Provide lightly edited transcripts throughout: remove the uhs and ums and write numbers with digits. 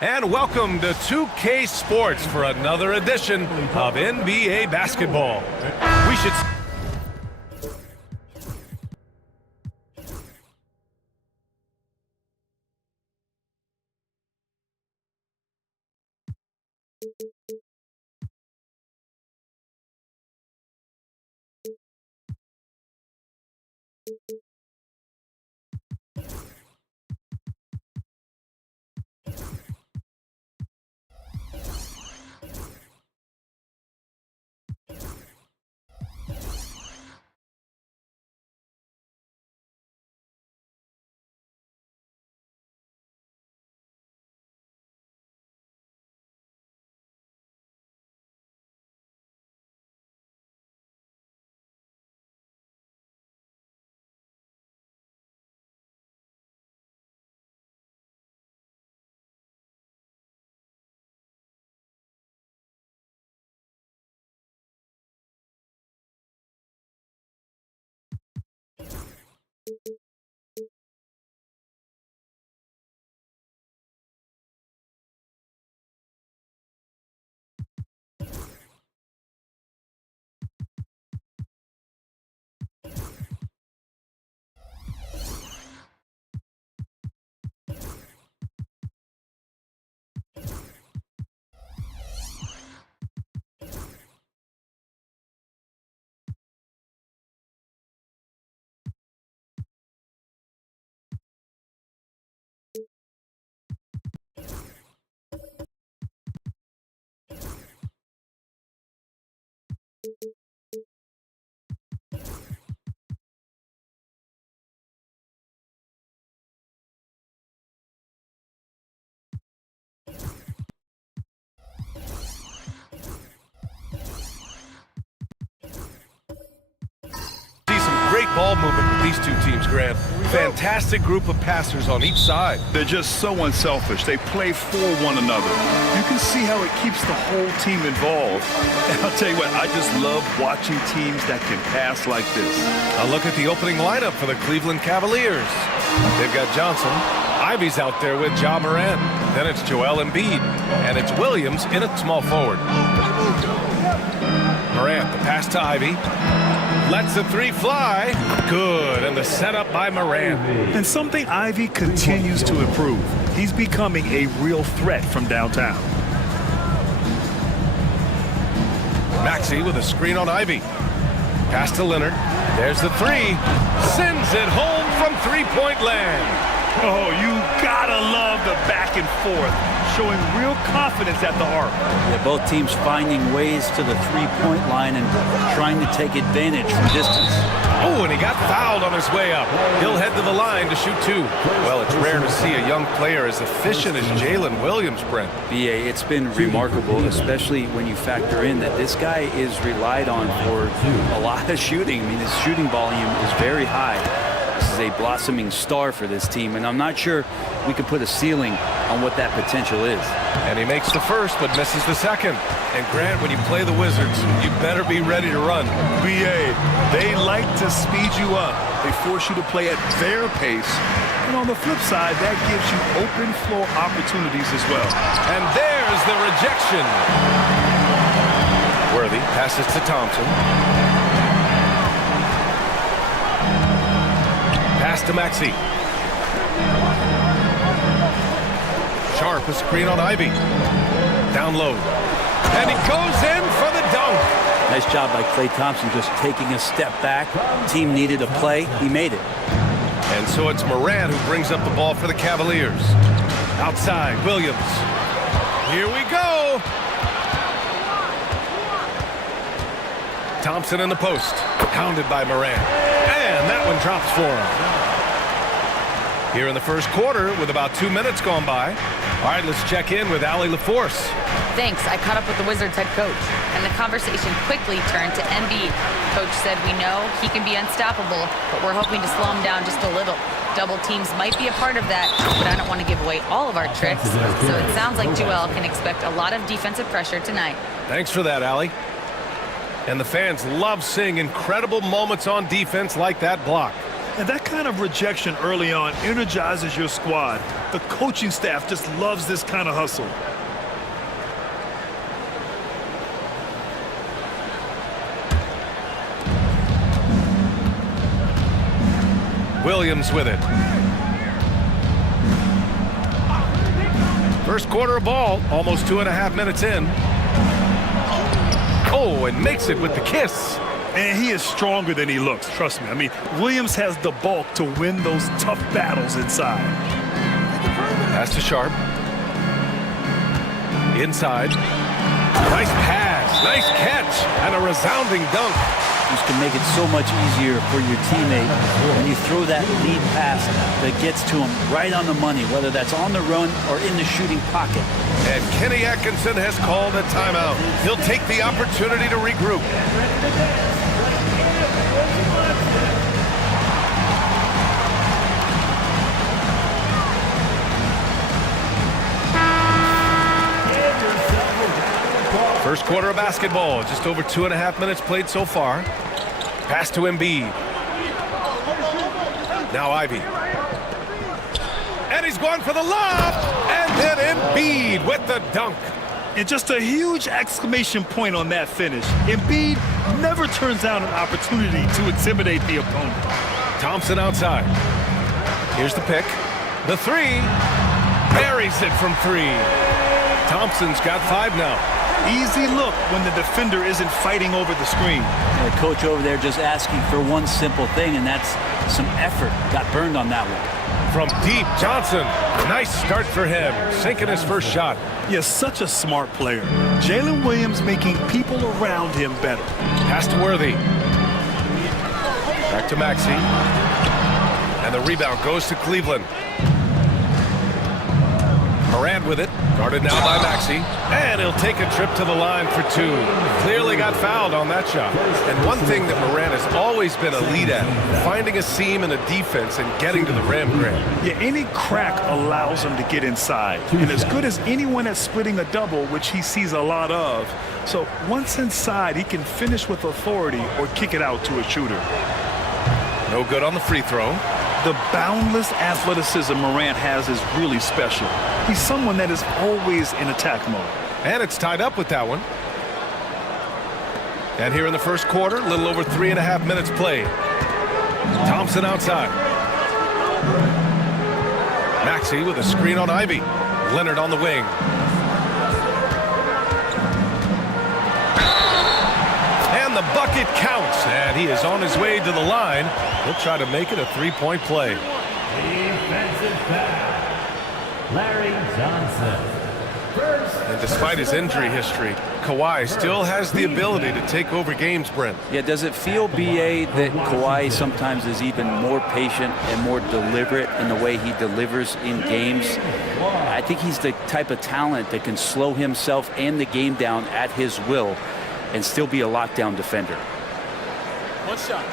And welcome to 2K Sports for another edition of NBA basketball. We should... Great ball movement with these two teams, Grant. Fantastic group of passers on each side. They're just so unselfish. They play for one another. You can see how it keeps the whole team involved. And I'll tell you what, I just love watching teams that can pass like this. A look at the opening lineup for the Cleveland Cavaliers. They've got Johnson. Ivy's out there with Ja Morant. Then it's Joel Embiid. And it's Williams in at small forward. Morant, the pass to Ivy. Lets the three fly. Good, and the setup by Morant. And something Ivy continues to improve. He's becoming a real threat from downtown. Maxey with a screen on Ivy. Pass to Leonard. There's the three. Sends it home from three-point land. Oh, you gotta love the back and forth, showing real confidence at the arc. Yeah, both teams finding ways to the three-point line and trying to take advantage from distance. Oh, and he got fouled on his way up. He'll head to the line to shoot two. Well, it's rare to see a young player as efficient as Jalen Williams, Brent. BA, it's been remarkable, especially when you factor in that this guy is relied on for a lot of shooting. I mean, his shooting volume is very high. This is a blossoming star for this team, and I'm not sure we can put a ceiling on what that potential is. And he makes the first, but misses the second. And Grant, when you play the Wizards, you better be ready to run. BA, they like to speed you up. They force you to play at their pace. And on the flip side, that gives you open floor opportunities as well. And there's the rejection. Worthy passes to Thompson. Pass to Maxey. Sharp, a screen on Ivy. Down low. And he goes in for the dunk. Nice job by Klay Thompson just taking a step back. Team needed a play. He made it. And so it's Morant who brings up the ball for the Cavaliers. Outside, Williams. Here we go. Thompson in the post. Pounded by Morant. And that one drops for him. Here in the first quarter with about 2 minutes gone by. All right, let's check in with Allie LaForce. Thanks. I caught up with the Wizards head coach, and the conversation quickly turned to Embiid. Coach said, we know he can be unstoppable, but we're hoping to slow him down just a little. Double teams might be a part of that, but I don't want to give away all of our tricks. So it sounds like Joel can expect a lot of defensive pressure tonight. Thanks for that, Allie. And the fans love seeing incredible moments on defense like that block. And that kind of rejection early on energizes your squad. The coaching staff just loves this kind of hustle. Williams with it. First quarter of ball, almost 2.5 minutes in. Oh, and makes it with the kiss. And he is stronger than he looks, trust me. I mean, Williams has the bulk to win those tough battles inside. Pass to Sharp. Inside. Nice pass, nice catch, and a resounding dunk. This can make it so much easier for your teammate when you throw that lead pass that gets to him right on the money, whether that's on the run or in the shooting pocket. And Kenny Atkinson has called a timeout. He'll take the opportunity to regroup. First quarter of basketball, just over 2.5 minutes played so far. Pass to Embiid. Now Ivy. And he's going for the lob. And then Embiid with the dunk. And just a huge exclamation point on that finish. Embiid never turns down an opportunity to intimidate the opponent. Thompson outside. Here's the pick. The three. Buries it from 3. Thompson's got 5 now. Easy look when the defender isn't fighting over the screen. The coach over there just asking for one simple thing, and that's some effort. Got burned on that one. From deep, Johnson. Nice start for him. Sinking his first shot. Yes, such a smart player. Jalen Williams making people around him better. Pass to Worthy. Back to Maxey. And the rebound goes to Cleveland. Morant with it. Guarded now by Maxey. And he'll take a trip to the line for 2. Clearly got fouled on that shot. And one thing that Morant has always been a lead at, finding a seam in a defense and getting to the rim, Grant. Yeah, any crack allows him to get inside. And as good as anyone at splitting a double, which he sees a lot of. So once inside, he can finish with authority or kick it out to a shooter. No good on the free throw. The boundless athleticism Morant has is really special. He's someone that is always in attack mode. And it's tied up with that one. And here in the first quarter, a little over 3.5 minutes played. Thompson outside. Maxey with a screen on Ivy. Leonard on the wing. And the bucket counts. And he is on his way to the line. He'll try to make it a 3-point play. Defensive foul. Larry Johnson. And despite his injury history, Kawhi still has the ability to take over games, Brent. Yeah, does it feel, B.A., that Kawhi sometimes is even more patient and more deliberate in the way he delivers in games? I think he's the type of talent that can slow himself and the game down at his will and still be a lockdown defender. One shot.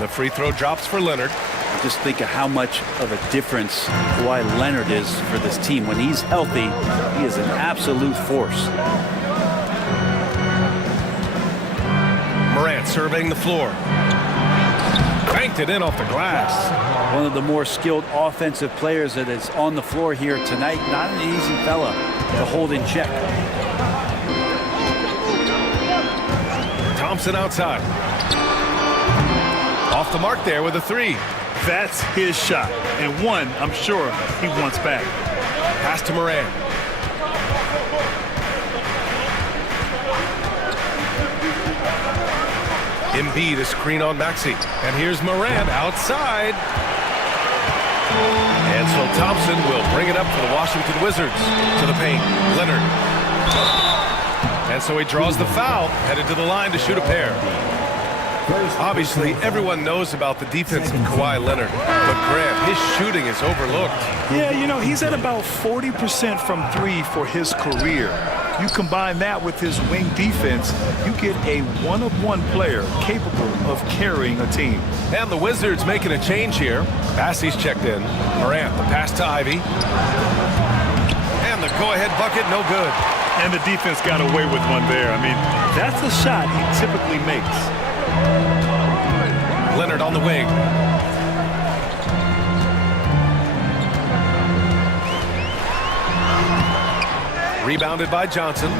The free throw drops for Leonard. Just think of how much of a difference Kawhi Leonard is for this team. When he's healthy, he is an absolute force. Morant surveying the floor. Banked it in off the glass. One of the more skilled offensive players that is on the floor here tonight. Not an easy fella to hold in check. Thompson outside. Off the mark there with a 3. That's his shot, and one I'm sure he wants back. Pass to Morant. Embiid a screen on Maxey. And here's Morant outside. And so Thompson will bring it up for the Washington Wizards. To the paint, Leonard. And so he draws the foul, headed to the line to shoot a pair. Obviously, everyone knows about the defense of Kawhi Leonard, but Grant, his shooting is overlooked. Yeah, you know, he's at about 40% from three for his career. You combine that with his wing defense, you get a one-of-one player capable of carrying a team. And the Wizards making a change here. Bassey's checked in. Morant, the pass to Ivy. And the go-ahead bucket, no good. And the defense got away with one there. I mean, that's a shot he typically makes. Leonard on the wing. Rebounded by Johnson.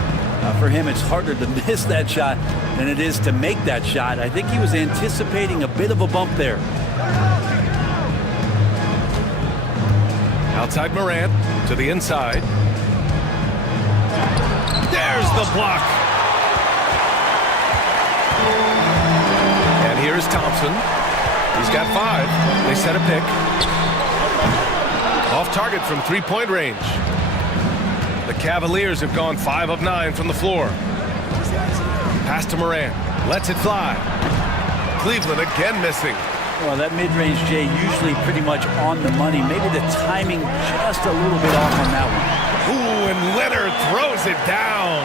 For him, it's harder to miss that shot than it is to make that shot. I think he was anticipating a bit of a bump there. Outside Morant to the inside. There's the block. And here's Thompson. He's got 5. They set a pick. Off target from three-point range. The Cavaliers have gone 5 of 9 from the floor. Pass to Morant. Lets it fly. Cleveland again missing. Well, that mid-range, Jay, usually pretty much on the money. Maybe the timing just a little bit off on that one. Ooh, and Leonard throws it down.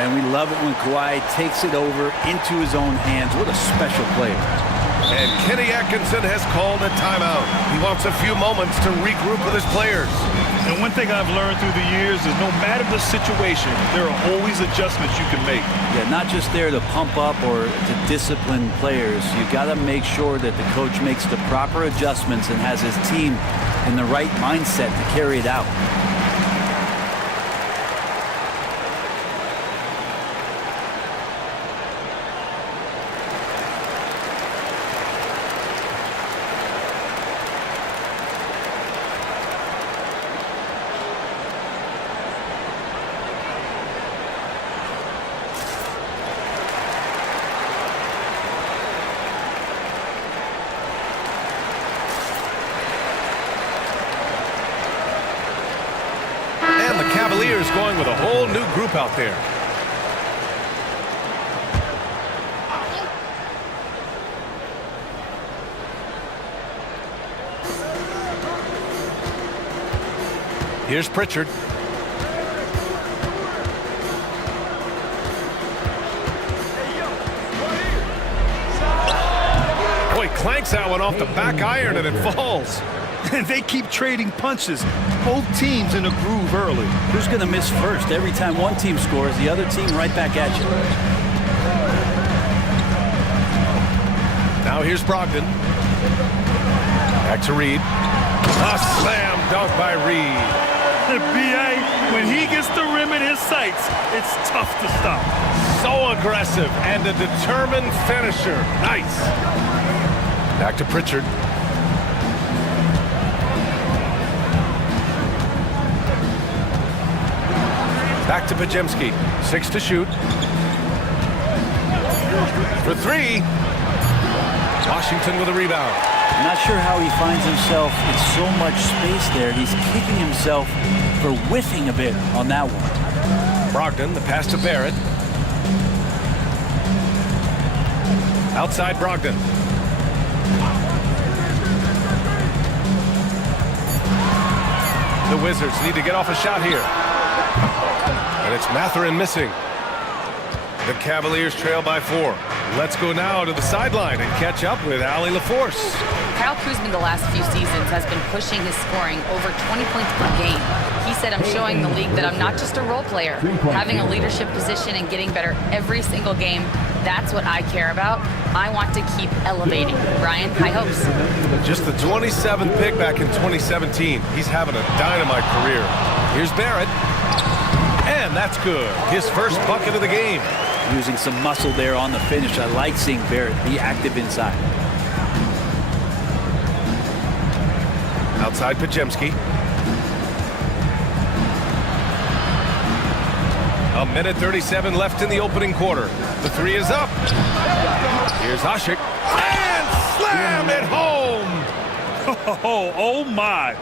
And we love it when Kawhi takes it over into his own hands. What a special player. And Kenny Atkinson has called a timeout. He wants a few moments to regroup with his players. And one thing I've learned through the years is no matter the situation, there are always adjustments you can make. Yeah, not just there to pump up or to discipline players. You got to make sure that the coach makes the proper adjustments and has his team in the right mindset to carry it out. Cavaliers going with a whole new group out there. Here's Pritchard. Oh, he clanks that one off the back iron and it falls. And they keep trading punches. Both teams in a groove early. Who's going to miss first? Every time one team scores, the other team right back at you. Now here's Brogdon. Back to Reed. A slam dunk by Reed. B.A., when he gets the rim in his sights, it's tough to stop. So aggressive and a determined finisher. Nice. Back to Pritchard. Back to Podziemski. 6 to shoot. For 3. Washington with a rebound. I'm not sure how he finds himself in so much space there. He's kicking himself for whiffing a bit on that one. Brogdon, the pass to Barrett. Outside Brogdon. The Wizards need to get off a shot here. And it's Mathurin missing. The Cavaliers trail by 4. Let's go now to the sideline and catch up with Allie LaForce. Kyle Kuzma the last few seasons has been pushing his scoring over 20 points per game. He said, I'm showing the league that I'm not just a role player. Having a leadership position and getting better every single game, that's what I care about. I want to keep elevating. Brian, high hopes. Just the 27th pick back in 2017. He's having a dynamite career. Here's Barrett. And that's good. His first bucket of the game. Using some muscle there on the finish. I like seeing Barrett be active inside. Outside Podziemski. A minute 37 left in the opening quarter. The 3 is up. Here's Asik. And slam it home. Oh my.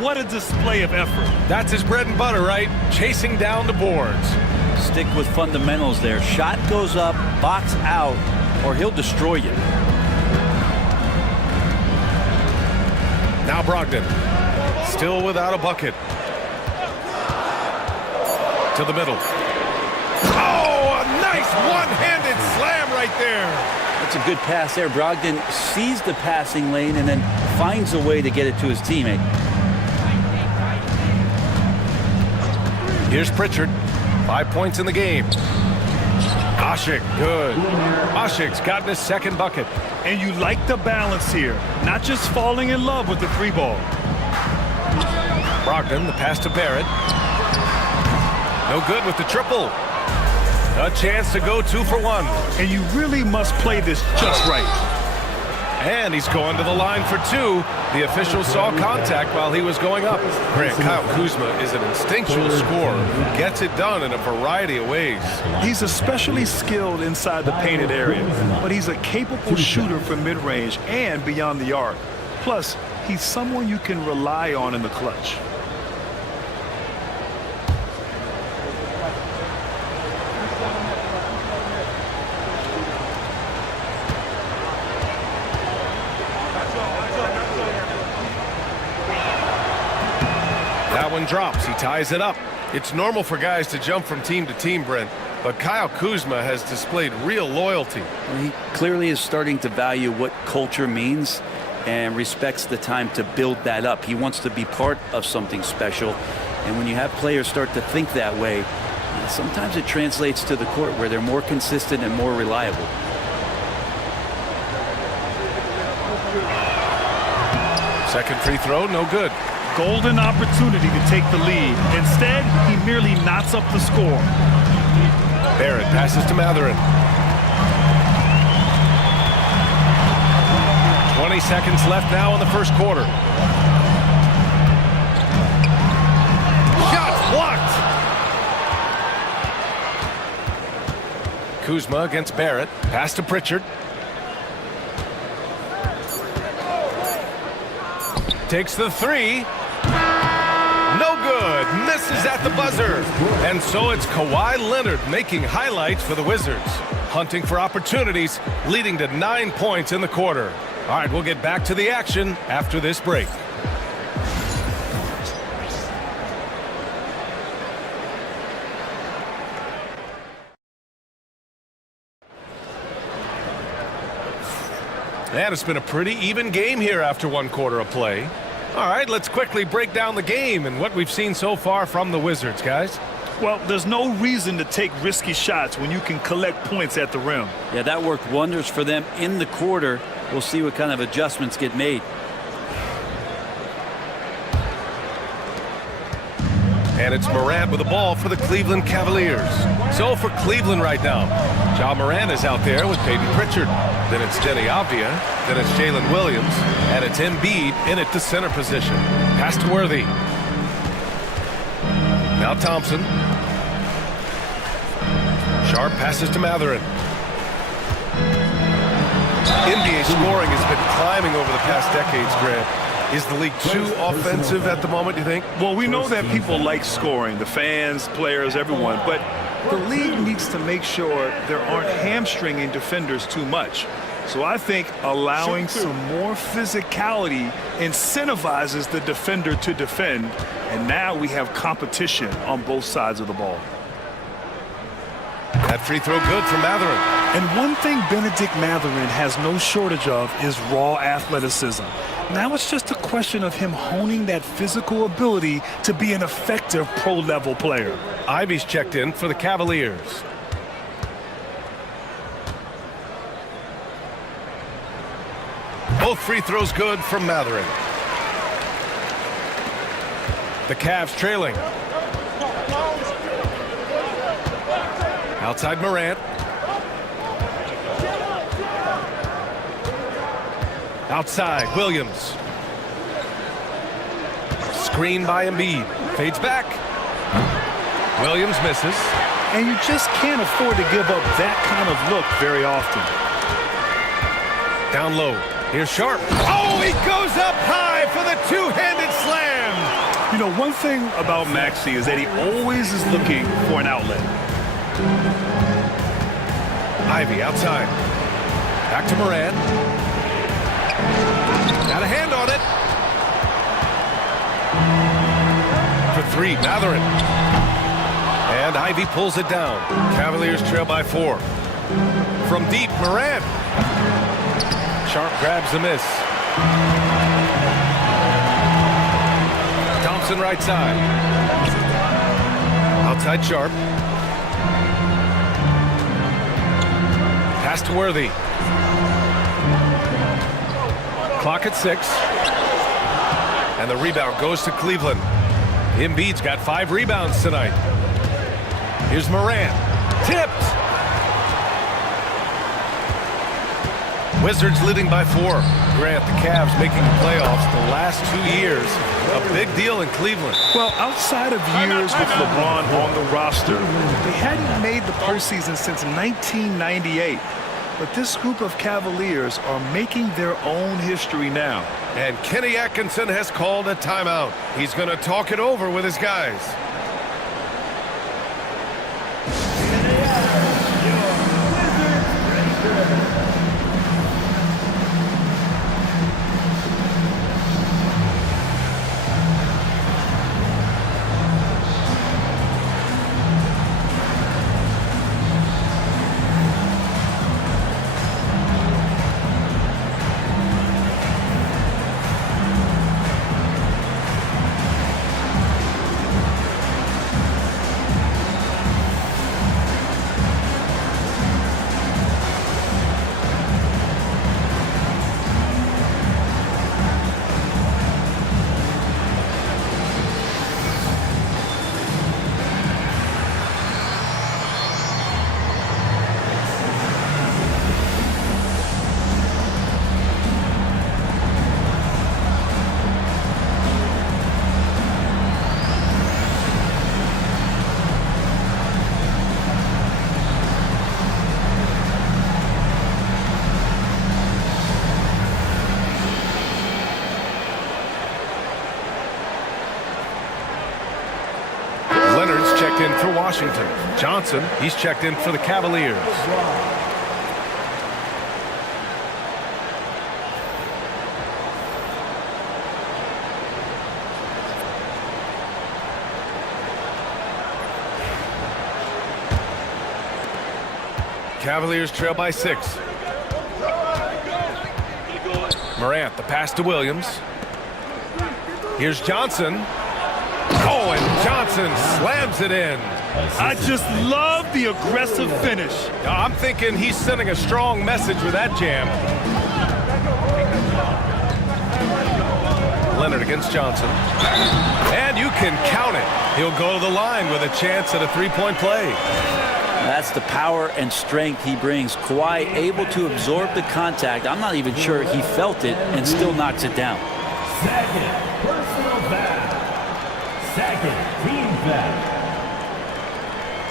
What a display of effort. That's his bread and butter, right? Chasing down the boards. Stick with fundamentals there. Shot goes up, box out, or he'll destroy you. Now Brogdon, still without a bucket. To the middle. Oh, a nice one-handed slam right there. That's a good pass there. Brogdon sees the passing lane and then finds a way to get it to his teammate. Here's Pritchard. 5 points in the game. Asik, good. Asik's gotten his second bucket. And you like the balance here. Not just falling in love with the three ball. Brogdon, the pass to Barrett. No good with the triple. A chance to go 2 for 1. And you really must play this just right. And he's going to the line for 2. The official saw contact while he was going up. Grant, Kyle Kuzma is an instinctual scorer who gets it done in a variety of ways. He's especially skilled inside the painted area, but he's a capable shooter from mid-range and beyond the arc. Plus, he's someone you can rely on in the clutch. That one drops. He ties it up. It's normal for guys to jump from team to team, Brent, but Kyle Kuzma has displayed real loyalty. He clearly is starting to value what culture means and respects the time to build that up. He wants to be part of something special. And when you have players start to think that way, sometimes it translates to the court where they're more consistent and more reliable. Second free throw, no good. Golden opportunity to take the lead. Instead, he merely knots up the score. Barrett passes to Mathurin. 20 seconds left now in the first quarter. Shot blocked. Kuzma against Barrett. Pass to Pritchard. Takes the 3. No good. Misses at the buzzer. And so it's Kawhi Leonard making highlights for the Wizards. Hunting for opportunities, leading to 9 points in the quarter. All right, we'll get back to the action after this break. And it's been a pretty even game here after 1 quarter of play. All right, let's quickly break down the game and what we've seen so far from the Wizards, guys. Well, there's no reason to take risky shots when you can collect points at the rim. Yeah, that worked wonders for them in the quarter. We'll see what kind of adjustments get made. And it's Morant with the ball for the Cleveland Cavaliers. So for Cleveland right now, Ja Morant is out there with Peyton Pritchard. Then it's Denny Avdia. Then it's Jalen Williams. And it's Embiid in at the center position. Pass to Worthy. Now Thompson. Sharp passes to Mathurin. NBA scoring has been climbing over the past decades, Grant. Is the league too offensive at the moment, you think? Well, we know that people like scoring, the fans, players, everyone, but the league needs to make sure there aren't hamstringing defenders too much. So I think allowing some more physicality incentivizes the defender to defend, and now we have competition on both sides of the ball. That free throw good for Mathurin. And one thing Benedict Mathurin has no shortage of is raw athleticism. Now it's just a question of him honing that physical ability to be an effective pro-level player. Ivy's checked in for the Cavaliers. Both free throws good from Mathurin. The Cavs trailing. Outside Morant. Outside Williams. Screen by Embiid. Fades back. Williams misses. And you just can't afford to give up that kind of look very often. Down low. Here's Sharp. Oh, he goes up high for a two-handed slam. You know, one thing about Maxey is that he always is looking for an outlet. Ivy outside. Back to Moran. Got a hand on it. For three, Matherin. And Ivy pulls it down. Cavaliers trail by 4. From deep, Moran. Sharp grabs the miss. Thompson right side. Outside Sharp. Pass to Worthy. Clock at 6. And the rebound goes to Cleveland. Embiid's got 5 rebounds tonight. Here's Moran. Tipped. Wizards leading by 4. Grant, the Cavs making the playoffs the last 2 years. A big deal in Cleveland. Well, outside of years with LeBron on the roster, they hadn't made the postseason since 1998. But this group of Cavaliers are making their own history now. And Kenny Atkinson has called a timeout. He's going to talk it over with his guys. Checked in for Washington. Johnson, he's checked in for the Cavaliers. Cavaliers trail by 6. Morant, the pass to Williams. Here's Johnson. Oh, and Johnson slams it in. I just love the aggressive finish. I'm thinking he's sending a strong message with that jam. Leonard against Johnson. And you can count it. He'll go to the line with a chance at a three-point play. That's the power and strength he brings. Kawhi able to absorb the contact. I'm not even sure he felt it and still knocks it down. Second personal foul. Second team foul.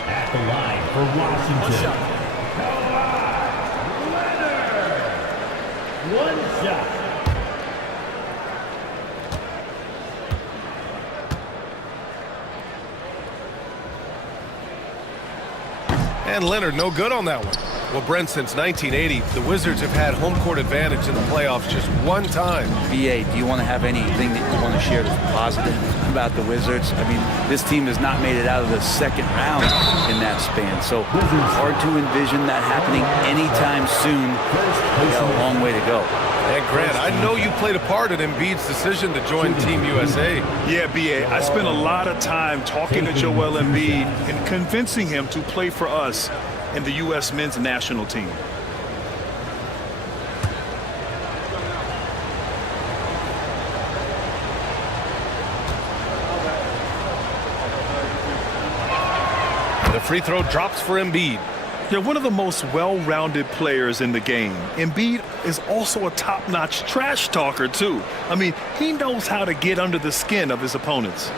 At the line for Washington. Kawhi Leonard. One shot. And Leonard no good on that one. Well, Brent, since 1980, the Wizards have had home court advantage in the playoffs just one time. BA, do you want to have anything that you want to share that's positive about the Wizards? I mean, this team has not made it out of the second round in that span, so hard to envision that happening anytime soon. We got a long way to go. And Grant, I know you played a part in Embiid's decision to join Team USA. Yeah, BA, I spent a lot of time talking to Joel Embiid and convincing him to play for us in the U.S. men's national team. The free throw drops for Embiid. They're one of the most well-rounded players in the game. Embiid is also a top-notch trash talker, too. I mean, he knows how to get under the skin of his opponents.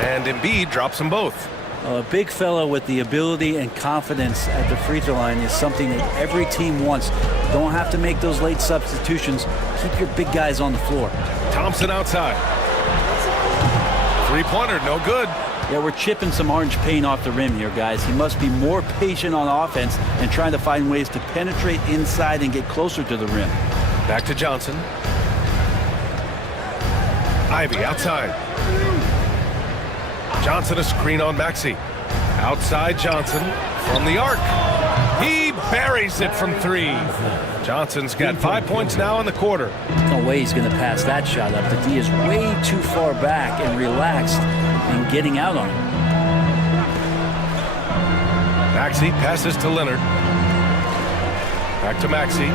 And Embiid drops them both. A big fella with the ability and confidence at the free throw line is something that every team wants. Don't have to make those late substitutions. Keep your big guys on the floor. Thompson outside. Three-pointer, no good. Yeah, we're chipping some orange paint off the rim here, guys. He must be more patient on offense and trying to find ways to penetrate inside and get closer to the rim. Back to Johnson. Ivy outside. Johnson a screen on Maxey. Outside Johnson from the arc. He buries it from three. Johnson's got 5 points now in the quarter. No way he's going to pass that shot up. The D is way too far back and relaxed and getting out on him. Maxey passes to Leonard. Back to Maxey.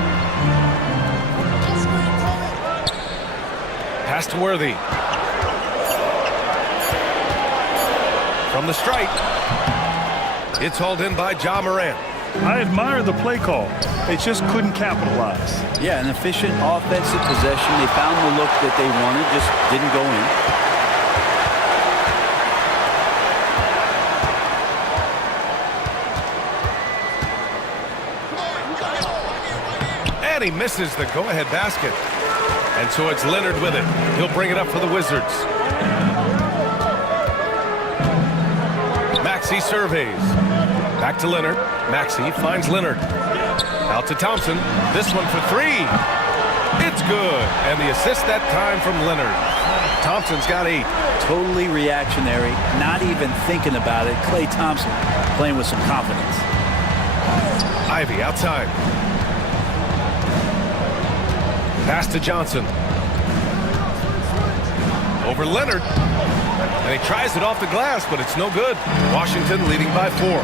Pass to Worthy. From the stripe. It's hauled in by Ja Morant. I admire the play call. They just couldn't capitalize. Yeah, an efficient offensive possession. They found the look that they wanted, just didn't go in. And he misses the go-ahead basket. And so it's Leonard with it. He'll bring it up for the Wizards. Maxey surveys. Back to Leonard. Maxey finds Leonard. Out to Thompson. This one for three. It's good. And the assist that time from Leonard. Thompson's got 8. Totally reactionary, not even thinking about it. Klay Thompson playing with some confidence. Ivy outside. Pass to Johnson. Over Leonard. And he tries it off the glass, but it's no good. Washington leading by 4.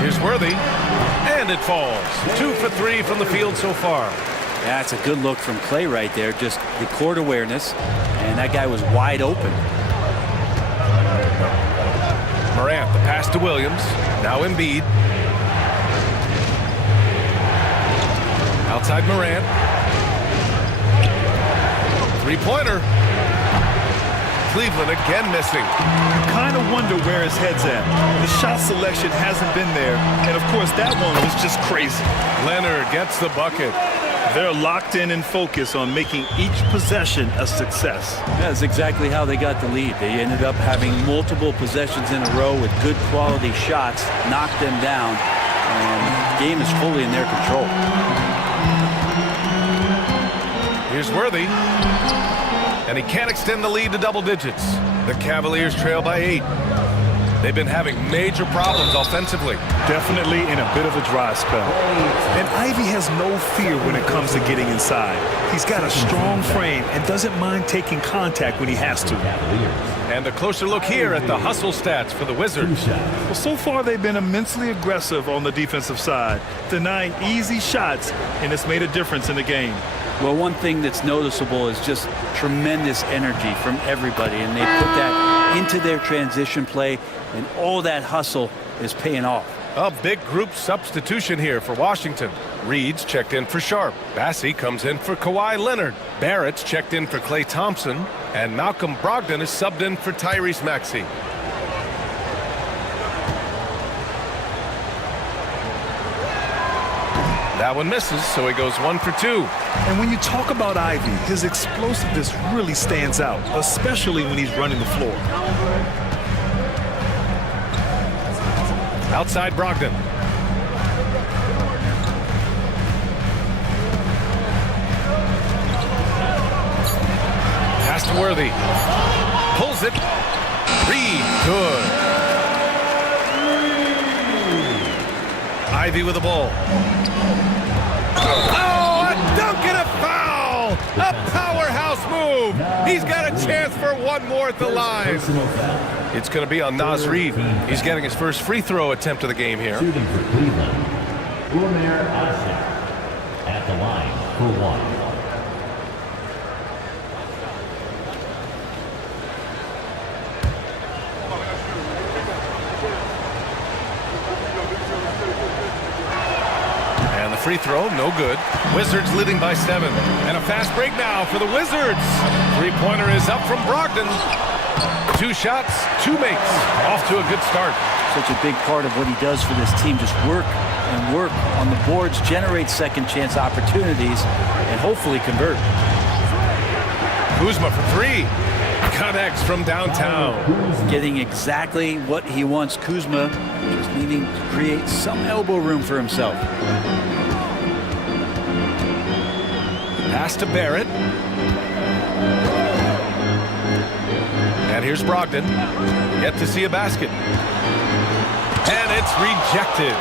Here's Worthy. And it falls. 2 for 3 from the field so far. Yeah, it's a good look from Klay right there. Just the court awareness. And that guy was wide open. Morant, the pass to Williams. Now Embiid. Outside Morant. Three-pointer. Cleveland again missing. You kind of wonder where his head's at. The shot selection hasn't been there. And, of course, that one was just crazy. Leonard gets the bucket. They're locked in and focused on making each possession a success. That's exactly how they got the lead. They ended up having multiple possessions in a row with good quality shots, knocked them down, and the game is fully in their control. Here's Worthy. And he can't extend the lead to double digits. The Cavaliers trail by 8. They've been having major problems offensively. Definitely in a bit of a dry spell. And Ivy has no fear when it comes to getting inside. He's got a strong frame and doesn't mind taking contact when he has to. And a closer look here at the hustle stats for the Wizards. Well, so far they've been immensely aggressive on the defensive side, denying easy shots, and it's made a difference in the game. Well, one thing that's noticeable is just tremendous energy from everybody, and they put that into their transition play, and all that hustle is paying off. A big group substitution here for Washington. Reed's checked in for Sharp. Bassey comes in for Kawhi Leonard. Barrett's checked in for Klay Thompson. And Malcolm Brogdon is subbed in for Tyrese Maxey. That one misses, so he goes 1 for 2. And when you talk about Ivy, his explosiveness really stands out, especially when he's running the floor. Outside Brogdon. Pass to Worthy. Pulls it. Reed, good. Ivy with the ball. Oh, a dunk and a foul! A powerhouse move! He's got a chance for one more at the line. It's going to be on Naz Reid. He's getting his first free throw attempt of the game here. Shooting for Cleveland, Omer Asik at the line for 1. Free throw, no good. Wizards leading by 7. And a fast break now for the Wizards. Three-pointer is up from Brogdon. 2 shots, 2 makes. Off to a good start. Such a big part of what he does for this team. Just work and work on the boards, generate second chance opportunities, and hopefully convert. Kuzma for 3. Connects from downtown. Getting exactly what he wants. Kuzma just needing to create some elbow room for himself. Pass to Barrett. And here's Brogdon. Yet to see a basket. And it's rejected.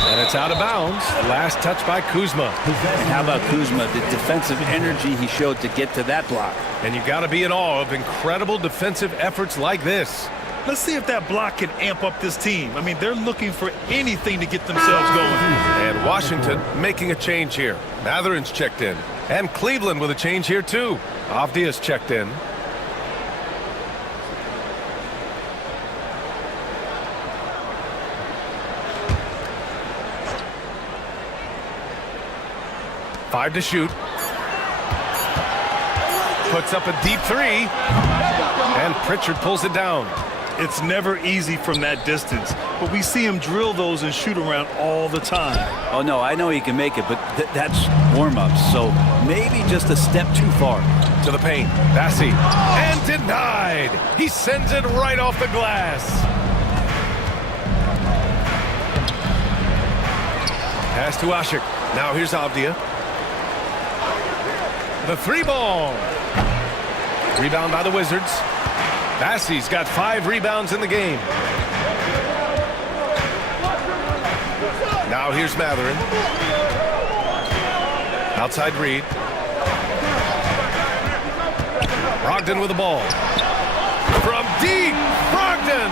And it's out of bounds. Last touch by Kuzma. And how about Kuzma? The defensive energy he showed to get to that block. And you got to be in awe of incredible defensive efforts like this. Let's see if that block can amp up this team. I mean, they're looking for anything to get themselves going. And Washington making a change here. Matherin's checked in. And Cleveland with a change here too. Avdia's checked in. Five to shoot. Puts up a deep 3. And Pritchard pulls it down. It's never easy from that distance, but we see him drill those and shoot around all the time. Oh, no, I know he can make it, but that's warm-ups, so maybe just a step too far. To the paint. Bassey. And denied. He sends it right off the glass. Pass to Ashik. Now here's Avdia. The 3 ball. Rebound by the Wizards. Bassey's got 5 rebounds in the game. Now here's Matherin. Outside Reed. Brogdon with the ball. From deep, Brogdon!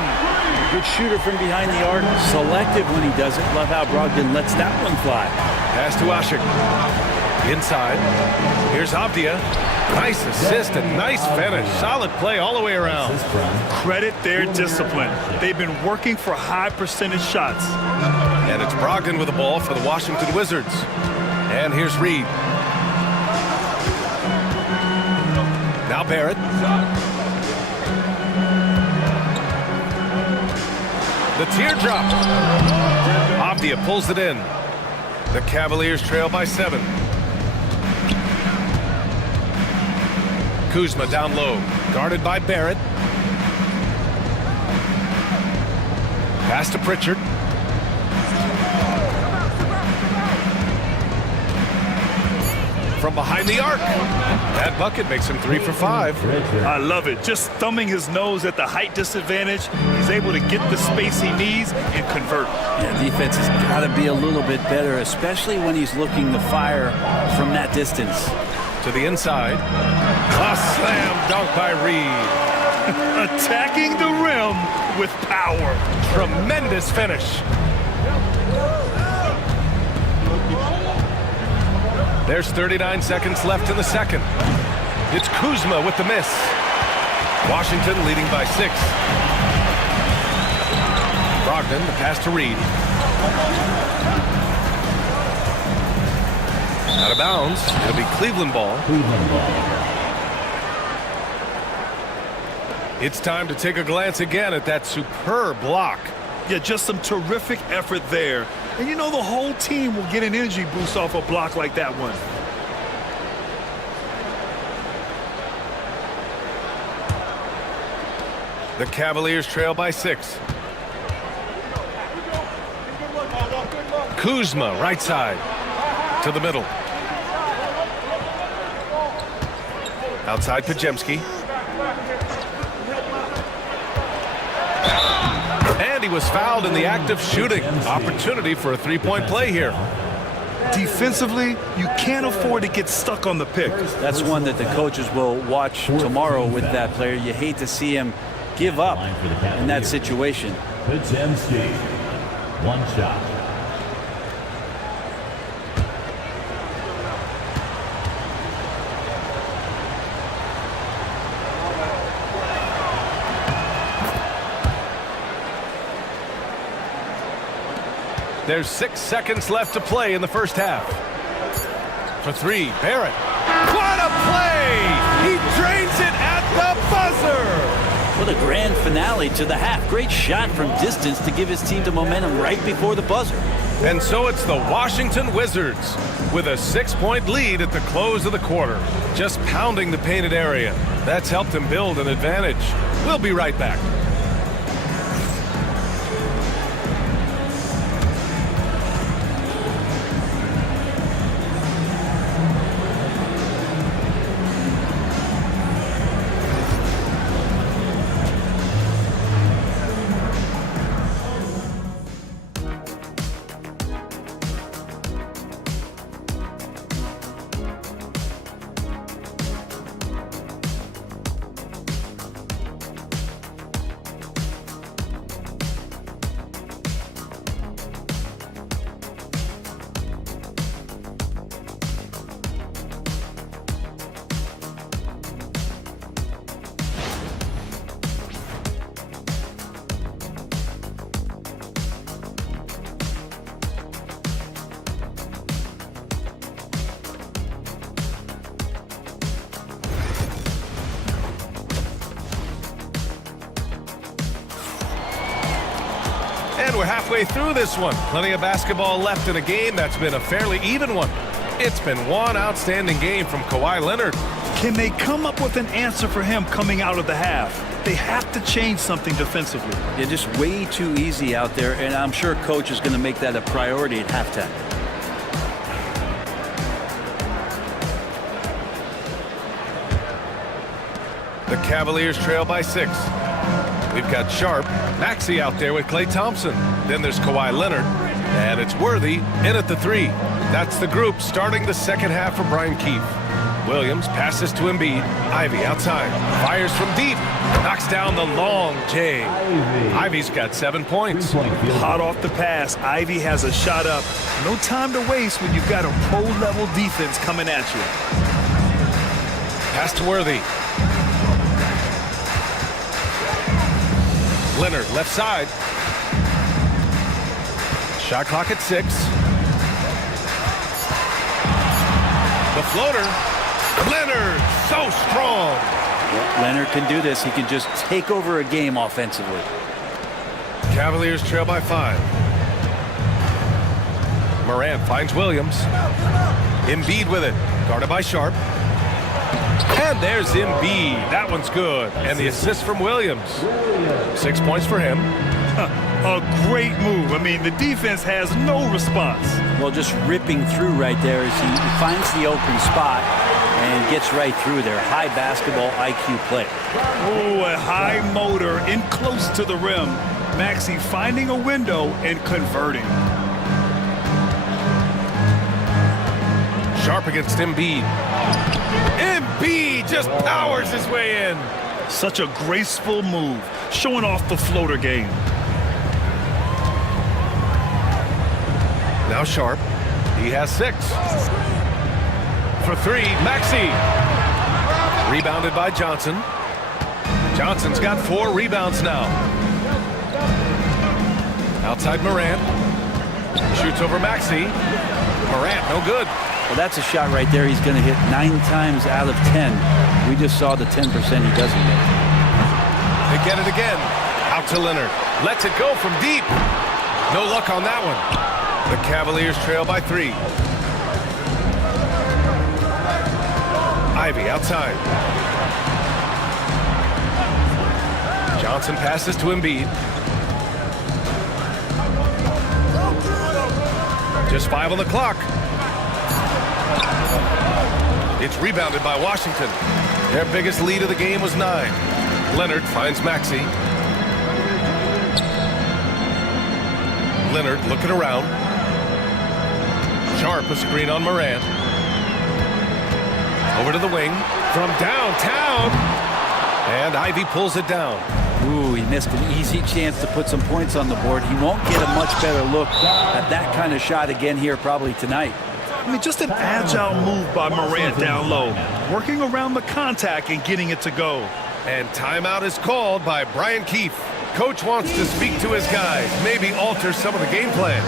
Good shooter from behind the arc. Selective when he does it. Love how Brogdon lets that one fly. Pass to Ashik. Inside. Here's Avdia. Nice assist and nice finish. Solid play all the way around. Credit their discipline. They've been working for high percentage shots. And it's Brogdon with the ball for the Washington Wizards. And here's Reed. Now Barrett. The teardrop. Avdia pulls it in. The Cavaliers trail by 7. Kuzma down low, guarded by Barrett. Pass to Pritchard. From behind the arc. That bucket makes him 3 for 5. I love it. Just thumbing his nose at the height disadvantage. He's able to get the space he needs and convert. Yeah, defense has got to be a little bit better, especially when he's looking to fire from that distance. To the inside. A slam dunk by Reed. Attacking the rim with power. Tremendous finish. There's 39 seconds left in the second. It's Kuzma with the miss. Washington leading by 6. Brogdon, the pass to Reed. Out of bounds. It'll be Cleveland ball. It's time to take a glance again at that superb block. Yeah, just some terrific effort there. And you know the whole team will get an energy boost off a block like that one. The Cavaliers trail by 6. Kuzma, right side. To the middle. Outside Podziemski. And he was fouled in the act of shooting. Opportunity for a 3-point play here. Defensively, you can't afford to get stuck on the pick. That's one that the coaches will watch tomorrow with that player. You hate to see him give up in that situation. Podziemski. 1 shot. There's 6 seconds left to play in the first half. For 3, Barrett. What a play! He drains it at the buzzer! What a grand finale to the half. Great shot from distance to give his team the momentum right before the buzzer. And so it's the Washington Wizards with a 6-point lead at the close of the quarter. Just pounding the painted area. That's helped them build an advantage. We'll be right back. And we're halfway through this one. Plenty of basketball left in a game that's been a fairly even one. It's been one outstanding game from Kawhi Leonard. Can they come up with an answer for him coming out of the half? They have to change something defensively. They're just way too easy out there, and I'm sure coach is going to make that a priority at halftime. The Cavaliers trail by 6. We've got Sharp, Maxey out there with Klay Thompson. Then there's Kawhi Leonard, and it's Worthy in at the 3. That's the group starting the second half for Brian Keefe. Williams passes to Embiid. Ivy outside, fires from deep, knocks down the long J. Ivy's got 7 points. Hot off the pass, Ivy has a shot up. No time to waste when you've got a pro-level defense coming at you. Pass to Worthy. Leonard, left side. Shot clock at 6. The floater. Leonard, so strong. Yeah, Leonard can do this. He can just take over a game offensively. Cavaliers trail by 5. Morant finds Williams. Embiid with it. Guarded by Sharp. And there's Embiid. That one's good. And the assist from Williams. 6 points for him. A great move. I mean, the defense has no response. Well, just ripping through right there as he finds the open spot and gets right through there. High basketball IQ play. Oh, a high motor in close to the rim. Maxey finding a window and converting. Sharp against Embiid. Embiid just powers his way in. Such a graceful move, showing off the floater game. Now Sharp. He has 6. For 3, Maxey. Rebounded by Johnson. Johnson's got 4 rebounds now. Outside Morant. Shoots over Maxey. Morant, no good. Well, that's a shot right there. He's going to hit 9 times out of 10. We just saw the 10% he doesn't hit. They get it again. Out to Leonard. Lets it go from deep. No luck on that one. The Cavaliers trail by 3. Ivy outside. Johnson passes to Embiid. Just 5 on the clock. It's rebounded by Washington. Their biggest lead of the game was 9. Leonard finds Maxey. Leonard looking around. Sharp, a screen on Morant. Over to the wing. From downtown. And Ivy pulls it down. Ooh, he missed an easy chance to put some points on the board. He won't get a much better look at that kind of shot again here probably tonight. I mean, just an agile move by Morant down low, working around the contact and getting it to go. And timeout is called by Brian Keefe. Coach wants to speak to his guys, maybe alter some of the game plan.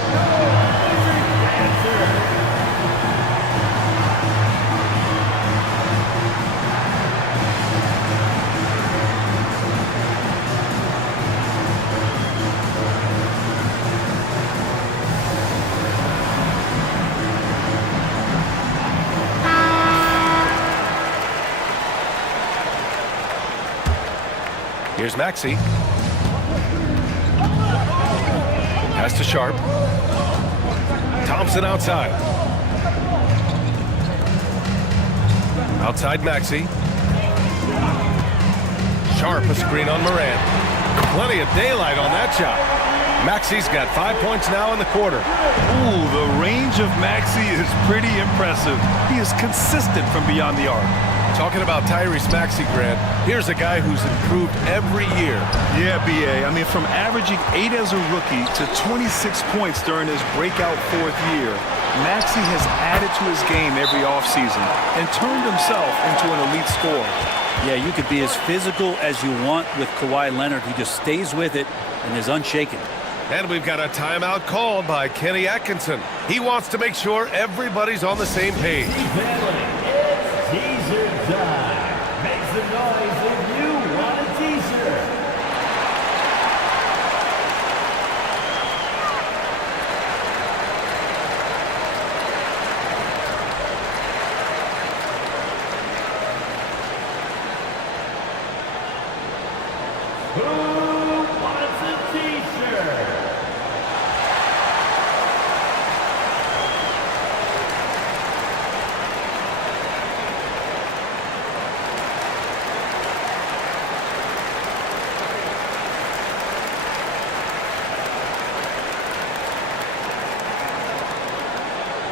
Here's Maxey. Pass to Sharp. Thompson outside. Outside Maxey. Sharp, a screen on Morant. Plenty of daylight on that shot. Maxey's got 5 points now in the quarter. Ooh, the range of Maxey is pretty impressive. He is consistent from beyond the arc. Talking about Tyrese Maxey, Grant, here's a guy who's improved every year. Yeah, B.A. I mean, from averaging 8 as a rookie to 26 points during his breakout 4th year, Maxey has added to his game every offseason and turned himself into an elite scorer. Yeah, you could be as physical as you want with Kawhi Leonard. He just stays with it and is unshaken. And we've got a timeout called by Kenny Atkinson. He wants to make sure everybody's on the same page. It's teaser time. Make some noise if you want a teaser. Who wants a t-shirt?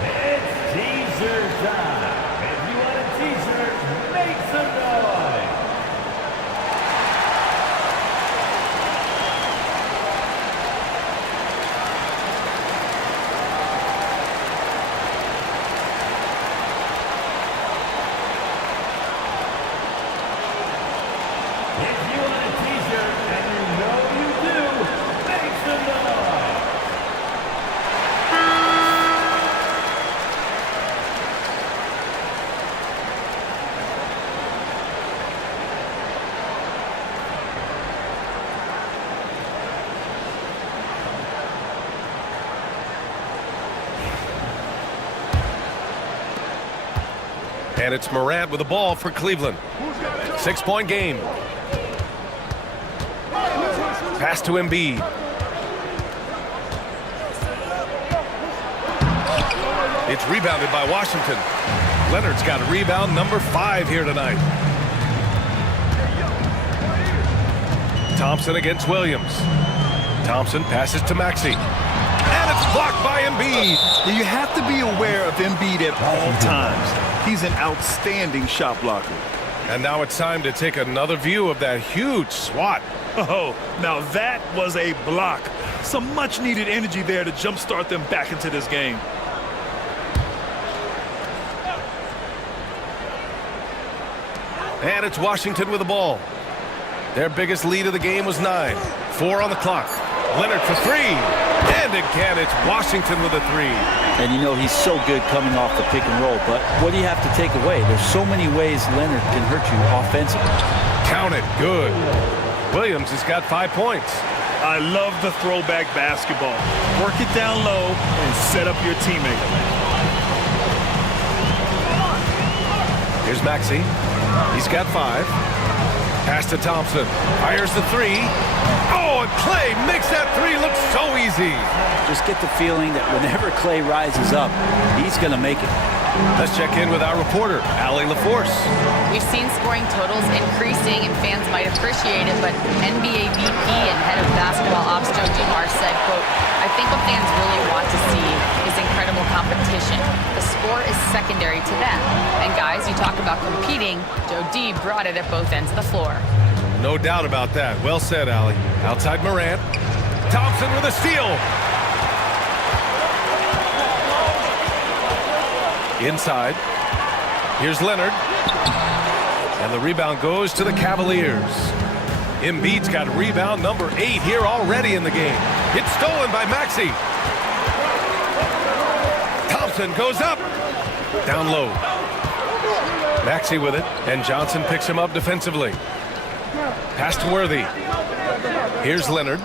It's teaser time. If you want a t-shirt, make some noise. If you want a t-shirt, and you know you do, make some noise. And it's Morant with the ball for Cleveland. 6-point game. Pass to Embiid. It's rebounded by Washington. Leonard's got rebound number 5 here tonight. Thompson against Williams. Thompson passes to Maxey. And it's blocked by Embiid. You have to be aware of Embiid at all times. He's an outstanding shot blocker. And now it's time to take another view of that huge swat. Oh, now that was a block. Some much-needed energy there to jumpstart them back into this game. And it's Washington with the ball. Their biggest lead of the game was 9. 4 on the clock. Leonard for 3. And again, it's Washington with a 3. And you know he's so good coming off the pick and roll. But what do you have to take away? There's so many ways Leonard can hurt you offensively. Count it. Good. Williams has got 5 points. I love the throwback basketball. Work it down low and set up your teammate. Here's Maxey. He's got 5. Pass to Thompson. Fires the 3. Oh, and Clay makes that 3 look so easy. Just get the feeling that whenever Clay rises up, he's going to make it. Let's check in with our reporter, Allie LaForce. We've seen scoring totals increasing, and fans might appreciate it, but NBA VP and head of basketball ops Joe Dumars said, quote, "I think what fans really want to see is incredible competition. The score is secondary to that. And guys, you talk about competing, Joe D brought it at both ends of the floor." No doubt about that. Well said, Allie. Outside Morant. Thompson with a steal. Inside. Here's Leonard. And the rebound goes to the Cavaliers. Embiid's got rebound number 8 here already in the game. It's stolen by Maxey. Thompson goes up. Down low. Maxey with it. And Johnson picks him up defensively. Pass to Worthy. Here's Leonard.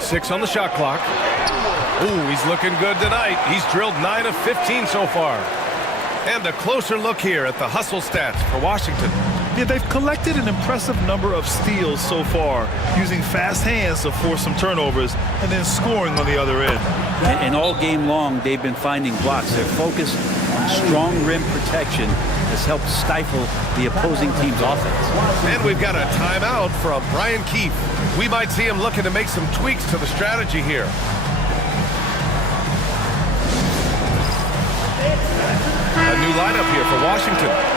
6 on the shot clock. Ooh, he's looking good tonight. He's drilled 9 of 15 so far. And a closer look here at the hustle stats for Washington. Yeah, they've collected an impressive number of steals so far, using fast hands to force some turnovers and then scoring on the other end. And all game long, they've been finding blocks. Their focus on strong rim protection has helped stifle the opposing team's offense. And we've got a timeout from Brian Keefe. We might see him looking to make some tweaks to the strategy here. A new lineup here for Washington.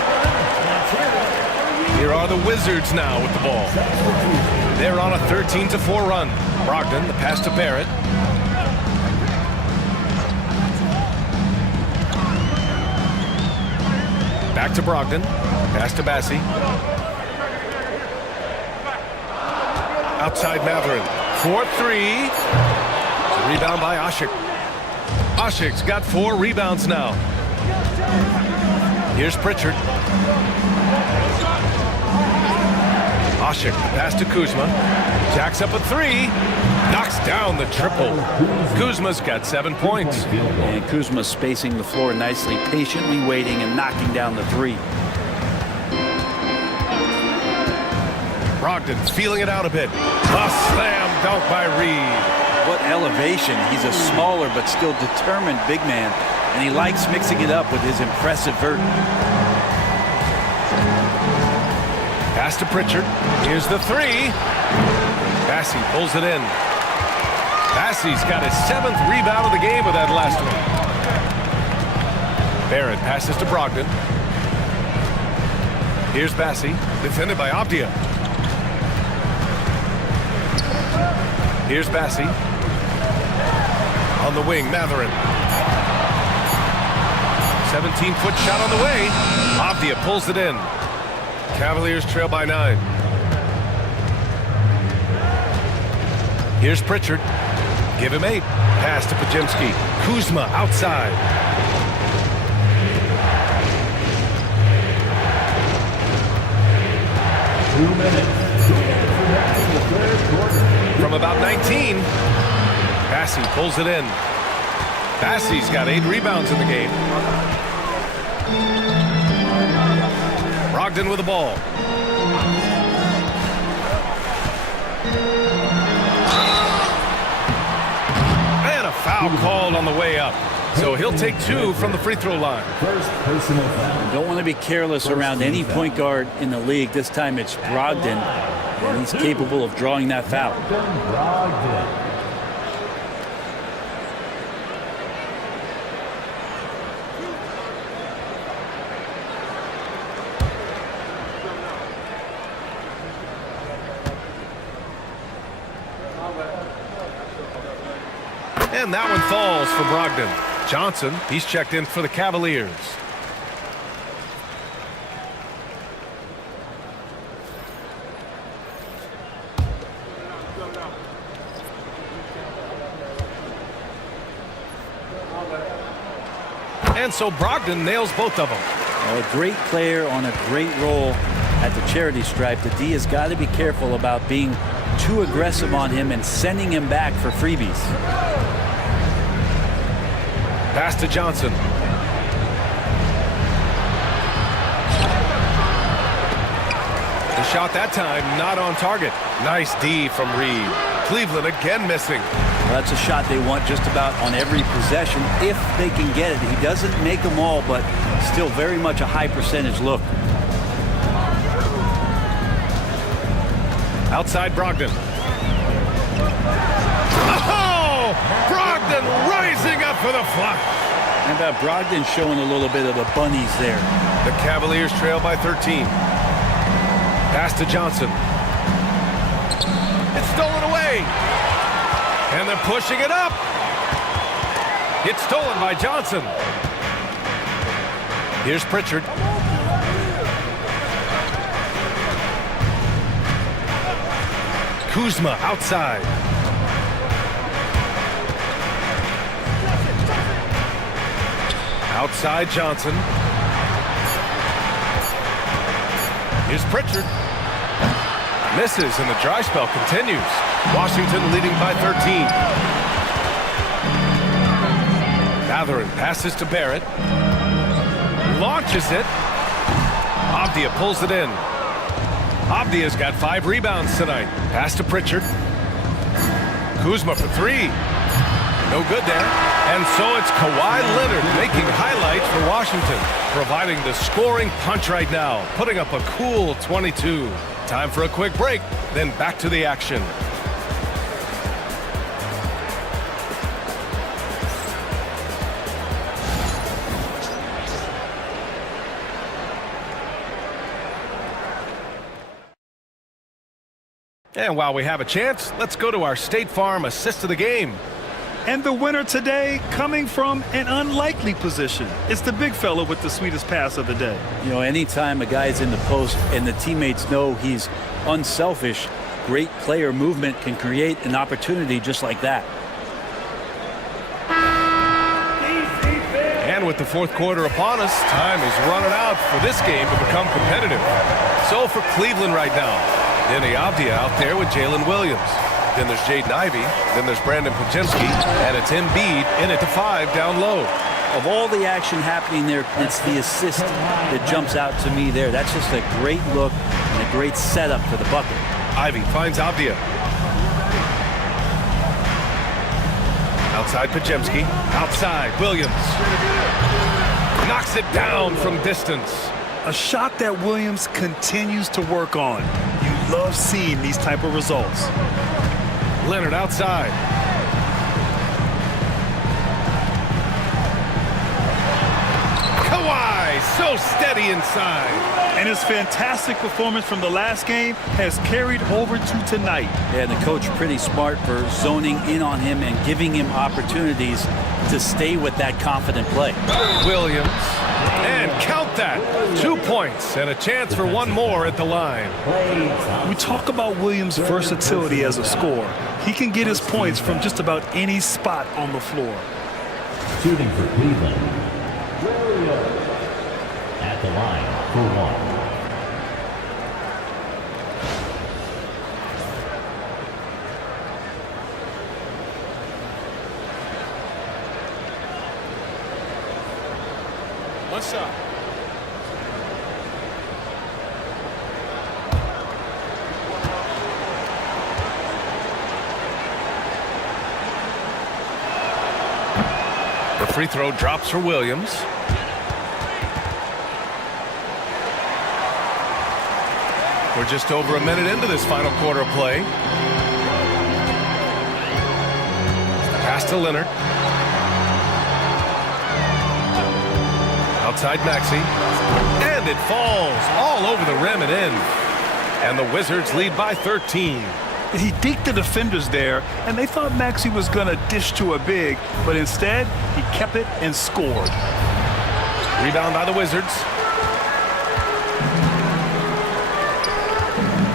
Here are the Wizards now with the ball. They're on a 13-4 run. Brogdon, the pass to Barrett. Back to Brogdon. Pass to Bassi. Outside Mathurin. 4-3. Rebound by Asik. Asik's got 4 rebounds now. Here's Pritchard. Asik, pass to Kuzma. Jacks up a 3. Knocks down the triple. Kuzma's got 7 points. And Kuzma spacing the floor nicely, patiently waiting and knocking down the 3. Brogdon feeling it out a bit. A slam dunk by Reed. What elevation. He's a smaller but still determined big man, and he likes mixing it up with his impressive vert. Pass to Pritchard. Here's the 3. Bassi pulls it in. Bassi's got his 7th rebound of the game with that last one. Barrett passes to Brogdon. Here's Bassi, defended by Abdia. Here's Bassi. On the wing, Mathurin. 17-foot shot on the way. Abdia pulls it in. Cavaliers trail by 9. Here's Pritchard. Give him 8. Pass to Podziemski. Kuzma outside. From about 19. Bassi pulls it in. Bassi's got 8 rebounds in the game. Brogdon with the ball. And a foul called on the way up. So he'll take 2 from the free throw line. First personal foul. Don't want to be careless around any point guard in the league. This time it's Brogdon, and he's capable of drawing that foul. Brogdon. And that one falls for Brogdon. Johnson, he's checked in for the Cavaliers. And so Brogdon nails both of them. A great player on a great role at the charity stripe. The D has got to be careful about being too aggressive on him and sending him back for freebies. Pass to Johnson. The shot that time not on target. Nice D from Reed. Cleveland again missing. Well, that's a shot they want just about on every possession if they can get it. He doesn't make them all, but still very much a high percentage look. Outside Brogdon. Oh! Brogdon rising up for the flush. How about Brogdon showing a little bit of the bunnies there? The Cavaliers trail by 13. Pass to Johnson. It's stolen away. And they're pushing it up. It's stolen by Johnson. Here's Pritchard. Kuzma outside. Outside Johnson. Here's Pritchard. Misses and the dry spell continues. Washington leading by 13. Mathurin passes to Barrett. Launches it. Abdia pulls it in. Avdia's got 5 rebounds tonight. Pass to Pritchard. Kuzma for 3. No good there. And so it's Kawhi Leonard making highlights for Washington, providing the scoring punch right now, putting up a cool 22. Time for a quick break, then back to the action. And while we have a chance, let's go to our State Farm assist of the game. And the winner today coming from an unlikely position. It's the big fella with the sweetest pass of the day. You know, anytime a guy's in the post and the teammates know he's unselfish, great player movement can create an opportunity just like that. And with the fourth quarter upon us, time is running out for this game to become competitive. So for Cleveland right now, Denny Avdia out there with Jalen Williams. Then there's Jaden Ivey. Then there's Brandon Podziemski. And it's Embiid in it to 5 down low. Of all the action happening there, it's the assist that jumps out to me there. That's just a great look and a great setup for the bucket. Ivey finds Avdia. Outside Podziemski. Outside Williams. Knocks it down from distance. A shot that Williams continues to work on. You love seeing these type of results. Leonard outside. Kawhi, so steady inside. And his fantastic performance from the last game has carried over to tonight. Yeah, and the coach pretty smart for zoning in on him and giving him opportunities to stay with that confident play. Williams. And count that. 2 points and a chance for one more at the line. We talk about Williams' versatility as a scorer. He can get his points from just about any spot on the floor. Shooting for Cleveland, Williams at the line for 1. One shot. The free throw drops for Williams. We're just over a minute into this final quarter of play. Pass to Leonard. Outside Maxey. And it falls all over the rim and in. And the Wizards lead by 13. He deked the defenders there, and they thought Maxey was going to dish to a big, but instead, he kept it and scored. Rebound by the Wizards.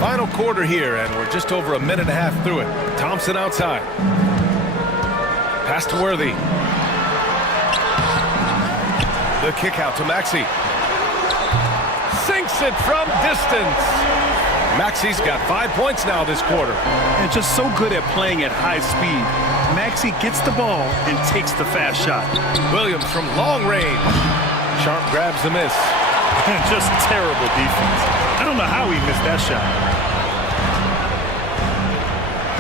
Final quarter here, and we're just over a minute and a half through it. Thompson outside. Pass to Worthy. The kick out to Maxey. Sinks it from distance. Maxey's got 5 points now this quarter. And just so good at playing at high speed. Maxey gets the ball and takes the fast shot. Williams from long range. Sharp grabs the miss. Just terrible defense. I don't know how he missed that shot.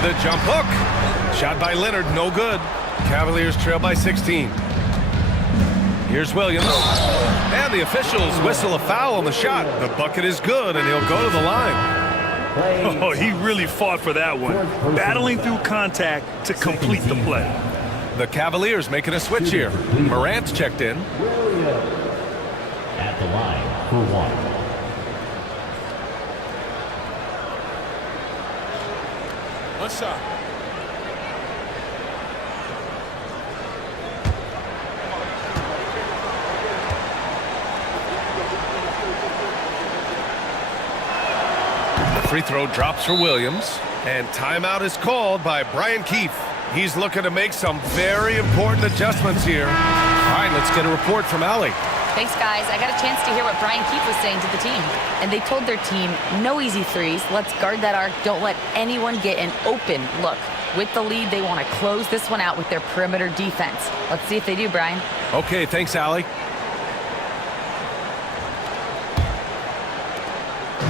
The jump hook. Shot by Leonard, no good. Cavaliers trail by 16. Here's Williams. And the officials whistle a foul on the shot. The bucket is good, and he'll go to the line. Oh, he really fought for that one. Battling through contact to complete the play. The Cavaliers making a switch here. Morant's checked in. At the line for 1. One shot. Free throw drops for Williams. And timeout is called by Brian Keefe. He's looking to make some very important adjustments here. All right, let's get a report from Allie. Thanks, guys. I got a chance to hear what Brian Keefe was saying to the team. And they told their team, no easy threes. Let's guard that arc. Don't let anyone get an open look. With the lead, they want to close this one out with their perimeter defense. Let's see if they do, Brian. Okay, thanks, Allie.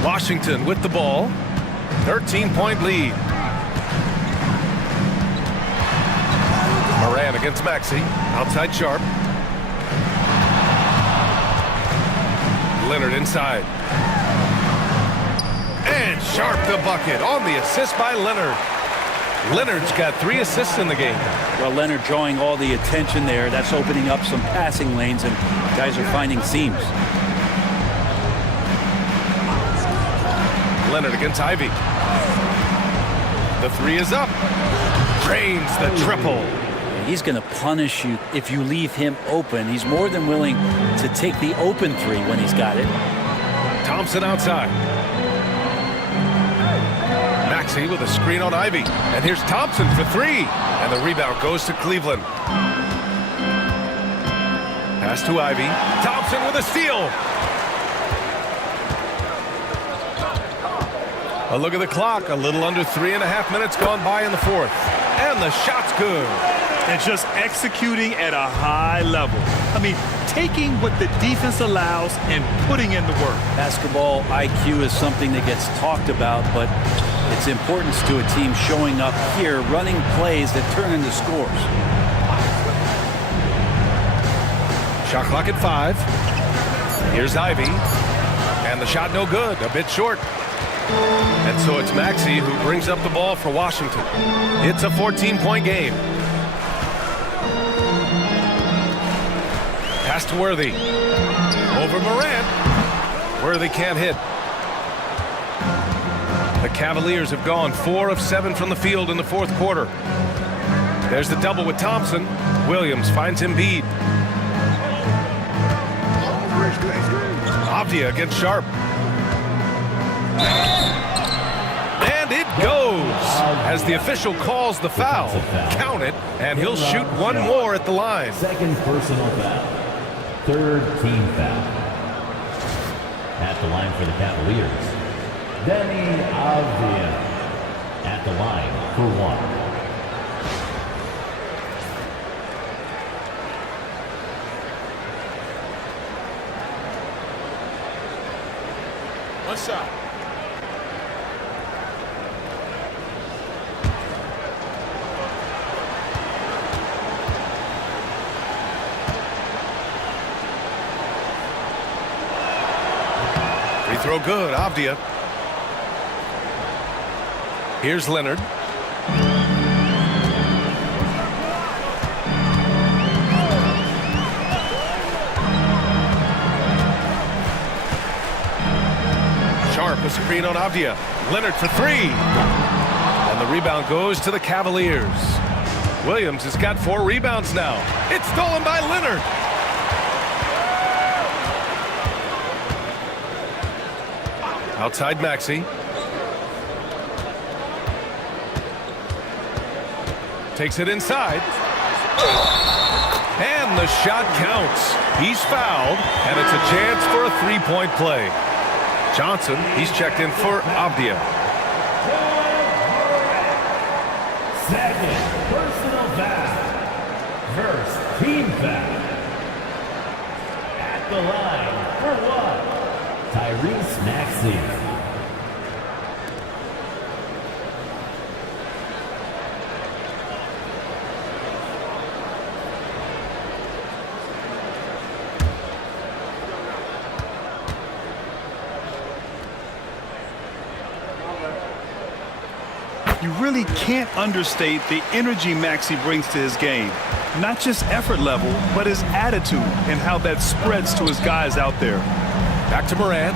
Washington with the ball. 13-point lead. Moran against Maxey. Outside Sharp. Leonard inside. And Sharp the bucket on the assist by Leonard. Leonard's got 3 assists in the game. Well, Leonard drawing all the attention there. That's opening up some passing lanes, and guys are finding seams. Leonard against Ivy. The 3 is up. Drains the triple. He's going to punish you if you leave him open. He's more than willing to take the open 3 when he's got it. Thompson outside. Maxey with a screen on Ivy. And here's Thompson for 3. And the rebound goes to Cleveland. Pass to Ivy. Thompson with a steal. A look at the clock. A little under 3.5 minutes gone by in the 4th. And the shot's good. And just executing at a high level. I mean, taking what the defense allows and putting in the work. Basketball IQ is something that gets talked about, but its importance to a team showing up here, running plays that turn into scores. Shot clock at 5. Here's Ivy. And the shot no good. A bit short. And so it's Maxey who brings up the ball for Washington. It's a 14-point game. Pass to Worthy. Over Morant. Worthy can't hit. The Cavaliers have gone 4 of 7 from the field in the 4th quarter. There's the double with Thompson. Williams finds Embiid. Avdia against Sharp. And it goes as the official calls the foul. Count it, and he'll shoot 1 more at the line. Second personal foul. 3rd team foul. At the line for the Cavaliers, Deni Avdia. At the line for 1. One shot. Free throw good, Avdia. Here's Leonard. Sharp, a screen on Avdia. Leonard for 3. And the rebound goes to the Cavaliers. Williams has got 4 rebounds now. It's stolen by Leonard. Outside Maxey. Takes it inside. And the shot counts. He's fouled, and it's a chance for a 3-point play. Johnson, he's checked in for Avdia. Second personal foul. First team foul. At the line for 1. Tyrese Maxey. You really can't understate the energy Maxey brings to his game. Not just effort level, but his attitude and how that spreads to his guys out there. Back to Morant.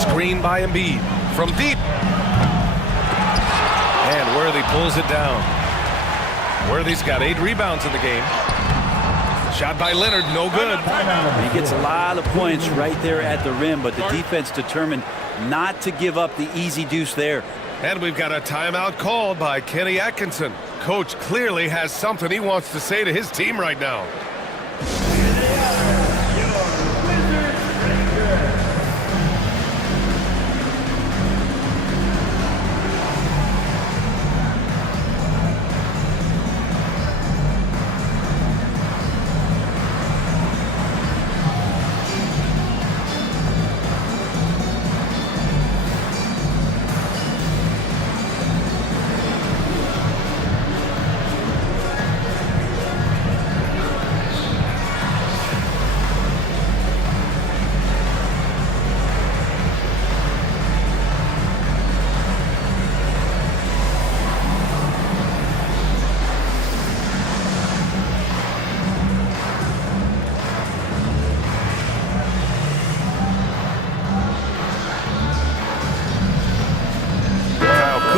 Screen by Embiid from deep. And Worthy pulls it down. Worthy's got 8 rebounds in the game. Shot by Leonard, no good. He gets a lot of points right there at the rim, but the defense determined not to give up the easy deuce there. And we've got a timeout called by Kenny Atkinson. Coach clearly has something he wants to say to his team right now.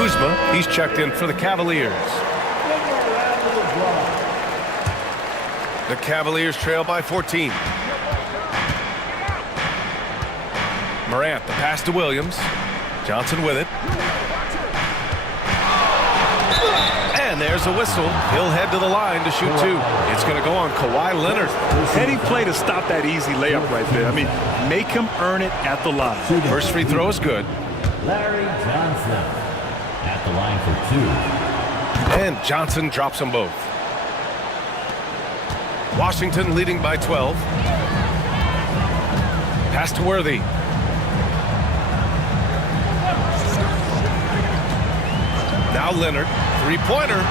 Kuzma, he's checked in for the Cavaliers. The Cavaliers trail by 14. Morant, the pass to Williams. Johnson with it. And there's a whistle. He'll head to the line to shoot two. It's going to go on Kawhi Leonard. Heady play to stop that easy layup right there. I mean, make him earn it at the line. First free throw is good. Larry Johnson at the line for two. And Johnson drops them both. Washington leading by 12. Pass to Worthy. Now Leonard, three-pointer.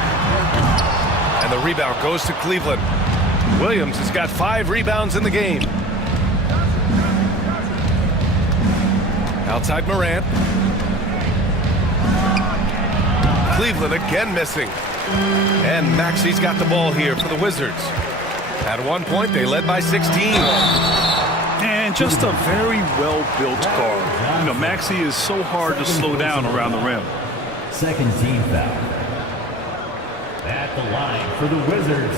And the rebound goes to Cleveland. Williams has got 5 rebounds in the game. Outside Morant. Cleveland again missing. And Maxi's got the ball here for the Wizards. At one point, they led by 16. And just a very well-built guard. You know, Maxey is so hard to slow down around the rim. Second team foul. At the line for the Wizards,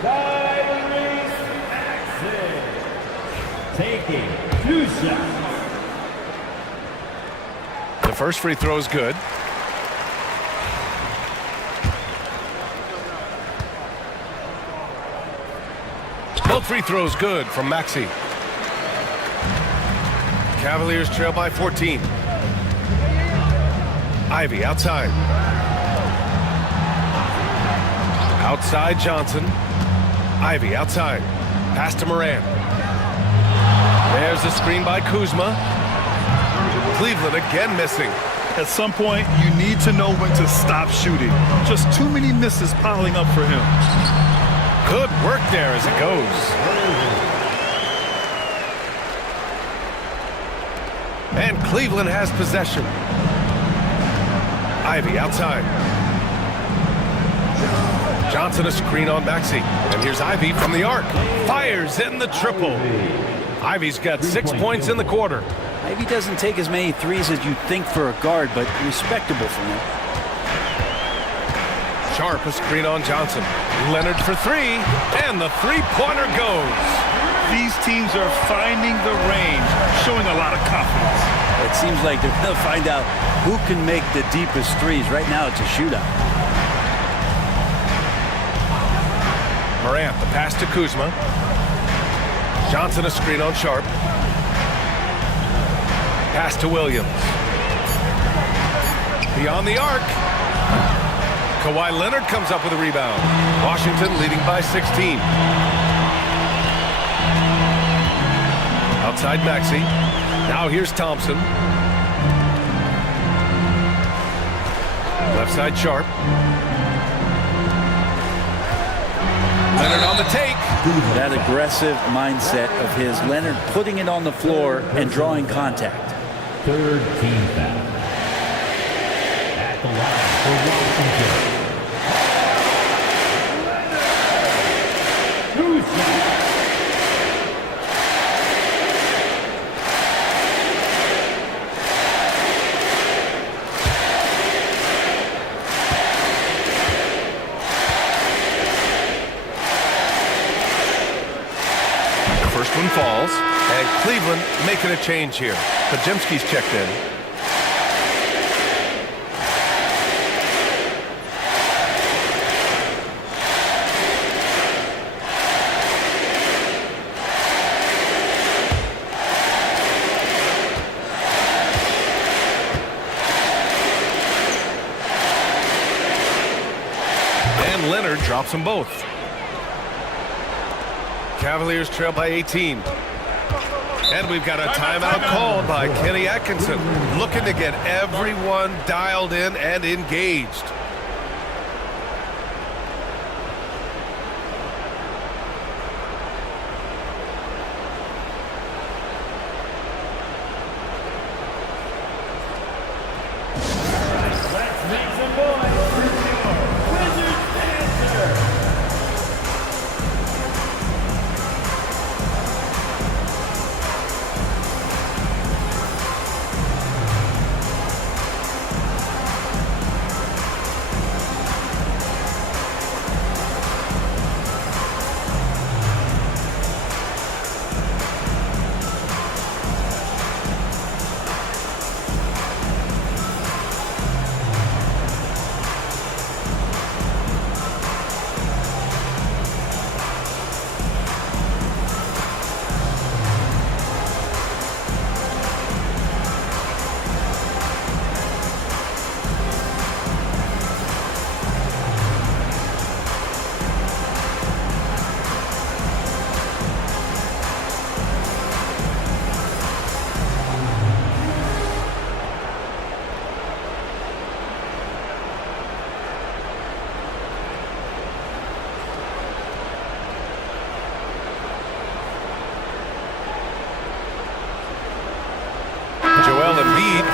Tyrese Maxey taking 2 shots. The first free throw is good. Both free throws good from Maxey. Cavaliers trail by 14. Ivy outside. Outside Johnson. Ivy outside. Pass to Morant. There's the screen by Kuzma. Cleveland again missing. At some point, you need to know when to stop shooting. Just too many misses piling up for him. Good work there as it goes. And Cleveland has possession. Ivy outside. Johnson a screen on Maxey. And here's Ivy from the arc. Fires in the triple. Ivy's got 6 points in the quarter. Ivy doesn't take as many threes as you'd think for a guard, but respectable for him. Sharp a screen on Johnson. Leonard for 3. And the three-pointer goes. These teams are finding the range, showing a lot of confidence. It seems like they're going to find out who can make the deepest threes. Right now, it's a shootout. Morant, the pass to Kuzma. Johnson a screen on Sharp. Pass to Williams. Beyond the arc. Kawhi Leonard comes up with a rebound. Washington leading by 16. Outside Maxey. Now here's Thompson. Left side Sharp. Leonard on the take. That aggressive mindset of his. Leonard putting it on the floor and drawing contact. Third team foul. At the line for Washington. First one falls, and Cleveland making a change here. Podziemski's checked in. And Leonard drops them both. Cavaliers trail by 18. And we've got a timeout called by Kenny Atkinson, looking to get everyone dialed in and engaged. Let's make some noise for your Wizards dancer.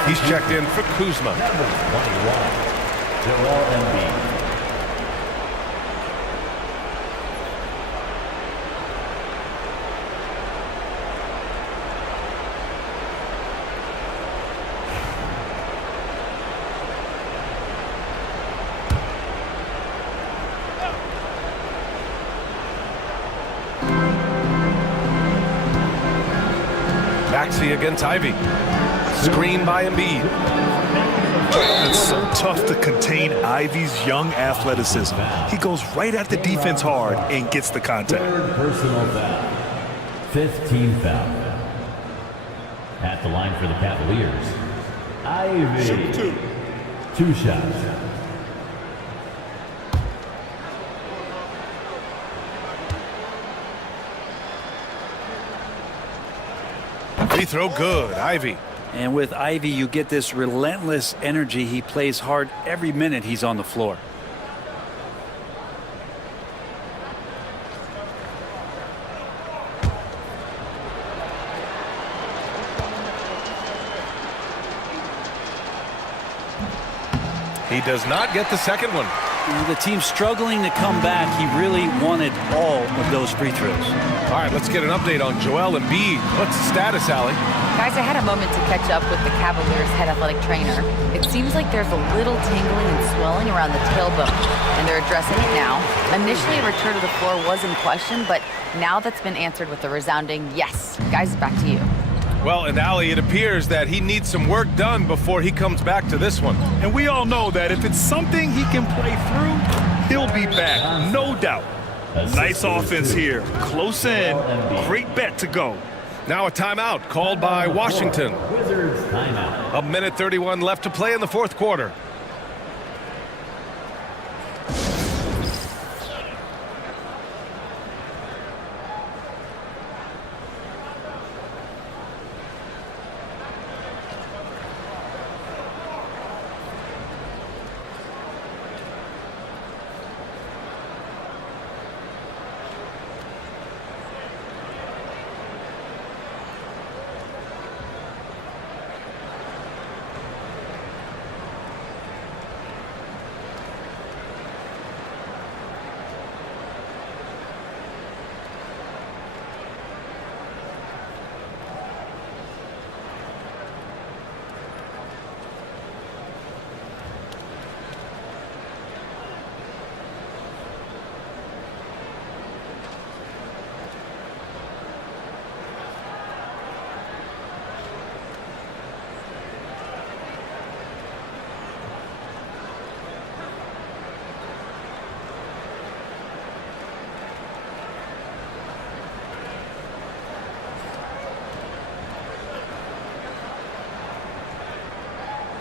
He's checked in for Kuzma. Number 21, Joel Embiid. Maxey against Ivy. Screen by Embiid. It's so tough to contain Ivy's young athleticism. He goes right at the defense hard and gets the contact. Third personal foul. 5th team foul. At the line for the Cavaliers, Ivy. Shoot 2. 2 shots. Free throw good. Ivy. And with Ivy, you get this relentless energy. He plays hard every minute he's on the floor. He does not get the second one. The team's struggling to come back. He really wanted all of those free throws. All right, let's get an update on Joel Embiid. What's the status, Allie? Guys, I had a moment to catch up with the Cavaliers head athletic trainer. It seems like there's a little tingling and swelling around the tailbone, and they're addressing it now. Initially, a return to the floor was in question, but now that's been answered with a resounding yes. Guys, back to you. Well, and Allie, it appears that he needs some work done before he comes back to this one. And we all know that if it's something he can play through, he'll be back, no doubt. Nice offense here. Close in. Great bet to go. Now a timeout called by Washington. Wizards timeout. A minute 31 left to play in the fourth quarter.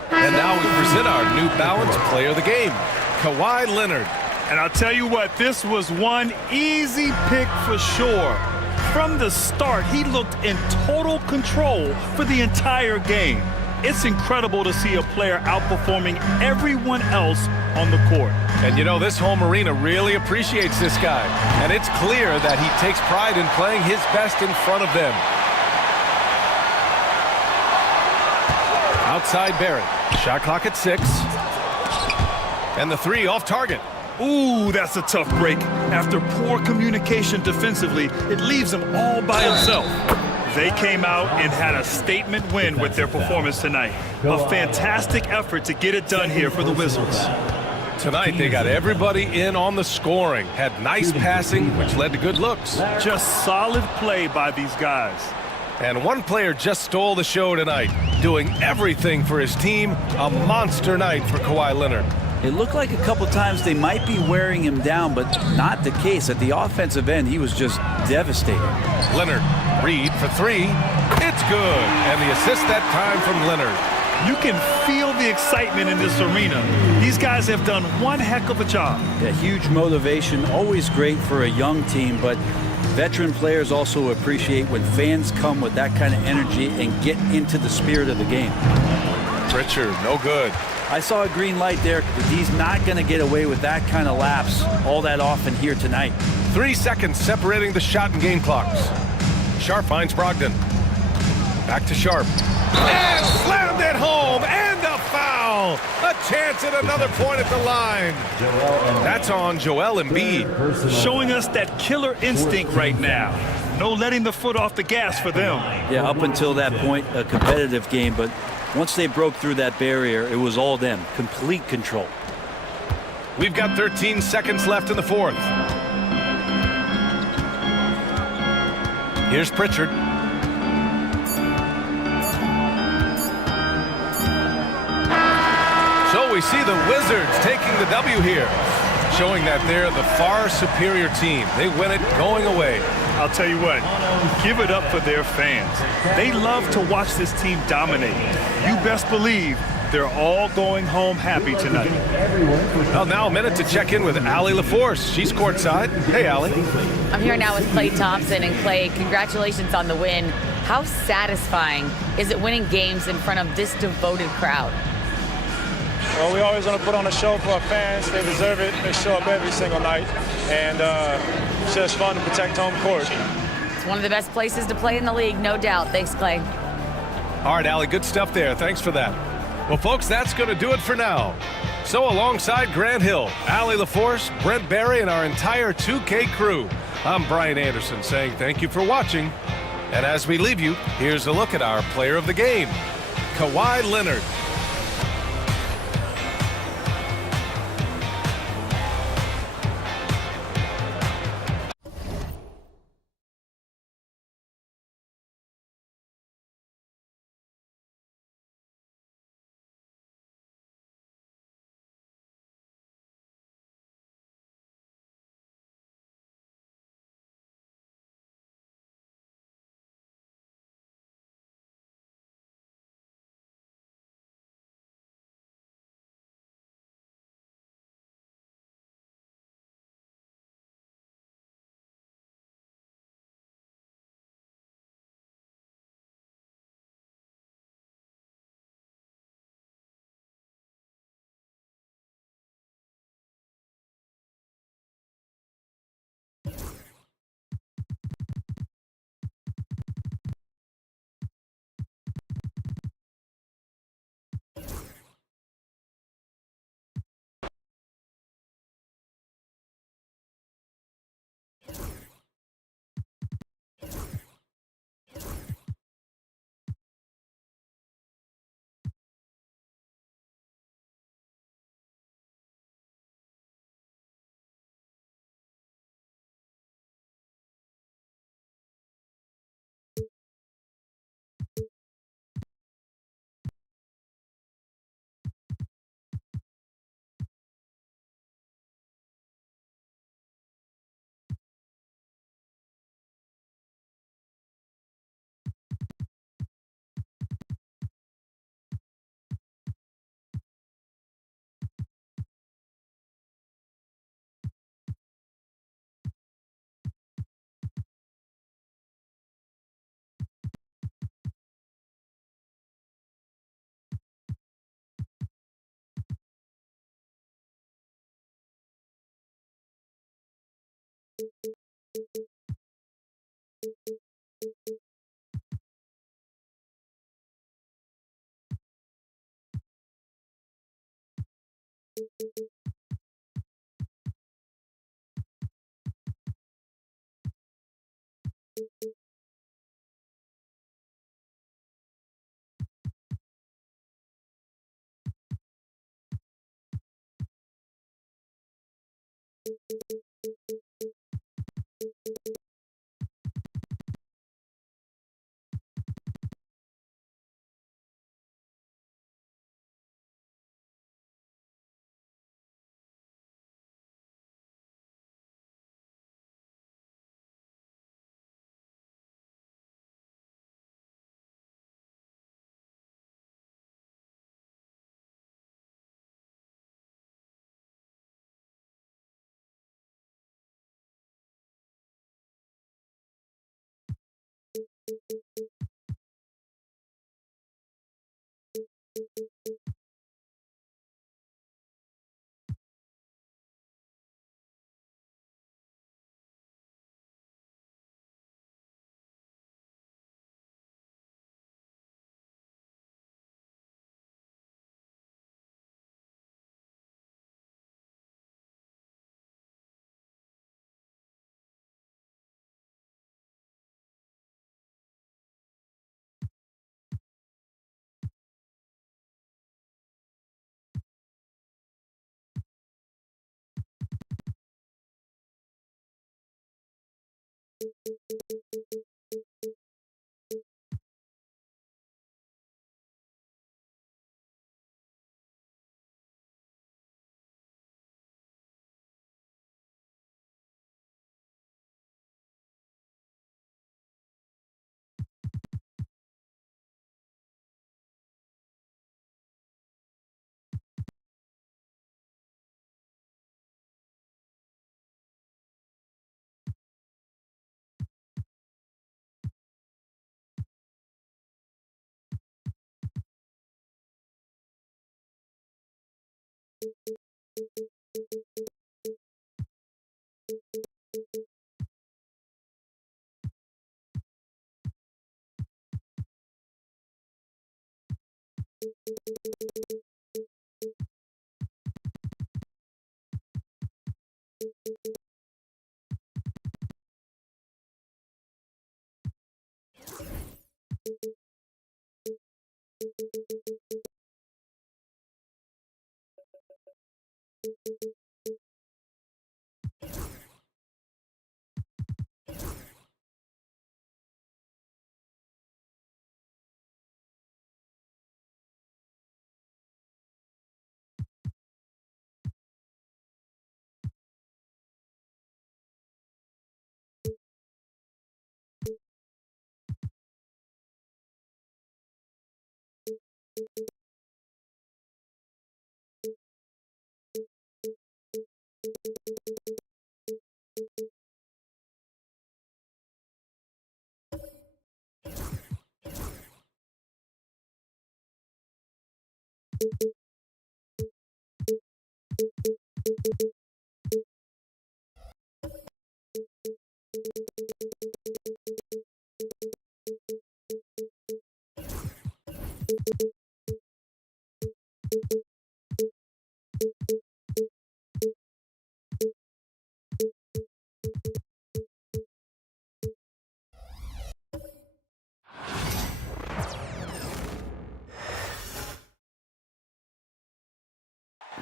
And now we present our New Balance Player of the Game, Kawhi Leonard. And I'll tell you what, this was one easy pick for sure. From the start, he looked in total control for the entire game. It's incredible to see a player outperforming everyone else on the court. And you know, this home arena really appreciates this guy. And it's clear that he takes pride in playing his best in front of them. Outside Barrett. Shot clock at 6. And the 3 off target. Ooh, that's a tough break. After poor communication defensively, it leaves him all by himself. They came out and had a statement win with their performance tonight. A fantastic effort to get it done here for the Wizards. Tonight, they got everybody in on the scoring. Had nice passing, which led to good looks. Just solid play by these guys. And one player just stole the show tonight, doing everything for his team. A monster night for Kawhi Leonard. It looked like a couple times they might be wearing him down, but not the case. At the offensive end, he was just devastating. Leonard, Reed for 3. It's good. And the assist that time from Leonard. You can feel the excitement in this arena. These guys have done one heck of a job. A huge motivation, always great for a young team, but veteran players also appreciate when fans come with that kind of energy and get into the spirit of the game. Pritchard, no good. I saw a green light there. He's not going to get away with that kind of lapse all that often here tonight. 3 seconds separating the shot and game clocks. Sharp finds Brogdon. Back to Sharp. And slammed it home. chance at another point at the line. That's on Joel Embiid. Showing us that killer instinct right now. No letting the foot off the gas for them. Yeah, up until that point, a competitive game, but once they broke through that barrier, it was all them. Complete control. We've got 13 seconds left in the fourth. Here's Pritchard. So we see the Wizards taking the W here, showing that they're the far superior team. They win it going away. I'll tell you what, give it up for their fans. They love to watch this team dominate. You best believe they're all going home happy tonight. Well, now a minute to check in with Allie LaForce. She's courtside. Hey, Allie. I'm here now with Klay Thompson. And Klay, congratulations on the win. How satisfying is it winning games in front of this devoted crowd? Well, we always want to put on a show for our fans. They deserve it. They show up every single night. And it's just fun to protect home court. It's one of the best places to play in the league, no doubt. Thanks, Klay. All right, Allie, good stuff there. Thanks for that. Well, folks, that's going to do it for now. So alongside Grant Hill, Allie LaForce, Brent Barry, and our entire 2K crew, I'm Brian Anderson saying thank you for watching. And as we leave you, here's a look at our player of the game, Kawhi Leonard.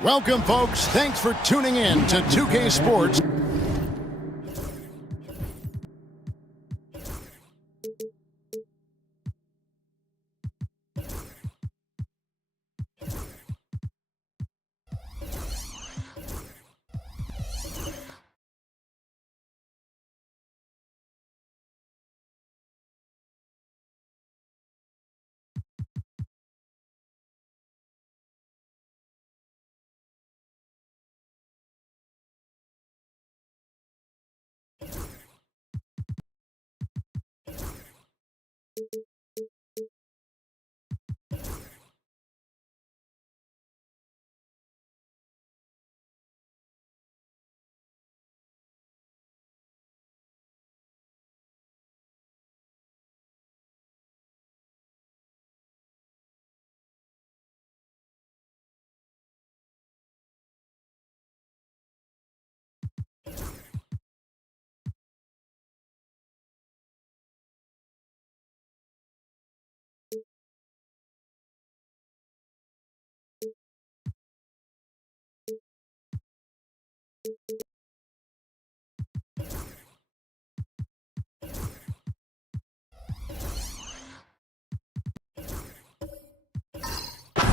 Welcome, folks. Thanks for tuning in to 2K Sports.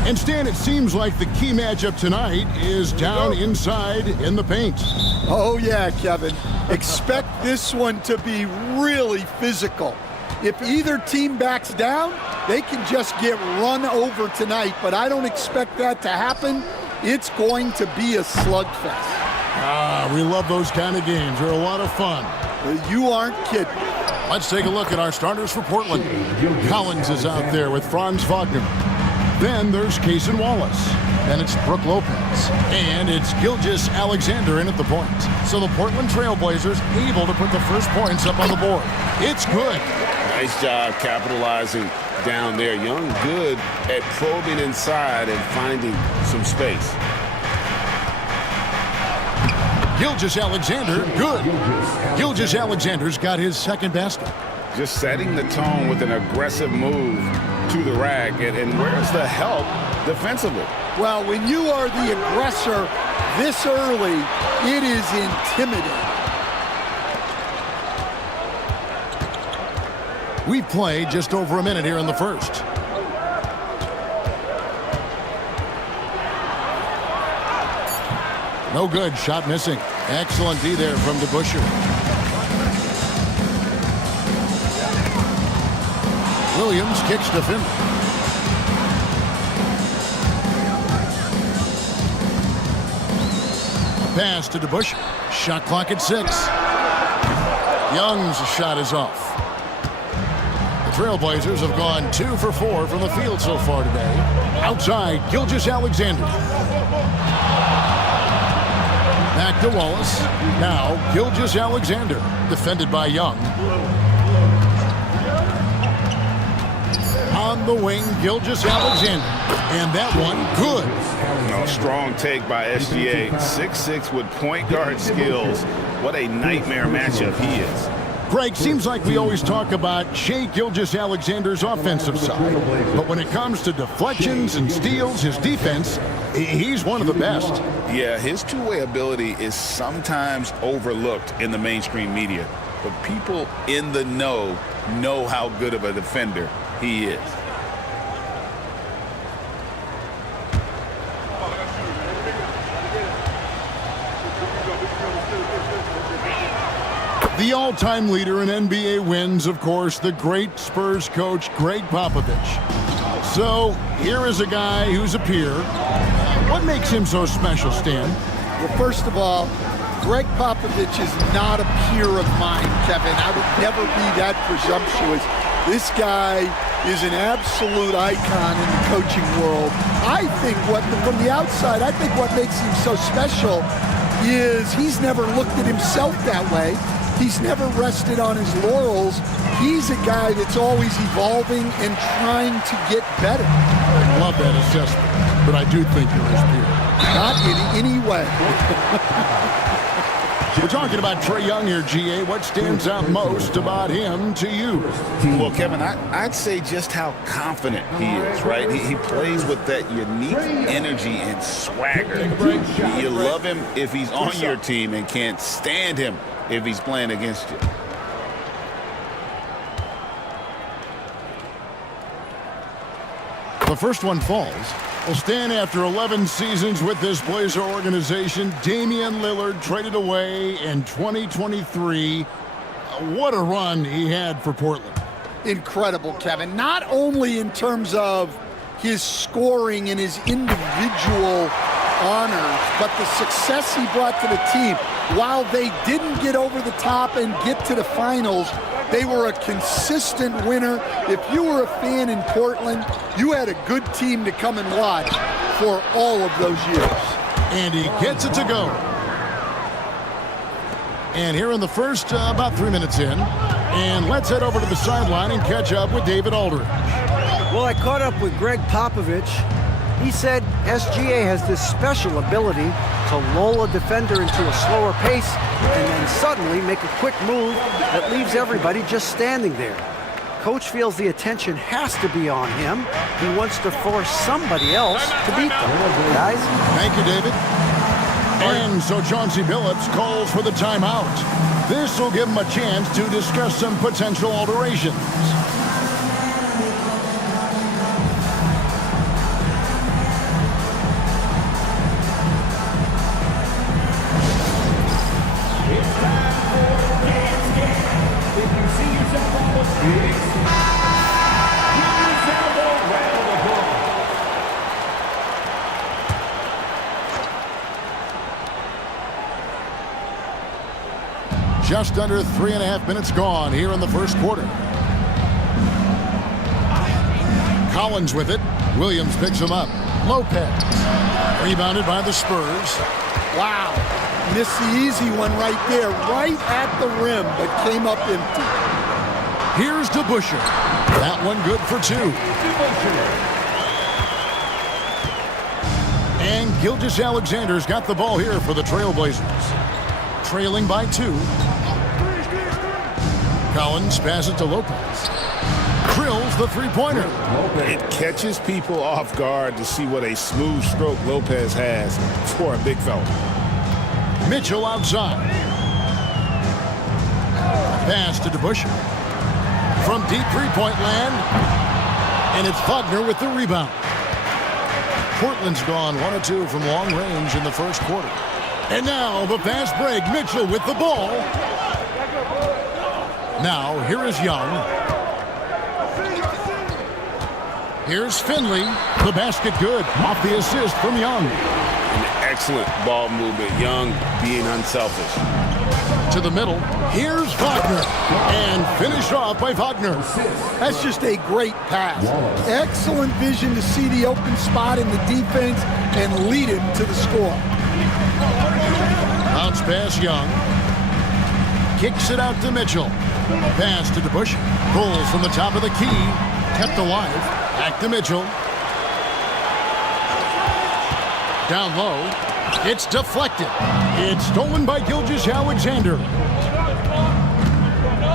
And Stan, it seems like the key matchup tonight is down inside in the paint. Oh yeah, Kevin. Expect this one to be really physical. If either team backs down, they can just get run over tonight, but I don't expect that to happen. It's going to be a slugfest. We love those kind of games. They're a lot of fun. You aren't kidding. Let's take a look at our starters for Portland. Collins is out there with Franz Wagner. Then there's Cason Wallace. And it's Brook Lopez. And it's Gilgeous-Alexander in at the point. So the Portland Trailblazers able to put the first points up on the board. It's good. Nice job capitalizing down there. Young good at probing inside and finding some space. Gilgeous-Alexander, good. Gilgeous-Alexander's got his second basket. Just setting the tone with an aggressive move to the rack. And where's the help defensively? Well, when you are the aggressor this early, it is intimidating. We've played just over a minute here in the first. No good. Shot missing. Excellent D there from DeBusschere. Williams kicks to Finley. Pass to DeBusschere. Shot clock at 6. Young's shot is off. The Trailblazers have gone 2 for 4 from the field so far today. Outside, Gilgeous-Alexander. Back to Wallace. Now, Gilgeous-Alexander, defended by Young. On the wing, Gilgeous-Alexander. And that one, good. No, strong take by SGA. 6'6" with point guard skills. What a nightmare matchup he is. Greg, seems like we always talk about Shai Gilgeous-Alexander's offensive side. But when it comes to deflections and steals, his defense, He's one of the best. Yeah, his two-way ability is sometimes overlooked in the mainstream media, but people in the know how good of a defender he is. The all-time leader in NBA wins, of course, the great Spurs coach, Greg Popovich. So here is a guy who's a peer. What makes him so special, Stan? Well, first of all, Greg Popovich is not a peer of mine, Kevin. I would never be that presumptuous. This guy is an absolute icon in the coaching world. I think from the outside, I think what makes him so special is he's never looked at himself that way. He's never rested on his laurels. He's a guy that's always evolving and trying to get better. I love that assessment, but I do think you're his peer. Not in any way. We're talking about Trae Young here, GA. What stands out most about him to you? Well, Kevin, I'd say just how confident he is, right? He plays with that unique energy and swagger. You love him if he's on your team and can't stand him if he's playing against you. The first one falls. Will stand after 11 seasons with this Blazer organization. Damian Lillard traded away in 2023. What a run he had for Portland. Incredible, Kevin. Not only in terms of his scoring and his individual honors, but the success he brought to the team. While they didn't get over the top and get to the finals, they were a consistent winner. If you were a fan in Portland, you had a good team to come and watch for all of those years. And he gets it to go. And here in the first, about 3 minutes in. And let's head over to the sideline and catch up with David Aldridge. Well, I caught up with Greg Popovich. He said SGA has this special ability to lull a defender into a slower pace and then suddenly make a quick move that leaves everybody just standing there. Coach feels the attention has to be on him. He wants to force somebody else to beat them. Guys? Thank you, David. And so Chauncey Billups calls for the timeout. This will give him a chance to discuss some potential alterations. Just under 3.5 minutes gone here in the first quarter. Collins with it. Williams picks him up. Lopez. Rebounded by the Spurs. Wow. Missed the easy one right there, right at the rim, but came up empty. Here's DeBusschere. That one good for two. And Gilgeous-Alexander's got the ball here for the Trailblazers. Trailing by 2. Collins passes to Lopez. Drills the three-pointer. It catches people off guard to see what a smooth stroke Lopez has for a big fella. Mitchell outside. Pass to DeBusschere. From deep three-point land. And it's Wagner with the rebound. Portland's gone 1 of 2 from long range in the first quarter. And now the fast break. Mitchell with the ball. Now here is Young. Here's Finley. The basket good. Off the assist from Young. An excellent ball movement. Young being unselfish. To the middle. Here's Wagner. And finished off by Wagner. That's just a great pass. Excellent vision to see the open spot in the defense and lead him to the score. Bounce pass Young. Kicks it out to Mitchell. Pass to DeBusschere. Pulls from the top of the key. Kept alive. Back to Mitchell. Down low. It's deflected. It's stolen by Gilgeous-Alexander.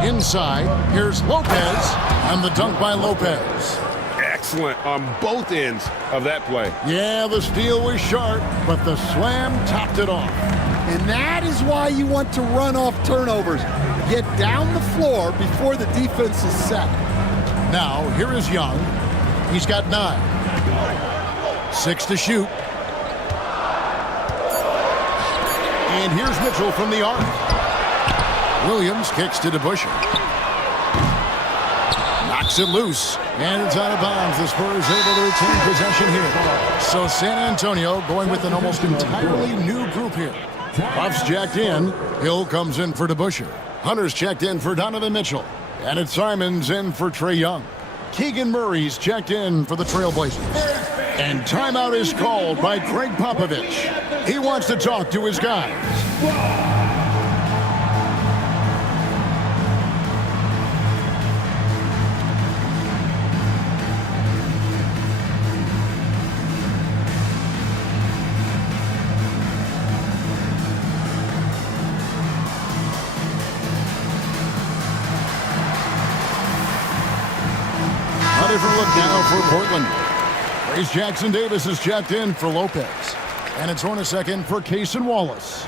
Inside. Here's Lopez. And the dunk by Lopez. excellent on both ends of that play. Yeah, the steal was sharp, but the slam topped it off. And that is why you want to run off turnovers. Get down the floor before the defense is set. Now, here is Young. He's got 9. 6 to shoot. And here's Mitchell from the arc. Williams kicks to DeBusschere. Knocks it loose. And it's out of bounds. The Spurs able to retain possession here. So San Antonio going with an almost entirely new group here. Buff's checked in. Hill comes in for DeBusschere. Hunter's checked in for Donovan Mitchell. And it's Simons in for Trae Young. Keegan Murray's checked in for the Trailblazers. And timeout is called by Greg Popovich. He wants to talk to his guys. A different look now for Portland. Trace Jackson Davis is checked in for Lopez. And it's Hornacek in for Cason Wallace.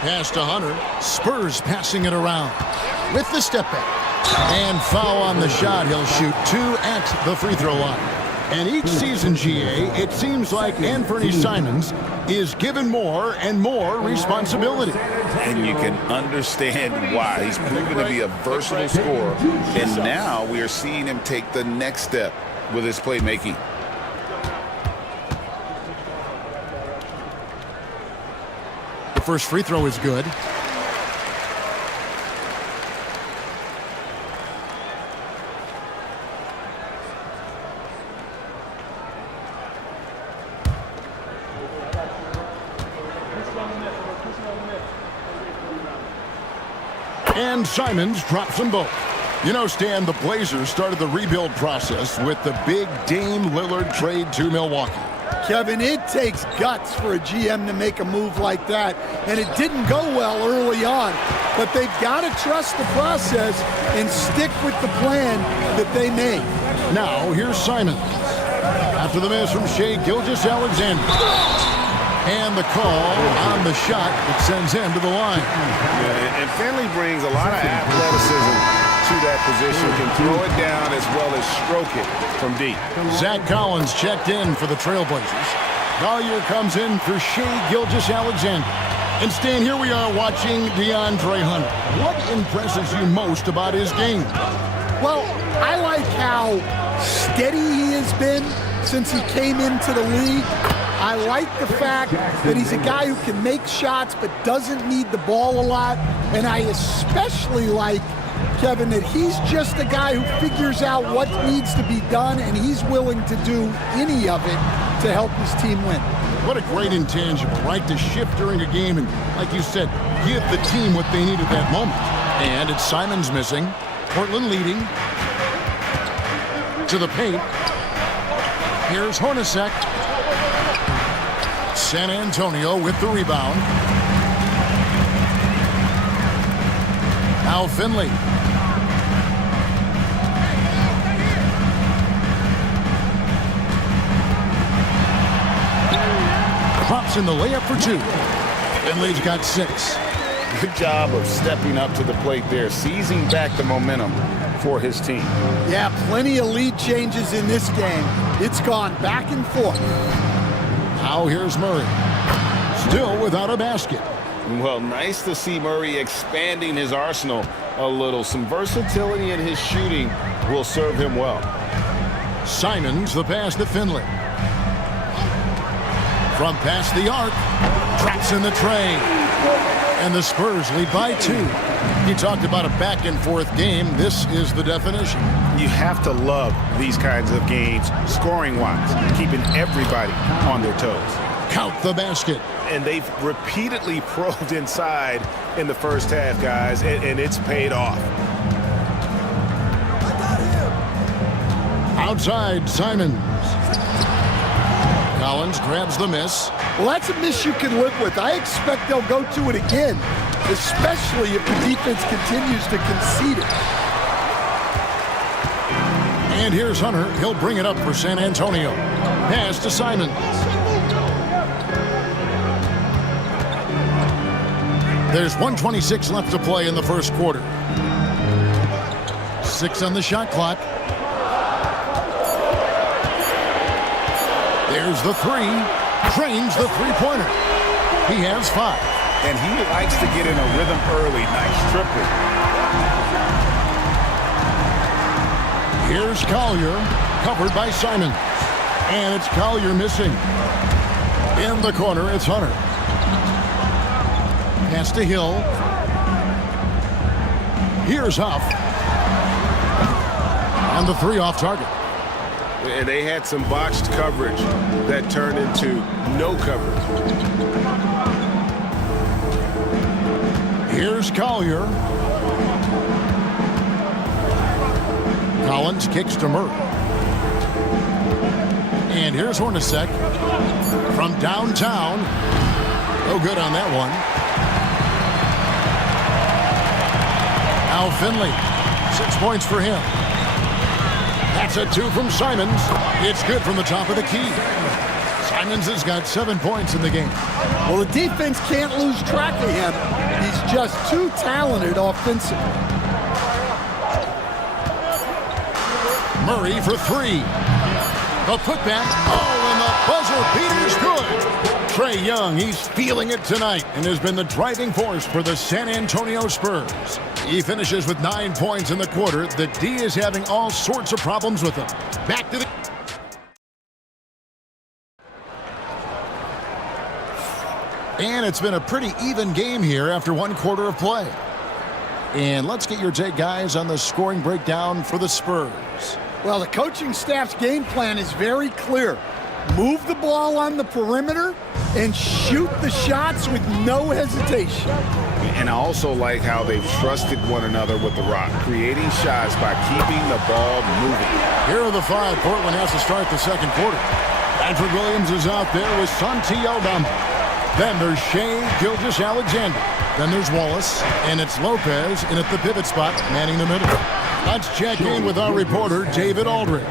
Pass to Hunter. Spurs passing it around with the step back. And foul on the shot. He'll shoot 2 at the free throw line. And each season, GA, it seems like Anthony Simons is given more and more responsibility. And you can understand why. He's proven to be a versatile scorer. And now we are seeing him take the next step with his playmaking. The first free throw is good. And Simons drops them both. You know, Stan, the Blazers started the rebuild process with the big Dame Lillard trade to Milwaukee. Kevin, it takes guts for a GM to make a move like that, and it didn't go well early on. But they've got to trust the process and stick with the plan that they made. Now, here's Simons. After the miss from Shai Gilgeous-Alexander. And the call on the shot that sends him to the line. Yeah, and Finley brings a lot of athleticism to that position. Can throw it down as well as stroke it from deep. Zach Collins checked in for the Trailblazers. Collier comes in for Shai Gilgeous-Alexander. And Stan, here we are watching DeAndre Hunter. What impresses you most about his game? Well, I like how steady he has been since he came into the league. I like the fact that he's a guy who can make shots but doesn't need the ball a lot. And I especially like, Kevin, that he's just a guy who figures out what needs to be done, and he's willing to do any of it to help his team win. What a great intangible, right? To shift during a game and, like you said, give the team what they need at that moment. And it's Simons missing. Portland leading. To the paint. Here's Hornacek. San Antonio with the rebound. Now Finley. Pops in the layup for 2. Finley's got 6. Good job of stepping up to the plate there, seizing back the momentum for his team. Yeah, plenty of lead changes in this game. It's gone back and forth. Now here's Murray. Still without a basket. Well, nice to see Murray expanding his arsenal a little. Some versatility in his shooting will serve him well. Simons, the pass to Finley. From past the arc. Drops in the tray. And the Spurs lead by 2. He talked about a back-and-forth game. This is the definition. You have to love these kinds of games, scoring-wise, keeping everybody on their toes. Count the basket. And they've repeatedly probed inside in the first half, guys, and it's paid off. Outside, Simons. Collins grabs the miss. Well, that's a miss you can live with. I expect they'll go to it again, especially if the defense continues to concede it. And here's Hunter. He'll bring it up for San Antonio. Pass to Simons. There's 1:26 left to play in the first quarter. 6 on the shot clock. There's the three. Drains the three-pointer. He has 5. And he likes to get in a rhythm early. Nice triple. Here's Collier, covered by Simons. And it's Collier missing. In the corner, it's Hunter. Pass to Hill. Here's Huff. And the 3 off target. And they had some botched coverage that turned into no coverage. Here's Collier. Collins kicks to Murray. And here's Hornacek from downtown. No good on that one. Al Finley, 6 points for him. That's a 2 from Simons. It's good from the top of the key. Simons has got 7 points in the game. Well, the defense can't lose track of him. He's just too talented offensively. Murray for 3. The putback. Oh, and the buzzer beater's good. Trae Young, he's feeling it tonight and has been the driving force for the San Antonio Spurs. He finishes with 9 points in the quarter. The D is having all sorts of problems with him. Back to the... And it's been a pretty even game here after 1 quarter of play. And let's get your take, guys, on the scoring breakdown for the Spurs. Well, the coaching staff's game plan is very clear. Move the ball on the perimeter and shoot the shots with no hesitation. And I also like how they've trusted one another with the rock, creating shots by keeping the ball moving. Here are the 5 Portland has to start the second quarter. Patrick Williams is out there with Santi Aldama. Then there's Shai Gilgeous-Alexander. Then there's Wallace, and it's Lopez in at the pivot spot, manning the middle. Let's check in with our reporter, David Aldridge.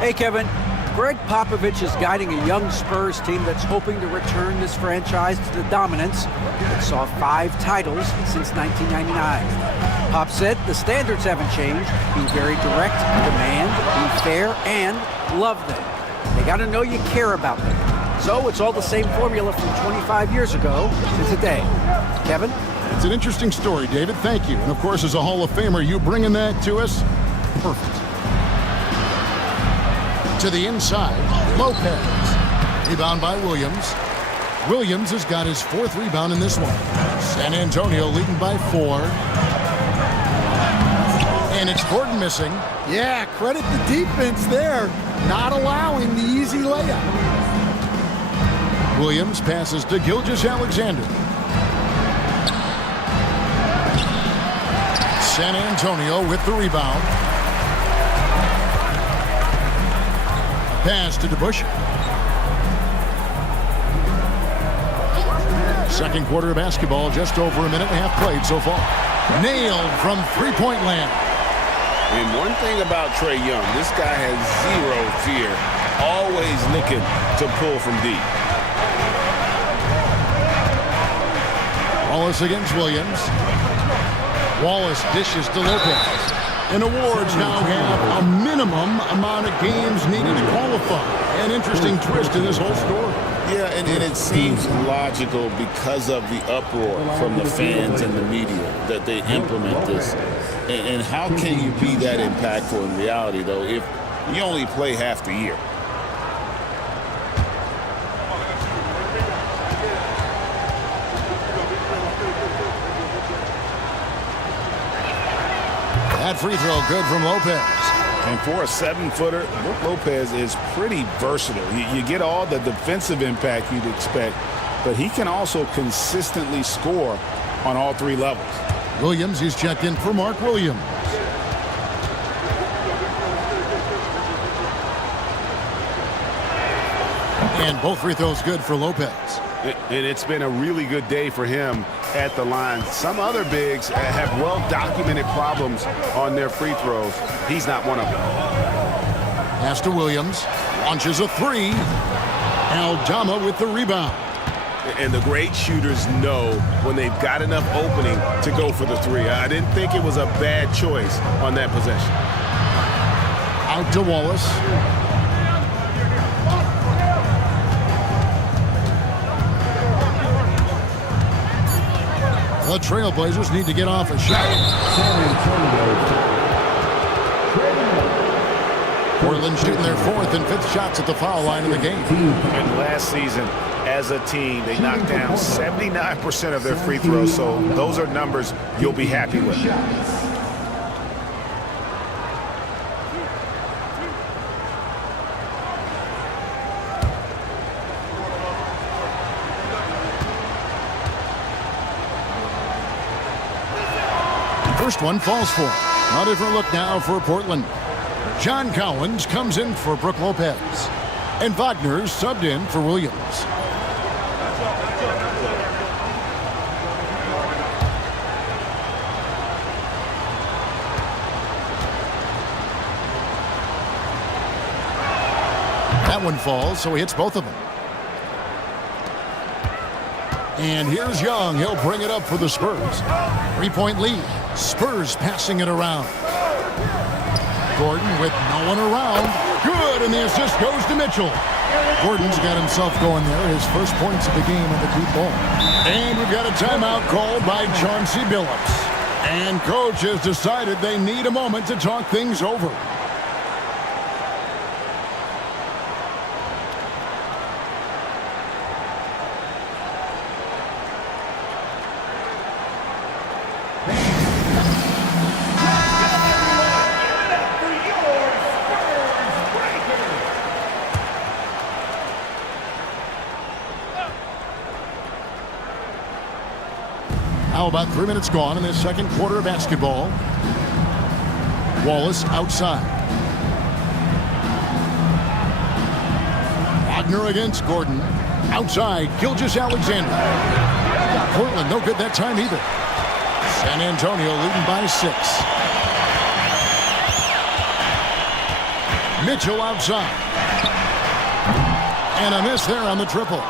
Hey, Kevin. Greg Popovich is guiding a young Spurs team that's hoping to return this franchise to the dominance that saw 5 titles since 1999. Pop said the standards haven't changed. Be very direct, demand, be fair, and love them. They got to know you care about them. So it's all the same formula from 25 years ago to today. Kevin? It's an interesting story, David. Thank you. And, of course, as a Hall of Famer, you bringing that to us? Perfect. To the inside, Lopez. Rebound by Williams. Williams has got his 4th rebound in this one. San Antonio leading by 4. And it's Gordon missing. Yeah, credit the defense there, not allowing the easy layup. Williams passes to Gilgeous-Alexander. San Antonio with the rebound. Pass to DeBusch. Second quarter of basketball, just over a minute and a half played so far. Nailed from three-point land. And one thing about Trae Young, this guy has 0 fear, always looking to pull from deep. Wallace against Williams. Wallace dishes to Lopez. And awards now have a minimum amount of games needed to qualify. An interesting twist in this whole story. Yeah, and it seems logical because of the uproar from the fans and the media that they implement this. And how can you be that impactful in reality, though, if you only play half the year? That free throw good from Lopez. And for a 7-footer, Brook Lopez is pretty versatile. You get all the defensive impact you'd expect, but he can also consistently score on all 3 levels. Williams is checked in for Mark Williams. And both free throws good for Lopez. And it's been a really good day for him at the line. Some other bigs have well-documented problems on their free throws. He's not one of them. Pass to Williams. Launches a three. Aldama with the rebound. And the great shooters know when they've got enough opening to go for the three. I didn't think it was a bad choice on that possession. Out to Wallace. The Trailblazers need to get off a shot. Portland shooting their 4th and 5th shots at the foul line of the game. And last season, as a team, they knocked down 79% of their free throws, so those are numbers you'll be happy with. First one falls for him. A different look now for Portland. John Collins comes in for Brook Lopez. And Wagner's subbed in for Williams. That one falls, so he hits both of them. And here's Young. He'll bring it up for the Spurs. 3-point lead. Spurs passing it around. Gordon with no one around. Good, and the assist goes to Mitchell. Gordon's got himself going there. His first points of the game on the deep ball. And we've got a timeout called by Chauncey Billups. And coach has decided they need a moment to talk things over. Now about 3 minutes gone in this second quarter of basketball. Wallace outside. Wagner against Gordon. Outside, Gilgeous-Alexander. Portland no good that time either. San Antonio leading by 6. Mitchell outside. And a miss there on the triple.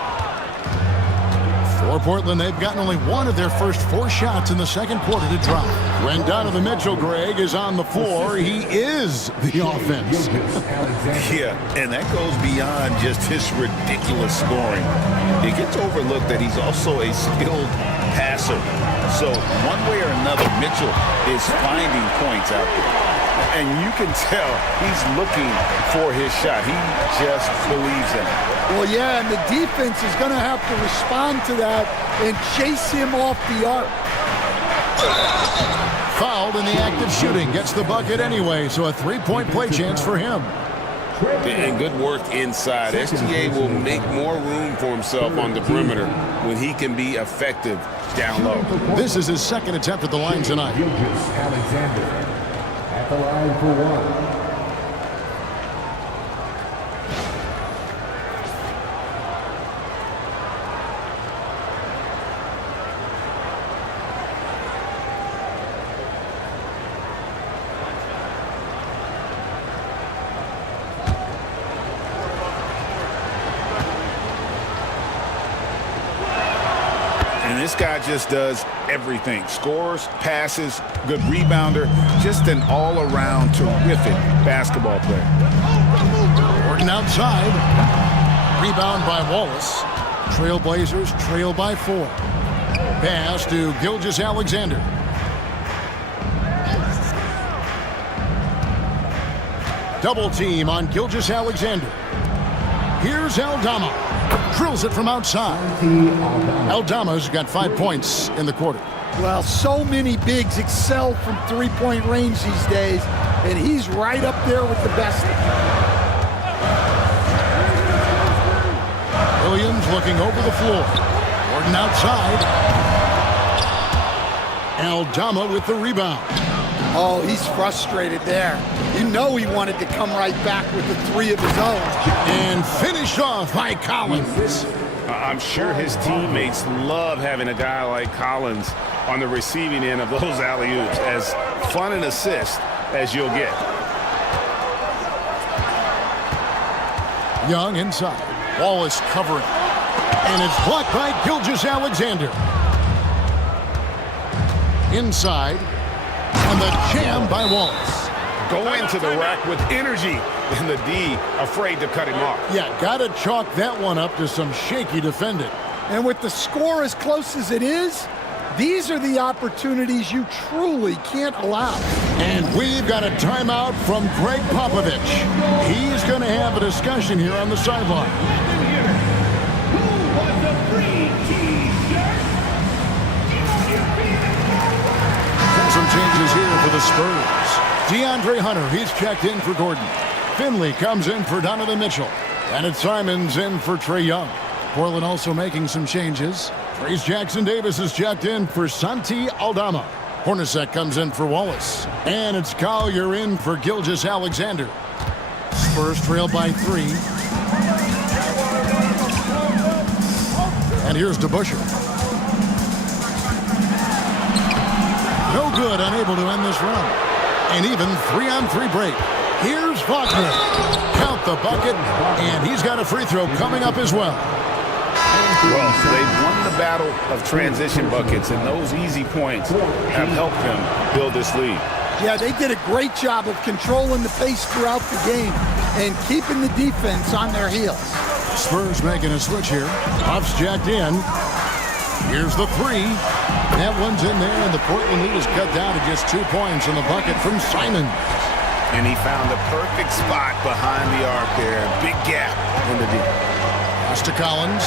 For Portland, they've gotten only one of their first 4 shots in the second quarter to drop. When Donovan Mitchell, Greg, is on the floor, he is the offense. Yeah, and that goes beyond just his ridiculous scoring. It gets overlooked that he's also a skilled passer. So one way or another, Mitchell is finding points out there. And you can tell he's looking for his shot. He just believes in it. Well, yeah, and the defense is going to have to respond to that and chase him off the arc. Fouled in the act of shooting. Gets the bucket anyway, so a 3-point play chance for him. And good work inside. SGA will make more room for himself on the perimeter when he can be effective down low. This is his second attempt at the line tonight. Alexander at the line for 1. This guy just does everything. Scores, passes, good rebounder, just an all-around terrific basketball player. Gordon outside. Rebound by Wallace. Trailblazers trail by 4. Pass to Gilgeous-Alexander. Double team on Gilgeous-Alexander. Here's Aldama. Drills it from outside. Aldama's got 5 points in the quarter. Well, so many bigs excel from 3-point range these days, and he's right up there with the best. Williams looking over the floor. Gordon outside. Aldama with the rebound. Oh, he's frustrated there. You know he wanted to come right back with the 3 of his own. And finished off by Collins. I'm sure his teammates love having a guy like Collins on the receiving end of those alley-oops. As fun an assist as you'll get. Young inside. Wallace covering. And it's blocked by Gilgeous-Alexander. Inside. And the jam by Wallace. Go into the rack with energy. And the D afraid to cut him off. Yeah, got to chalk that one up to some shaky defending. And with the score as close as it is, these are the opportunities you truly can't allow. And we've got a timeout from Greg Popovich. He's going to have a discussion here on the sideline. Some changes here for the Spurs. DeAndre Hunter, he's checked in for Gordon. Finley comes in for Donovan Mitchell. And it's Simons in for Trae Young. Portland also making some changes. Trace Jackson-Davis is checked in for Santi Aldama. Hornacek comes in for Wallace. And it's Collier in for Gilgeous-Alexander. Spurs trail by 3. And here's DeBusschere. No good, unable to end this run. And even 3-on-3 break. Here's Wagner. Count the bucket, and he's got a free throw coming up as well. Well, they've won the battle of transition buckets, and those easy points have helped them build this lead. Yeah, they did a great job of controlling the pace throughout the game and keeping the defense on their heels. Spurs making a switch here. Puff's jacked in. Here's the 3. That one's in there, and the Portland lead is cut down to just 2 points in the bucket from Simons. And he found the perfect spot behind the arc there. Big gap in the deep. Pass to Collins.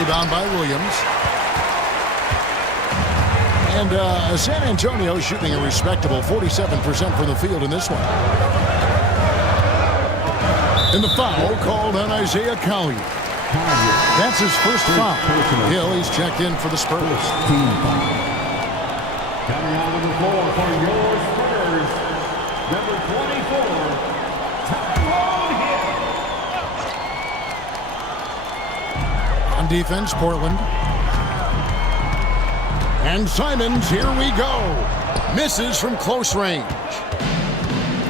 Rebound by Williams. And San Antonio shooting a respectable 47% from the field in this one. And the foul called on Isaiah Collier. That's his first foul. Hill, he's checked in for the Spurs. Coming out of the floor for your Spurs, number 24, Tyrone Hill. On defense, Portland. And Simons, here we go. Misses from close range.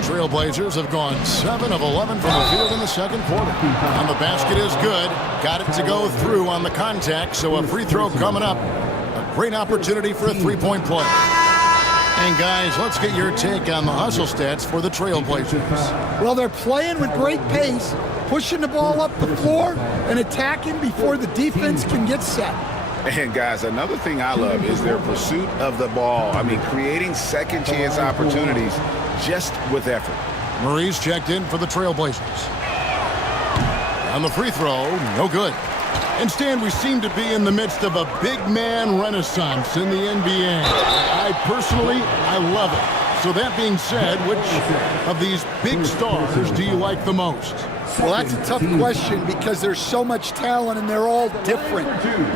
Trailblazers have gone 7 of 11 from the field in the second quarter. And the basket is good. Got it to go through on the contact, so a free throw coming up. A great opportunity for a three-point play. And guys, let's get your take on the hustle stats for the Trailblazers. Well, they're playing with great pace, pushing the ball up the floor and attacking before the defense can get set. And guys, another thing I love is their pursuit of the ball. I mean, creating second chance opportunities just with effort. Murray's checked in for the Trailblazers. On the free throw, no good. And Stan, we seem to be in the midst of a big man renaissance in the NBA. I love it. So that being said, which of these big stars do you like the most? Well, that's a tough question because there's so much talent and they're all different.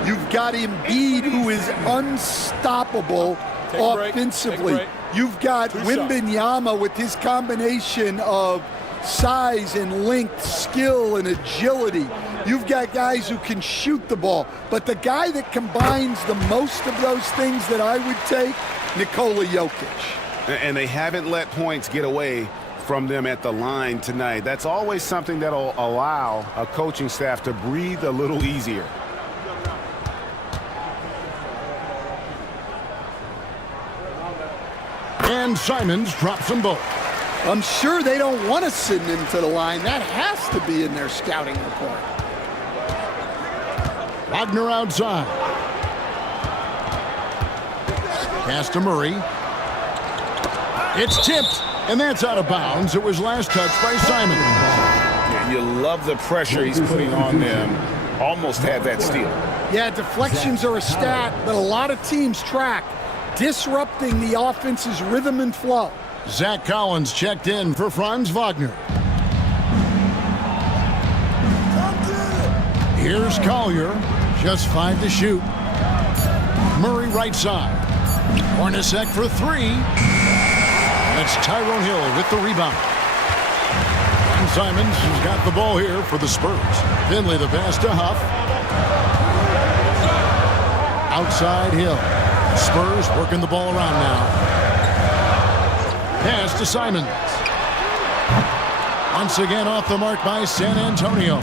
You've got Embiid, who is unstoppable offensively. You've got Wembanyama with his combination of size and length, skill and agility. You've got guys who can shoot the ball. But the guy that combines the most of those things that I would take, Nikola Jokic. And they haven't let points get away from them at the line tonight. That's always something that'll allow a coaching staff to breathe a little easier. And Simons drops them both. I'm sure they don't want to send him to the line. That has to be in their scouting report. Wagner outside. Pass to Murray. It's tipped, and that's out of bounds. It was last touched by Simons. Yeah, you love the pressure he's putting on them. Almost had that steal. Yeah, deflections are a stat that a lot of teams track, disrupting the offense's rhythm and flow. Zach Collins checked in for Franz Wagner. Here's Collier, just 5 to shoot. Murray right side. Hornacek for three. That's Tyrone Hill with the rebound. And Simons has got the ball here for the Spurs. Finley the pass to Huff. Outside Hill. Spurs working the ball around now. Pass to Simons. Once again off the mark by San Antonio.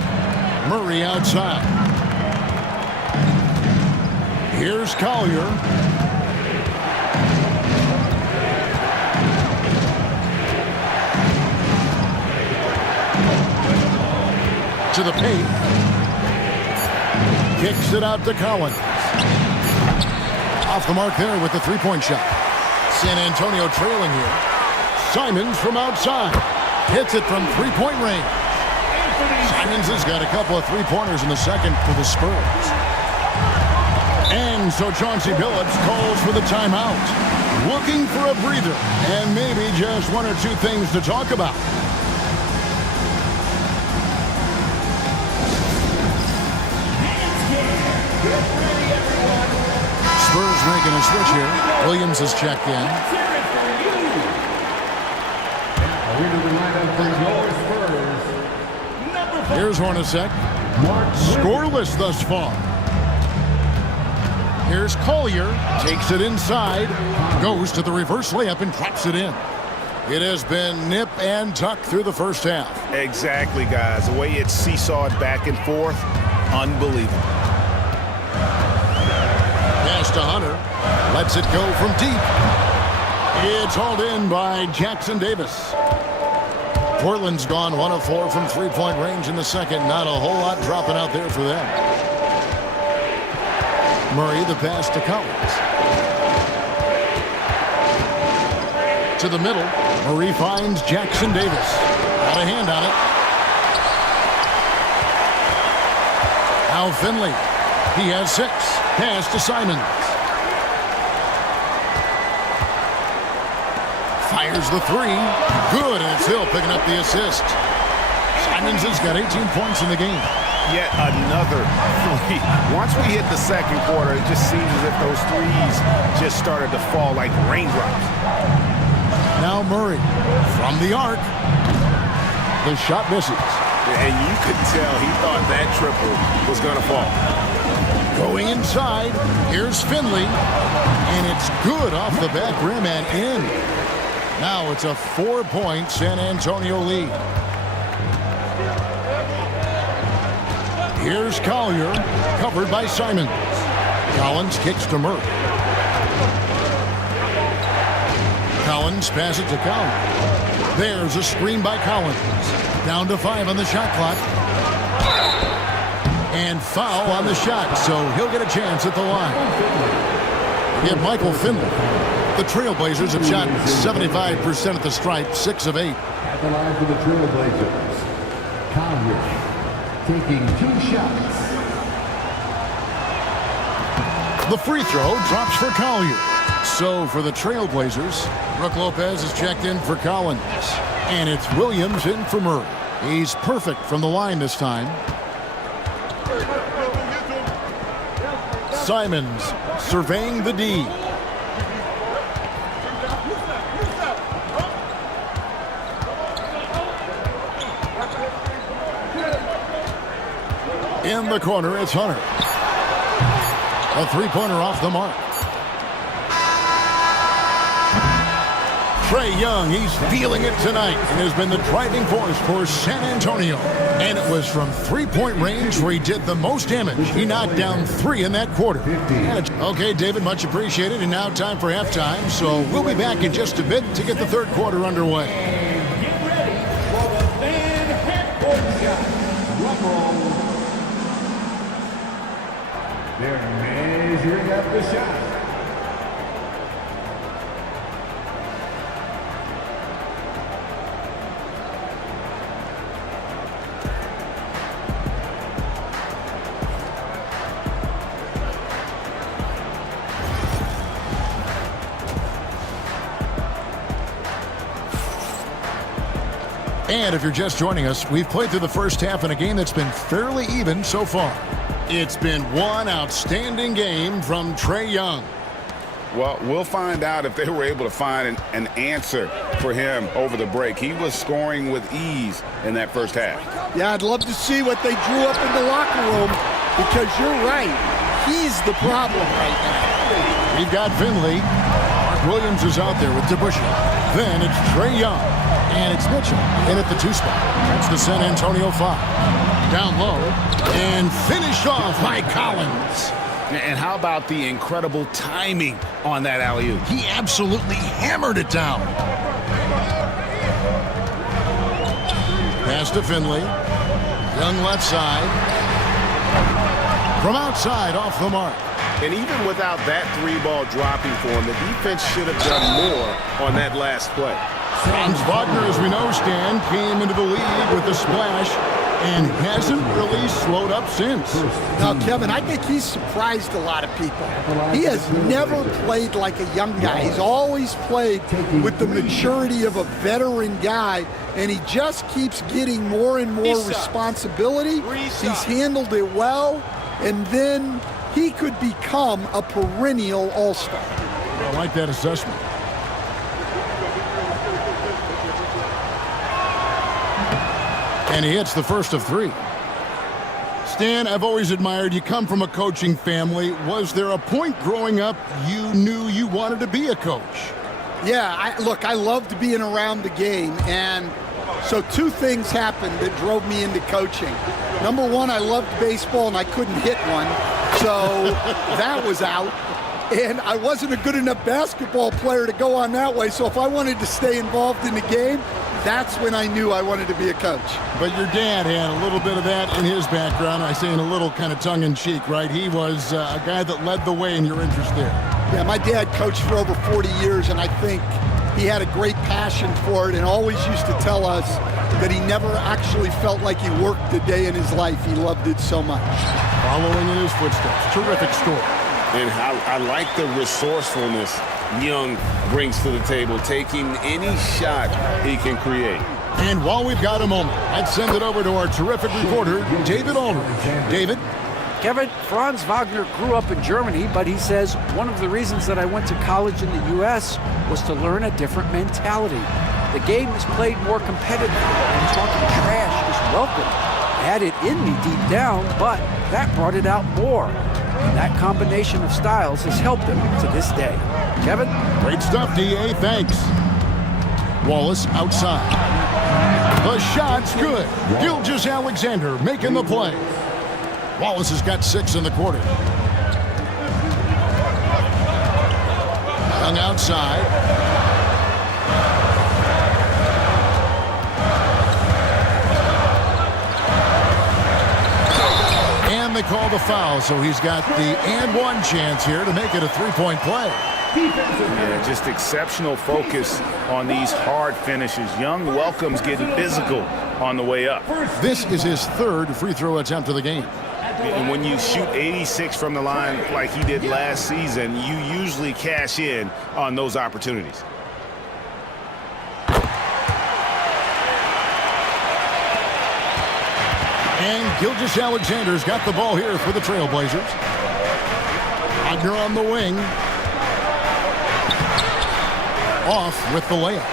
Murray outside. Here's Collier. To the paint. Kicks it out to Collins. Off the mark there with the three-point shot. San Antonio trailing here. Simons from outside. Hits it from three-point range. Simons has got a couple of three-pointers in the second for the Spurs. And so Chauncey Billups calls for the timeout. Looking for a breather and maybe just one or two things to talk about. Spurs making a switch here. Williams has checked in. Here's Hornacek. Scoreless thus far. Here's Collier. Takes it inside. Goes to the reverse layup and drops it in. It has been nip and tuck through the first half. Exactly, guys. The way it's seesawed back and forth, unbelievable. Pass to Hunter. Lets it go from deep. It's hauled in by Jackson Davis. Portland's gone 1 of 4 from three-point range in the second. Not a whole lot dropping out there for them. Murray the pass to Collins. To the middle. Murray finds Jackson Davis. Got a hand on it. Now Finley. He has 6. Pass to Simons. Fires the three. Good, and it's Hill picking up the assist. Simons has got 18 points in the game. Yet another three. Once we hit the second quarter, it just seems as if those threes just started to fall like raindrops. Now Murray from the arc. The shot misses. And you could tell he thought that triple was going to fall. Going inside, here's Finley, and it's good off the back rim and in. Now it's a 4-point San Antonio lead. Here's Collier, covered by Simons. Collins kicks to Murray. Collins passes to Collins. There's a screen by Collins. Down to 5 on the shot clock. And foul on the shot, so he'll get a chance at the line. Again, Michael Finley. The Trailblazers have shot 75% at the stripe, 6 of 8. At the line for the Trailblazers, Collier taking 2 shots. The free throw drops for Collier. So for the Trailblazers, Brook Lopez is checked in for Collins. And it's Williams in for Murray. He's perfect from the line this time. Simons surveying the D. In the corner, it's Hunter. A three-pointer off the mark. Trae Young, he's feeling it tonight and has been the driving force for San Antonio. And it was from three-point range where he did the most damage. He knocked down 3 in that quarter. Okay, David, much appreciated. And now time for halftime. So we'll be back in just a bit to get the third quarter underway. Get ready for the fan headquarters shot. Drum roll. They're measuring up the shot. And if you're just joining us, we've played through the first half in a game that's been fairly even so far. It's been one outstanding game from Trae Young. Well, we'll find out if they were able to find an answer for him over the break. He was scoring with ease in that first half. Yeah, I'd love to see what they drew up in the locker room, because you're right. He's the problem right now. We've got Finley. Mark Williams is out there with DeBusschere. Then it's Trae Young. And it's Mitchell in at the 2 spot. That's the San Antonio 5. Down low. And finished off by Collins. And how about the incredible timing on that alley-oop? He absolutely hammered it down. Pass to Finley. Young left side. From outside, off the mark. And even without that 3-ball dropping for him, the defense should have done more on that last play. Franz Wagner, as we know, Stan, came into the league with a splash and hasn't really slowed up since. Now, Kevin, I think he's surprised a lot of people. He has never played like a young guy. He's always played with the maturity of a veteran guy, and he just keeps getting more and more responsibility. He's handled it well, and then he could become a perennial all-star. I like that assessment. And he hits the first of 3. Stan, I've always admired you. Come from a coaching family. Was there a point growing up you knew you wanted to be a coach? Yeah, I loved being around the game, and so 2 things happened that drove me into coaching. Number 1, I loved baseball, and I couldn't hit one, so that was out. And I wasn't a good enough basketball player to go on that way, so if I wanted to stay involved in the game, that's when I knew I wanted to be a coach. But your dad had a little bit of that in his background. I say in a little kind of tongue-in-cheek, right? He was a guy that led the way in your interest there. Yeah, my dad coached for over 40 years, and I think he had a great passion for it and always used to tell us that he never actually felt like he worked a day in his life. He loved it so much. Following in his footsteps. Terrific story. And how I like the resourcefulness Young brings to the table, taking any shot he can create. And while we've got a moment, let's send it over to our terrific reporter, David Aldridge. David? Kevin, Franz Wagner grew up in Germany, but he says one of the reasons that I went to college in the U.S. was to learn a different mentality. The game is played more competitively, and talking trash is welcome. I had it in me deep down, but that brought it out more. And that combination of styles has helped him to this day. Kevin? Great stuff, D.A. Thanks. Wallace outside. The shot's good. Gilgeous-Alexander making the play. Wallace has got 6 in the quarter. Young outside. And they call the foul, so he's got the and one chance here to make it a 3-point play. Yeah, just exceptional focus on these hard finishes. Young welcomes getting physical on the way up. This is his 3rd free throw attempt of the game. And when you shoot 86 from the line like he did last season, you usually cash in on those opportunities. And Gilgeous-Alexander's got the ball here for the Trailblazers. Wagner on the wing. Off with the layup.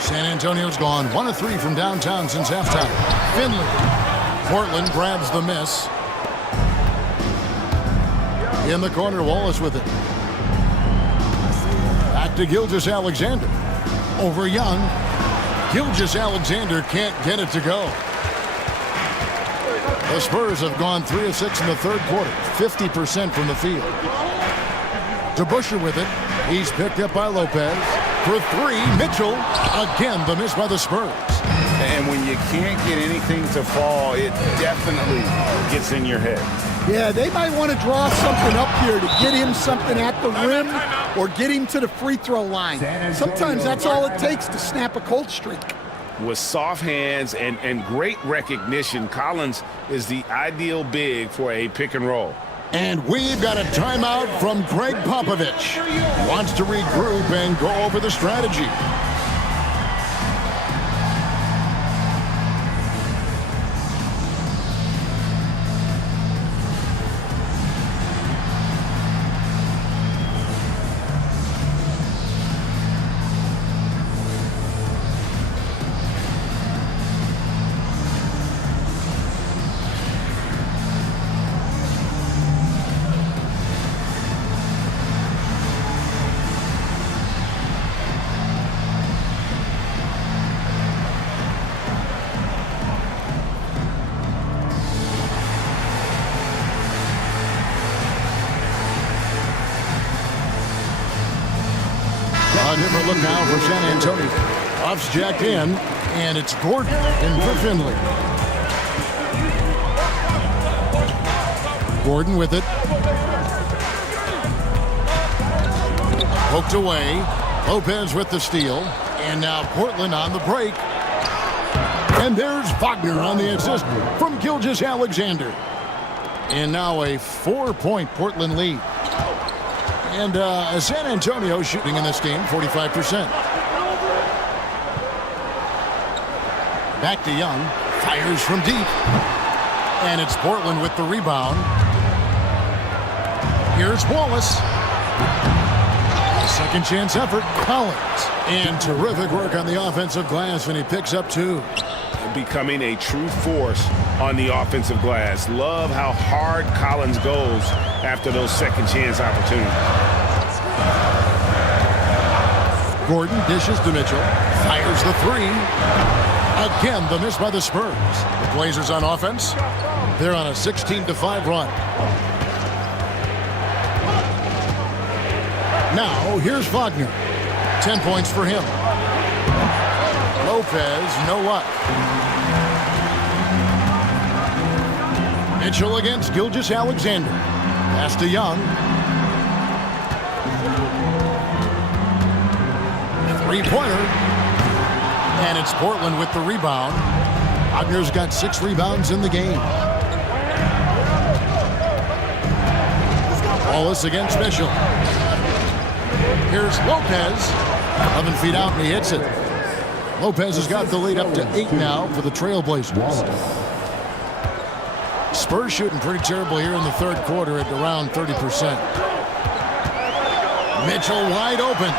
San Antonio's gone 1 of 3 from downtown since halftime. Finley. Portland grabs the miss. In the corner, Wallace with it. Back to Gilgeous-Alexander. Over Young. Gilgeous-Alexander can't get it to go. The Spurs have gone 3 of 6 in the 3rd quarter. 50% from the field. DeBusschere with it. He's picked up by Lopez. For 3, Mitchell. Again, the miss by the Spurs. And when you can't get anything to fall, it definitely gets in your head. Yeah, they might want to draw something up here to get him something at the rim or get him to the free throw line. Sometimes that's all it takes to snap a cold streak. With soft hands and great recognition, Collins is the ideal big for a pick and roll. And we've got a timeout from Greg Popovich. Wants to regroup and go over the strategy. A different look now for San Antonio. Off's jacked in, and it's Gordon in for Finley. Gordon with it. Poked away. Lopez with the steal. And now Portland on the break. And there's Wagner on the assist from Gilgeous-Alexander. And now a 4-point Portland lead. And San Antonio shooting in this game 45%. Back to Young. Fires from deep. And it's Portland with the rebound. Here's Wallace. A second chance effort. Collins. And terrific work on the offensive glass, and he picks up 2. Becoming a true force on the offensive glass. Love how hard Collins goes after those second chance opportunities. Gordon dishes to Mitchell. Fires the 3. Again, the miss by the Spurs. The Blazers on offense. They're on a 16-5 run. Now, here's Wagner. 10 points for him. Lopez, no luck. Mitchell against Gilgeous-Alexander. Pass to Young. 3-pointer. And it's Portland with the rebound. Wagner's got 6 rebounds in the game. Wallace against Mitchell. Here's Lopez. 11 feet out, and he hits it. Lopez has got the lead up to 8 now for the Trailblazers. Spurs shooting pretty terrible here in the third quarter at around 30%. Mitchell wide open.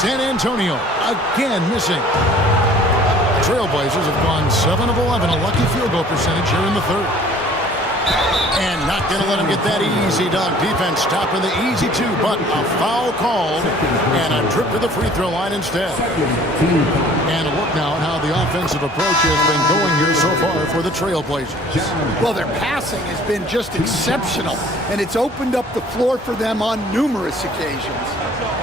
San Antonio again missing. Trailblazers have gone 7 of 11, a lucky field goal percentage here in the third. And not going to let him get that easy dunk. Defense stopping the easy 2, but a foul called and a trip to the free throw line instead. And a look now at how the offensive approach has been going here so far for the Trailblazers. Well, their passing has been just exceptional, and it's opened up the floor for them on numerous occasions.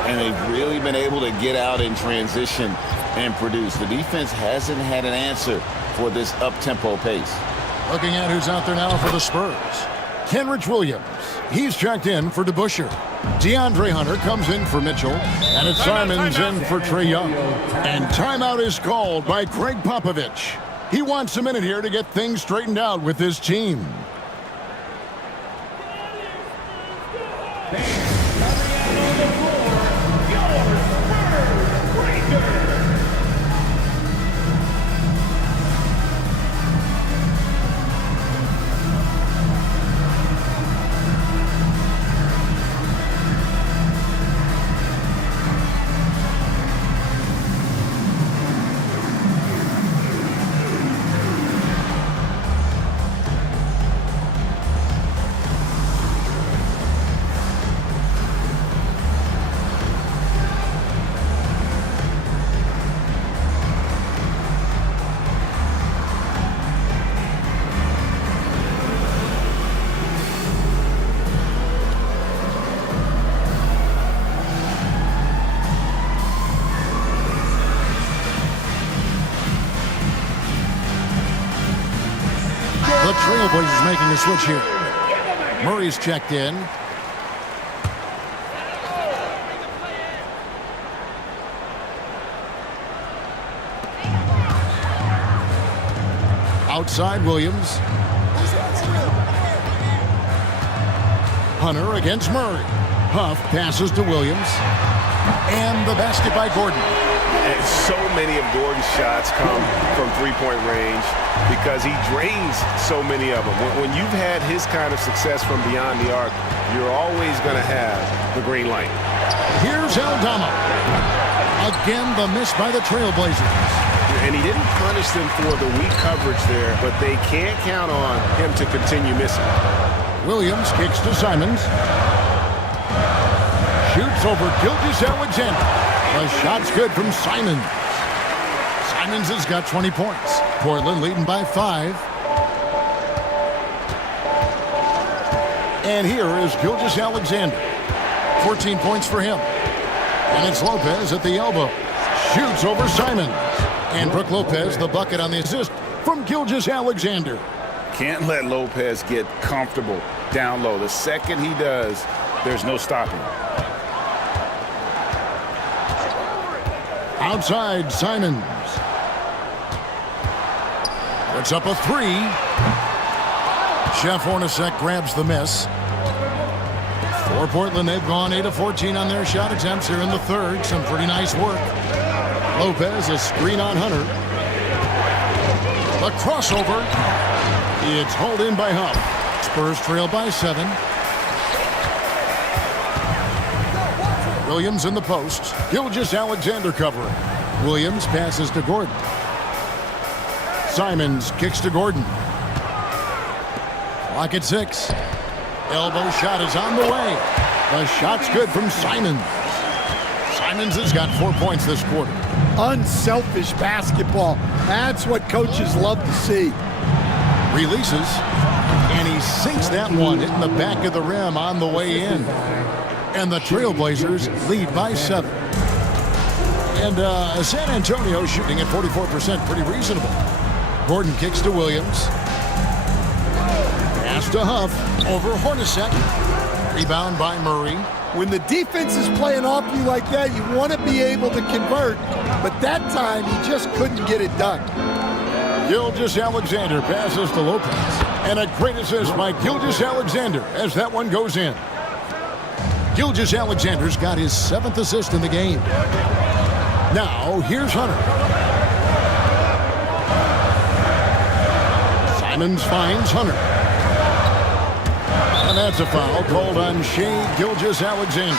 And they've really been able to get out in transition and produce. The defense hasn't had an answer for this up-tempo pace. Looking at who's out there now for the Spurs. Kenrich Williams. He's checked in for DeBusschere. DeAndre Hunter comes in for Mitchell. And it's Simons in for Trae Young. And timeout is called by Greg Popovich. He wants a minute here to get things straightened out with his team. The Trailblazers making a switch here. Murray's checked in. Outside Williams. Hunter against Murray. Huff passes to Williams. And the basket by Gordon. And so many of Gordon's shots come from three-point range because he drains so many of them. When you've had his kind of success from beyond the arc, you're always going to have the green light. Here's Aldama. Again, the miss by the Trailblazers. And he didn't punish them for the weak coverage there, but they can't count on him to continue missing. Williams kicks to Simons. Shoots over Gilgeous-Alexander. The shot's good from Simons. Simons has got 20 points. Portland leading by 5. And here is Gilgeous-Alexander. 14 points for him. And it's Lopez at the elbow. Shoots over Simons. And Brook Lopez, the bucket on the assist from Gilgeous-Alexander. Can't let Lopez get comfortable down low. The second he does, there's no stopping. Outside, Simons. Puts up a three. Chef Hornacek grabs the miss. For Portland, they've gone 8 of 14 on their shot attempts here in the third. Some pretty nice work. Lopez, a screen on Hunter. A crossover. It's hauled in by Huff. Spurs trail by 7. Williams in the post. Gilgeous-Alexander covering. Williams passes to Gordon. Simons kicks to Gordon. Clock at 6. Elbow shot is on the way. The shot's good from Simons. Simons has got 4 points this quarter. Unselfish basketball. That's what coaches love to see. Releases, and he sinks that one, hitting the back of the rim on the way in. And the Trailblazers lead by 7. And San Antonio shooting at 44%, pretty reasonable. Gordon kicks to Williams. Pass to Huff, over Hornacek. Rebound by Murray. When the defense is playing off you like that, you want to be able to convert. But that time, he just couldn't get it done. Gilgeous-Alexander passes to Lopez. And a great assist by Gilgeous-Alexander as that one goes in. Gilgeous-Alexander's got his 7th assist in the game. Now, here's Hunter. Simons finds Hunter. And that's a foul called on Shai Gilgeous-Alexander.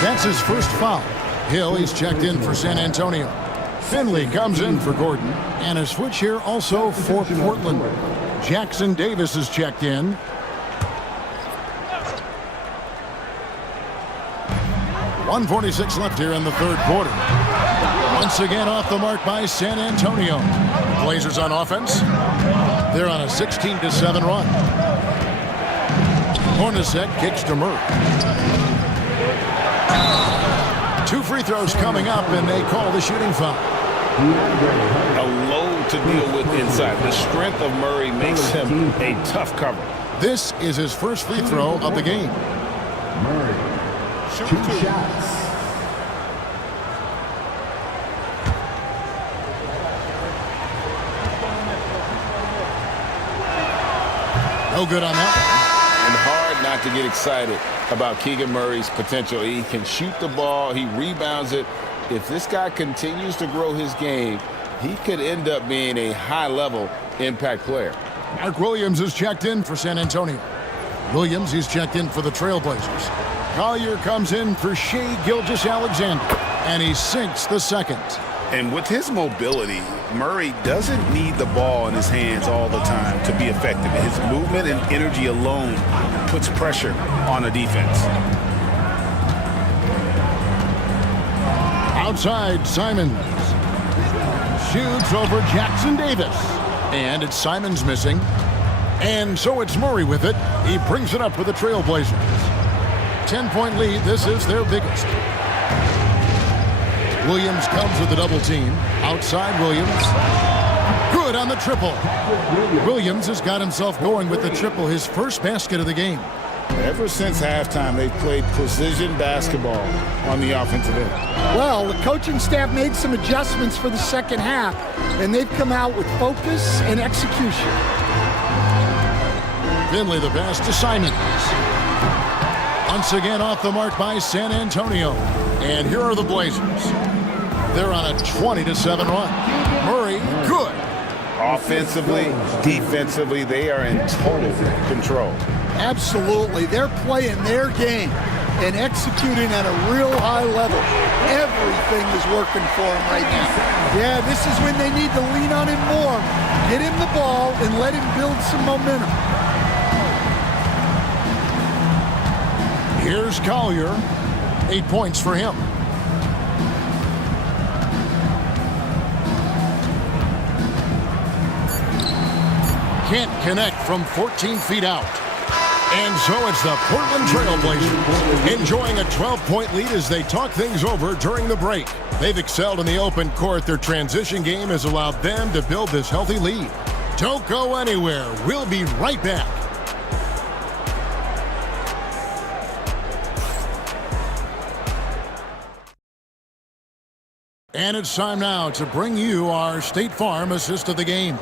That's his first foul. Hill, he's checked in for San Antonio. Finley comes in for Gordon. And a switch here also for Portland. Jackson Davis is checked in. .146 left here in the third quarter. Once again off the mark by San Antonio. Blazers on offense. They're on a 16-7 run. Hornacek kicks to Murray. 2 free throws coming up, and they call the shooting foul. A load to deal with inside. The strength of Murray makes him a tough cover. This is his first free throw of the game. Murray, 2 shots. No good on that. And hard not to get excited about Keegan Murray's potential. He can shoot the ball. He rebounds it. If this guy continues to grow his game, he could end up being a high-level impact player. Mark Williams is checked in for San Antonio. Williams, he's checked in for the Trailblazers. Collier comes in for Shai Gilgeous-Alexander, and he sinks the second. And with his mobility, Murray doesn't need the ball in his hands all the time to be effective. His movement and energy alone puts pressure on a defense. Outside, Simons shoots over Jackson Davis. And it's Simons missing. And so it's Murray with it. He brings it up for the Trailblazers. 10-point lead. This is their biggest. Williams comes with the double team. Outside Williams. Good on the triple. Williams has got himself going with the triple, his first basket of the game. Ever since halftime, they've played precision basketball on the offensive end. Well, the coaching staff made some adjustments for the second half, and they've come out with focus and execution. Finley the pass to Simons. Once again off the mark by San Antonio. And here are the Blazers. They're on a 20-7 run. Murray, good. Offensively, defensively, they are in total control. Absolutely. They're playing their game and executing at a real high level. Everything is working for them right now. Yeah, this is when they need to lean on him more. Get him the ball and let him build some momentum. Here's Collier. 8 points for him. Can't connect from 14 feet out. And so it's the Portland Trail Blazers enjoying a 12-point lead as they talk things over during the break. They've excelled in the open court. Their transition game has allowed them to build this healthy lead. Don't go anywhere. We'll be right back. And it's time now to bring you our State Farm assist of the game.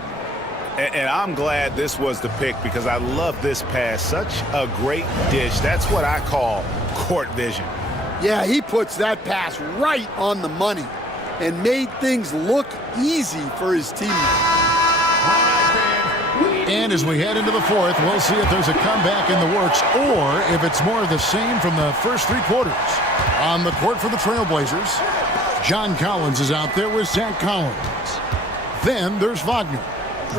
And I'm glad this was the pick because I love this pass. Such a great dish. That's what I call court vision. Yeah, he puts that pass right on the money and made things look easy for his teammates. And as we head into the fourth, we'll see if there's a comeback in the works or if it's more of the same from the first three quarters. On the court for the Trailblazers, John Collins is out there with Zach Collins. Then there's Wagner.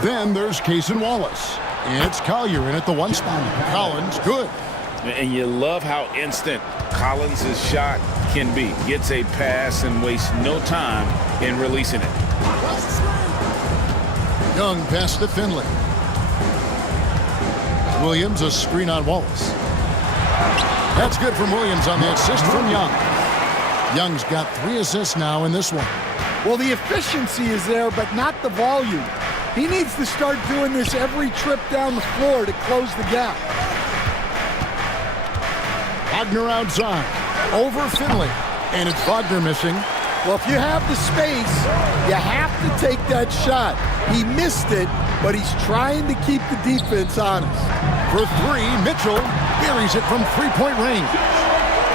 Then there's Cason Wallace. And it's Collier in at the one spot. Collins, good. And you love how instant Collins' shot can be. Gets a pass and wastes no time in releasing it. Young pass to Finley. Williams, a screen on Wallace. That's good from Williams on the assist from Young. Young's got 3 assists now in this one. Well, the efficiency is there, but not the volume. He needs to start doing this every trip down the floor to close the gap. Wagner outside. Over Finley. And it's Wagner missing. Well, if you have the space, you have to take that shot. He missed it, but he's trying to keep the defense honest. For 3, Mitchell buries it from three-point range.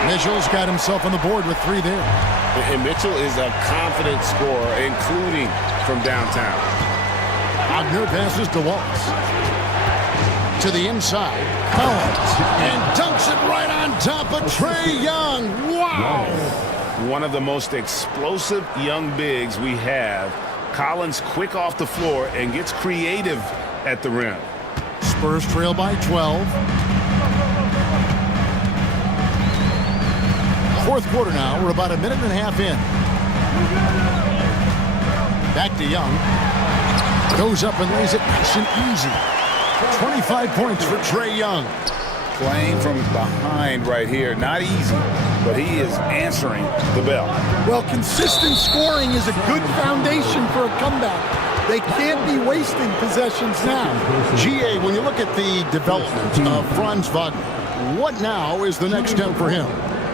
Mitchell's got himself on the board with 3 there. And Mitchell is a confident scorer, including from downtown. Wagner passes to Wallace. To the inside. Collins. And dunks it right on top of Trae Young. Wow. One of the most explosive young bigs we have. Collins quick off the floor and gets creative at the rim. Spurs trail by 12. Fourth quarter now. We're about a minute and a half in. Back to Young. Goes up and lays it nice and easy. 25 points for Trae Young. Playing from behind right here. Not easy, but he is answering the bell. Well, consistent scoring is a good foundation for a comeback. They can't be wasting possessions now. GA, when you look at the development of Franz Wagner, what now is the next step for him?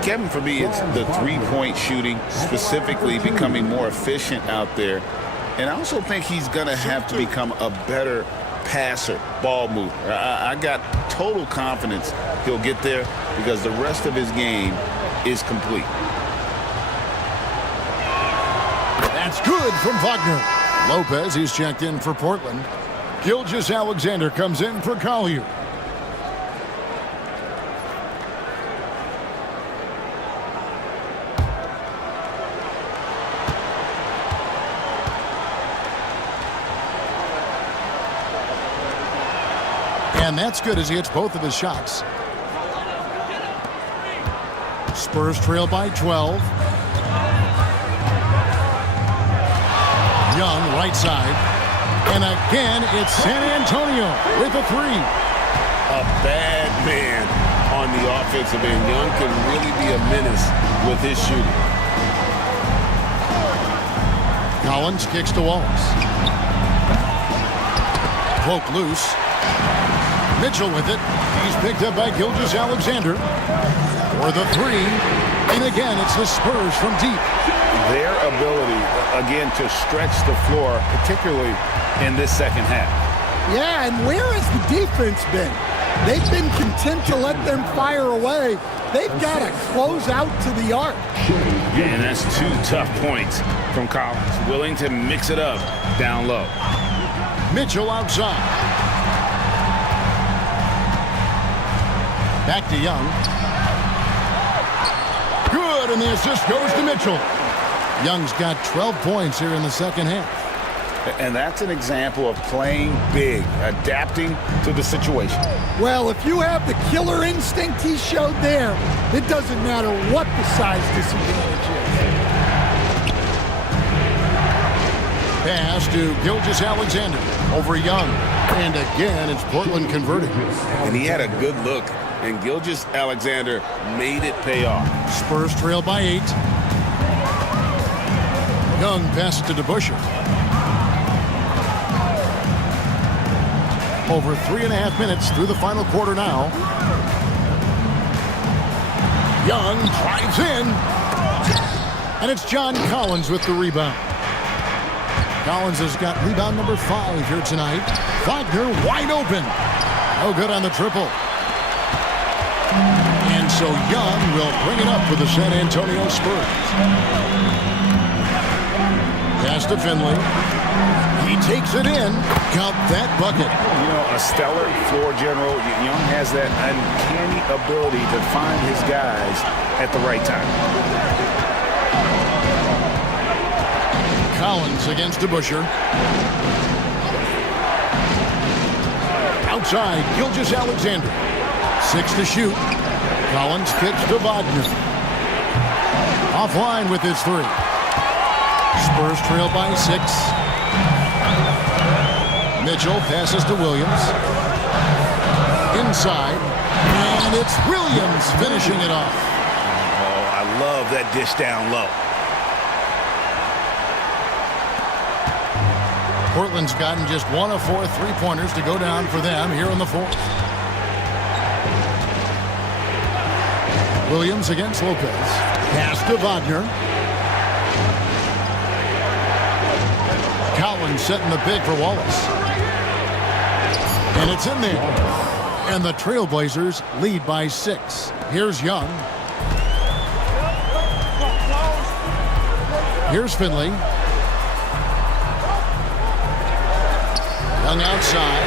Kevin, for me, it's the three-point shooting, specifically becoming more efficient out there. And I also think he's going to have to become a better passer, ball mover. I got total confidence he'll get there because the rest of his game is complete. That's good from Wagner. Lopez, he's checked in for Portland. Gilgeous-Alexander comes in for Collier. And that's good as he hits both of his shots. Spurs trail by 12. Young, right side. And again, it's San Antonio with a 3. A bad man on the offensive end. Young can really be a menace with his shooting. Collins kicks to Wallace. Poke loose. Mitchell with it. He's picked up by Gilgeous-Alexander for the 3. And again, it's the Spurs from deep. Their ability, again, to stretch the floor, particularly in this second half. Yeah, and where has the defense been? They've been content to let them fire away. They've got to close out to the arc. Yeah, and that's 2 tough points from Collins. Willing to mix it up down low. Mitchell outside. Back to Young. Good, and the assist goes to Mitchell. Young's got 12 points here in the second half. And that's an example of playing big, adapting to the situation. Well, if you have the killer instinct he showed there, it doesn't matter what the size disadvantage is. Pass to Gilgeous-Alexander over Young. And again, it's Portland converting. And he had a good look, and Gilgeous-Alexander made it pay off. Spurs trail by 8. Young passes to DeBusschere. Over 3.5 minutes through the final quarter now. Young drives in. And it's John Collins with the rebound. Collins has got rebound number 5 here tonight. Wagner wide open. No good on the triple. And so Young will bring it up for the San Antonio Spurs. Pass to Finley. He takes it in. Count that bucket. You know, a stellar floor general. Young has that uncanny ability to find his guys at the right time. Collins against DeBusschere. Outside, Gilgeous-Alexander. 6 to shoot. Collins kicks to Wagner. Offline with his 3. Spurs trail by 6. Mitchell passes to Williams. Inside. And it's Williams finishing it off. Oh, I love that dish down low. Portland's gotten just 1 of 4 3-pointers to go down for them here in the 4th. Williams against Lopez. Pass to Wagner. Collins setting the big for Wallace. And it's in there. And the Trailblazers lead by 6. Here's Young. Here's Finley. Young outside.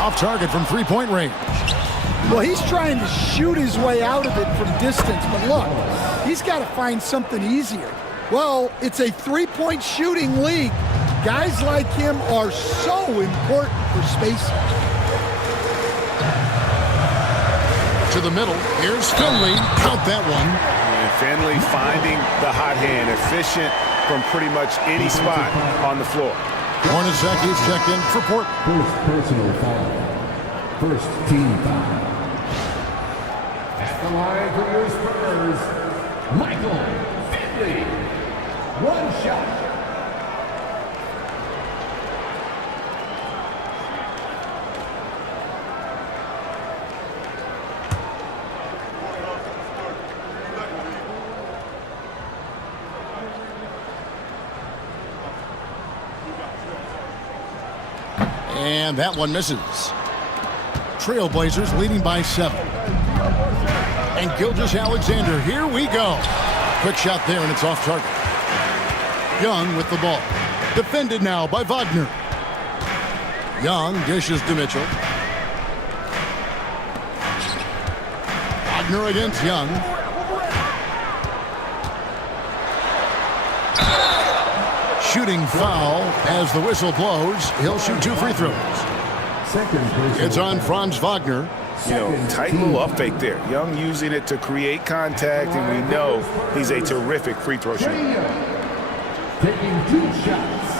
Off target from 3-point range. Well, he's trying to shoot his way out of it from distance, but look, he's got to find something easier. Well, it's a 3-point shooting league. Guys like him are so important for spacing. To the middle. Here's Finley. Count that one. And Finley finding the hot hand, efficient from pretty much any spot on the floor. Hornacek is checked in for Portland. First personal foul. First team foul. At the line for your Spurs, Michael Finley. 1 shot. And that one misses. Trailblazers leading by 7. And Gilgeous-Alexander, here we go. Quick shot there, and it's off target. Young with the ball. Defended now by Wagner. Young dishes to Mitchell. Wagner against Young. Shooting foul as the whistle blows. He'll shoot 2 free throws. It's on Franz Wagner. You know, tight little up fake there. Young using it to create contact, and we know he's a terrific free throw shooter. Taking 2 shots.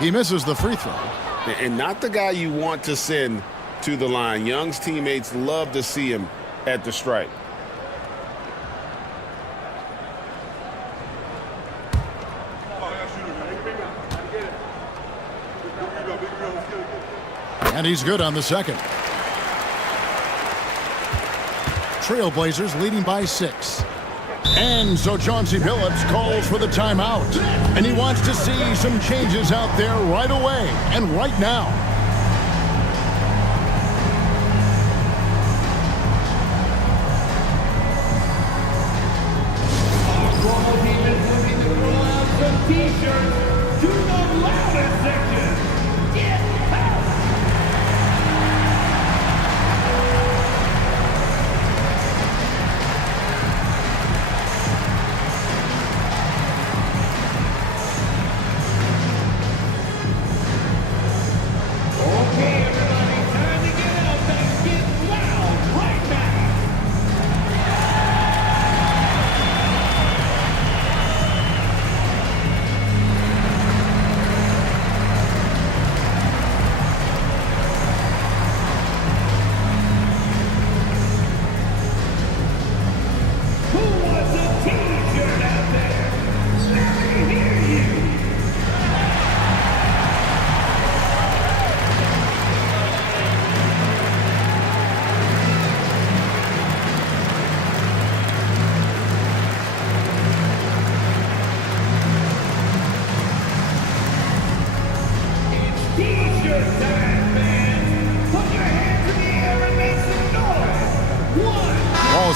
He misses the free throw. And not the guy you want to send to the line. Young's teammates love to see him at the stripe. And he's good on the second. Trailblazers leading by 6. And so Chauncey Billups calls for the timeout. And he wants to see some changes out there right away and right now. T-shirts to the loudest section. Get out! Okay, everybody, time to get out and get loud right now.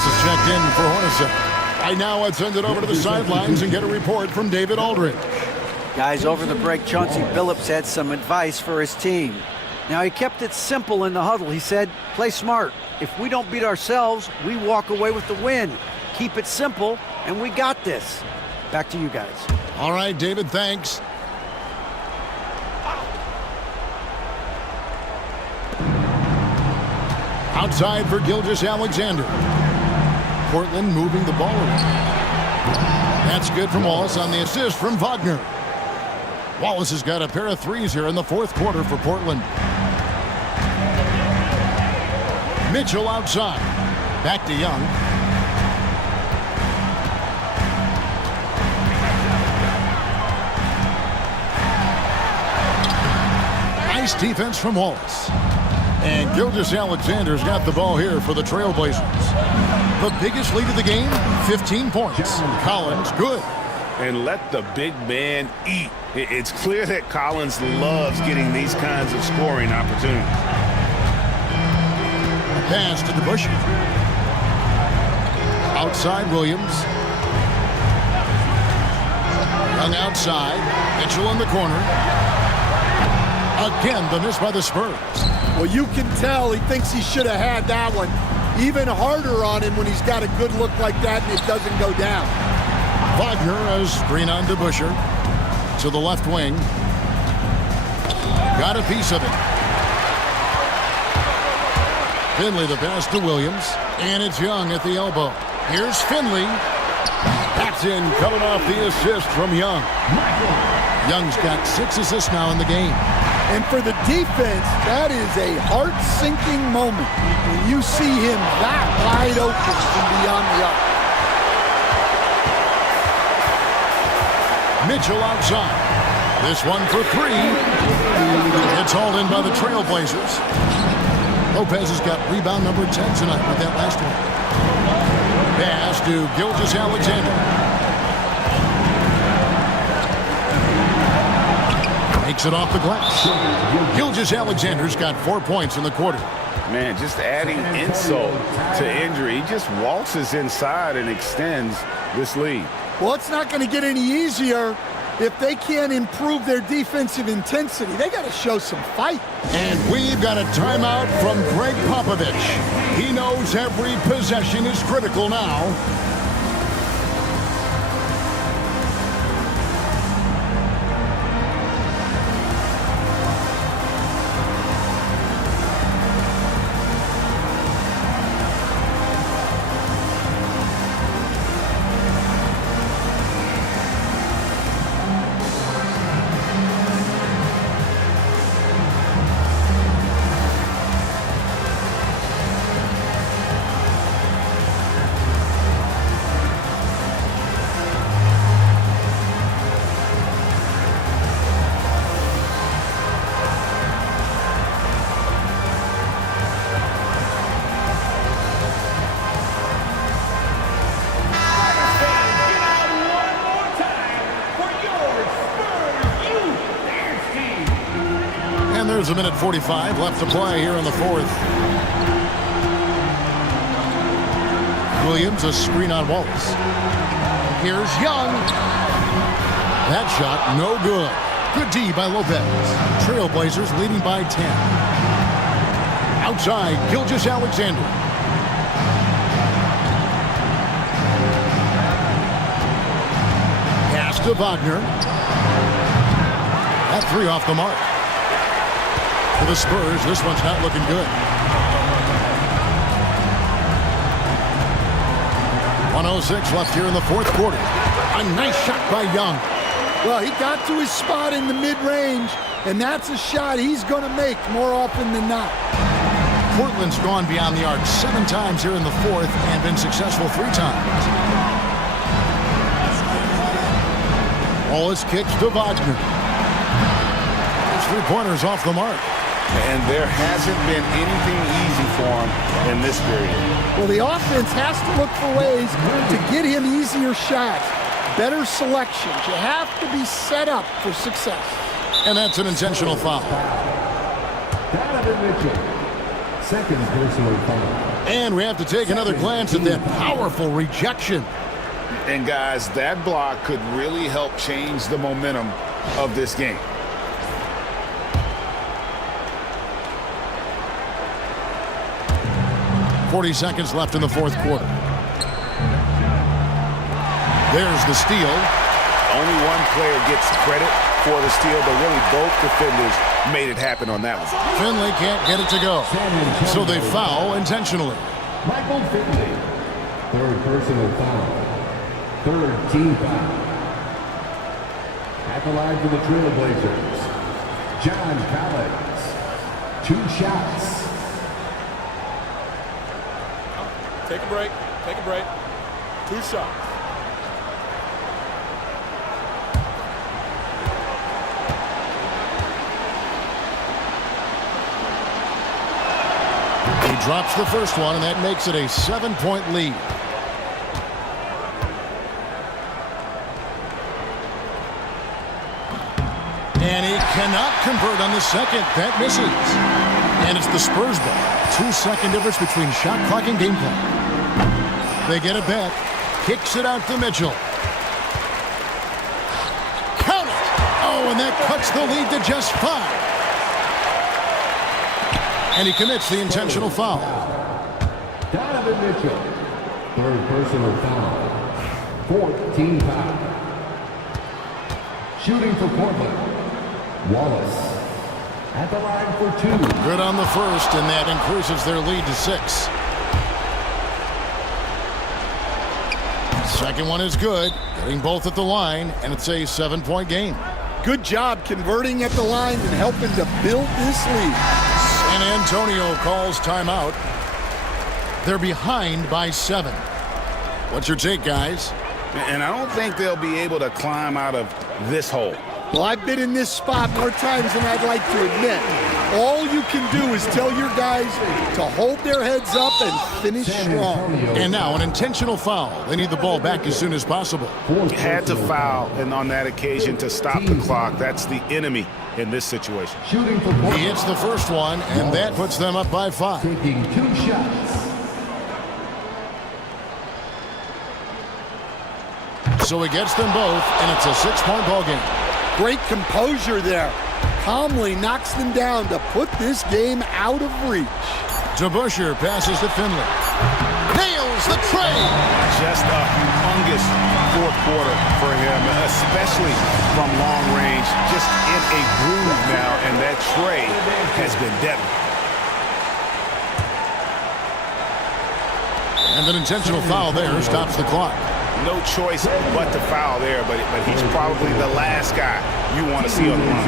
is checked in for Hornacek. Right now, let's send it over to the sidelines and get a report from David Aldridge. Guys, over the break, Chauncey Billups had some advice for his team. Now, he kept it simple in the huddle. He said, play smart. If we don't beat ourselves, we walk away with the win. Keep it simple, and we got this. Back to you guys. All right, David, thanks. Outside for Gilgeous-Alexander. Portland moving the ball around. That's good from Wallace on the assist from Wagner. Wallace has got a pair of threes here in the fourth quarter for Portland. Mitchell outside. Back to Young. Nice defense from Wallace. And Gilgeous-Alexander's got the ball here for the Trailblazers. The biggest lead of the game, 15 points. Collins, good. And let the big man eat. It's clear that Collins loves getting these kinds of scoring opportunities. Pass to the Bush. Outside Williams. Young outside. Mitchell in the corner. Again, the miss by the Spurs. Well, you can tell he thinks he should have had that one. Even harder on him when he's got a good look like that and it doesn't go down. Wagner as screen on to Busher. To the left wing. Got a piece of it. Finley the pass to Williams. And it's Young at the elbow. Here's Finley. That's in, coming off the assist from Young. Young's got 6 assists now in the game. And for the defense, that is a heart-sinking moment when you see him that wide open from beyond the arc. Mitchell outside. This one for 3. It's hauled in by the Trailblazers. Lopez has got rebound number 10 tonight with that last one. Pass to Gilgeous-Alexander. Makes it off the glass. Gilgeous-Alexander's got 4 points in the quarter. Man, just adding insult to injury. He just waltzes inside and extends this lead. Well, it's not going to get any easier if they can't improve their defensive intensity. They got to show some fight. And we've got a timeout from Greg Popovich. He knows every possession is critical now. There's a minute 45 left to play here in the fourth. Williams, a screen on Wallace. Here's Young. That shot, no good. Good D by Lopez. Trailblazers leading by 10. Outside, Gilgeous-Alexander. Pass to Wagner. That 3 off the mark. For the Spurs, this one's not looking good. 1:06 left here in the fourth quarter. A nice shot by Young. Well, he got to his spot in the mid-range, and that's a shot he's going to make more often than not. Portland's gone beyond the arc 7 times here in the fourth and been successful 3 times. Wallace kicks to Wagner. His 3-pointers off the mark. And there hasn't been anything easy for him in this period. Well, the offense has to look for ways to get him easier shots, better selections. You have to be set up for success. And that's an intentional foul. Donovan Mitchell, second personal foul. And we have to take another glance at that powerful rejection. And guys, that block could really help change the momentum of this game. .40 seconds left in the fourth quarter. There's the steal. Only one player gets credit for the steal, but really both defenders made it happen on that one. Finley can't get it to go, so they foul intentionally. Michael Finley, third personal foul. Third team foul. At the line for the Trailblazers, John Collins. 2 shots. Take a break. Take a break. 2 shots. He drops the first one, and that makes it a 7-point lead. And he cannot convert on the second. That misses. And it's the Spurs ball. 2-second difference between shot clock and game clock. They get it back. Kicks it out to Mitchell. Count it! Oh, and that cuts the lead to just 5. And he commits the intentional foul. Donovan Mitchell, third personal foul. 4th team foul. Shooting for Portland, Wallace. At the line for 2. Good on the first, and that increases their lead to 6. Second one is good, getting both at the line, and it's a 7-point game. Good job converting at the line and helping to build this lead. San Antonio calls timeout. They're behind by 7. What's your take, guys? And I don't think they'll be able to climb out of this hole. Well, I've been in this spot more times than I'd like to admit. All you can do is tell your guys to hold their heads up and finish strong. And now an intentional foul. They need the ball back as soon as possible. Had to foul, and on that occasion to stop the clock. That's the enemy in this situation. Shooting for He hits the first one, and that puts them up by 5. taking 2 shots. So he gets them both, and it's a 6-point ball game. Great composure there. Calmly knocks them down to put this game out of reach. DeBusschere passes to Finley. Nails the tray. Just a humongous fourth quarter for him, especially from long range. Just in a groove now, and that tray has been deadly. And an intentional foul there stops the clock. No choice but to foul there, but he's probably the last guy you want to see on the line.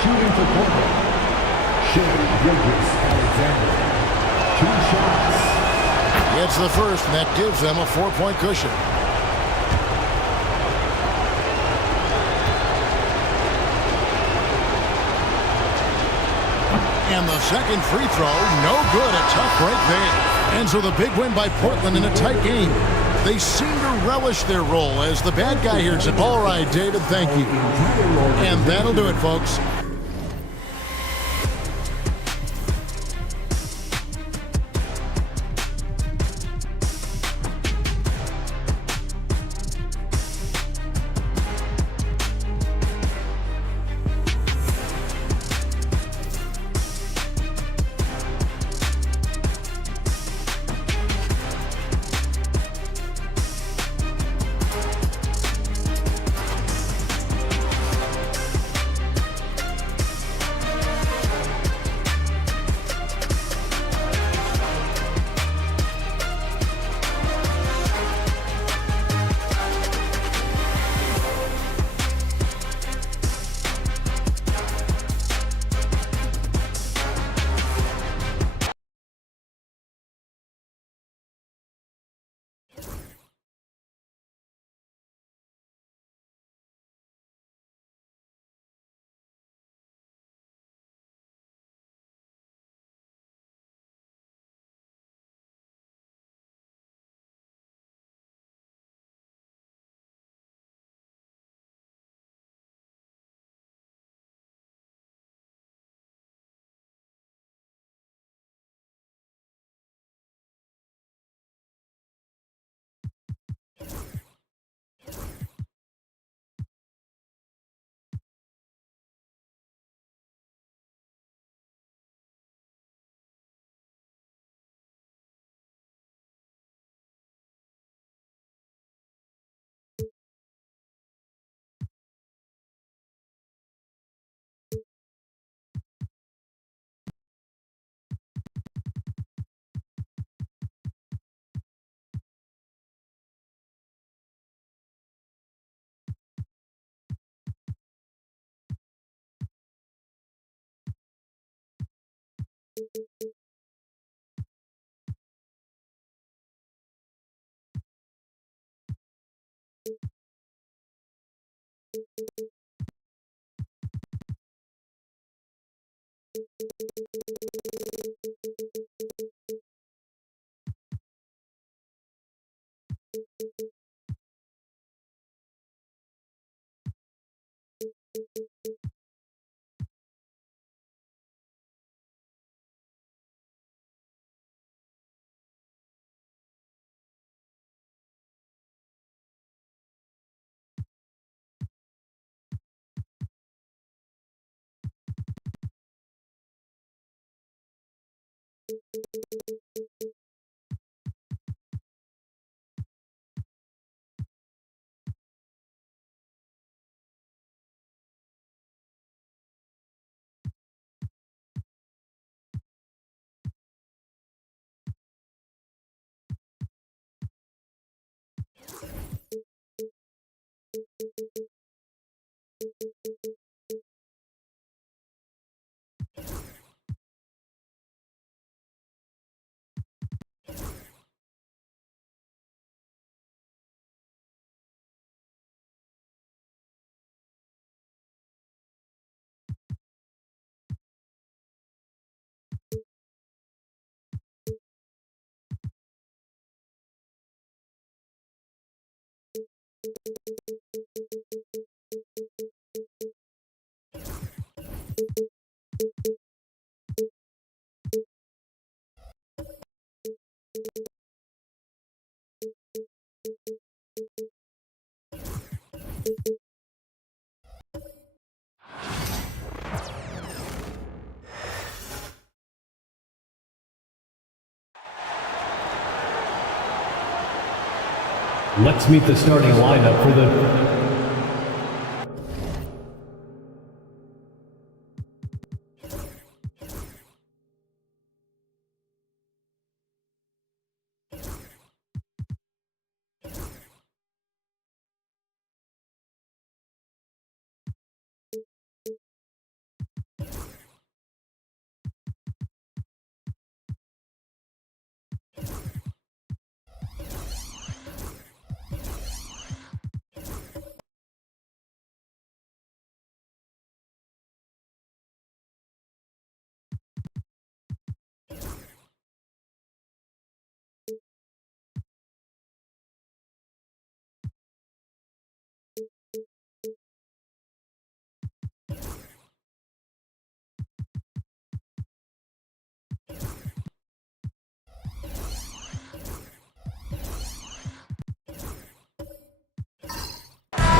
Shooting for Portland, Shai Gilgeous-Alexander. 2 shots. Gets the first, and that gives them a 4-point cushion. And the second free throw, no good. A tough break there. And so the big win by Portland in a tight game. They seem to relish their role as the bad guy here. All right, David, thank you. And that'll do it, folks. Let's meet the starting lineup for the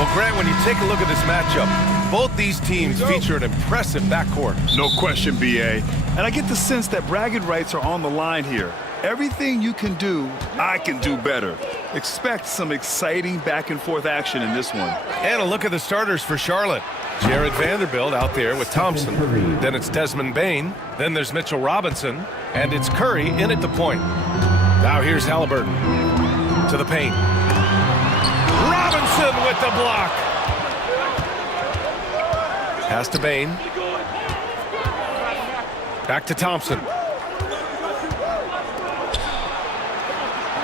Well, Grant, when you take a look at this matchup, both these teams feature an impressive backcourt. No question, BA. And I get the sense that bragging rights are on the line here. Everything you can do, I can do better. Expect some exciting back-and-forth action in this one. And a look at the starters for Charlotte. Jared Vanderbilt out there with Thompson. Then it's Desmond Bain. Then there's Mitchell Robinson. And it's Curry in at the point. Now here's Halliburton to the paint. Robinson with the block. Pass to Bain. Back to Thompson.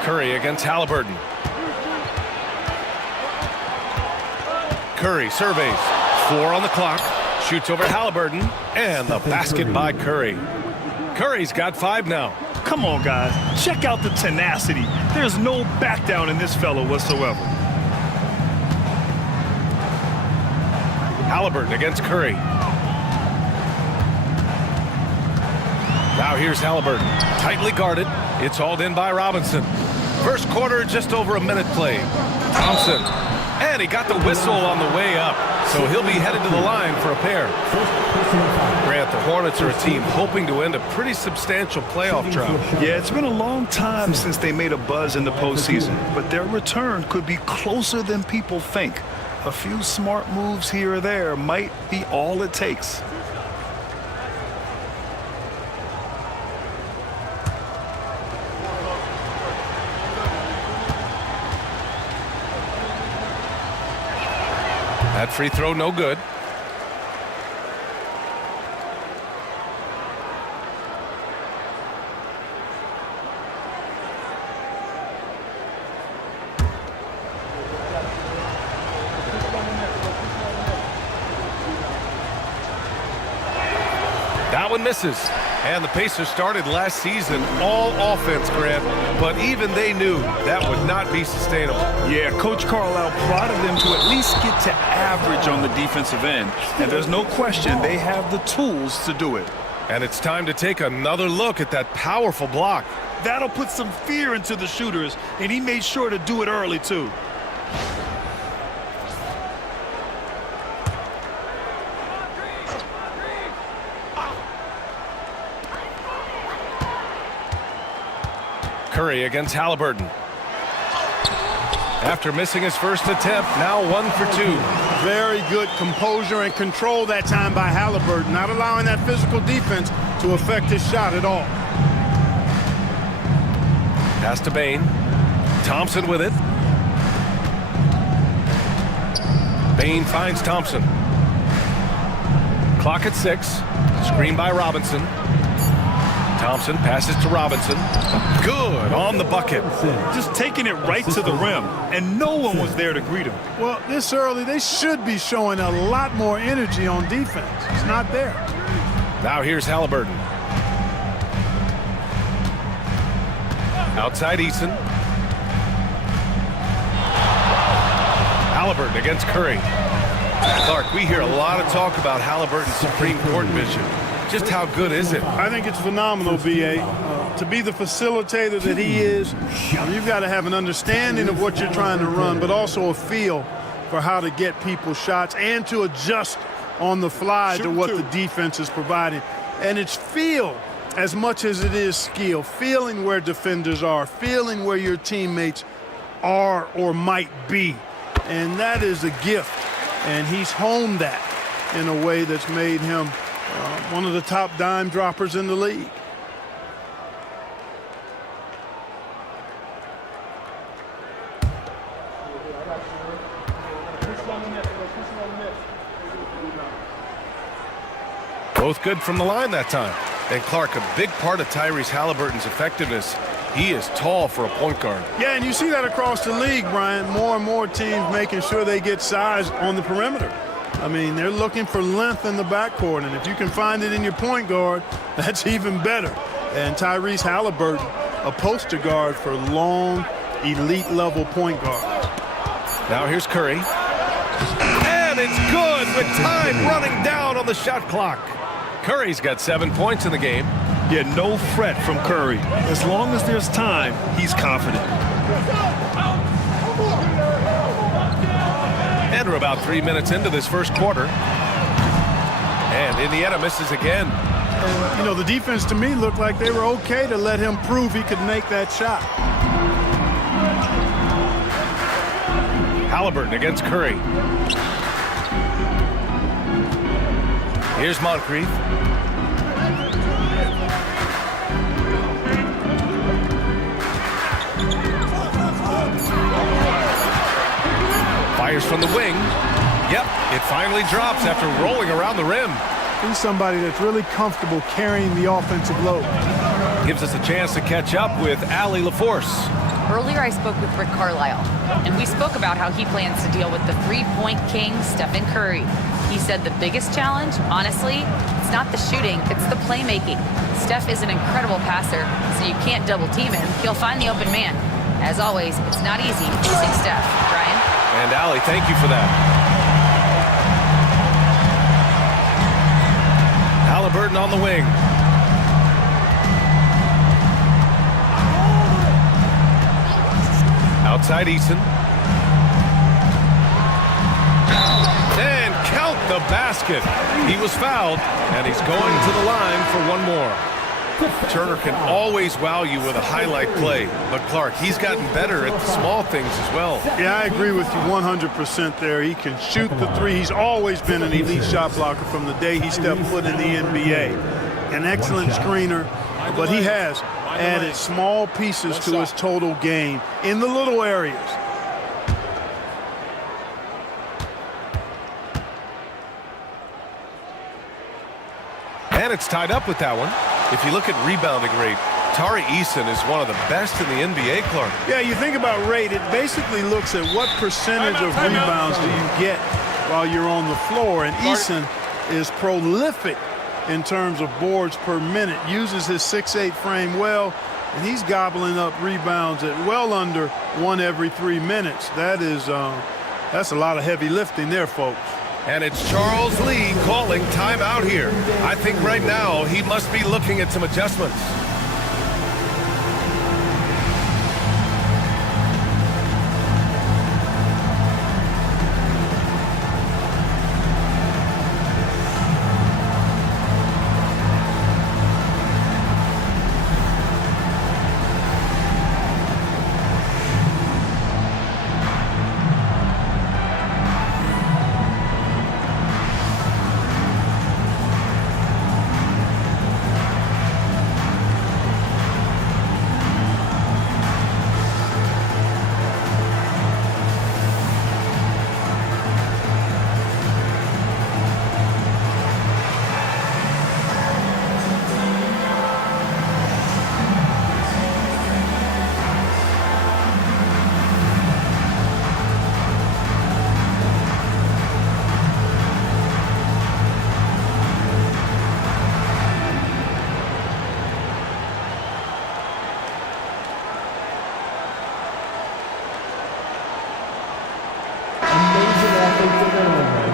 Curry against Halliburton. Curry surveys. 4 on the clock. Shoots over Halliburton. And the basket by Curry. Curry's got 5 now. Come on, guys. Check out the tenacity. There's no back down in this fellow whatsoever. Halliburton against Curry. Now here's Halliburton. Tightly guarded. It's hauled in by Robinson. First quarter, just over a minute played. Thompson. And he got the whistle on the way up. So he'll be headed to the line for a pair. Grant, the Hornets are a team hoping to end a pretty substantial playoff drought. Yeah, it's been a long time since they made a buzz in the postseason, but their return could be closer than people think. A few smart moves here or there might be all it takes. That free throw no good. That one misses. And the Pacers started last season all offense, Grant, but even they knew that would not be sustainable. Yeah, Coach Carlisle prodded them to at least get to average on the defensive end. And there's no question they have the tools to do it. And it's time to take another look at that powerful block. That'll put some fear into the shooters, and he made sure to do it early, too. Curry against Halliburton. After missing his first attempt, now 1 for 2. Very good composure and control that time by Halliburton, not allowing that physical defense to affect his shot at all. Pass to Bane. Thompson with it. Bane finds Thompson. Clock at 6. Screen by Robinson. Thompson passes to Robinson. Good on the bucket. Just taking it right to the rim, and no one was there to greet him. Well, this early, they should be showing a lot more energy on defense. It's not there. Now here's Halliburton. Outside Eason. Halliburton against Curry. Clark, we hear a lot of talk about Halliburton's Supreme Court vision. Just how good is it? I think it's phenomenal, B.A. To be the facilitator that he is, you've got to have an understanding of what you're trying to run, but also a feel for how to get people shots and to adjust on the fly to what the defense is providing. And it's feel as much as it is skill, feeling where defenders are, feeling where your teammates are or might be. And that is a gift. And he's honed that in a way that's made him one of the top dime droppers in the league. Both good from the line that time. And Clark, a big part of Tyrese Halliburton's effectiveness, he is tall for a point guard. Yeah, and you see that across the league, Brian. More and more teams making sure they get size on the perimeter. I mean, they're looking for length in the backcourt, and if you can find it in your point guard, that's even better. And Tyrese Halliburton, a poster guard for long, elite-level point guard. Now here's Curry. And it's good with time running down on the shot clock. Curry's got 7 points in the game. Yeah, no fret from Curry. As long as there's time, he's confident. And we're about 3 minutes into this first quarter. And Indiana misses again. And, you know, the defense to me looked like they were okay to let him prove he could make that shot. Halliburton against Curry. Here's Moncrief. Fires from the wing. Yep, it finally drops after rolling around the rim. He's somebody that's really comfortable carrying the offensive load. Gives us a chance to catch up with Allie LaForce. Earlier, I spoke with Rick Carlisle, and we spoke about how he plans to deal with the three-point king, Stephen Curry. He said the biggest challenge, honestly, it's not the shooting, it's the playmaking. Steph is an incredible passer, so you can't double-team him. He'll find the open man. As always, it's not easy facing Steph. Brian? And Allie, thank you for that. Halliburton on the wing. Outside Eason. And count the basket. He was fouled, and he's going to the line for one more. Turner can always wow you with a highlight play, but Clark, he's gotten better at the small things as well. Yeah, I agree with you 100% there. He can shoot the three. He's always been an elite shot blocker from the day he stepped foot in the NBA. An excellent screener, but he has added small pieces to his total game in the little areas. And it's tied up with that one. If you look at rebounding rate, Tari Eason is one of the best in the NBA, Clark. Yeah, you think about rate, it basically looks at what percentage of rebounds do you get while you're on the floor. And Eason is prolific in terms of boards per minute. Uses his 6'8" frame well, and he's gobbling up rebounds at well under 1 every 3 minutes. That's a lot of heavy lifting there, folks. And it's Charles Lee calling timeout here. I think right now he must be looking at some adjustments.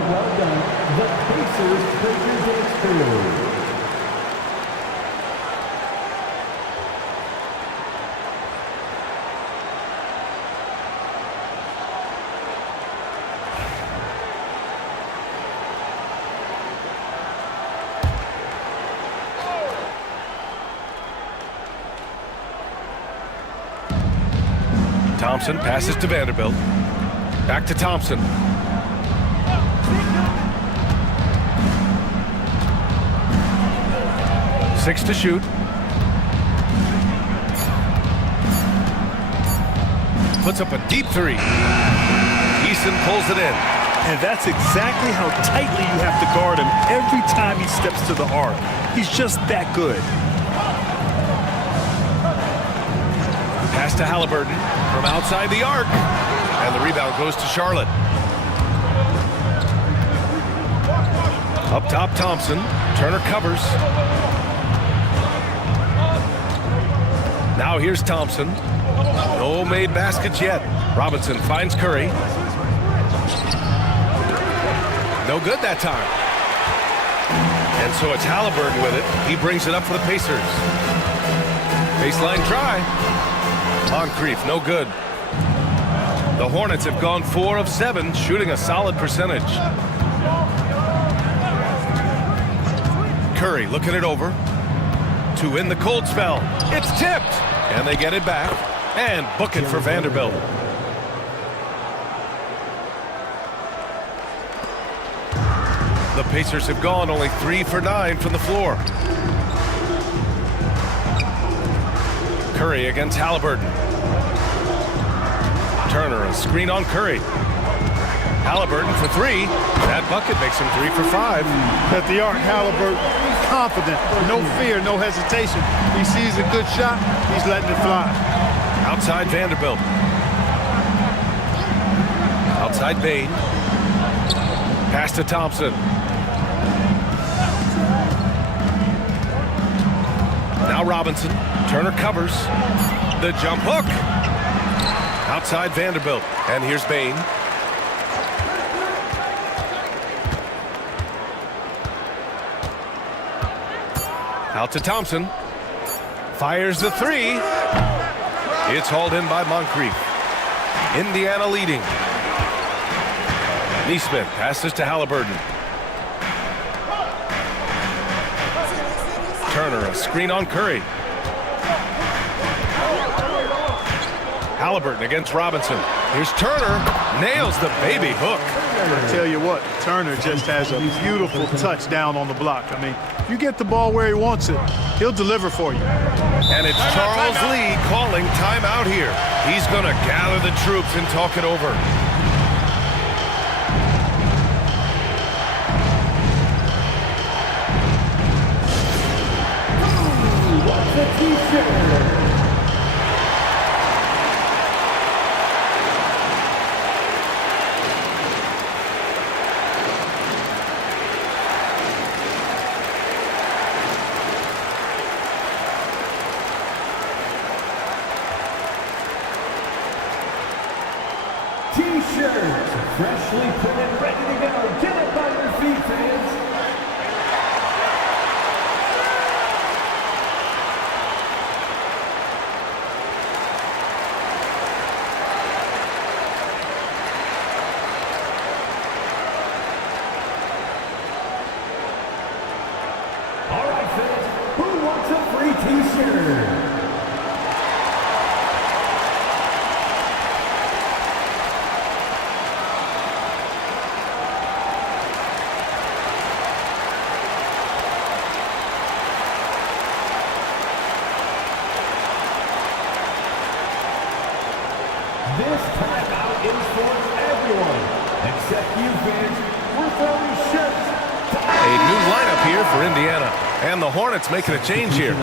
Well done. The Pacers Breakers and Exteriors. Thompson passes to Vanderbilt. Back to Thompson. Six to shoot. Puts up a deep three. Easton pulls it in. And that's exactly how tightly you have to guard him every time he steps to the arc. He's just that good. Pass to Halliburton from outside the arc. And the rebound goes to Charlotte. Up top, Thompson. Turner covers. Now here's Thompson. No made baskets yet. Robinson finds Curry. No good that time. And so it's Halliburton with it. He brings it up for the Pacers. Baseline try. Moncrief, no good. The Hornets have gone 4 of 7, shooting a solid percentage. Curry looking it over to win the cold spell. It's tipped, and they get it back and book it for Vanderbilt. The Pacers have gone only 3 for 9 from the floor. Curry against Halliburton. Turner, a screen on Curry. Halliburton for 3. That bucket makes him 3 for 5. At the arc, Halliburton, confident, no fear, no hesitation. He sees a good shot, he's letting it fly. Outside Vanderbilt. Outside Bane. Pass to Thompson. Now Robinson. Turner covers. The jump hook. Outside Vanderbilt. And here's Bane. Out to Thompson. Fires the 3. It's hauled in by Moncrief. Indiana leading. Neesmith passes to Halliburton. Turner, a screen on Curry. Halliburton against Robinson. Here's Turner. Nails the baby hook. I tell you what, Turner just has a beautiful touchdown on the block. I mean, if you get the ball where he wants it, he'll deliver for you. And it's Charles Lee calling timeout here. He's going to gather the troops and talk it over. T-shirts, freshly printed, ready to go. Get up on your feet, fans. All right, fans, who wants a free T-shirt? This timeout is for everyone, except you fans. We're throwing shirts. A new lineup here for Indiana, and the Hornets making a change here.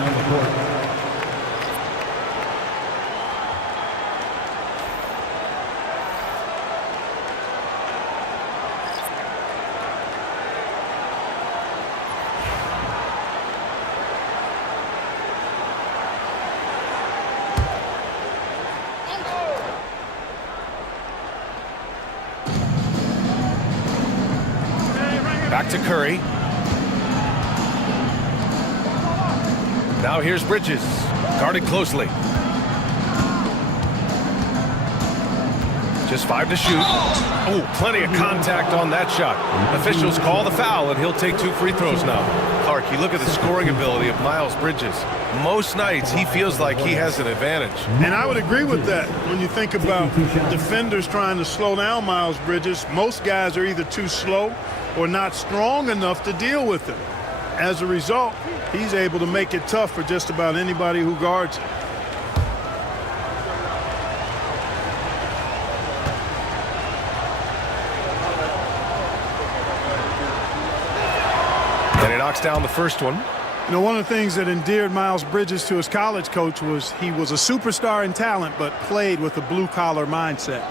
Back to Curry. Now here's Bridges, guarded closely. Just 5 to shoot. Oh, plenty of contact on that shot. Officials call the foul, and he'll take 2 free throws now. Clark, you look at the scoring ability of Miles Bridges. Most nights, he feels like he has an advantage. And I would agree with that. When you think about defenders trying to slow down Miles Bridges, most guys are either too slow or not strong enough to deal with him. As a result, he's able to make it tough for just about anybody who guards him. And he knocks down the first one. You know, one of the things that endeared Miles Bridges to his college coach was he was a superstar in talent, but played with a blue-collar mindset.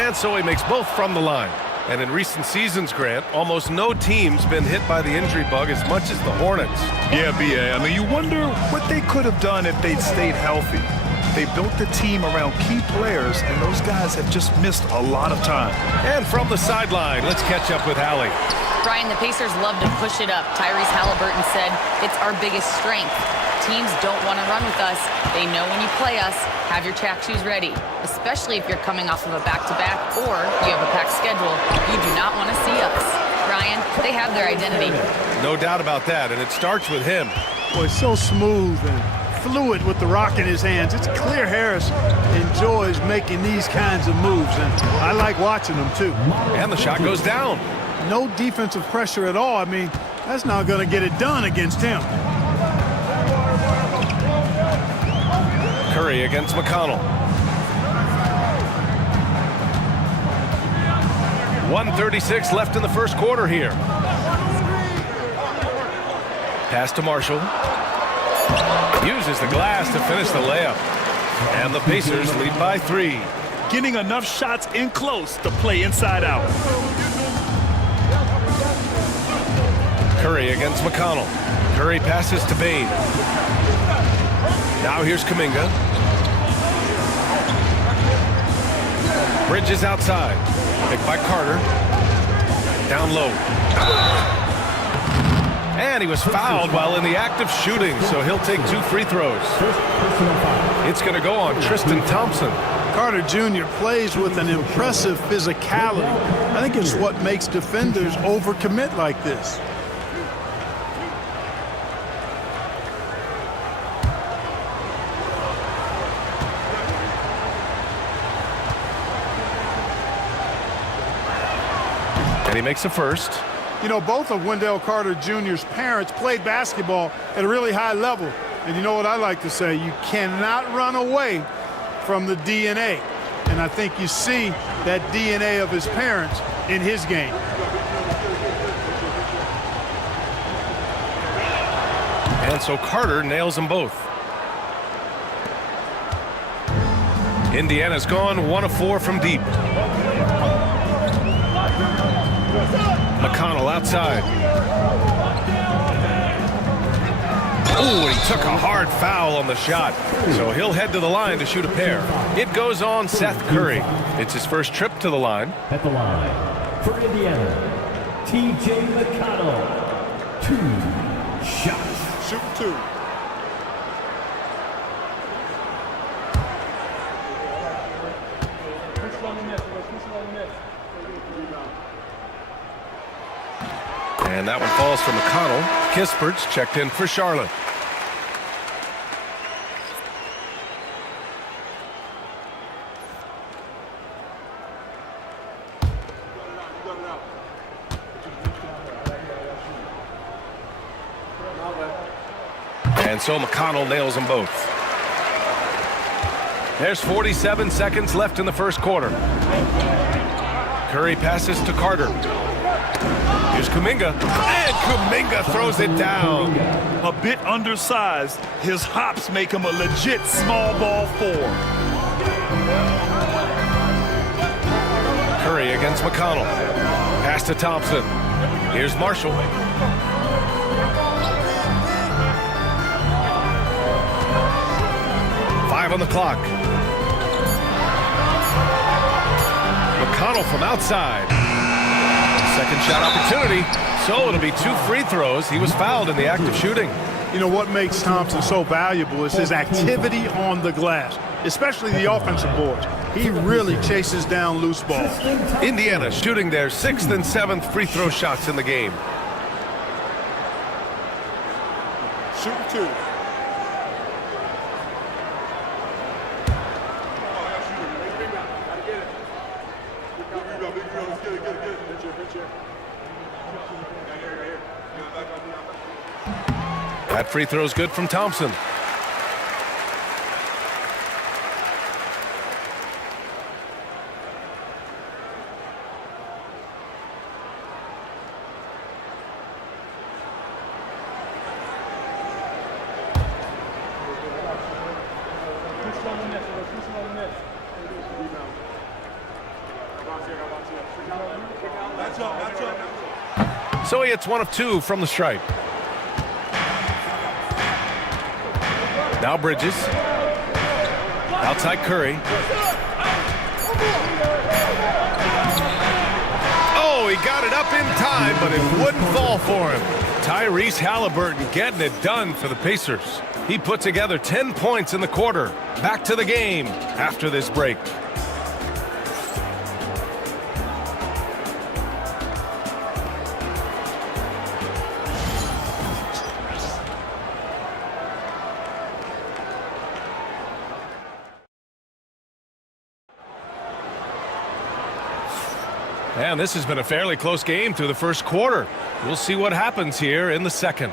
And so he makes both from the line. And in recent seasons, Grant, almost no team's been hit by the injury bug as much as the Hornets. Yeah, B.A. I mean, you wonder what they could have done if they'd stayed healthy. They built the team around key players, and those guys have just missed a lot of time. And from the sideline, let's catch up with Hallie. Brian, the Pacers love to push it up. Tyrese Halliburton said, "It's our biggest strength. Teams don't want to run with us. They know when you play us, have your track shoes ready, especially if you're coming off of a back-to-back or you have a packed schedule. You do not want to see us." Brian, they have their identity. No doubt about that, and it starts with him. Boy, so smooth and fluid with the rock in his hands. It's clear Harris enjoys making these kinds of moves, and I like watching them too. And the shot goes down. No defensive pressure at all. I mean, that's not going to get it done against him. Curry against McConnell. 1:36 left in the first quarter here. Pass to Marshall. Uses the glass to finish the layup. And the Pacers lead by 3. Getting enough shots in close to play inside out. Curry against McConnell. Curry passes to Bane. Now here's Kuminga. Bridges outside. Picked by Carter. Down low. And he was fouled while in the act of shooting, so he'll take 2 free throws. It's going to go on Tristan Thompson. Carter Jr. plays with an impressive physicality. I think it's what makes defenders overcommit like this. And he makes a first. You know, both of Wendell Carter Jr.'s parents played basketball at a really high level. And you know what I like to say? You cannot run away from the DNA. And I think you see that DNA of his parents in his game. And so Carter nails them both. Indiana's gone 1 of 4 from deep. McConnell outside. Oh, he took a hard foul on the shot. So he'll head to the line to shoot a pair. It goes on Seth Curry. It's his first trip to the line. At the line for Indiana, T.J. McConnell. 2 shots. Shoot 2. And that one falls for McConnell. Kispert's checked in for Charlotte. And so McConnell nails them both. There's 47 seconds left in the first quarter. Curry passes to Carter. Here's Kuminga. And Kuminga throws it down. A bit undersized. His hops make him a legit small ball 4. Curry against McConnell. Pass to Thompson. Here's Marshall. Five on the clock. McConnell from outside. Second shot opportunity. So it'll be 2 free throws. He was fouled in the act of shooting. You know what makes Thompson so valuable is his activity on the glass, especially the offensive boards. He really chases down loose balls. Indiana shooting their 6th and 7th free throw shots in the game. Shoot 2. That free throw's good from Thompson. So he hits 1 of 2 from the stripe. Now Bridges. Outside Curry. Oh, he got it up in time, but it wouldn't fall for him. Tyrese Halliburton getting it done for the Pacers. He put together 10 points in the quarter. Back to the game after this break. And this has been a fairly close game through the first quarter. We'll see what happens here in the second.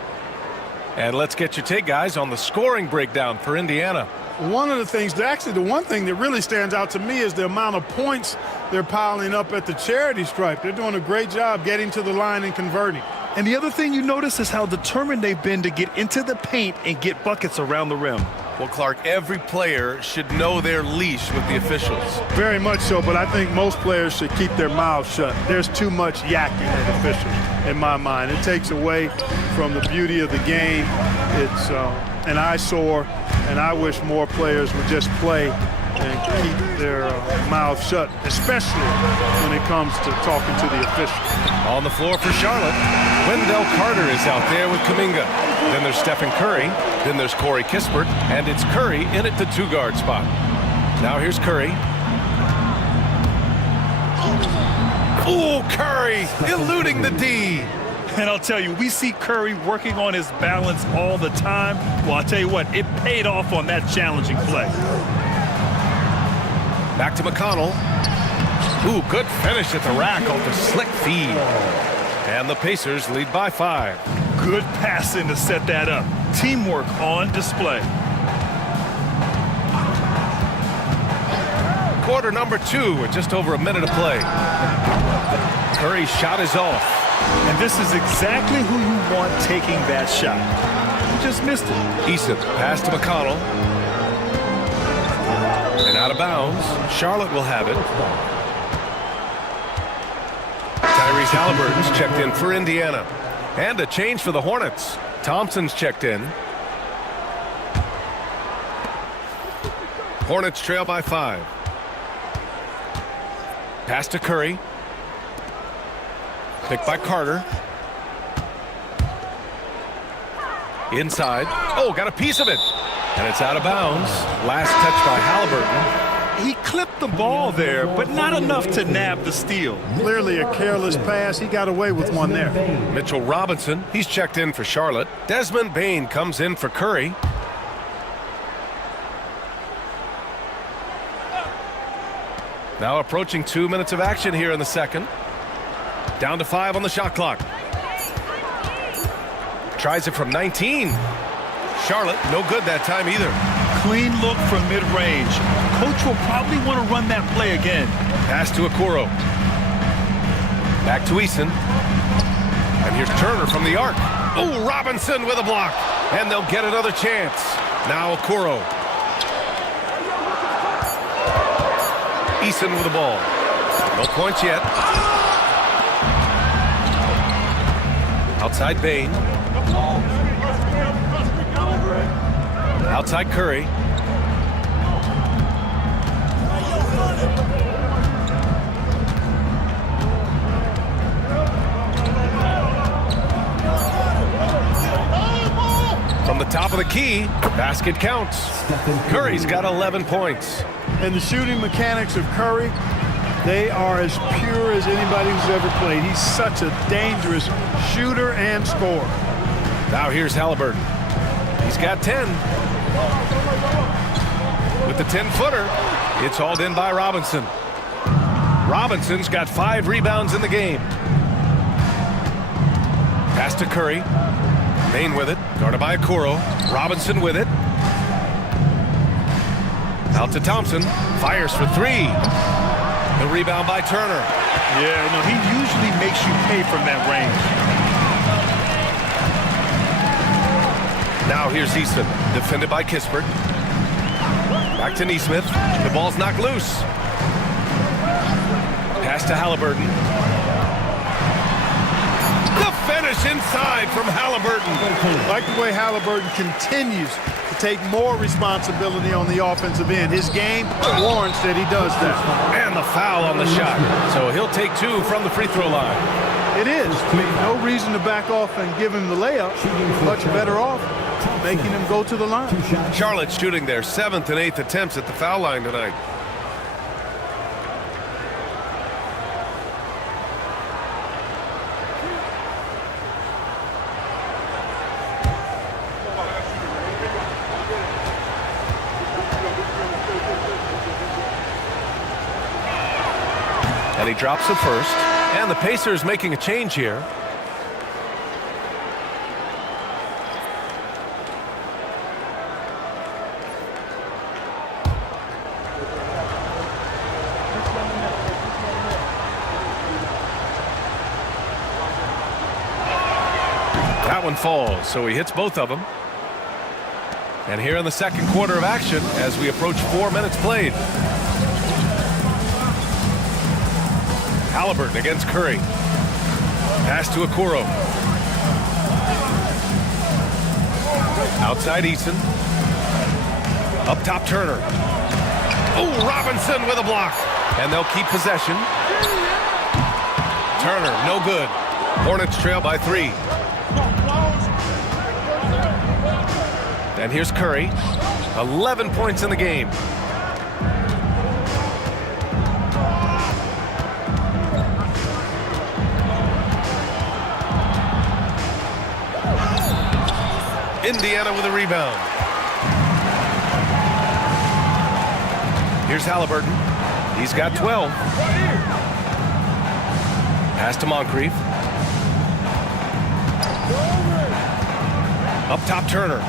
And let's get your take, guys, on the scoring breakdown for Indiana. One of the things, actually the one thing that really stands out to me is the amount of points they're piling up at the charity stripe. They're doing a great job getting to the line and converting. And the other thing you notice is how determined they've been to get into the paint and get buckets around the rim. Well, Clark, every player should know their leash with the officials. Very much so, but I think most players should keep their mouths shut. There's too much yakking with officials, in my mind. It takes away from the beauty of the game. It's an eyesore, and I wish more players would just play and keep their mouths shut, especially when it comes to talking to the officials. On the floor for Charlotte, Wendell Carter is out there with Kuminga. Then there's Stephen Curry. Then there's Corey Kispert. And it's Curry in at the 2-guard spot. Now here's Curry. Oh, Curry eluding the D. And I'll tell you, we see Curry working on his balance all the time. Well, I'll tell you what, it paid off on that challenging play. Back to McConnell. Ooh, good finish at the rack off the slick feed. And the Pacers lead by 5. Good passing to set that up. Teamwork on display. Quarter number 2 with just over a minute to play. Curry's shot is off. And this is exactly who you want taking that shot. You just missed it. Eason pass to McConnell. And out of bounds. Charlotte will have it. Tyrese Halliburton's checked in for Indiana. And a change for the Hornets. Thompson's checked in. Hornets trail by 5. Pass to Curry. Picked by Carter. Inside. Oh, got a piece of it. And it's out of bounds. Last touch by Halliburton. He clipped the ball there, but not enough to nab the steal. Clearly a careless pass. He got away with one there. Mitchell Robinson, he's checked in for Charlotte. Desmond Bane comes in for Curry. Now approaching 2 minutes of action here in the second. Down to 5 on the shot clock. Tries it from 19. Charlotte, no good that time either. Clean look from mid-range. Coach will probably want to run that play again. Pass to Okoro. Back to Eason. And here's Turner from the arc. Oh, Robinson with a block. And they'll get another chance. Now Okoro. Eason with the ball. No points yet. Outside Bane. Outside Curry. From the top of the key, basket counts. Curry's got 11 points. And the shooting mechanics of Curry, they are as pure as anybody who's ever played. He's such a dangerous shooter and scorer. Now here's Halliburton. He's got 10. With the 10-footer, it's hauled in by Robinson. Robinson's got 5 rebounds in the game. Pass to Curry. Bane with it. Guarded by Okoro. Robinson with it. Out to Thompson. Fires for 3. The rebound by Turner. Yeah, no, he usually makes you pay from that range. Now here's Easton. Defended by Kispert. Back to Nesmith. The ball's knocked loose. Pass to Halliburton. The finish inside from Halliburton. Like the way Halliburton continues to take more responsibility on the offensive end. His game warrants that he does that. And the foul on the shot. So he'll take 2 from the free throw line. It is. No reason to back off and give him the layup. Much better off making him go to the line. Charlotte's shooting their 7th and 8th attempts at the foul line tonight. And he drops the first. And the Pacers making a change here. That one falls, so he hits both of them. And here in the second quarter of action, as we approach 4 minutes played. Halliburton against Curry. Pass to Okoro. Outside Eason. Up top Turner. Oh, Robinson with a block. And they'll keep possession. Turner, no good. Hornets trail by 3. And here's Curry. 11 points in the game. Indiana with a rebound. Here's Halliburton. He's got 12. Pass to Moncrief. Up top Turner.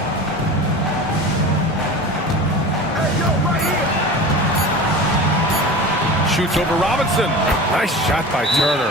Shoots over Robinson. Nice shot by Turner.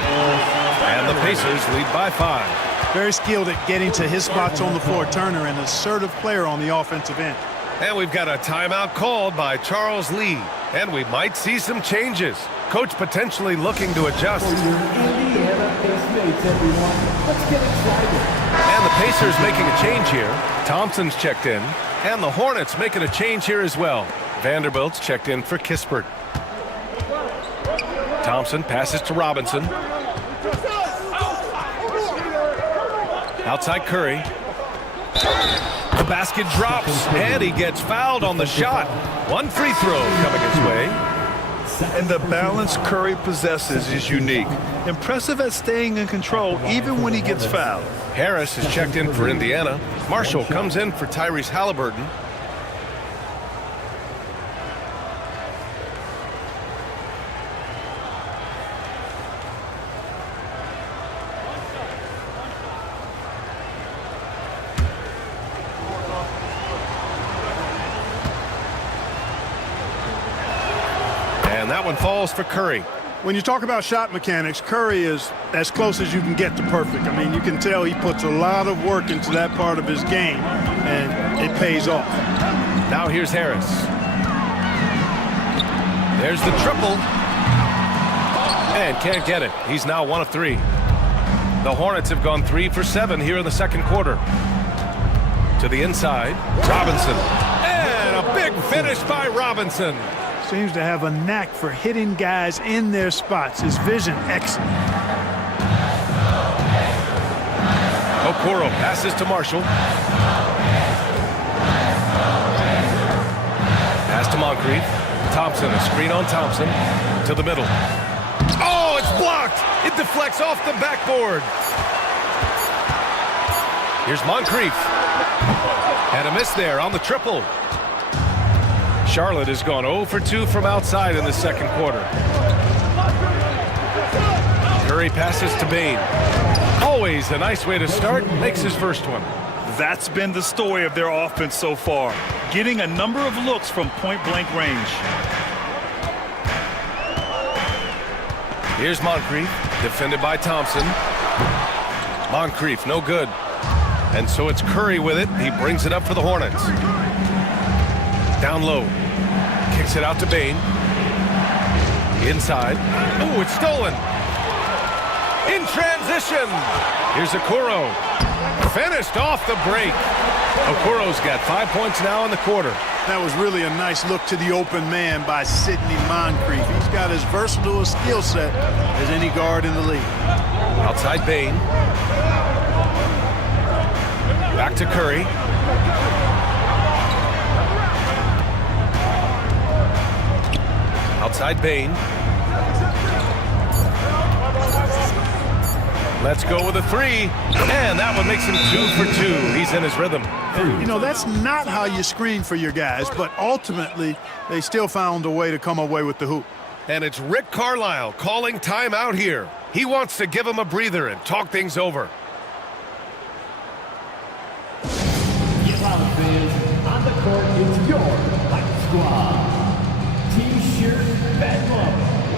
And the Pacers lead by 5. Very skilled at getting to his spots on the floor. Turner, an assertive player on the offensive end. And we've got a timeout called by Charles Lee. And we might see some changes. Coach potentially looking to adjust. Indiana Pacemates, everyone. Let's get excited. And the Pacers making a change here. Thompson's checked in. And the Hornets making a change here as well. Vanderbilt's checked in for Kispert. Thompson passes to Robinson. Outside Curry. The basket drops, and he gets fouled on the shot. One free throw coming his way. And the balance Curry possesses is unique. Impressive at staying in control even when he gets fouled. Harris is checked in for Indiana. Marshall comes in for Tyrese Halliburton. And that one falls for Curry. When you talk about shot mechanics, Curry is as close as you can get to perfect. I mean, you can tell he puts a lot of work into that part of his game, and it pays off. Now here's Harris. There's the triple. And can't get it. He's now 1 of 3. The Hornets have gone 3 for 7 here in the second quarter. To the inside, Robinson. And a big finish by Robinson. Seems to have a knack for hitting guys in their spots. His vision, excellent. Okoro passes to Marshall. Pass to Moncrief. Thompson, a screen on Thompson. To the middle. Oh, it's blocked! It deflects off the backboard. Here's Moncrief. And a miss there on the triple. Charlotte has gone 0 for 2 from outside in the second quarter. Curry passes to Bane. Always a nice way to start. Makes his first one. That's been the story of their offense so far. Getting a number of looks from point-blank range. Here's Moncrief, defended by Thompson. Moncrief, no good. And so it's Curry with it. He brings it up for the Hornets. Down low. Kicks it out to Bane. Inside. Oh, it's stolen. In transition. Here's Okoro. Finished off the break. Okoro's got 5 points now in the quarter. That was really a nice look to the open man by Sidney Moncrief. He's got as versatile a skill set as any guard in the league. Outside Bane. Back to Curry. Outside Bane. Let's go with a 3. And that one makes him 2 for 2. He's in his rhythm. You know, that's not how you screen for your guys, but ultimately they still found a way to come away with the hoop. And it's Rick Carlisle calling timeout here. He wants to give him a breather and talk things over. Fans, on the court, it's your Fight Squad. T-shirt bedlam.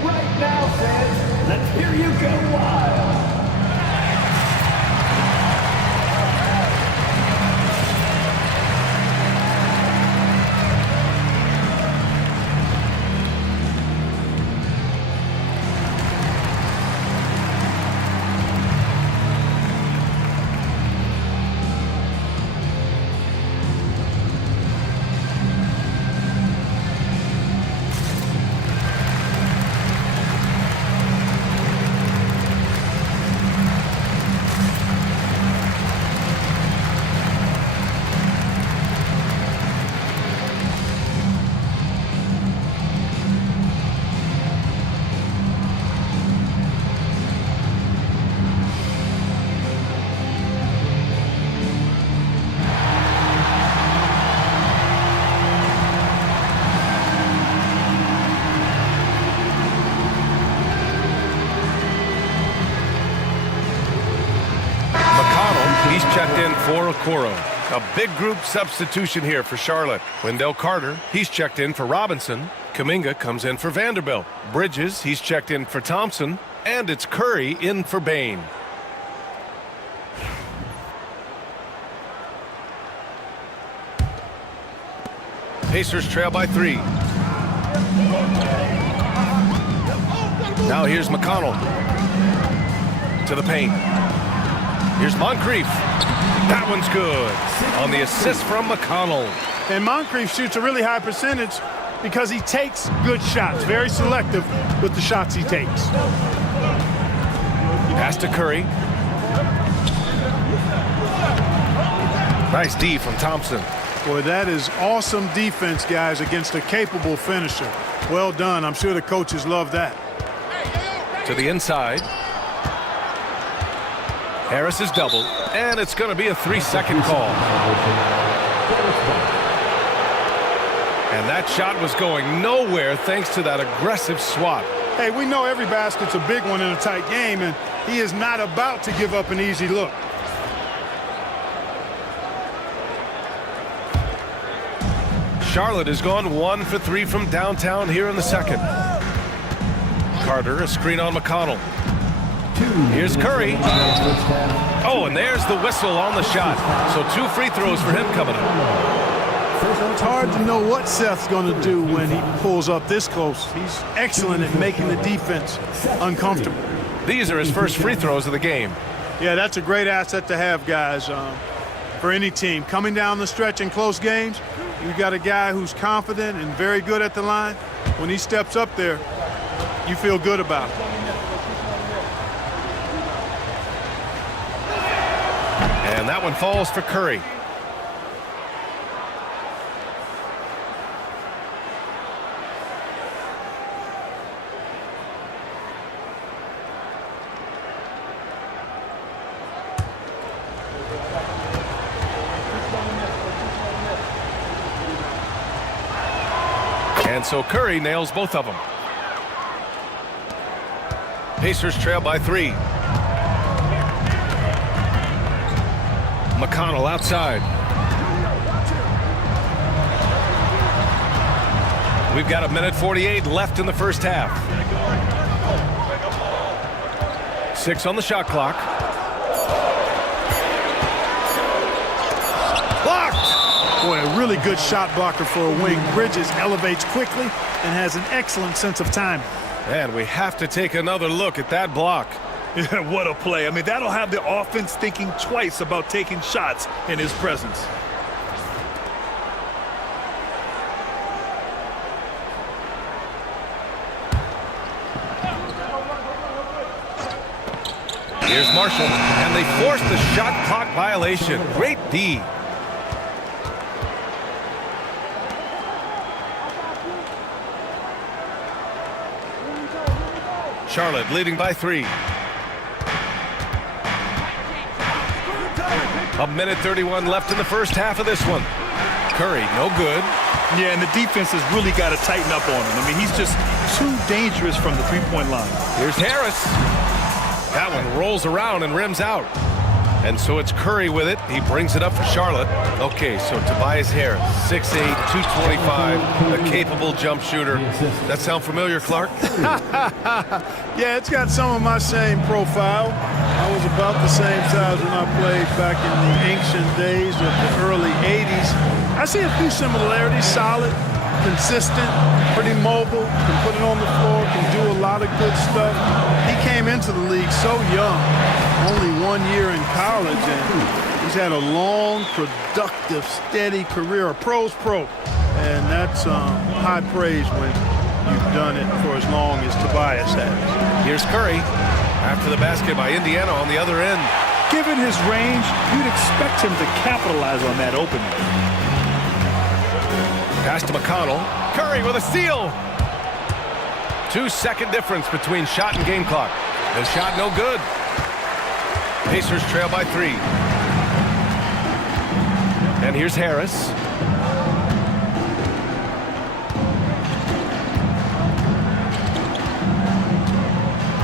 Right now, fans, let's hear you go wild. He's checked in for Okoro. A big group substitution here for Charlotte. Wendell Carter, he's checked in for Robinson. Kuminga comes in for Vanderbilt. Bridges, he's checked in for Thompson. And it's Curry in for Bane. Pacers trail by 3. Now here's McConnell to the paint. Here's Moncrief. That one's good on the assist from McConnell. And Moncrief shoots a really high percentage because he takes good shots. Very selective with the shots he takes. Pass to Curry. Nice D from Thompson. Boy, that is awesome defense, guys, against a capable finisher. Well done. I'm sure the coaches love that. To the inside. Harris is doubled, and it's going to be a 3-second call. And that shot was going nowhere thanks to that aggressive swat. Hey, we know every basket's a big one in a tight game, and he is not about to give up an easy look. Charlotte has gone 1 for 3 from downtown here in the second. Carter, a screen on McConnell. Here's Curry. Oh, and there's the whistle on the shot. So 2 free throws for him coming up. It's hard to know what Seth's going to do when he pulls up this close. He's excellent at making the defense uncomfortable. These are his first free throws of the game. Yeah, that's a great asset to have, guys, for any team. Coming down the stretch in close games, you've got a guy who's confident and very good at the line. When he steps up there, you feel good about it. And that one falls for Curry. And so Curry nails both of them. Pacers trail by 3. McConnell outside. We've got 1:48 left in the first half. 6 on the shot clock. Blocked! Boy, a really good shot blocker for a wing. Bridges elevates quickly and has an excellent sense of timing. And we have to take another look at that block. Yeah, what a play. I mean, that'll have the offense thinking twice about taking shots in his presence. Here's Marshall, and they force the shot clock violation. Great D. Charlotte leading by 3. 1:31 left in the first half of this one. Curry, no good. Yeah, and the defense has really got to tighten up on him. I mean, he's just too dangerous from the three-point line. Here's Harris. That one rolls around and rims out. And so it's Curry with it. He brings it up for Charlotte. Okay, so Tobias Harris, 6'8", 225, a capable jump shooter. That sound familiar, Clark? Yeah, it's got some of my same profile. I was about the same size when I played back in the ancient days of the early 80s. I see a few similarities. Solid, consistent, pretty mobile, can put it on the floor, can do a lot of good stuff. He came into the league so young, only 1 year in college, and he's had a long, productive, steady career, a pro's pro. And that's high praise when you've done it for as long as Tobias has. Here's Curry after the basket by Indiana on the other end. Given his range, you'd expect him to capitalize on that opening. Pass to McConnell. Curry with a steal. 2-second difference between shot and game clock. The shot no good. Pacers trail by 3. And here's Harris.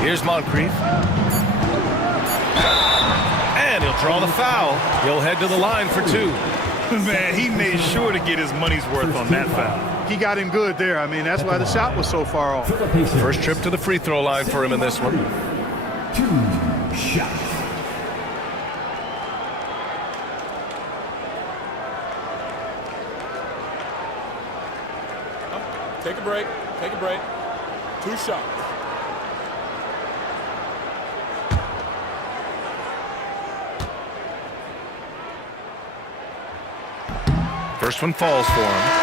Here's Moncrief. And he'll draw the foul. He'll head to the line for 2. Man, he made sure to get his money's worth on that foul. He got him good there. I mean, that's why the shot was so far off. First trip to the free throw line for him in this one. 2 shots. Take a break. Take a break. 2 shots. First one falls for him.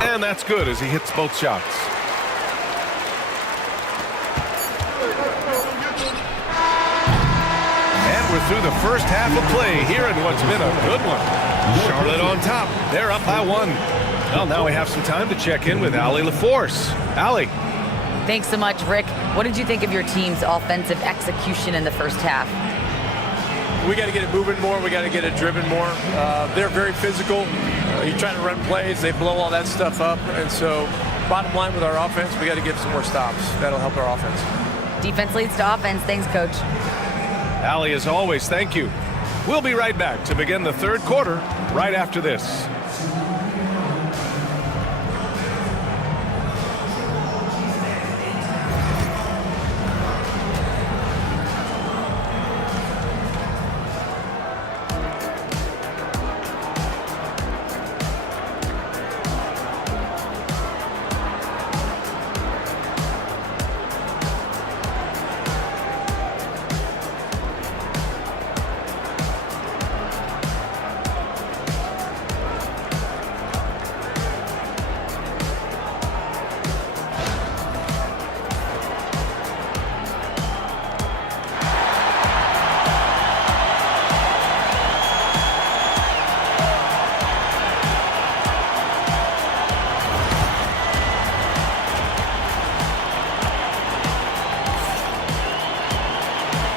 And that's good as he hits both shots. And we're through the first half of play here in what's been a good one. Charlotte on top. They're up by 1. Well, now we have some time to check in with Allie LaForce. Allie. Thanks so much, Rick. What did you think of your team's offensive execution in the first half? We got to get it moving more. We got to get it driven more. They're very physical. You're trying to run plays. They blow all that stuff up. And so bottom line with our offense, we got to get some more stops. That'll help our offense. Defense leads to offense. Thanks, Coach. Allie, as always, thank you. We'll be right back to begin the third quarter right after this.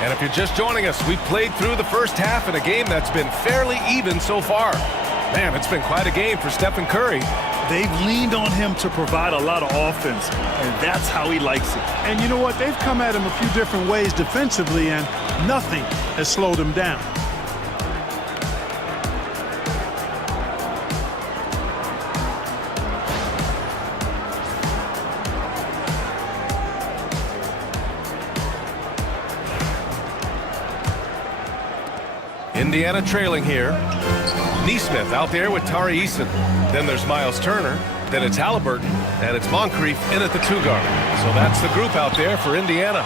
And if you're just joining us, we've played through the first half in a game that's been fairly even so far. Man, it's been quite a game for Stephen Curry. They've leaned on him to provide a lot of offense, and that's how he likes it. And you know what? They've come at him a few different ways defensively, and nothing has slowed him down. Indiana trailing here. Neesmith out there with Tari Eason. Then there's Miles Turner. Then it's Halliburton. And it's Moncrief in at the 2 guard. So that's the group out there for Indiana.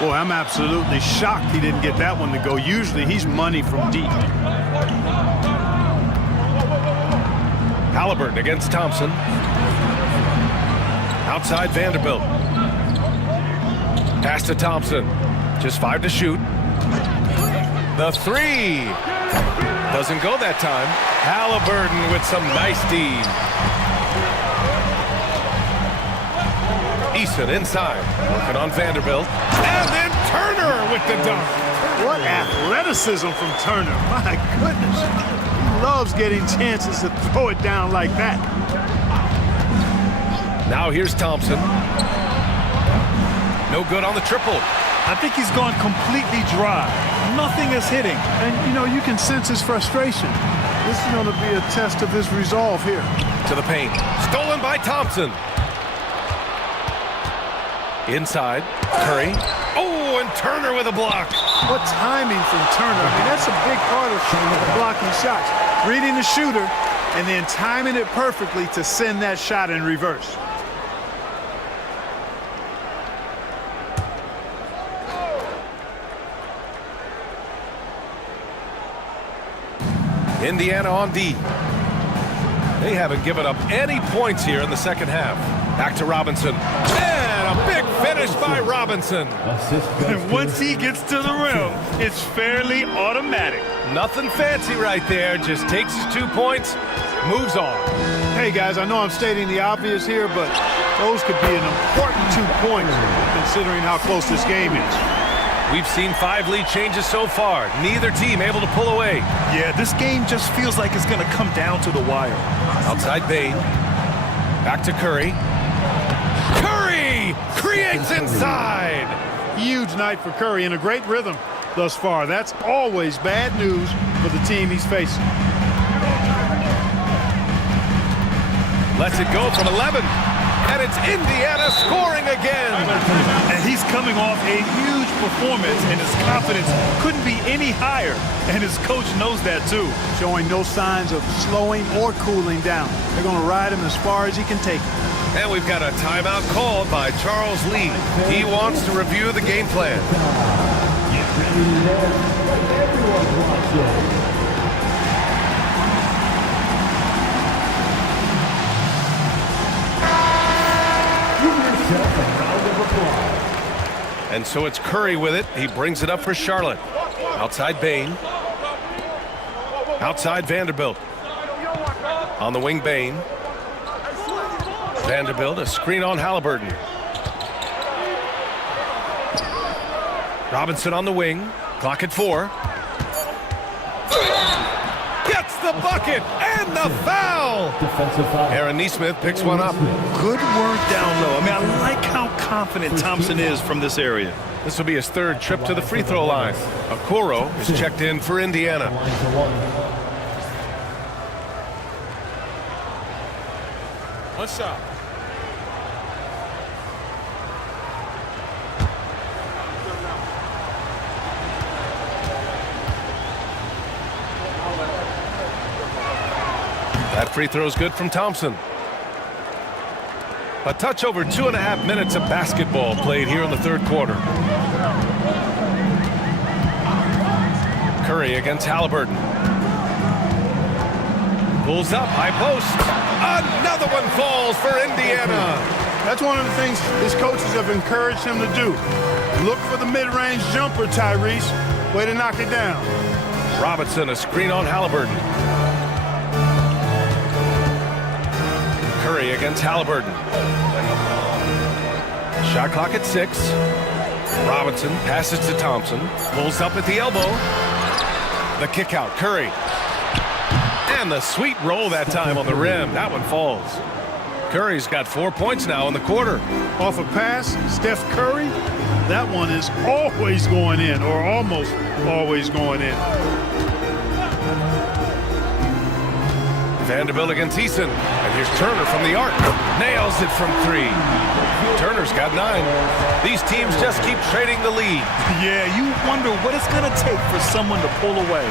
Boy, I'm absolutely shocked he didn't get that one to go. Usually he's money from deep. Halliburton against Thompson. Outside Vanderbilt. Pass to Thompson. Just 5 to shoot. The 3 doesn't go that time. Halliburton with some nice D. Eason inside, working on Vanderbilt. And then Turner with the dunk. What athleticism from Turner. My goodness. He loves getting chances to throw it down like that. Now here's Thompson. No good on the triple. I think he's gone completely dry. Nothing is hitting. And, you know, you can sense his frustration. This is going to be a test of his resolve here. To the paint. Stolen by Thompson. Inside. Curry. Oh, and Turner with a block. What timing from Turner. I mean, that's a big part of blocking shots. Reading the shooter and then timing it perfectly to send that shot in reverse. Indiana on D. They haven't given up any points here in the second half. Back to Robinson. And a big finish by Robinson. And once he gets to the rim, it's fairly automatic. Nothing fancy right there. Just takes his 2 points, moves on. Hey, guys, I know I'm stating the obvious here, but those could be an important 2 points considering how close this game is. We've seen 5 lead changes so far. Neither team able to pull away. Yeah, this game just feels like it's going to come down to the wire. Outside Bane. Back to Curry. Curry creates inside. Huge night for Curry and a great rhythm thus far. That's always bad news for the team he's facing. Lets it go from 11. And it's Indiana scoring again. And he's coming off a huge performance, and his confidence couldn't be any higher. And his coach knows that, too. Showing no signs of slowing or cooling down. They're going to ride him as far as he can take him. And we've got a timeout called by Charles Lee. He wants to review the game plan. Everyone's watching. And so it's Curry with it. He brings it up for Charlotte. Outside Bane. Outside Vanderbilt. On the wing, Bane. Vanderbilt, a screen on Halliburton. Robinson on the wing. Clock at 4. Gets the bucket and the foul. Defensive foul. Aaron Nesmith picks one up. Good work down low. I mean, I like how confident Thompson is from this area. This will be his third trip to the free throw line. Okoro is checked in for Indiana. One shot. That free throw is good from Thompson. A touch over 2.5 minutes of basketball played here in the third quarter. Curry against Halliburton. Pulls up, high post. Another one falls for Indiana. That's one of the things his coaches have encouraged him to do. Look for the mid-range jumper, Tyrese. Way to knock it down. Robinson, a screen on Halliburton. Curry against Halliburton. Shot clock at 6. Robinson passes to Thompson. Pulls up at the elbow. The kick out, Curry. And the sweet roll that time on the rim. That one falls. Curry's got 4 points now in the quarter. Off a pass, Steph Curry, that one is always going in, or almost always going in. Vanderbilt against Eason. And here's Turner from the arc. Nails it from 3. Turner's got 9. These teams just keep trading the lead. Yeah, you wonder what it's going to take for someone to pull away.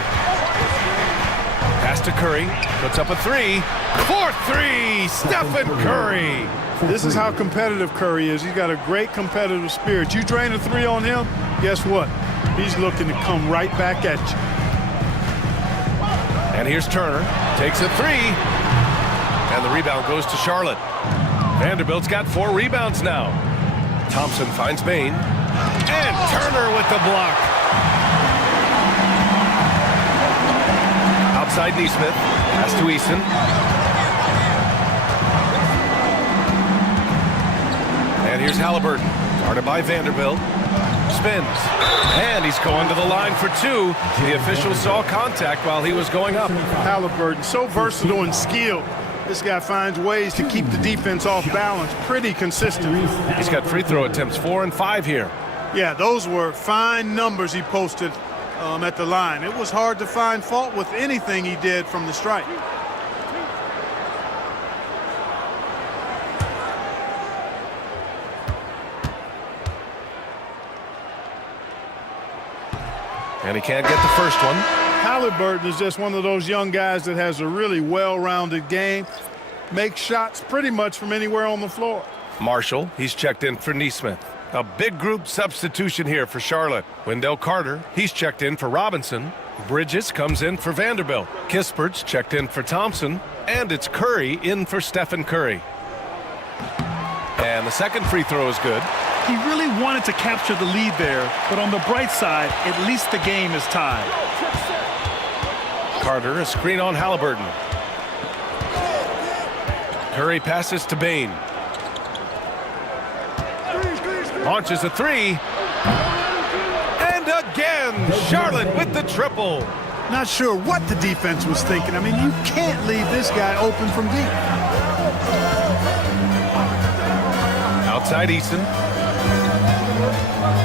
Pass to Curry. Puts up a 3. 4-3. Stephen Curry. This is how competitive Curry is. He's got a great competitive spirit. You drain a 3 on him, guess what? He's looking to come right back at you. And here's Turner. Takes a 3. And the rebound goes to Charlotte. Vanderbilt's got 4 rebounds now. Thompson finds Bane. And Turner with the block. Outside Nesmith. Pass to Eason. And here's Halliburton. Guarded by Vanderbilt. Spins. And he's going to the line for 2. The official saw contact while he was going up. Halliburton, so versatile and skilled. This guy finds ways to keep the defense off balance. Pretty consistent. He's got free throw attempts 4 and 5 here. Yeah, those were fine numbers he posted at the line. It was hard to find fault with anything he did from the stripe. And he can't get the first one. Halliburton is just one of those young guys that has a really well-rounded game. Makes shots pretty much from anywhere on the floor. Marshall, he's checked in for Nesmith. A big group substitution here for Charlotte. Wendell Carter, he's checked in for Robinson. Bridges comes in for Vanderbilt. Kispert's checked in for Thompson. And it's Curry in for Stephen Curry. And the second free throw is good. He really wanted to capture the lead there, but on the bright side, at least the game is tied. Carter, a screen on Halliburton. Curry passes to Bane. Launches a 3. And again, Charlotte with the triple. Not sure what the defense was thinking. I mean, you can't leave this guy open from deep. Outside Eason.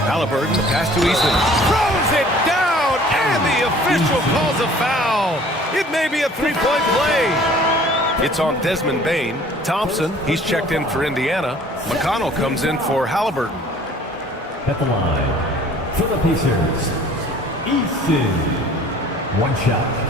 Halliburton, the pass to Eason. Throws it down, and the official calls a foul. It may be a 3-point play. It's on Desmond Bain. Thompson, he's checked in for Indiana. McConnell comes in for Halliburton. At the line, for the Pacers, Easton. One shot.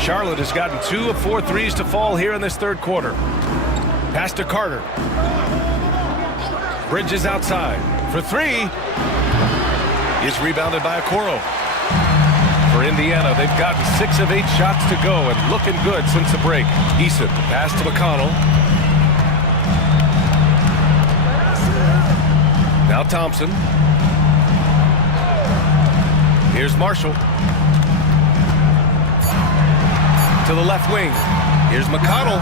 Charlotte has gotten 2 of 4 threes to fall here in this third quarter. Pass to Carter. Bridges outside for 3. Is rebounded by Okoro. For Indiana, they've gotten 6 of 8 shots to go and looking good since the break. Eason, pass to McConnell. Now Thompson. Here's Marshall. To the left wing. Here's McConnell.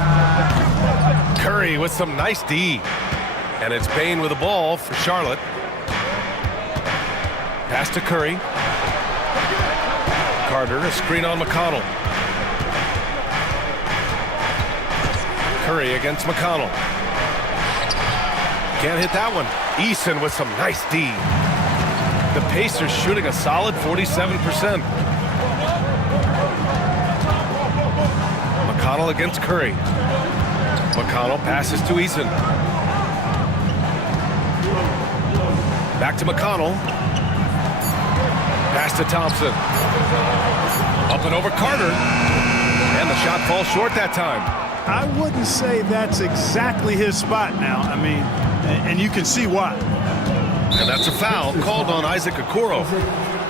Curry with some nice D. And it's Bain with the ball for Charlotte. Pass to Curry. Carter, a screen on McConnell. Curry against McConnell. Can't hit that one. Eason with some nice D. The Pacers shooting a solid 47%. McConnell against Curry. McConnell passes to Eason. Back to McConnell. Pass to Thompson. Up and over Carter. And the shot falls short that time. I wouldn't say that's exactly his spot now. I mean, and you can see why. And that's a foul called on Isaac Okoro.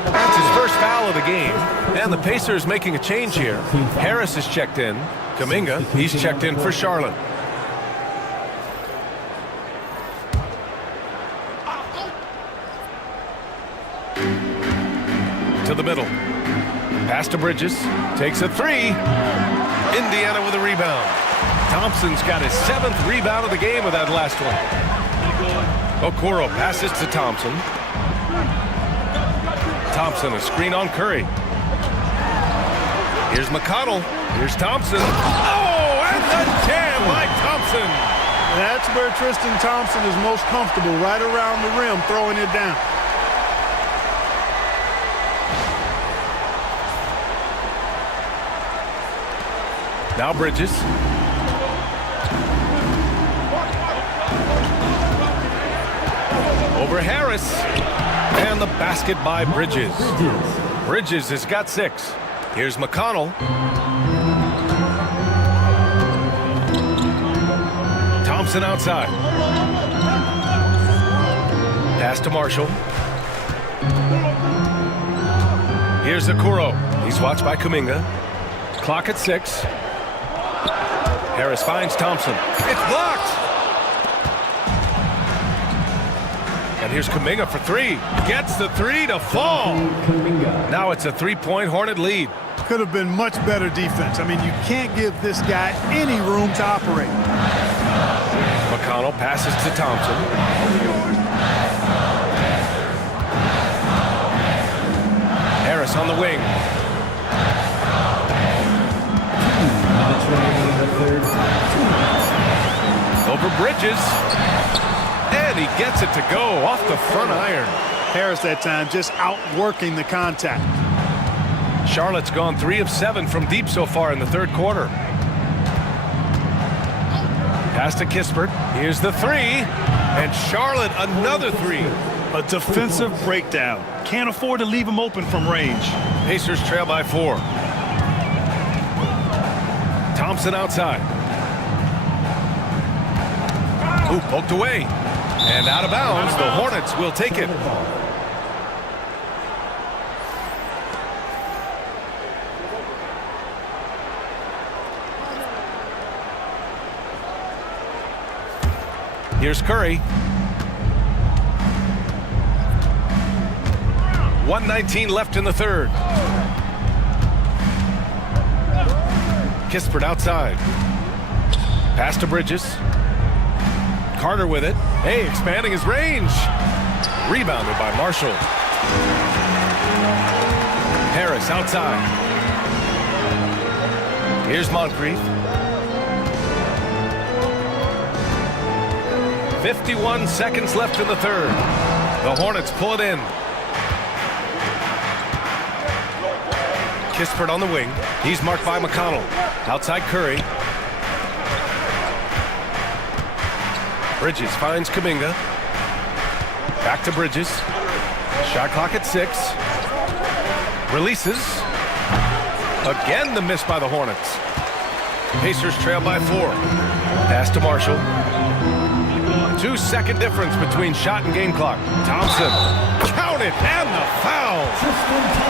That's his first foul of the game. And the Pacers making a change here. Harris is checked in. Kuminga, he's checked in for Charlotte. To the middle. Pass to Bridges. Takes a 3. Indiana with a rebound. Thompson's got his 7th rebound of the game with that last one. Okoro passes to Thompson. Thompson, a screen on Curry. Here's McConnell. Here's Thompson. Oh, and the jam by Thompson. That's where Tristan Thompson is most comfortable, right around the rim, throwing it down. Now Bridges. Over Harris. And the basket by Bridges. Bridges has got 6. Here's McConnell. Thompson outside. Pass to Marshall. Here's Okoro. He's watched by Kuminga. Clock at 6. Harris finds Thompson. It's blocked. And here's Kuminga for 3. Gets the 3 to fall. Now it's a 3-point Hornet lead. Could have been much better defense. I mean, you can't give this guy any room to operate. McConnell passes to Thompson. Harris on the wing. Over Bridges. And he gets it to go off the front iron. Harris that time just outworking the contact. Charlotte's gone 3 of 7 from deep so far in the third quarter. Pass to Kispert. Here's the 3. And Charlotte another 3. A defensive breakdown. Can't afford to leave him open from range. Pacers trail by 4. Thompson outside. Ooh, poked away. And out of bounds. The Hornets will take it. Here's Curry. 1:19 left in the third. Kispert outside. Pass to Bridges. Carter with it. Hey, expanding his range. Rebounded by Marshall. Harris outside. Here's Moncrief. 51 seconds left in the third. The Hornets pull it in. Kispert on the wing. He's marked by McConnell. Outside Curry. Bridges finds Kuminga. Back to Bridges. Shot clock at 6. Releases. Again the miss by the Hornets. Pacers trail by 4. Pass to Marshall. 2-second difference between shot and game clock. Thompson. Count it, and the foul.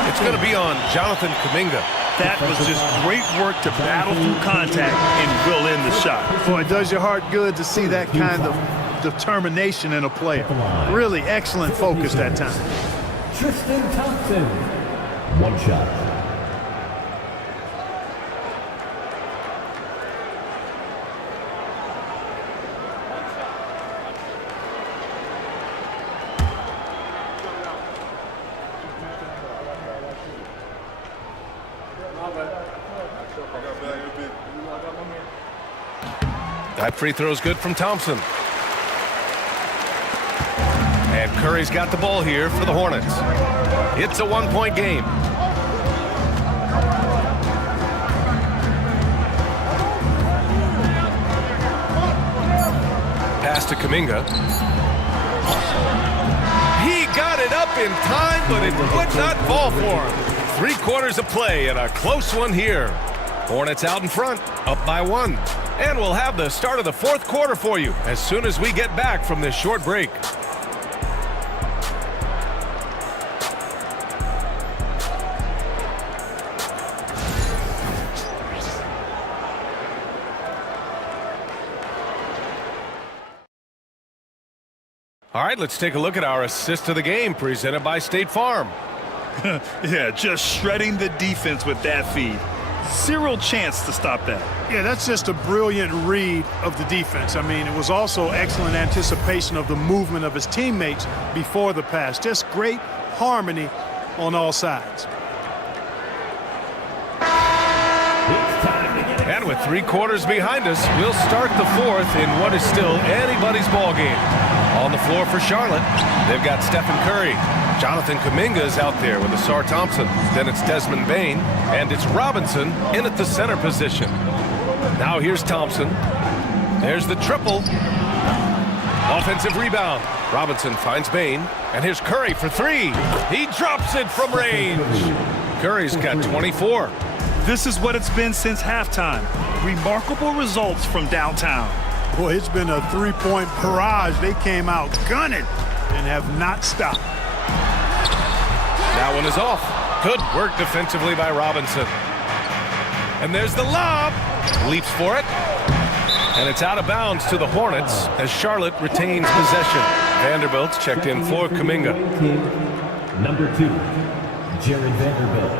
It's going to be on Jonathan Kuminga. That was just great work to battle through contact and will end the shot. Boy, it does your heart good to see that kind of determination in a player. Really excellent focus that time. Tristan Thompson. One shot. That free throw is good from Thompson. And Curry's got the ball here for the Hornets. It's a 1-point game. Pass to Kuminga. He got it up in time, but it would not fall for him. 3 quarters of play and a close one here. Hornets out in front, up by 1. And we'll have the start of the 4th quarter for you as soon as we get back from this short break. All right, let's take a look at our assist of the game presented by State Farm. Yeah, just shredding the defense with that feed. Zero chance to stop that. Yeah, that's just a brilliant read of the defense. I mean, it was also excellent anticipation of the movement of his teammates before the pass. Just great harmony on all sides. And with 3 quarters behind us, we'll start the 4th in what is still anybody's ball game. On the floor for Charlotte, they've got Stephen Curry. Jonathan Kuminga is out there with Asar Thompson. Then it's Desmond Bane, and it's Robinson in at the center position. Now here's Thompson. There's the triple. Offensive rebound. Robinson finds Bane, and here's Curry for 3. He drops it from range. Curry's got 24. This is what it's been since halftime. Remarkable results from downtown. Boy, it's been a 3-point barrage. They came out gunning and have not stopped. That one is off. Good work defensively by Robinson. And there's the lob. Leaps for it. And it's out of bounds to the Hornets as Charlotte retains possession. Vanderbilt's checked in for Kuminga. Number 2, Jared Vanderbilt.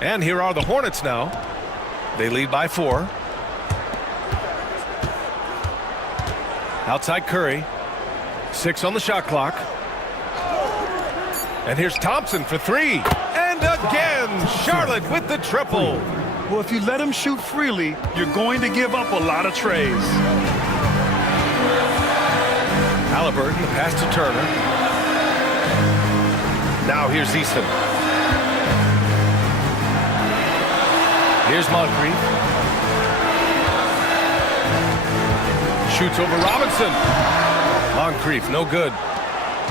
And here are the Hornets now. They lead by 4. Outside Curry. 6 on the shot clock. And here's Thompson for 3. And again, Charlotte with the triple. Well, if you let him shoot freely, you're going to give up a lot of trays. Halliburton, the pass to Turner. Now here's Eason. Here's Moncrief. Shoots over Robinson. Moncrief, no good.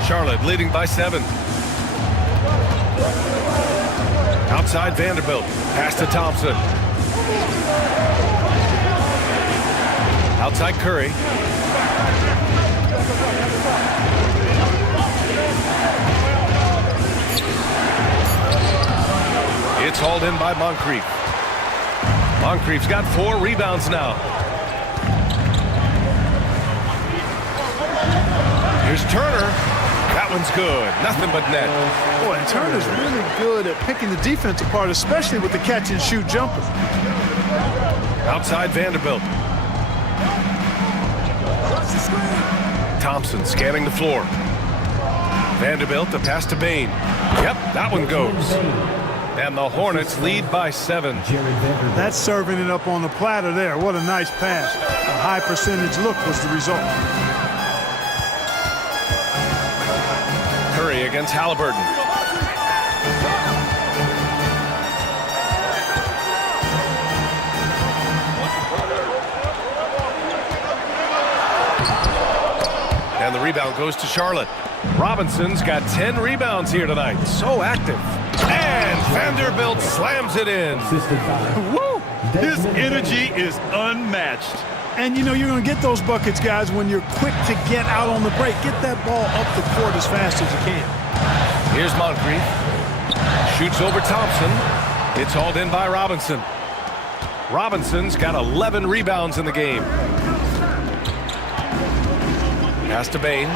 Charlotte leading by 7. Outside Vanderbilt. Pass to Thompson. Outside Curry. It's hauled in by Moncrief. Moncrief's got 4 rebounds now. Here's Turner. That one's good. Nothing but net. Boy, and Turner's really good at picking the defense apart, especially with the catch-and-shoot jumper. Outside Vanderbilt. Thompson scanning the floor. Vanderbilt, the pass to Bain. Yep, that one goes. And the Hornets lead by 7. That's serving it up on the platter there. What a nice pass. A high percentage look was the result. Curry against Halliburton. And the rebound goes to Charlotte. Robinson's got 10 rebounds here tonight. So active. And Vanderbilt slams it in. Woo! His energy is unmatched. And, you know, you're going to get those buckets, guys, when you're quick to get out on the break. Get that ball up the court as fast as you can. Here's Moncrief. Shoots over Thompson. It's hauled in by Robinson. Robinson's got 11 rebounds in the game. Pass to Bain.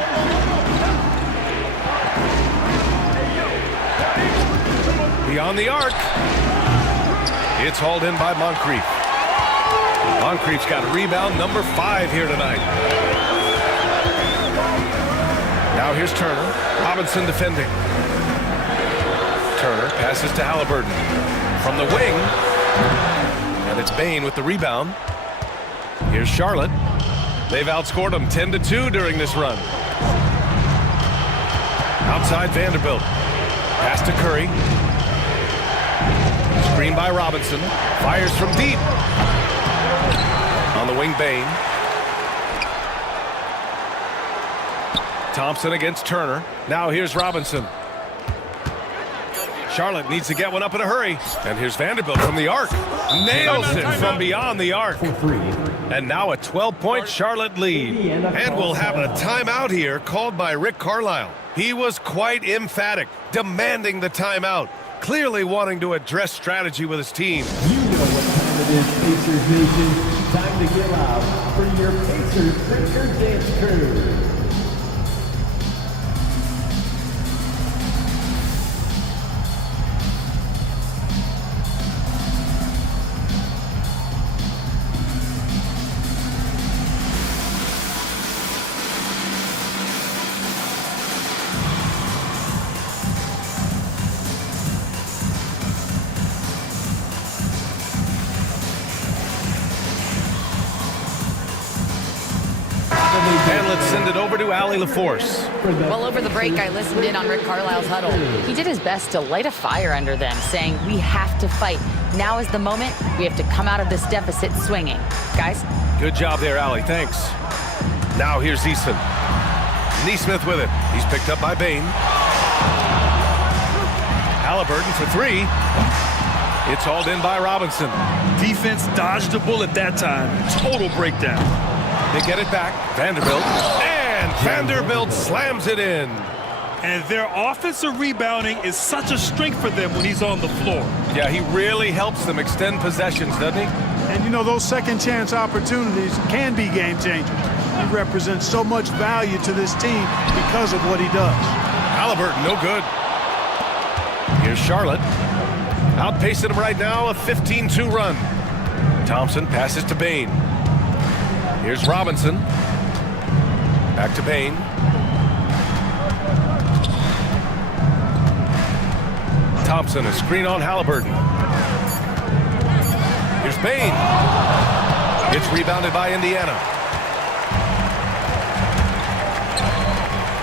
Beyond the arc. It's hauled in by Moncrief. Moncrief's got rebound number 5 here tonight. Now here's Turner. Robinson defending. Turner passes to Halliburton. From the wing. And it's Bain with the rebound. Here's Charlotte. They've outscored them 10-2 during this run. Outside Vanderbilt. Pass to Curry. Screen by Robinson. Fires from deep. On the wing, Bain. Thompson against Turner. Now here's Robinson. Charlotte needs to get one up in a hurry. And here's Vanderbilt from the arc. Nails it from beyond the arc. And now a 12-point Charlotte lead. And we'll have a timeout here called by Rick Carlisle. He was quite emphatic, demanding the timeout, clearly wanting to address strategy with his team. You know what time it is, Pacers Nation. Time to give out for your Pacers Breaker Dance Crew. And let's send it over to Allie LaForce. Well, over the break, I listened in on Rick Carlisle's huddle. He did his best to light a fire under them, saying, we have to fight. Now is the moment. We have to come out of this deficit swinging. Guys? Good job there, Allie. Thanks. Now here's Eason. Neesmith with it. He's picked up by Bain. Halliburton for 3. It's hauled in by Robinson. Defense dodged the bullet that time. Total breakdown. They get it back. Vanderbilt. And Vanderbilt slams it in. And their offensive rebounding is such a strength for them when he's on the floor. Yeah, he really helps them extend possessions, doesn't he? And, you know, those second-chance opportunities can be game-changers. He represents so much value to this team because of what he does. Halliburton, no good. Here's Charlotte. Outpacing him right now, a 15-2 run. Thompson passes to Bain. Here's Robinson. Back to Bain. Thompson, a screen on Halliburton. Here's Bain. It's rebounded by Indiana.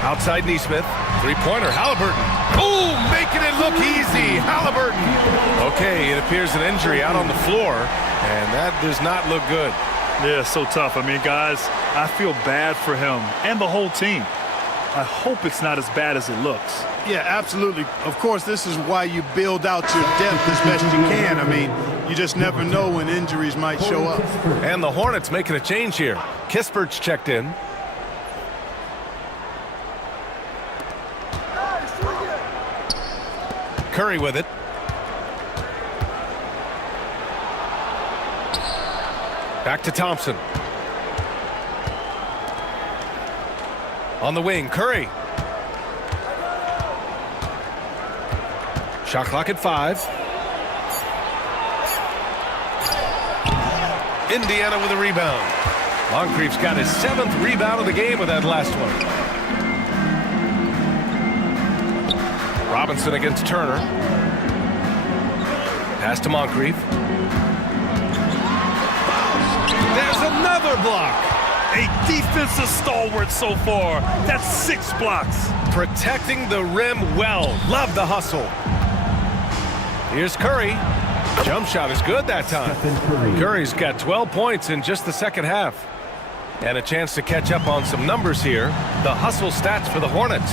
Outside Neesmith. Three-pointer, Halliburton. Oh, making it look easy. Halliburton. Okay, it appears an injury out on the floor, and that does not look good. Yeah, so tough. I mean, guys, I feel bad for him and the whole team. I hope it's not as bad as it looks. Yeah, absolutely. Of course, this is why you build out your depth as best you can. I mean, you just never know when injuries might show up. And the Hornets making a change here. Kispert's checked in. Curry with it. Back to Thompson. On the wing, Curry. Shot clock at 5. Indiana with a rebound. Moncrief's got his 7th rebound of the game with that last one. Robinson against Turner. Pass to Moncrief. There's another block. A defensive stalwart so far. That's 6 blocks. Protecting the rim well. Love the hustle. Here's Curry. Jump shot is good that time. Curry's got 12 points in just the second half. And a chance to catch up on some numbers here. The hustle stats for the Hornets.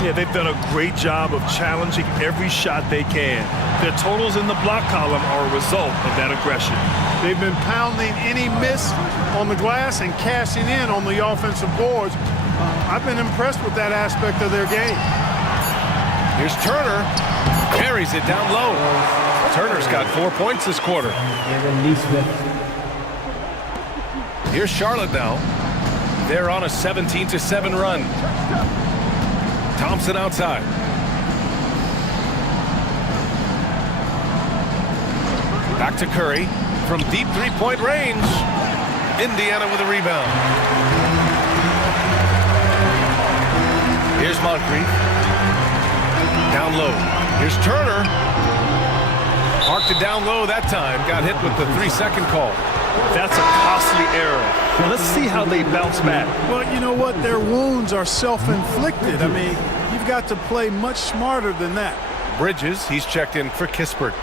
Yeah, they've done a great job of challenging every shot they can. Their totals in the block column are a result of that aggression. They've been pounding any miss on the glass and cashing in on the offensive boards. I've been impressed with that aspect of their game. Here's Turner. Carries it down low. Turner's got 4 points this quarter. Here's Charlotte now. They're on a 17-7 run. Thompson outside. Back to Curry from deep three-point range. Indiana with a rebound. Here's Moncrief. Down low. Here's Turner. Marked it down low that time. Got hit with the 3-second call. That's a costly error. Let's see how they bounce back. Well, you know what? Their wounds are self-inflicted. I mean, you've got to play much smarter than that. Bridges, he's checked in for Kispert.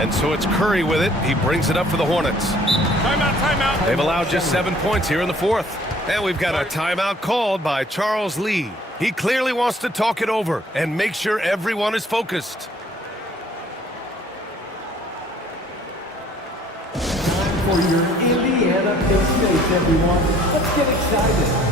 And so it's Curry with it. He brings it up for the Hornets. Timeout. They've allowed just 7 points here in the fourth. And we've got a timeout called by Charles Lee. He clearly wants to talk it over and make sure everyone is focused. Time for your Indiana Pacers, everyone. Let's get excited.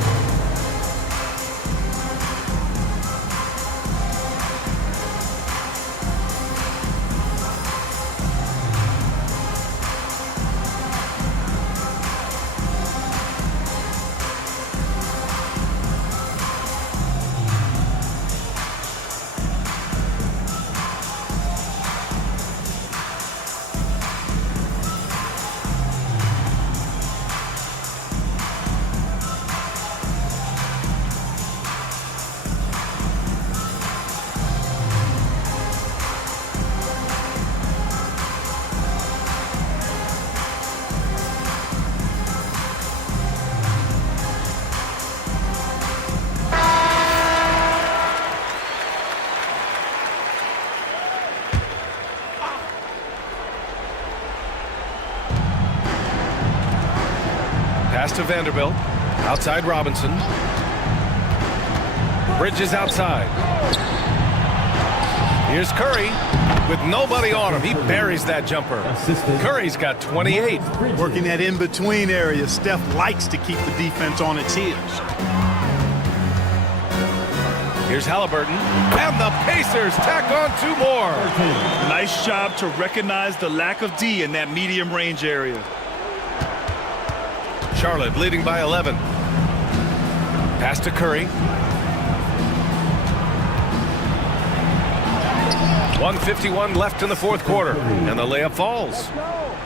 Pass to Vanderbilt. Outside Robinson. Bridges outside. Here's Curry with nobody on him. He buries that jumper. Curry's got 28. Working that in-between area. Steph likes to keep the defense on its heels. Here's Halliburton. And the Pacers tack on 2 more. Nice job to recognize the lack of D in that medium range area. Charlotte leading by 11. Pass to Curry. 1:51 left in the fourth quarter, and the layup falls.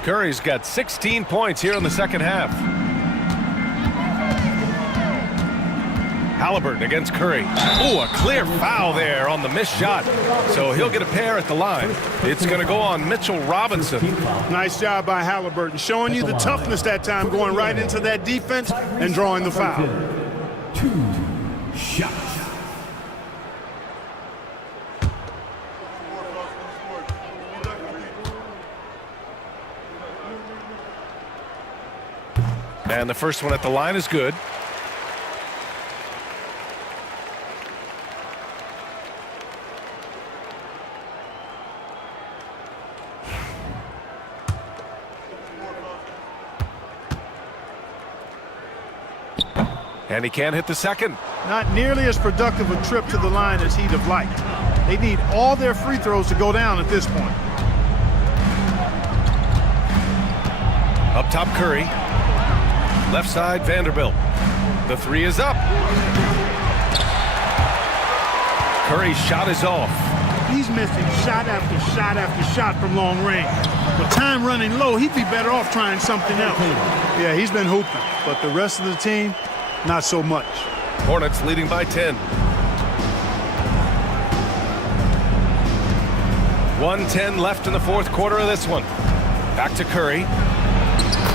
Curry's got 16 points here in the second half. Halliburton against Curry. Ooh, a clear foul there on the missed shot. So he'll get a pair at the line. It's going to go on Mitchell Robinson. Nice job by Halliburton, showing you the toughness that time, going right into that defense and drawing the foul. 2 shots. And the first one at the line is good. And he can't hit the second. Not nearly as productive a trip to the line as he'd have liked. They need all their free throws to go down at this point. Up top, Curry. Left side, Vanderbilt. The three is up. Curry's shot is off. He's missing shot after shot after shot from long range. With time running low, he'd be better off trying something else. Yeah, he's been hooping, but the rest of the team, not so much. Hornets leading by 10. 1:10 left in the fourth quarter of this one. Back to Curry.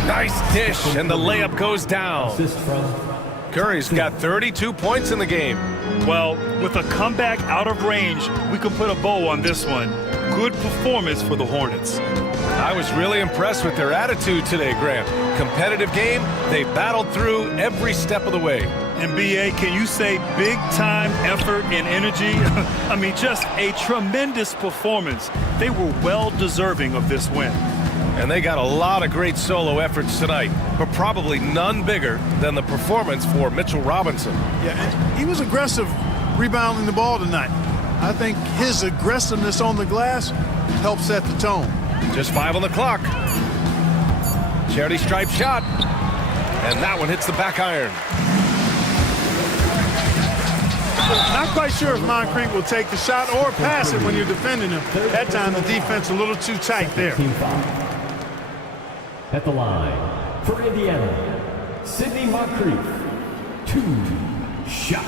Nice dish, and the layup goes down. Curry's got 32 points in the game. Well, with a comeback out of range, we could put a bow on this one. Good performance for the Hornets. I was really impressed with their attitude today, Grant. Competitive game, they battled through every step of the way. And BA, can you say big-time effort and energy? I mean, just a tremendous performance. They were well deserving of this win. And they got a lot of great solo efforts tonight, but probably none bigger than the performance for Mitchell Robinson. Yeah, he was aggressive rebounding the ball tonight. I think his aggressiveness on the glass helped set the tone. Just 5 on the clock. Charity stripe shot. And that one hits the back iron. Not quite sure if Moncrief will take the shot or pass it when you're defending him. That time the defense a little too tight there. At the line for Indiana, Sidney Moncrief. 2 shots.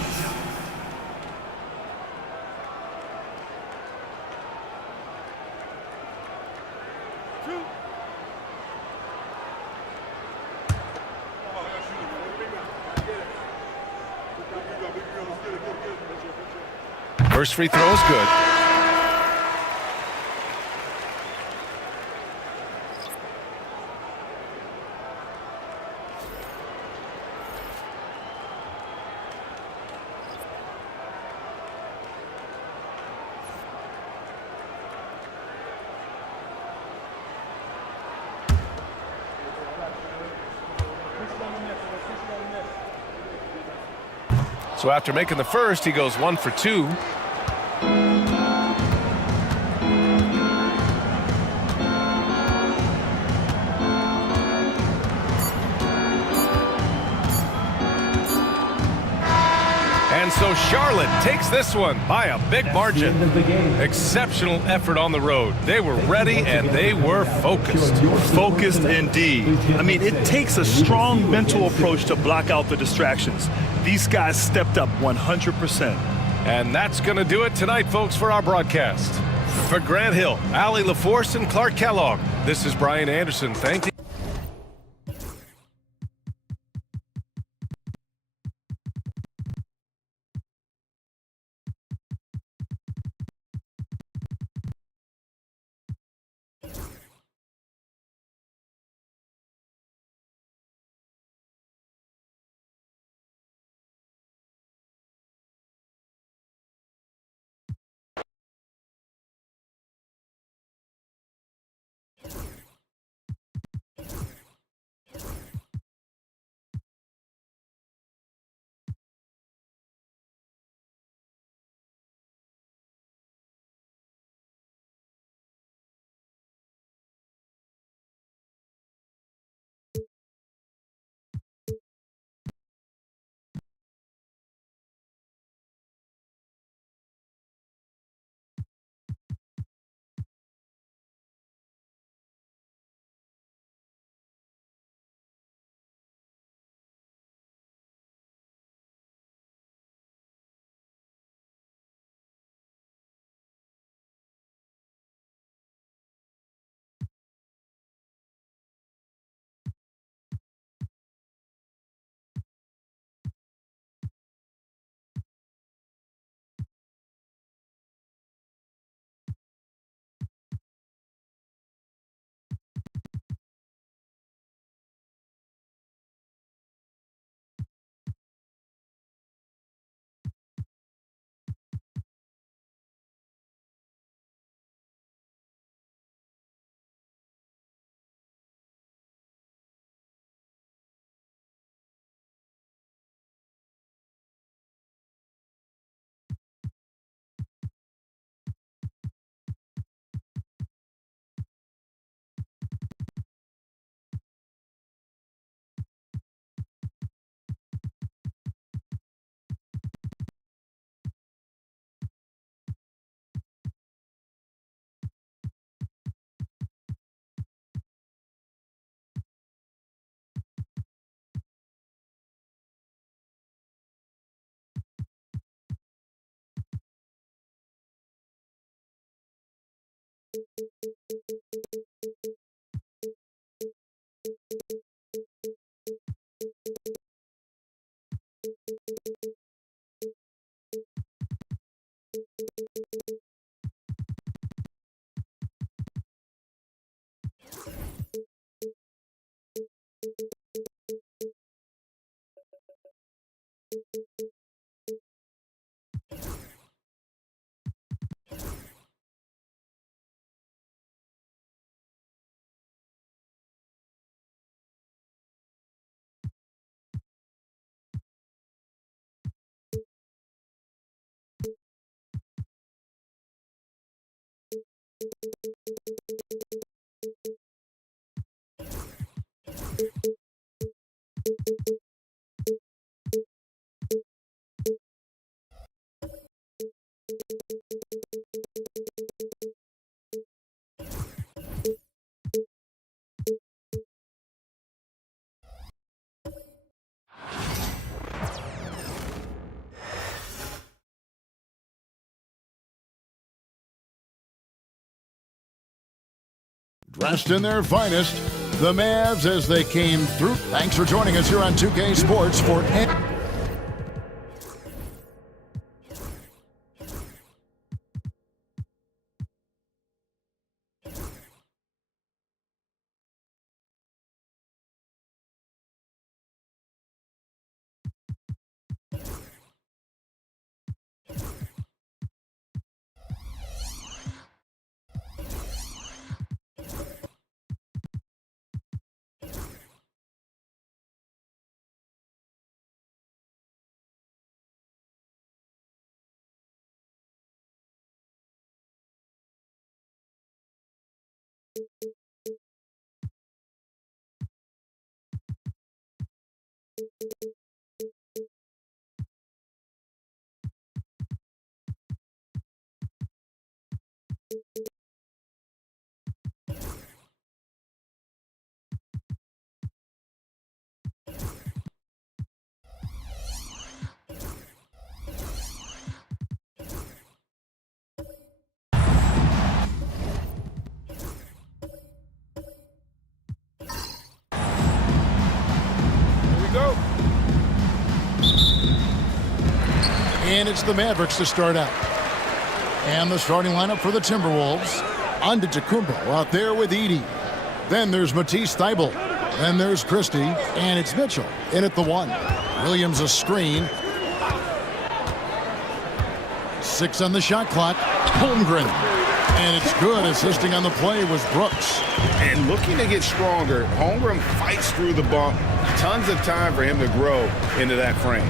First free throw is good. So after making the first, he goes 1 for 2. And so Charlotte takes this one by a big margin. Exceptional effort on the road. They were ready and they were focused. Focused indeed. I mean, it takes a strong mental approach to block out the distractions. These guys stepped up 100%. And that's going to do it tonight, folks, for our broadcast. For Grant Hill, Allie LaForce, and Clark Kellogg, this is Brian Anderson. Thank you. Dressed in their finest, the Mavs as they came through. Thanks for joining us here on 2K Sports for... And it's the Mavericks to start out. And the starting lineup for the Timberwolves. Antetokounmpo out there with Edey. Then there's Matisse Thybulle. Then there's Christie. And it's Mitchell in at the 1. Williams a screen. 6 on the shot clock. Holmgren. And it's good. Assisting on the play was Brooks. And looking to get stronger, Holmgren fights through the bump. Tons of time for him to grow into that frame.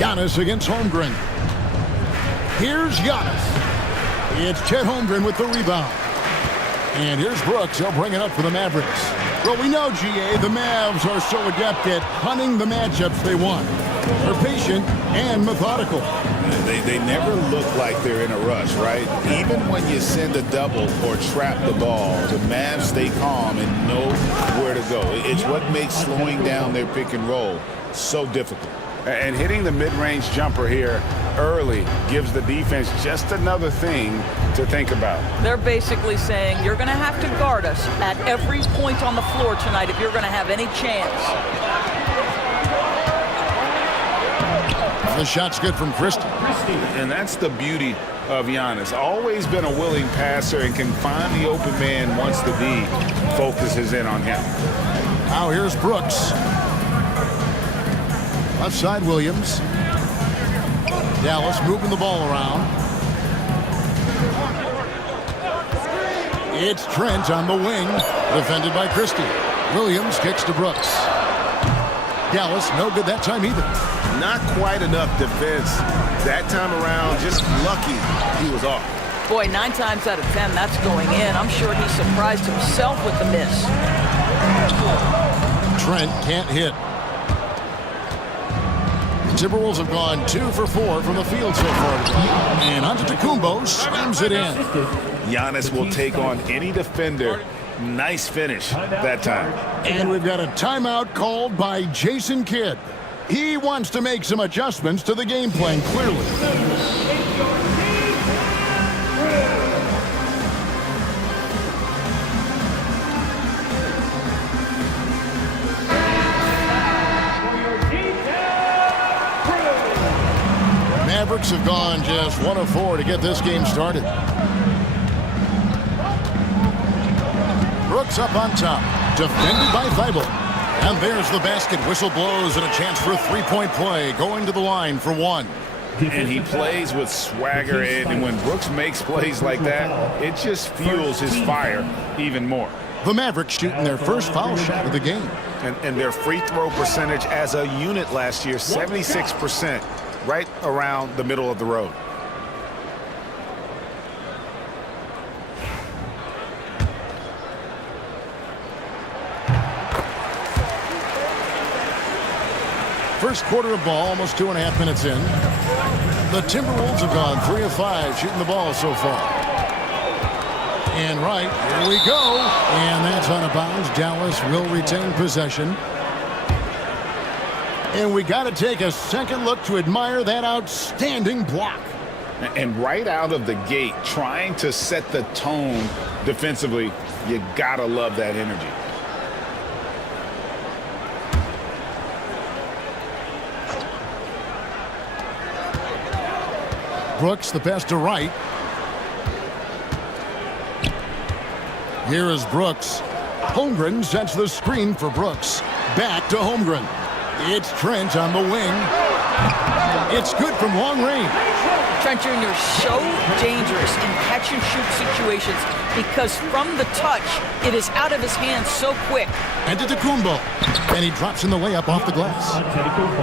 Giannis against Holmgren. Here's Giannis. It's Chet Holmgren with the rebound. And here's Brooks. He'll bring it up for the Mavericks. Well, we know, GA, the Mavs are so adept at hunting the matchups they want. They're patient and methodical. They never look like they're in a rush, right? Even when you send a double or trap the ball, the Mavs stay calm and know where to go. It's what makes slowing down their pick and roll so difficult. And hitting the mid-range jumper here early gives the defense just another thing to think about. They're basically saying you're going to have to guard us at every point on the floor tonight if you're going to have any chance. The shot's good from Christie. And that's the beauty of Giannis. Always been a willing passer and can find the open man once the D focuses in on him. Now here's Brooks. Left side, Williams. Dallas moving the ball around. It's Trent on the wing, defended by Christie. Williams kicks to Brooks. Dallas, no good that time either. Not quite enough defense that time around. Just lucky he was off. Boy, 9 times out of 10, that's going in. I'm sure he surprised himself with the miss. Trent can't hit. Timberwolves have gone 2 for 4 from the field so far today. And Antetokounmpo slams it in. Giannis will take on any defender. Nice finish that time. And we've got a timeout called by Jason Kidd. He wants to make some adjustments to the game plan, clearly. Mavericks have gone just 1 of 4 to get this game started. Brooks up on top, defended by Thibault. And there's the basket. Whistle blows and a chance for a three-point play. Going to the line for 1. And he plays with swagger, and when Brooks makes plays like that, it just fuels his fire even more. The Mavericks shooting their first foul shot of the game. And their free throw percentage as a unit last year, 76%, right around the middle of the road. First quarter of ball, almost 2.5 minutes in. The Timberwolves have gone 3 of 5 shooting the ball so far. And right, here we go. And that's out of bounds. Dallas will retain possession. And we got to take a second look to admire that outstanding block. And right out of the gate, trying to set the tone defensively, you got to love that energy. Brooks, the pass to Wright. Here is Brooks. Holmgren sets the screen for Brooks. Back to Holmgren. It's Trent on the wing. It's good from long range. Trent Jr. so dangerous in catch-and-shoot situations because from the touch, it is out of his hands so quick. Antetokounmpo. And he drops in the layup off the glass.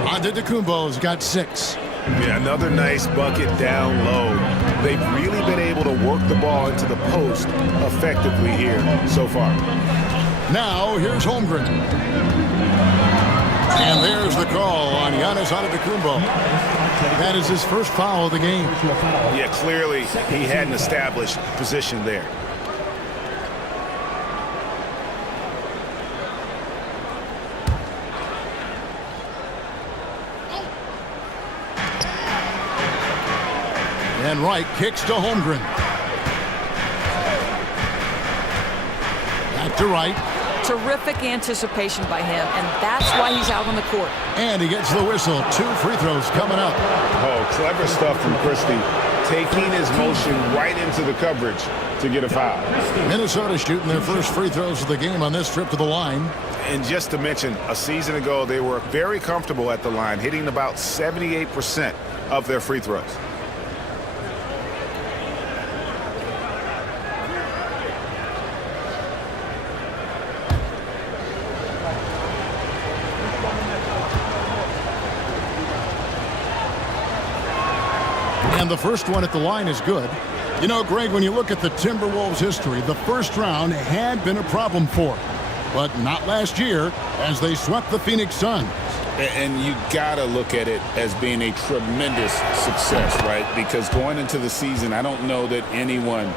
Antetokounmpo's got 6. Yeah, another nice bucket down low. They've really been able to work the ball into the post effectively here so far. Now, here's Holmgren. And there's the call on Giannis Antetokounmpo. That is his first foul of the game. Yeah, clearly he had an established position there. And Wright kicks to Holmgren. Back to Wright. Terrific anticipation by him, and that's why he's out on the court. And he gets the whistle. 2 free throws coming up. Oh, clever stuff from Christie. Taking his motion right into the coverage to get a foul. Minnesota shooting their first free throws of the game on this trip to the line. And just to mention, a season ago, they were very comfortable at the line, hitting about 78% of their free throws. And the first one at the line is good. You know, Greg, when you look at the Timberwolves' history, the first round had been a problem for them. But not last year, as they swept the Phoenix Suns. And you got to look at it as being a tremendous success, right? Because going into the season, I don't know that anyone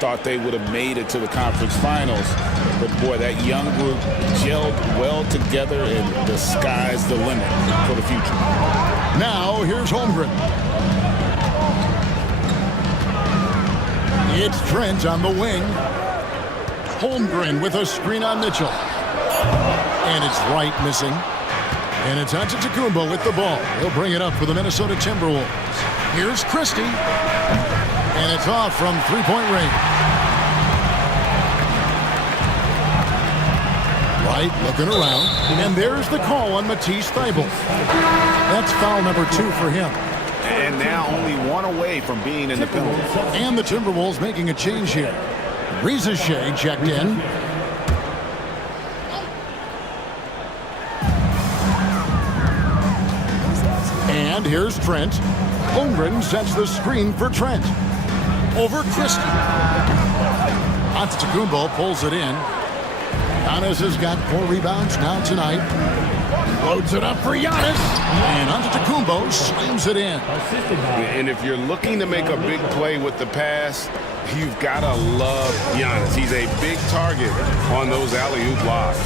thought they would have made it to the conference finals. But, boy, that young group gelled well together, and the sky's the limit for the future. Now, here's Holmgren. It's Trent on the wing. Holmgren with a screen on Mitchell. And it's Wright missing. And it's Antetokounmpo with the ball. He'll bring it up for the Minnesota Timberwolves. Here's Christie. And it's off from three-point range. Wright looking around. And there's the call on Matisse Thybulle. That's foul number 2 for him. And now only 1 away from being in the penalty. And the Timberwolves making a change here. Reza Shea checked in. And here's Trent. Holmgren sets the screen for Trent. Over Christie. Antetokounmpo pulls it in. Giannis has got 4 rebounds now tonight. Loads it up for Giannis. And Antetokounmpo slams it in. And if you're looking to make a big play with the pass, you've got to love Giannis. He's a big target on those alley-oop lobs.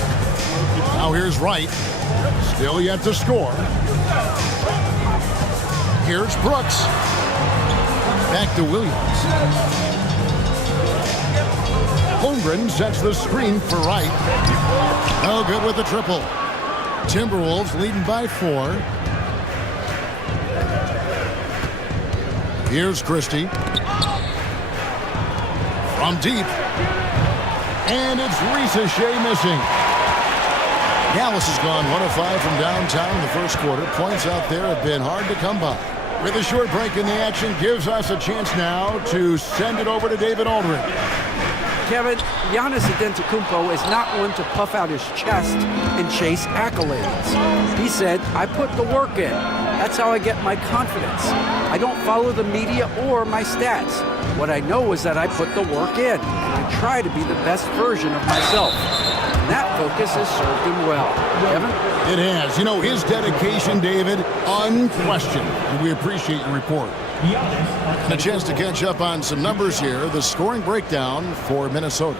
Now here's Wright. Still yet to score. Here's Brooks. Back to Williams. Holmgren sets the screen for Wright. No good with the triple. Timberwolves leading by 4. Here's Christie. From deep. And it's Risa Shea missing. Dallas has gone 1 of 5 from downtown in the first quarter. Points out there have been hard to come by. With a short break in the action, gives us a chance now to send it over to David Aldridge. Kevin, Giannis Antetokounmpo is not one to puff out his chest and chase accolades. He said, I put the work in. That's how I get my confidence. I don't follow the media or my stats. What I know is that I put the work in, and I try to be the best version of myself. And that focus has served him well. Kevin? It has. You know, his dedication, David, unquestioned. And we appreciate your report. And a chance to catch up on some numbers here. The scoring breakdown for Minnesota.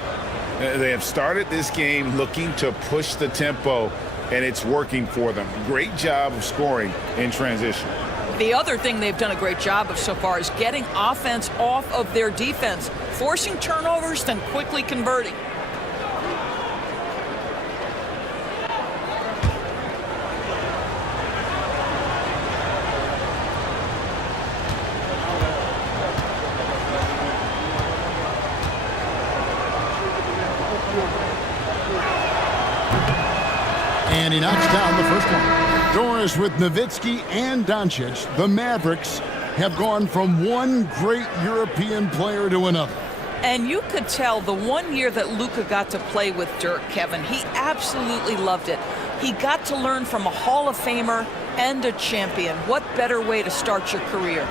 They have started this game looking to push the tempo, and it's working for them. Great job of scoring in transition. The other thing they've done a great job of so far is getting offense off of their defense, forcing turnovers, then quickly converting. And he knocks down the first one. Doris with Nowitzki and Doncic. The Mavericks have gone from one great European player to another. And you could tell the 1 year that Luka got to play with Dirk, Kevin, he absolutely loved it. He got to learn from a Hall of Famer and a champion. What better way to start your career?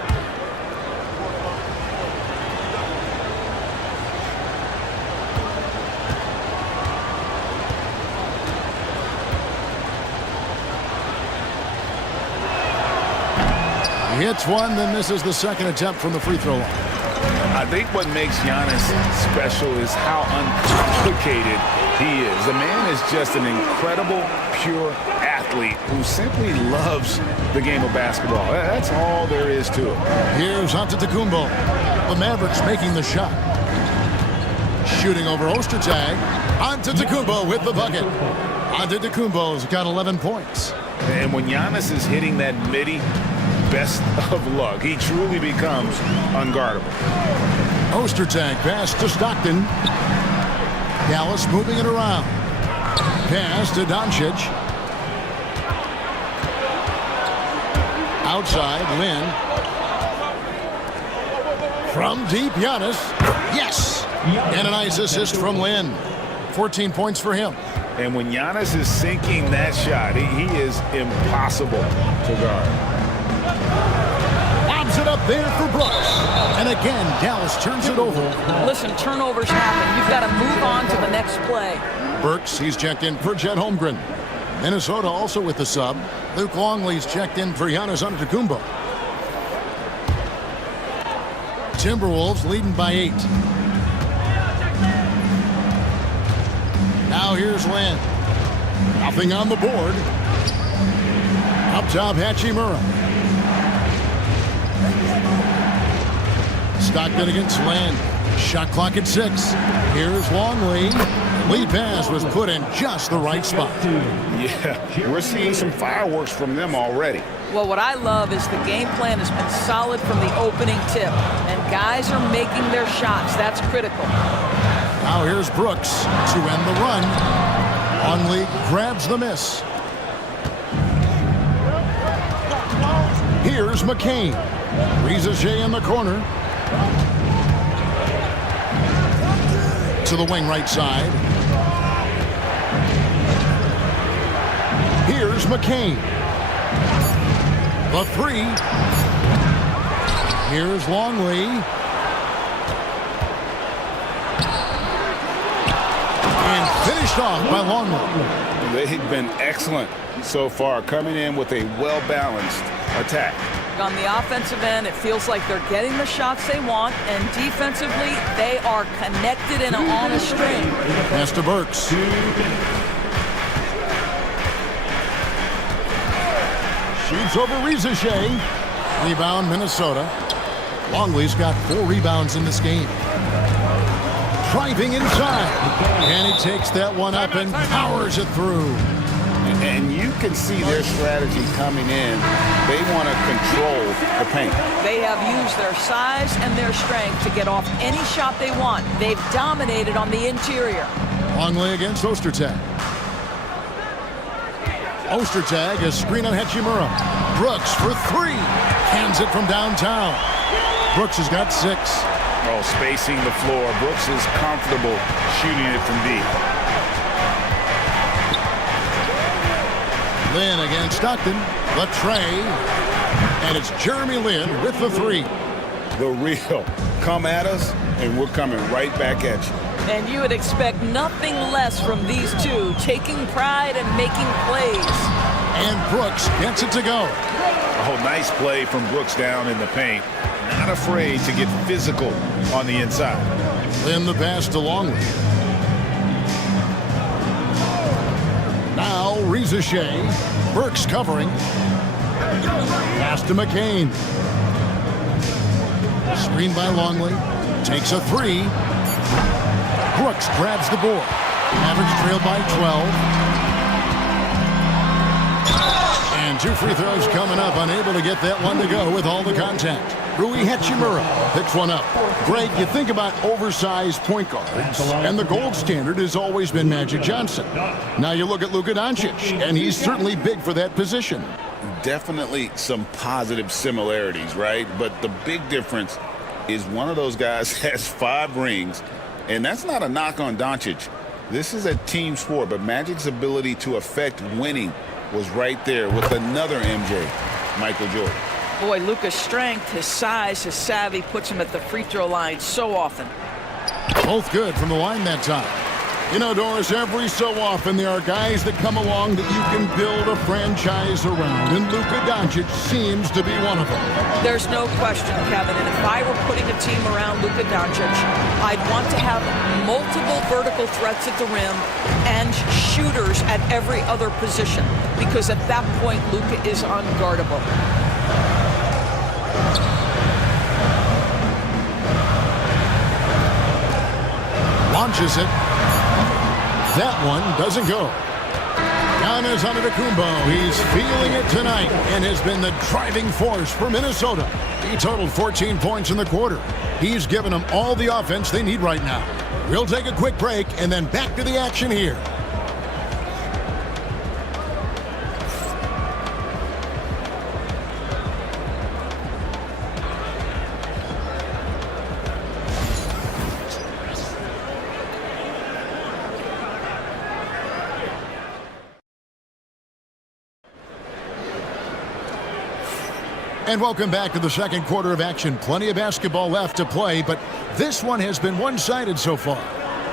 He hits one, then misses the second attempt from the free throw line. I think what makes Giannis special is how uncomplicated he is. The man is just an incredible, pure athlete who simply loves the game of basketball. That's all there is to it. Here's Antetokounmpo. The Mavericks making the shot. Shooting over Ostertag. Antetokounmpo with the bucket. Antetokounmpo's got 11 points. And when Giannis is hitting that midi, best of luck. He truly becomes unguardable. Ostertag pass to Stockton. Dallas moving it around. Pass to Doncic. Outside, Lin. From deep, Giannis. Yes! And a nice assist from Lin. 14 points for him. And when Giannis is sinking that shot, he is impossible to guard. Lobs it up there for Brooks. And again, Dallas turns it over. Listen, turnovers happen. You've got to move on to the next play. Burks, he's checked in for Chet Holmgren. Minnesota also with the sub. Luke Longley's checked in for Giannis Antetokounmpo. Timberwolves leading by 8. Now here's Lin. Nothing on the board. Up top, Hachimura. Stockton against Lin. Shot clock at 6. Here's Longley. Lead pass was put in just the right spot. Yeah, we're seeing some fireworks from them already. Well, what I love is the game plan has been solid from the opening tip, and guys are making their shots. That's critical. Now here's Brooks to end the run. Longley grabs the miss. Here's McCain. Risa Shea in the corner. To the wing right side. Here's McCain. The 3. Here's Longley. And finished off by Longley. They've been excellent so far, coming in with a well-balanced attack. On the offensive end, it feels like they're getting the shots they want, and defensively, they are connected and on a string. Pass to Burks. Shoots over Risa Shea. Rebound, Minnesota. Longley's got 4 rebounds in this game. Driving inside. And he takes that one up and powers it through. And you can see their strategy coming in. They want to control the paint. They have used their size and their strength to get off any shot they want. They've dominated on the interior. Longley against Ostertag. Ostertag, a screen on Hachimura. Brooks for three. Hands it from downtown. Brooks has got 6. Oh, spacing the floor. Brooks is comfortable shooting it from deep. Lin against Stockton. The tray. And it's Jeremy Lin with the 3. The real. Come at us, and we're coming right back at you. And you would expect nothing less from these two, taking pride and making plays. And Brooks gets it to go. Oh, nice play from Brooks down in the paint. Not afraid to get physical on the inside. Then the pass to Longley. Now Reza Shea. Burks covering. Pass to McCain. Screen by Longley. Takes a 3. Brooks grabs the board. Mavericks trail by 12. And 2 free throws coming up. Unable to get that one to go with all the contact. Rui Hachimura picks one up. Greg, you think about oversized point guards, and the gold standard has always been Magic Johnson. Now you look at Luka Doncic, and he's certainly big for that position. Definitely some positive similarities, right? But the big difference is one of those guys has 5 rings, and that's not a knock on Doncic. This is a team sport, but Magic's ability to affect winning was right there with another MJ, Michael Jordan. Boy, Luka's strength, his size, his savvy puts him at the free throw line so often. Both good from the line that time. You know, Doris, every so often there are guys that come along that you can build a franchise around, and Luka Doncic seems to be one of them. There's no question, Kevin, and if I were putting a team around Luka Doncic, I'd want to have multiple vertical threats at the rim and shooters at every other position, because at that point, Luka is unguardable. Launches it. That one doesn't go. Giannis Antetokounmpo. He's feeling it tonight and has been the driving force for Minnesota. He totaled 14 points in the quarter. He's given them all the offense they need right now. We'll take a quick break and then back to the action here. And welcome back to the second quarter of action. Plenty of basketball left to play, but this one has been one-sided so far.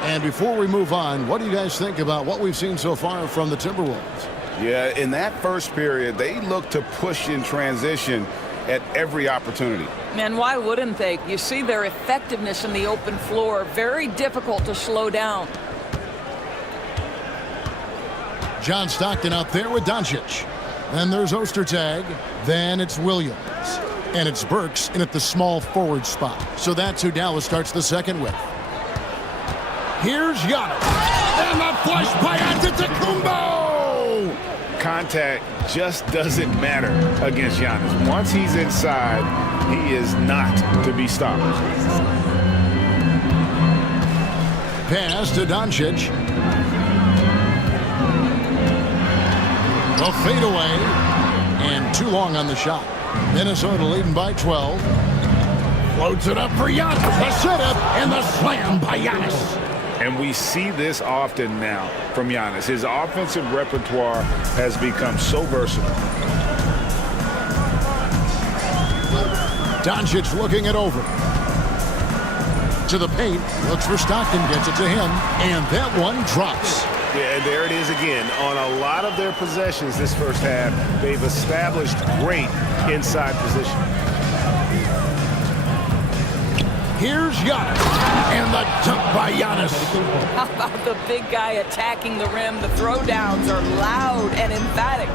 And before we move on, what do you guys think about what we've seen so far from the Timberwolves? Yeah, in that first period, they looked to push in transition at every opportunity. Man, why wouldn't they? You see their effectiveness in the open floor. Very difficult to slow down. John Stockton out there with Doncic. Then there's Ostertag. Then it's Williams. And it's Burks in at the small forward spot. So that's who Dallas starts the second with. Here's Giannis. And the flush by Antetokounmpo! Contact just doesn't matter against Giannis. Once he's inside, he is not to be stopped. Pass to Doncic. A fadeaway, and too long on the shot. Minnesota leading by 12. Floats it up for Giannis. The setup and the slam by Giannis. And we see this often now from Giannis. His offensive repertoire has become so versatile. Doncic looking it over. To the paint, looks for Stockton, gets it to him, and that one drops. Yeah, and there it is again. On a lot of their possessions this first half, they've established great inside position. Here's Giannis, and the dunk by Giannis. How about the big guy attacking the rim? The throwdowns are loud and emphatic.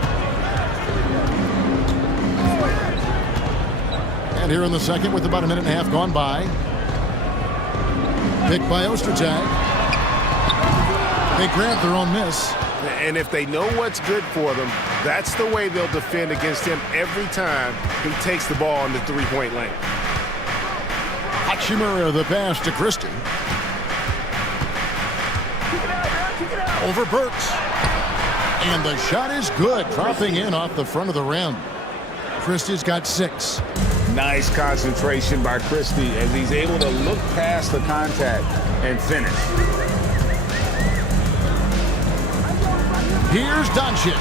And here in the second with about a minute and a half gone by. Picked by Ostertag. They grab their own miss. And if they know what's good for them, that's the way they'll defend against him every time he takes the ball in the three-point lane. Hachimura the pass to Christie. Over Burks. And the shot is good, dropping in off the front of the rim. Christie's got 6. Nice concentration by Christie as he's able to look past the contact and finish. Here's Doncic.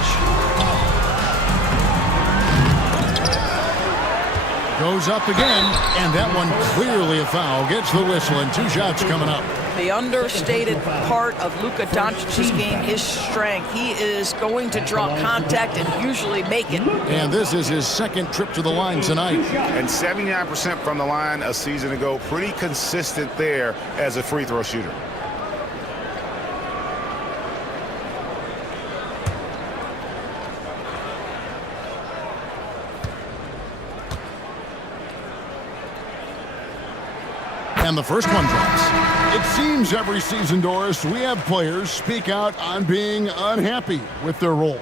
Goes up again, and that one clearly a foul. Gets the whistle, and 2 shots coming up. The understated part of Luka Doncic's game is strength. He is going to draw contact and usually make it. And this is his second trip to the line tonight. And 79% from the line a season ago. Pretty consistent there as a free throw shooter. And the first one drops. It seems every season, Doris, we have players speak out on being unhappy with their roles.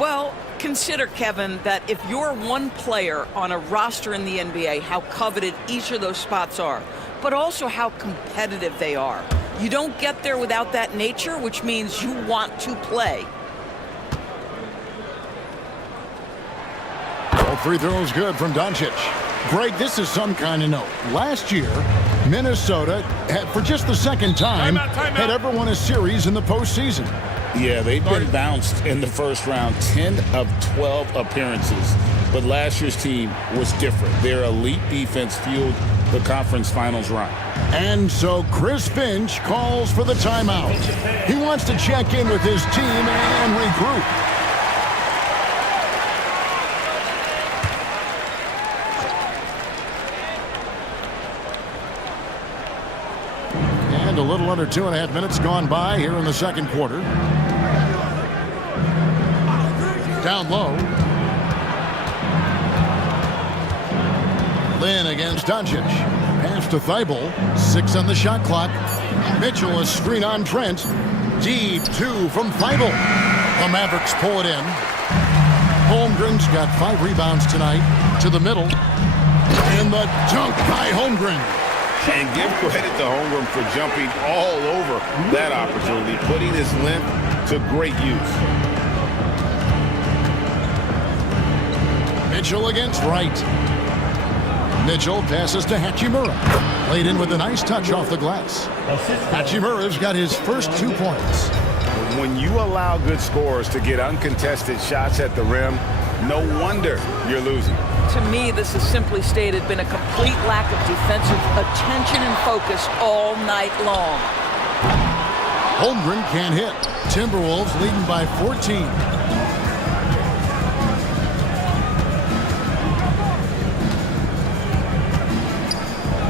Well, consider, Kevin, that if you're one player on a roster in the NBA, how coveted each of those spots are, but also how competitive they are. You don't get there without that nature, which means you want to play. All free throws good from Doncic. Greg, this is some kind of note. Last year, Minnesota had, for just the second time, had ever won a series in the postseason. Yeah, they've been bounced in the first round, 10 of 12 appearances. But last year's team was different. Their elite defense fueled the conference finals run. And so Chris Finch calls for the timeout. He wants to check in with his team and regroup. A little under 2.5 minutes gone by here in the second quarter. Down low. Lynn against Doncic. Pass to Thibault. 6 on the shot clock. Mitchell a screen on Trent. Deep 2 from Thibault. The Mavericks pull it in. Holmgren's got 5 rebounds tonight. To the middle. And the dunk by Holmgren. And give credit to Holmgren for jumping all over that opportunity, putting his length to great use. Mitchell against Wright. Mitchell passes to Hachimura. Laid in with a nice touch off the glass. Hachimura's got his first 2 points. When you allow good scorers to get uncontested shots at the rim, no wonder you're losing. To me, this has simply stated been a complete lack of defensive attention and focus all night long. Holmgren can't hit. Timberwolves leading by 14.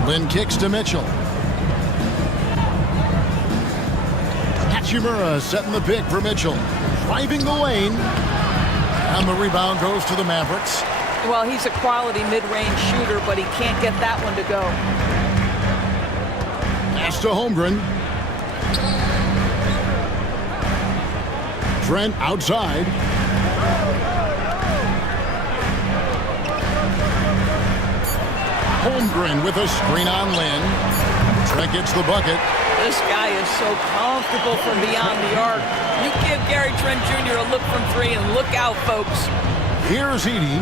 Lynn kicks to Mitchell. Hachimura setting the pick for Mitchell. Driving the lane. And the rebound goes to the Mavericks. Well, he's a quality mid-range shooter, but he can't get that one to go. Pass to Holmgren. Trent outside. Holmgren with a screen on Lynn. Trent gets the bucket. This guy is so comfortable from beyond the arc. You give Gary Trent Jr. a look from 3 and look out, folks. Here's Edey.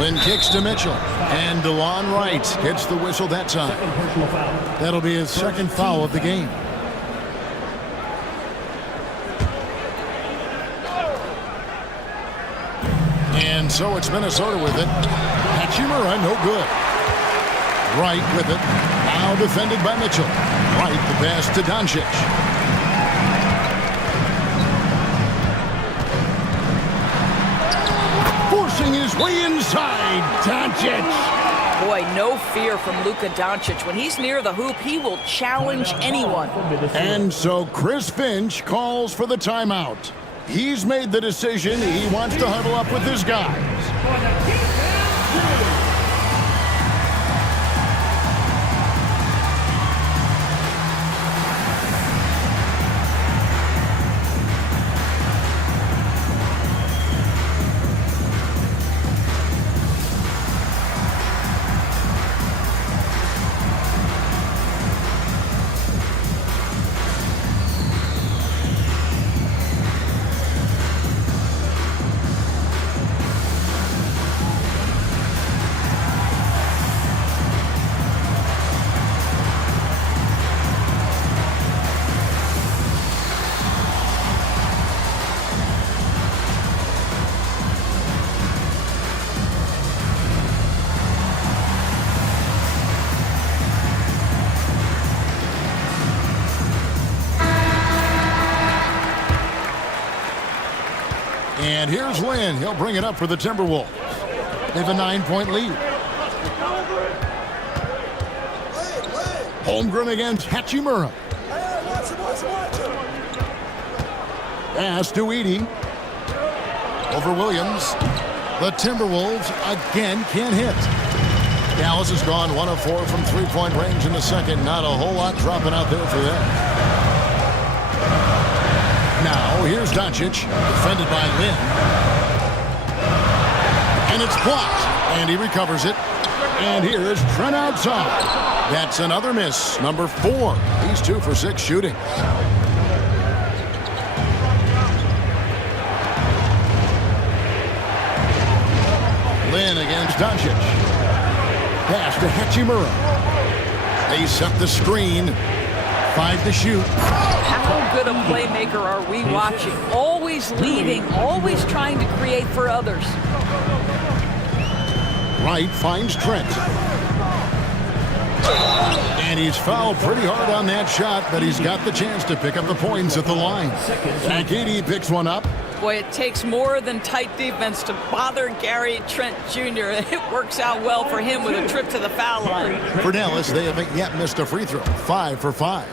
Lynn kicks to Mitchell. And DeLon Wright gets the whistle that time. That'll be his second foul of the game. And so it's Minnesota with it. Hachimura, no good. Wright with it. Now defended by Mitchell. Wright the pass to Doncic. Forcing his way inside. Doncic. Boy, no fear from Luka Doncic. When he's near the hoop, he will challenge anyone. And so Chris Finch calls for the timeout. He's made the decision. He wants to huddle up with his guys. And here's Lynn. He'll bring it up for the Timberwolves. They have a 9-point lead. Holmgren against Hachimura. Pass to Edey. Over Williams. The Timberwolves again can't hit. Dallas has gone 1 of 4 from three-point range in the second. Not a whole lot dropping out there for them. Now here's Doncic, defended by Lynn. And it's blocked. And he recovers it. And here is Trent outside. That's another miss. Number 4. He's 2 for 6 shooting. Lynn against Doncic. Pass to Hachimura. They set the screen. 5 to shoot. How good a playmaker are we watching? Always leading, always trying to create for others. Wright finds Trent. And he's fouled pretty hard on that shot, but he's got the chance to pick up the points at the line. Edey picks one up. Boy, it takes more than tight defense to bother Gary Trent Jr. It works out well for him with a trip to the foul line. For Dallas, they haven't yet missed a free throw. 5 for 5.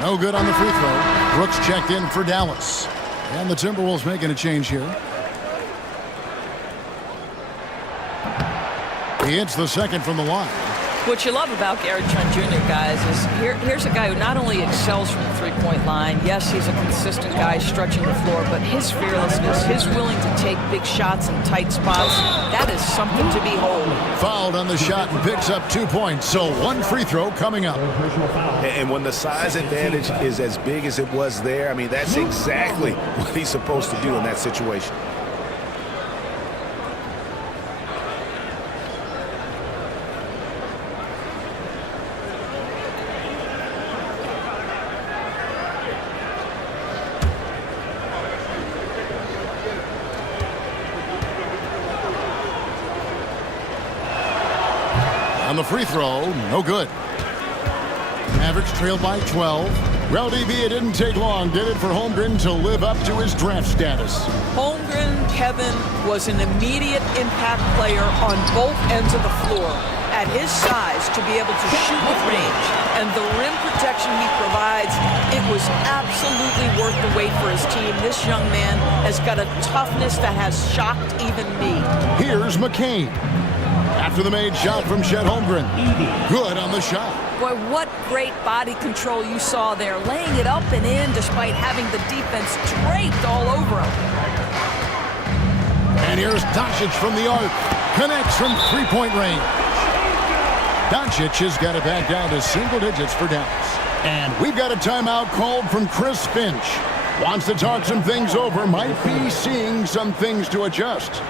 No good on the free throw. Brooks checked in for Dallas. And the Timberwolves making a change here. He hits the second from the line. What you love about Gary Trent Jr., guys, is here's a guy who not only excels from the three-point line, yes, he's a consistent guy stretching the floor, but his fearlessness, his willing to take big shots in tight spots, that is something to behold. Fouled on the shot and picks up 2 points, so 1 free throw coming up. And when the size advantage is as big as it was there, I mean, that's exactly what he's supposed to do in that situation. On the free throw, no good. Mavericks trailed by 12. Well, DB, it didn't take long, did it, for Holmgren to live up to his draft status? Holmgren, Kevin, was an immediate impact player on both ends of the floor. At his size, to be able to shoot with range and the rim protection he provides, it was absolutely worth the wait for his team. This young man has got a toughness that has shocked even me. Here's McCain. After the made shot from Chet Holmgren. Good on the shot. Boy, what great body control you saw there, laying it up and in despite having the defense draped all over him. And here's Doncic from the arc. Connects from three-point range. Doncic has got it back down to single digits for Dallas. And we've got a timeout called from Chris Finch. Wants to talk some things over. Might be seeing some things to adjust.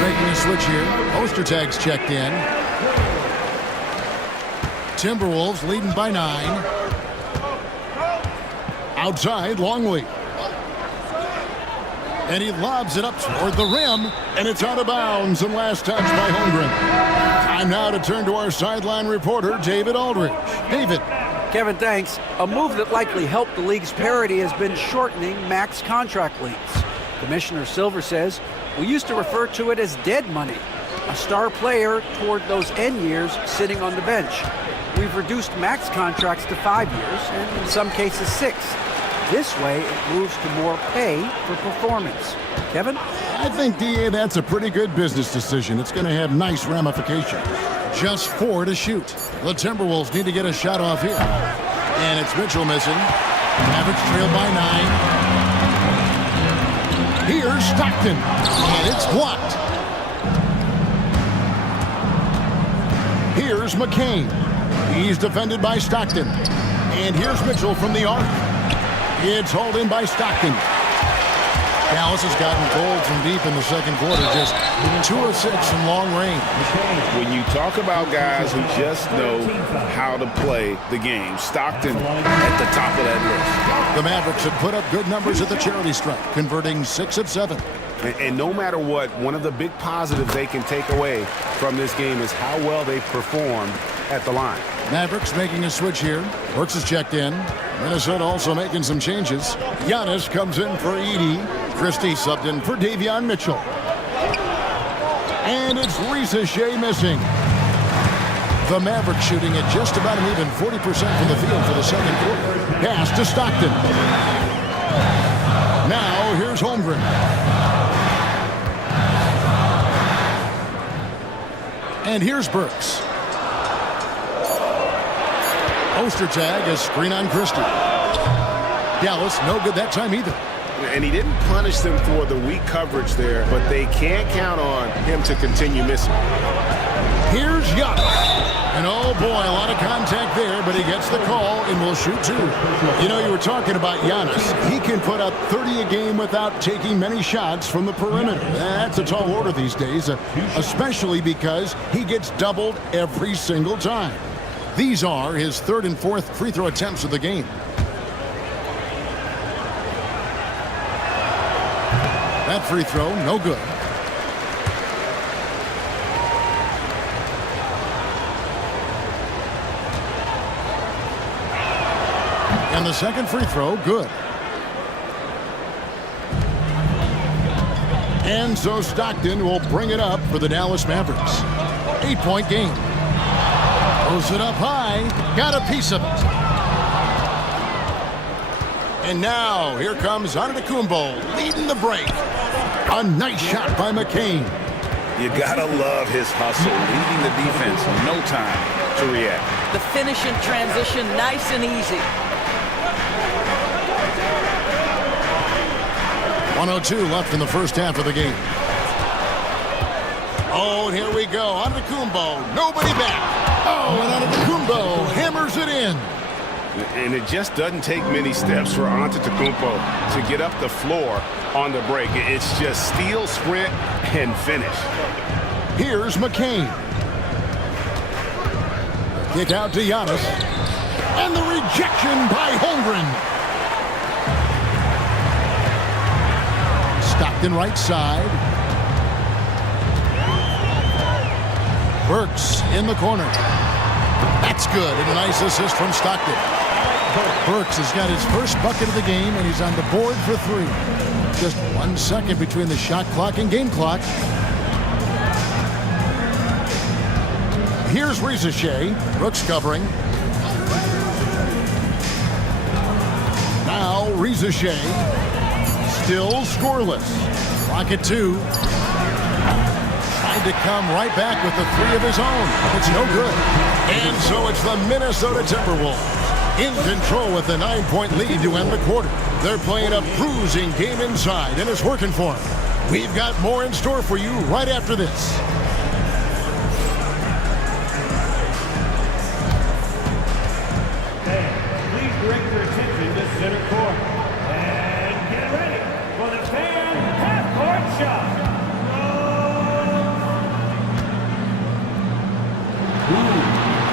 Making a switch here. Ostertag's checked in. Timberwolves leading by 9. Outside, Longley. And he lobs it up toward the rim, and it's out of bounds, and last touch by Holmgren. Time now to turn to our sideline reporter, David Aldridge. David. Kevin, thanks. A move that likely helped the league's parity has been shortening max contract lengths. Commissioner Silver says, we used to refer to it as dead money, a star player toward those end years sitting on the bench. We've reduced max contracts to 5 years, and in some cases 6. This way, it moves to more pay for performance. Kevin? I think, DA, that's a pretty good business decision. It's going to have nice ramifications. Just 4 to shoot. The Timberwolves need to get a shot off here. And it's Mitchell missing. Mavericks trailed by 9. Here's Stockton, and it's blocked. Here's McCain. He's defended by Stockton. And here's Mitchell from the arc. It's hauled in by Stockton. Dallas has gotten cold from deep in the second quarter, just 2 of 6 from long range. When you talk about guys who just know how to play the game, Stockton at the top of that list. The Mavericks have put up good numbers at the charity stripe, converting 6 of 7. And no matter what, one of the big positives they can take away from this game is how well they perform at the line. Mavericks making a switch here. Brooks is checked in. Minnesota also making some changes. Giannis comes in for Edey. Christie subbed in for Davion Mitchell. And it's Risa Shea missing. The Mavericks shooting at just about an even 40% from the field for the second quarter. Pass to Stockton. Now here's Holmgren. And here's Burks. Ostertag, a screen on Christie. Dallas, no good that time either. And he didn't punish them for the weak coverage there, but they can't count on him to continue missing. Here's Giannis. And oh boy, a lot of contact there, but he gets the call and will shoot 2. You know, you were talking about Giannis. He can put up 30 a game without taking many shots from the perimeter. That's a tall order these days, especially because he gets doubled every single time. These are his 3rd and 4th free throw attempts of the game. That free throw, no good. And the second free throw, good. And so Stockton will bring it up for the Dallas Mavericks. 8-point game. Throws it up high. Got a piece of it. And now here comes Antetokounmpo leading the break. A nice shot by McCain. You gotta love his hustle, leading the defense. No time to react. The finish in transition, nice and easy. 1:02 left in the first half of the game. Oh, and here we go. Antetokounmpo, nobody back. Oh, and Antetokounmpo hammers it in. And it just doesn't take many steps for Antetokounmpo to get up the floor on the break. It's just steal, sprint, and finish. Here's McCain. Kick out to Giannis. And the rejection by Holmgren. Stockton right side. Burks in the corner. That's good, and a nice assist from Stockton. Burks has got his first bucket of the game, and he's on the board for 3. Just 1 second between the shot clock and game clock. Here's Risa Shea. Brooks covering. Now Risa Shea. Still scoreless. Clock at 2. Trying to come right back with the 3 of his own. It's no good. And so it's the Minnesota Timberwolves in control with a 9-point lead to end the quarter. They're playing a bruising game inside, and it's working for them. We've got more in store for you right after this. Please direct your attention to center court. And get ready for the fan half-court shot.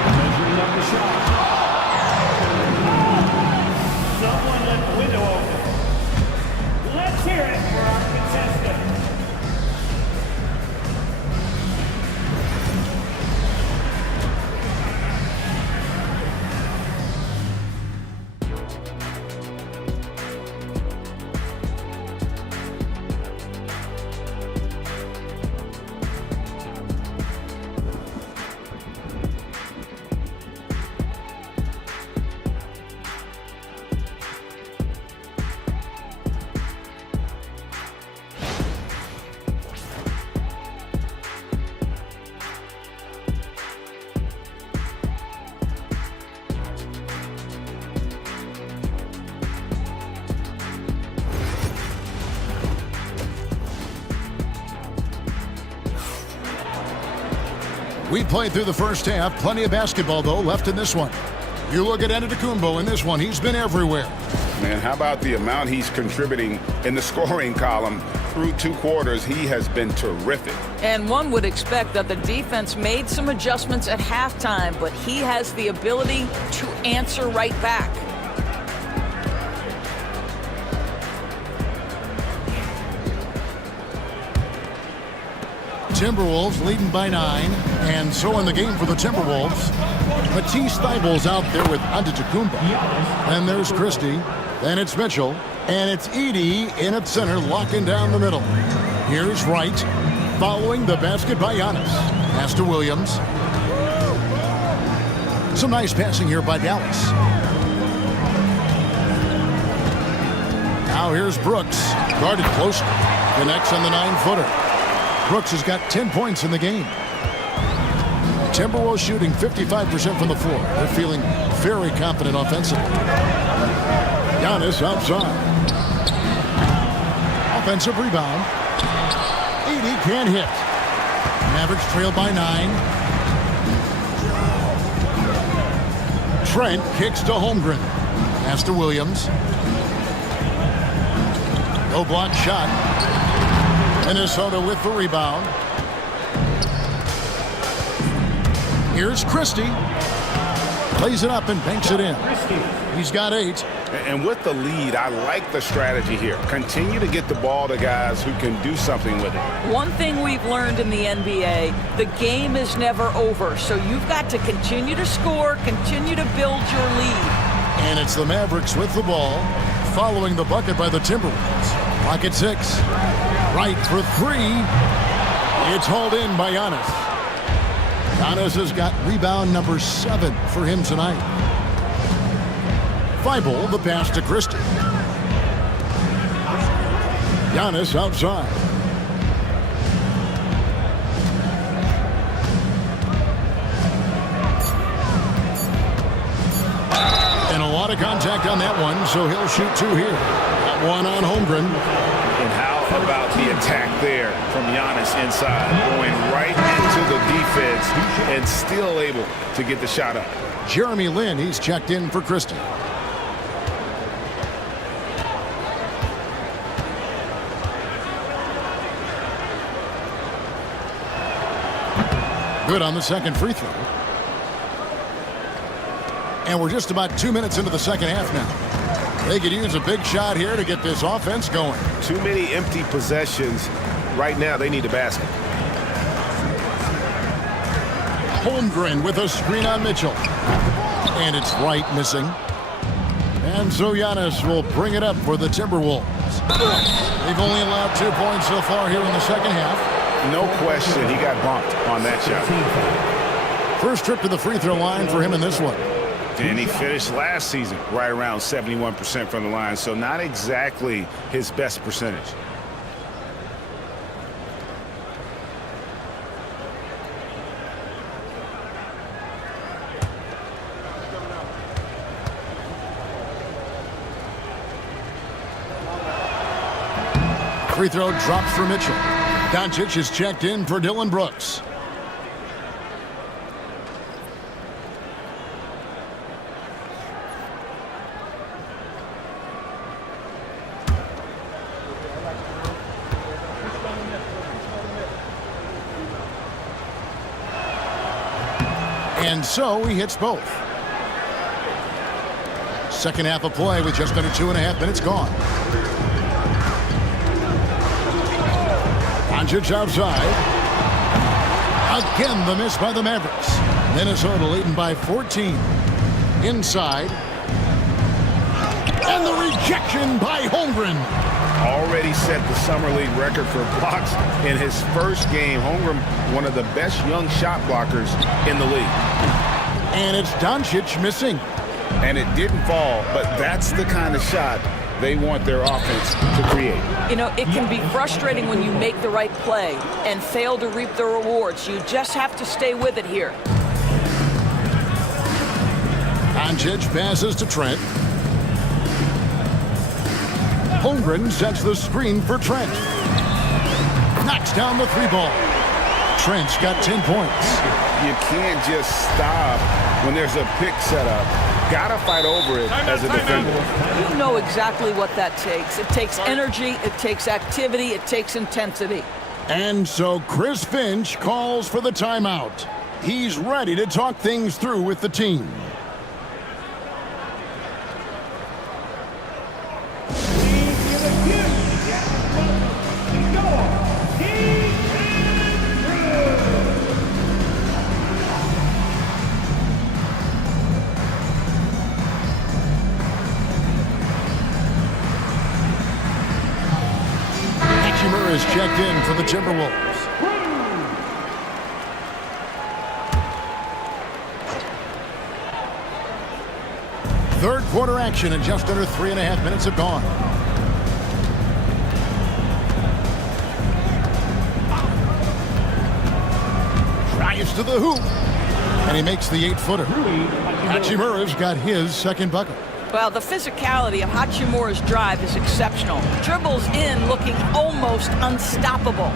Measuring up the shot. Someone left the window open. Let's hear it for our contestant. We played through the first half. Plenty of basketball, though, left in this one. You look at Antetokounmpo in this one. He's been everywhere. man. How about the amount he's contributing in the scoring column through 2 quarters? He has been terrific. And one would expect that the defense made some adjustments at halftime, but he has the ability to answer right back. Timberwolves leading by 9, and so in the game for the Timberwolves, Matisse Thybulle's out there with Antetokounmpo. And there's Christie, and it's Mitchell, and it's Edey in at center, locking down the middle. Here's Wright, following the basket by Giannis. Pass to Williams. Some nice passing here by Dallas. Now here's Brooks, guarded closely, connects on the 9-footer. Brooks has got 10 points in the game. Timberwolves shooting 55% from the floor. They're feeling very confident offensively. Giannis outside. Offensive rebound. Edey can't hit. Mavericks trail by 9. Trent kicks to Holmgren. Pass to Williams. No block shot. Minnesota with the rebound. Here's Christie. Plays it up and banks it in. He's got 8. And with the lead, I like the strategy here. Continue to get the ball to guys who can do something with it. One thing we've learned in the NBA, the game is never over. So you've got to continue to score, continue to build your lead. And it's the Mavericks with the ball, following the bucket by the Timberwolves. Clock at 6. Right for 3. It's hauled in by Giannis. Giannis has got rebound number 7 for him tonight. Thybulle, the pass to Christie. Giannis outside. And a lot of contact on that one, so he'll shoot 2 here. That one on Holmgren. And how about the attack there from Giannis inside, going right into the defense and still able to get the shot up. Jeremy Lin, he's checked in for Christie. Good on the second free throw. And we're just about 2 minutes into the second half now. They could use a big shot here to get this offense going. Too many empty possessions. Right now, they need a basket. Holmgren with a screen on Mitchell. And it's Wright missing. And so Giannis will bring it up for the Timberwolves. They've only allowed 2 points so far here in the second half. No question, he got bumped on that shot. First trip to the free throw line for him in this one. And he finished last season right around 71% from the line, so not exactly his best percentage. Free throw drops for Mitchell. Doncic is checked in for Dillon Brooks. And so he hits both. Second half of play with just under 2.5 minutes gone. Doncic outside. Again, the miss by the Mavericks. Minnesota leading by 14. Inside. And the rejection by Holmgren. Already set the Summer League record for blocks in his first game. Holmgren, one of the best young shot blockers in the league. And it's Doncic missing. And it didn't fall, but that's the kind of shot they want their offense to create. You know, it can be frustrating when you make the right play and fail to reap the rewards. You just have to stay with it here. Doncic passes to Trent. Holmgren sets the screen for Trent. Knocks down the 3 ball. Trent's got 10 points. You can't just stop when there's a pick set up. got to fight over it as a defender. You know exactly what that takes. It takes energy, it takes activity, it takes intensity. And so Chris Finch calls for the timeout. He's ready to talk things through with the team. Hachimura is checked in for the Timberwolves. Third quarter action and just under 3.5 minutes have gone. Drives to the hoop. And he makes the 8-footer. Hachimura's got his second bucket. Well, the physicality of Hachimura's drive is exceptional. Dribbles in looking almost unstoppable.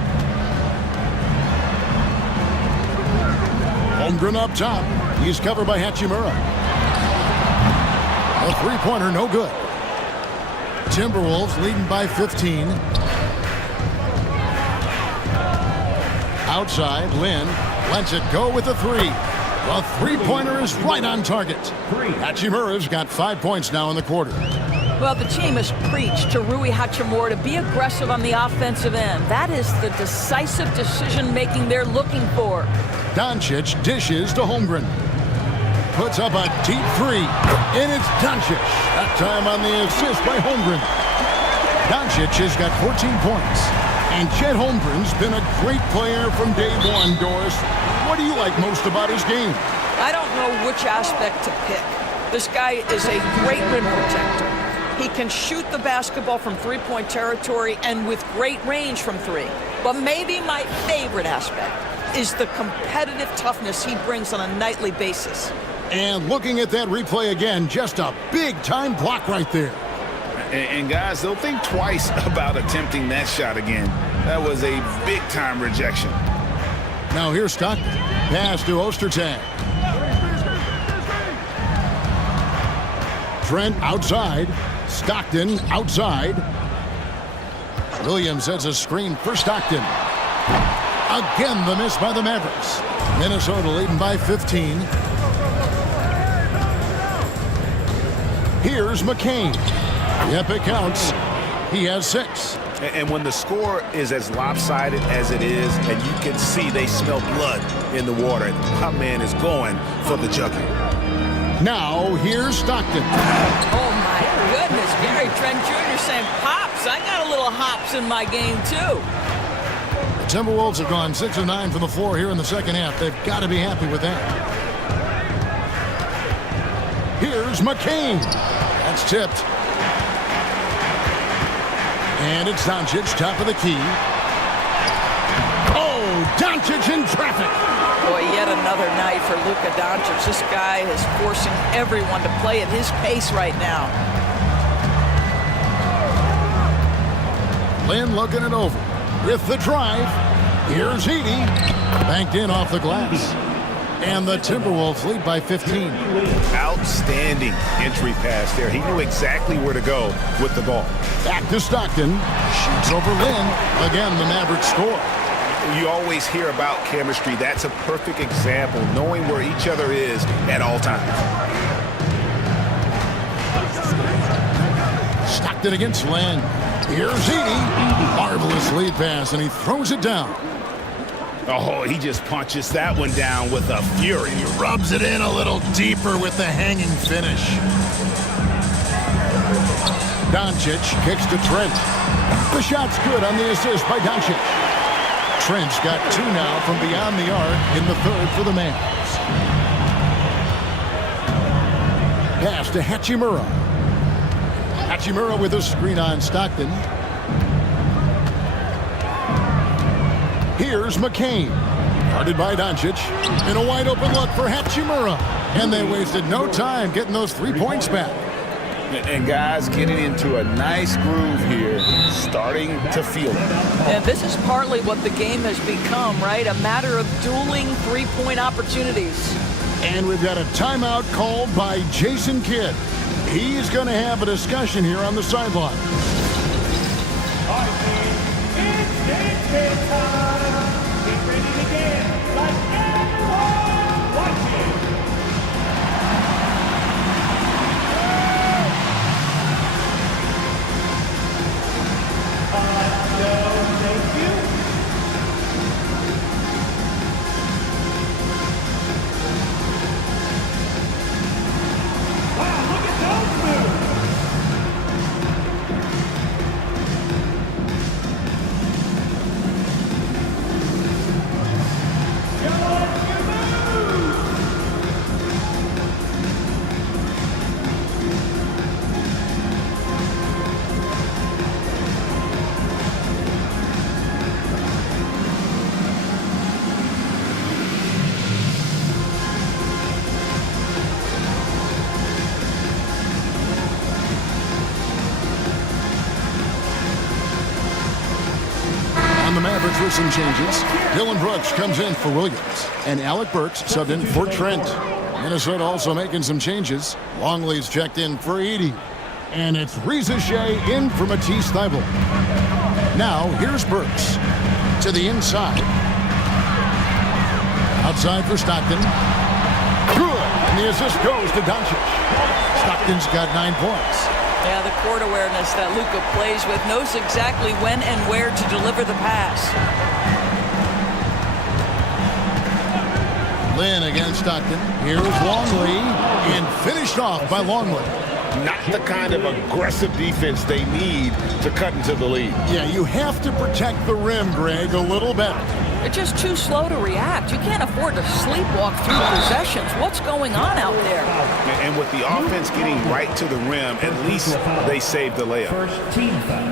Holmgren up top. He's covered by Hachimura. A three-pointer, no good. Timberwolves leading by 15. Outside, Lin lets it go with a three. A three-pointer is right on target. Hachimura's got 5 points now in the quarter. Well, the team has preached to Rui Hachimura to be aggressive on the offensive end. That is the decisive decision-making they're looking for. Doncic dishes to Holmgren. Puts up a deep three, and it's Doncic. That time on the assist by Holmgren. Doncic has got 14 points, and Chet Holmgren's been a great player from day one, Doris. What do you like most about his game? I don't know which aspect to pick. This guy is a great rim protector. He can shoot the basketball from three-point territory and with great range from three. But maybe my favorite aspect is the competitive toughness he brings on a nightly basis. And looking at that replay again, just a big-time block right there. And guys, they'll think twice about attempting that shot again. That was a big-time rejection. Now here's Stockton. Pass to Ostertag. Trent outside. Stockton outside. Williams sets a screen for Stockton. Again, the miss by the Mavericks. Minnesota leading by 15. Here's McCain. Yep, it counts. He has 6. And when the score is as lopsided as it is, and you can see they smell blood in the water, my man is going for the jugular. Now, here's Stockton. Oh, my goodness. Gary Trent Jr. saying, "Pops, I got a little hops in my game, too." The Timberwolves have gone 6 of 9 from the floor here in the second half. They've got to be happy with that. Here's McCain. That's tipped. And it's Doncic, top of the key. Oh, Doncic in traffic. Boy, yet another night for Luka Doncic. This guy is forcing everyone to play at his pace right now. Lin looking it over. With the drive, here's Edey. Banked in off the glass. And the Timberwolves lead by 15. Outstanding entry pass there. He knew exactly where to go with the ball. Back to Stockton. Shoots over Lin. Again, the Mavericks score. You always hear about chemistry. That's a perfect example, knowing where each other is at all times. Stockton against Lin. Here's Edey. Marvelous lead pass, and he throws it down. Oh, he just punches that one down with a fury. He rubs it in a little deeper with the hanging finish. Doncic kicks to Trent. The shot's good on the assist by Doncic. Trent's got 2 now from beyond the arc in the third for the Mavs. Pass to Hachimura. Hachimura with a screen on Stockton. Here's McCain. Guarded by Doncic. In a wide open look for Hachimura. And they wasted no time getting those 3 points back. And guys getting into a nice groove here, starting to feel it. And this is partly what the game has become, right? A matter of dueling three-point opportunities. And we've got a timeout called by Jason Kidd. He's going to have a discussion here on the sideline. All right, team, it's game time. Get ready to begin like everyone watching. No, thank you. Wow, look at those moves. On the Mavericks with some changes, Dylan Brooks comes in for Williams, and Alec Burks subbed in for Trent. Minnesota also making some changes. Longley's checked in for Edey, and it's Reza Shea in for Matisse Thybulle. Now, here's Burks to the inside. Outside for Stockton. Good, and the assist goes to Doncic. Stockton's got 9 points. Yeah, the court awareness that Luka plays with, knows exactly when and where to deliver the pass. Lynn against Stockton. Here's Longley, and finished off by Longley. Not the kind of aggressive defense they need to cut into the lead. Yeah, you have to protect the rim, Greg, a little better. They're just too slow to react. You can't afford to sleepwalk through possessions. What's going on out there? And with the offense getting right to the rim, at least they saved the layup. First team foul.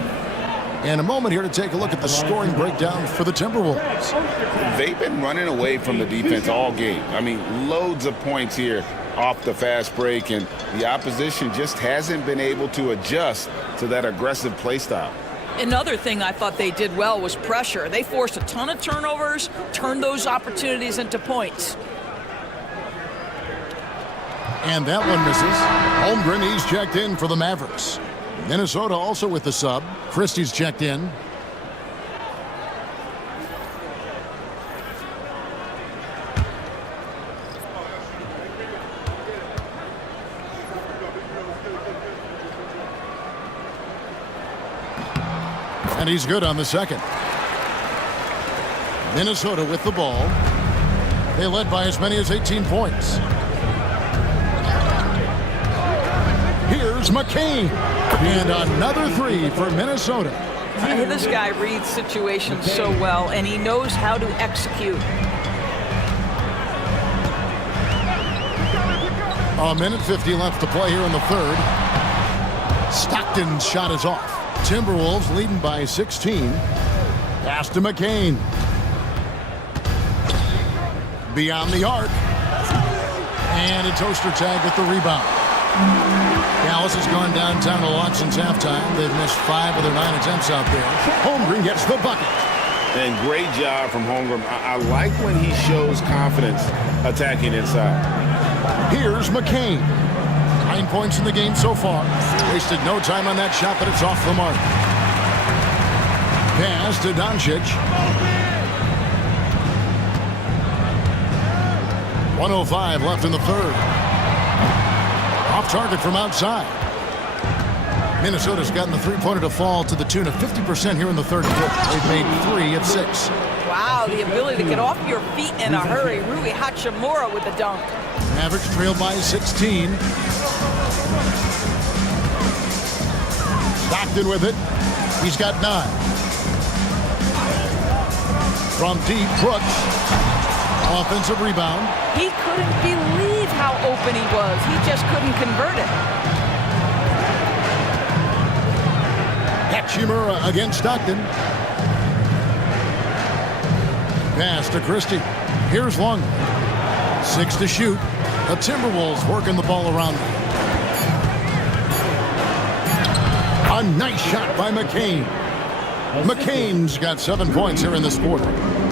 And a moment here to take a look at the scoring breakdown for the Timberwolves. They've been running away from the defense all game. I mean, loads of points here off the fast break, and the opposition just hasn't been able to adjust to that aggressive play style. Another thing I thought they did well was pressure. They forced a ton of turnovers, turned those opportunities into points. And that one misses. Holmgren, he's checked in for the Mavericks. Minnesota also with the sub. Christie's checked in. And he's good on the second. Minnesota with the ball. They led by as many as 18 points. Here's McCain. And another three for Minnesota. This guy reads situations so well, and he knows how to execute. A minute 50 left to play here in the third. Stockton's shot is off. Timberwolves leading by 16. Pass to McCain. Beyond the arc. And a toaster tag with the rebound. Dallas has gone downtown a lot since halftime. They've missed 5 of their 9 attempts out there. Holmgren gets the bucket. And great job from Holmgren. I like when he shows confidence attacking inside. Here's McCain. 9 points in the game so far. Wasted no time on that shot, but it's off the mark. Pass to Doncic. 1:05 left in the third. Off target from outside. Minnesota's gotten the three-pointer to fall to the tune of 50% here in the third quarter. They've made 3 of 6. Wow, the ability to get off your feet in a hurry. Rui Hachimura with the dunk. Mavericks trail by 16. Stockton with it. He's got 9. From deep, Brooks. Offensive rebound. He couldn't believe how open he was. He just couldn't convert it. Hachimura against Stockton. Pass to Christie. Here's Longley. 6 to shoot. The Timberwolves working the ball around them. A nice shot by McCain. McCain's got 7 points here in this quarter.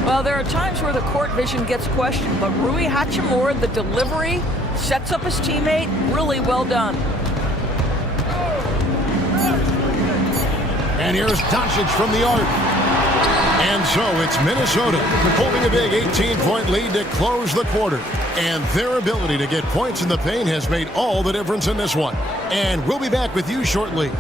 Well, there are times where the court vision gets questioned, but Rui Hachimura, the delivery, sets up his teammate. Really well done. And here's Doncic from the arc. And so it's Minnesota holding a big 18-point lead to close the quarter. And their ability to get points in the paint has made all the difference in this one. And we'll be back with you shortly.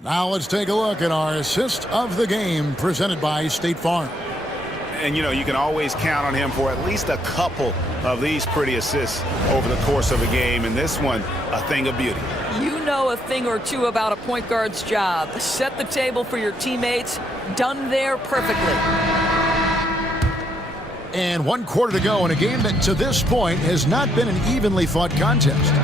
Now let's take a look at our assist of the game presented by State Farm. And, you know, you can always count on him for at least a couple of these pretty assists over the course of a game. And this one, a thing of beauty. You know a thing or two about a point guard's job. Set the table for your teammates. Done there perfectly. And 1 quarter to go in a game that to this point has not been an evenly fought contest.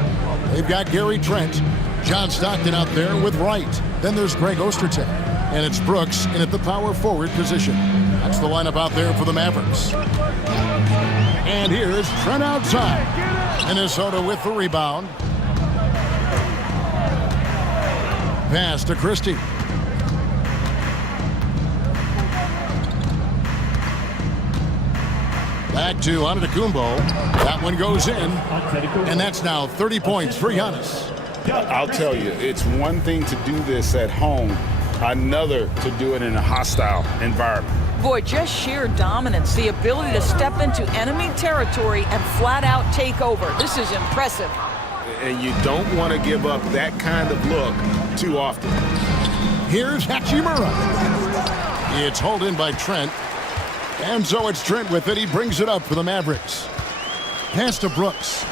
They've got Gary Trent, John Stockton out there with Wright. Then there's Greg Ostertag. And it's Brooks in at the power forward position. That's the lineup out there for the Mavericks. And here's Trent outside. Minnesota with the rebound. Pass to Christie. Back to Antetokounmpo. That one goes in. And that's now 30 points for Giannis. I'll tell you, it's one thing to do this at home, another to do it in a hostile environment. Boy, just sheer dominance, the ability to step into enemy territory and flat out take over. This is impressive. And you don't want to give up that kind of look too often. Here's Hachimura. It's hauled in by Trent. And so it's Trent with it. He brings it up for the Mavericks. Pass to Brooks.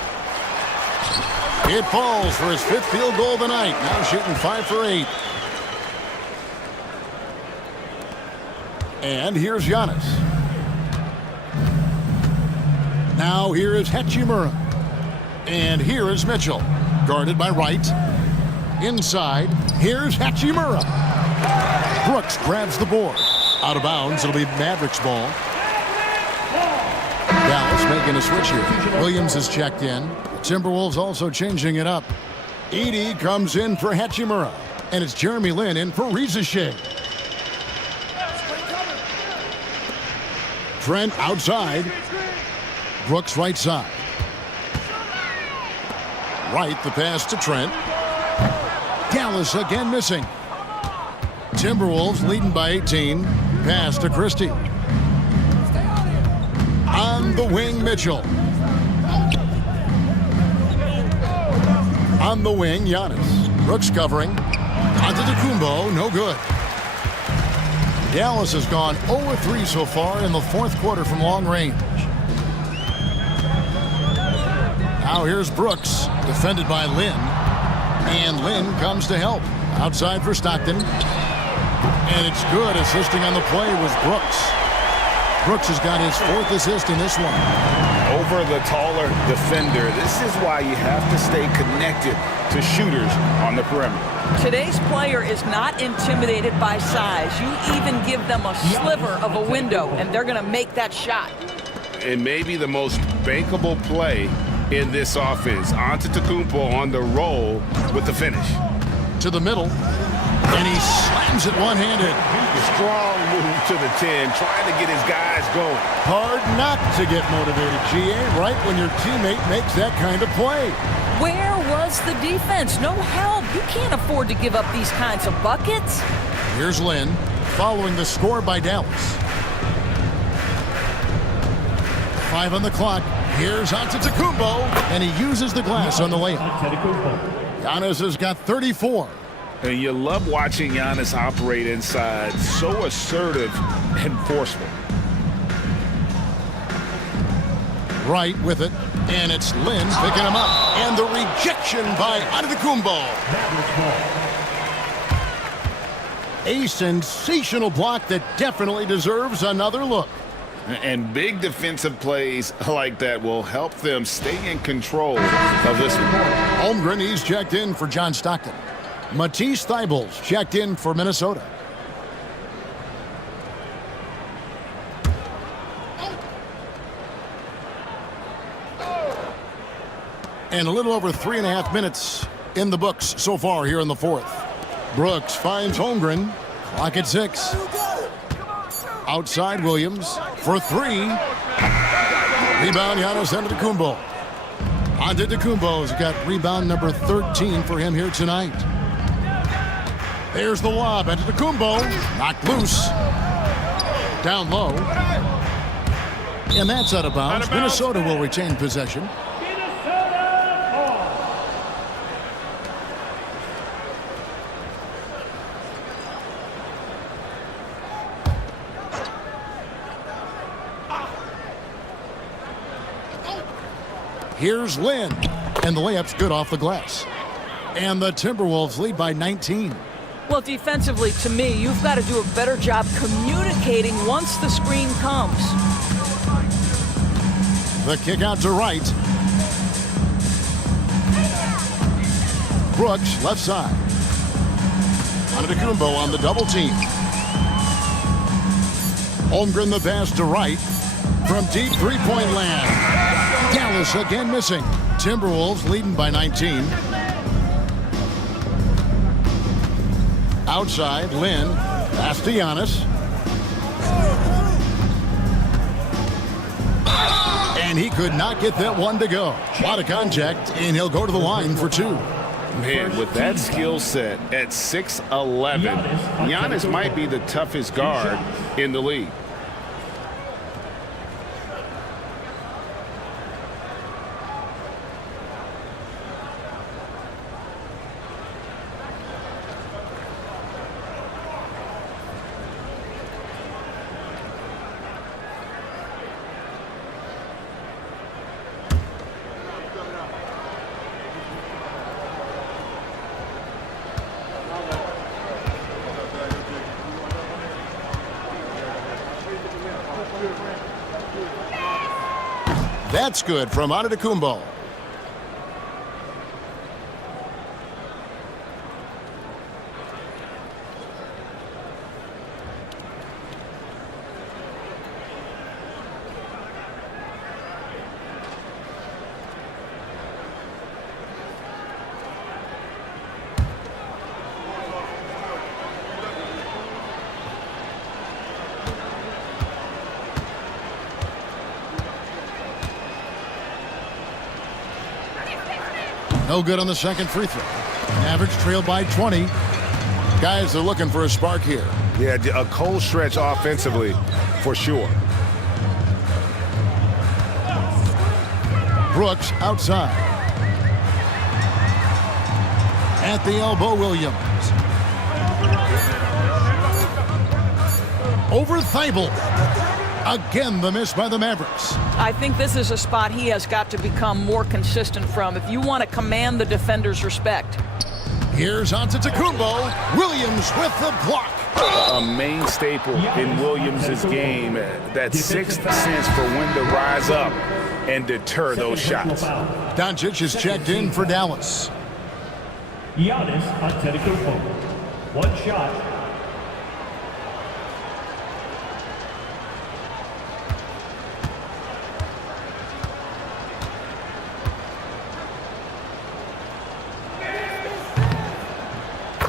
It falls for his 5th field goal of the night. Now shooting 5 for 8. And here's Giannis. Now here is Hachimura. And here is Mitchell. Guarded by Wright. Inside. Here's Hachimura. Brooks grabs the board. Out of bounds. It'll be Mavericks ball. Dallas making a switch here. Williams is checked in. Timberwolves also changing it up. Edey comes in for Hachimura. And it's Jeremy Lin in for Reza Shea. Trent outside. Brooks right side. Right, the pass to Trent. Dallas again missing. Timberwolves leading by 18. Pass to Christie. On the wing, Mitchell. On the wing, Giannis. Brooks covering. Antetokounmpo, no good. Dallas has gone 0-3 so far in the 4th quarter from long range. Now here's Brooks, defended by Lin. And Lin comes to help. Outside for Stockton. And it's good. Assisting on the play was Brooks. Brooks has got his 4th assist in this one. Over the taller defender. This is why you have to stay connected to shooters on the perimeter. Today's player is not intimidated by size. You even give them a sliver of a window, and they're going to make that shot. And maybe the most bankable play in this offense. Antetokounmpo on the roll with the finish. To the middle. And he slams it one-handed. Strong move to the 10, trying to get his guys going. Hard not to get motivated, GA, right when your teammate makes that kind of play. Where was the defense? No help. You can't afford to give up these kinds of buckets. Here's Lin, following the score by Dallas. 5 on the clock. Here's Antetokounmpo, and he uses the glass on the layup. Giannis has got 34. And you love watching Giannis operate inside. So assertive and forceful. Right with it. And it's Lin picking him up. And the rejection by Antetokounmpo. A sensational block that definitely deserves another look. And big defensive plays like that will help them stay in control of this one. Holmgren, he's checked in for John Stockton. Matisse Thybulle checked in for Minnesota. And a little over 3.5 minutes in the books so far here in the fourth. Brooks finds Holmgren. Clock at 6. Outside Williams for 3. Rebound Giannis Antetokounmpo. Antetokounmpo's got rebound number 13 for him here tonight. There's the lob. Antetokounmpo knocked loose. Down low. And that's out of bounds. Minnesota will retain possession. Here's Lynn, and the layup's good off the glass. And the Timberwolves lead by 19. Well, defensively, to me, you've got to do a better job communicating once the screen comes. The kick out to Wright. Brooks, left side. Antetokounmpo on the double team. Holmgren the pass to Wright. From deep three-point land. Dallas again missing. Timberwolves leading by 19. Outside, Lynn. Pass to Giannis. And he could not get that one to go. A lot of contact, and he'll go to the line for 2. Man, with that skill set at 6'11", Giannis might be the toughest guard in the league. That's good from Antetokounmpo. No good on the second free throw. Average trailed by 20. Guys are looking for a spark here. Yeah, a cold stretch offensively for sure. Brooks outside. At the elbow, Williams. Over Thybulle. Again, the miss by the Mavericks. I think this is a spot he has got to become more consistent from if you want to command the defender's respect. Here's Antetokounmpo. Williams with the block. A main staple in Williams' game, that sixth sense for when to rise up and deter those shots. Doncic is checked in for Dallas. Giannis Antetokounmpo. One shot.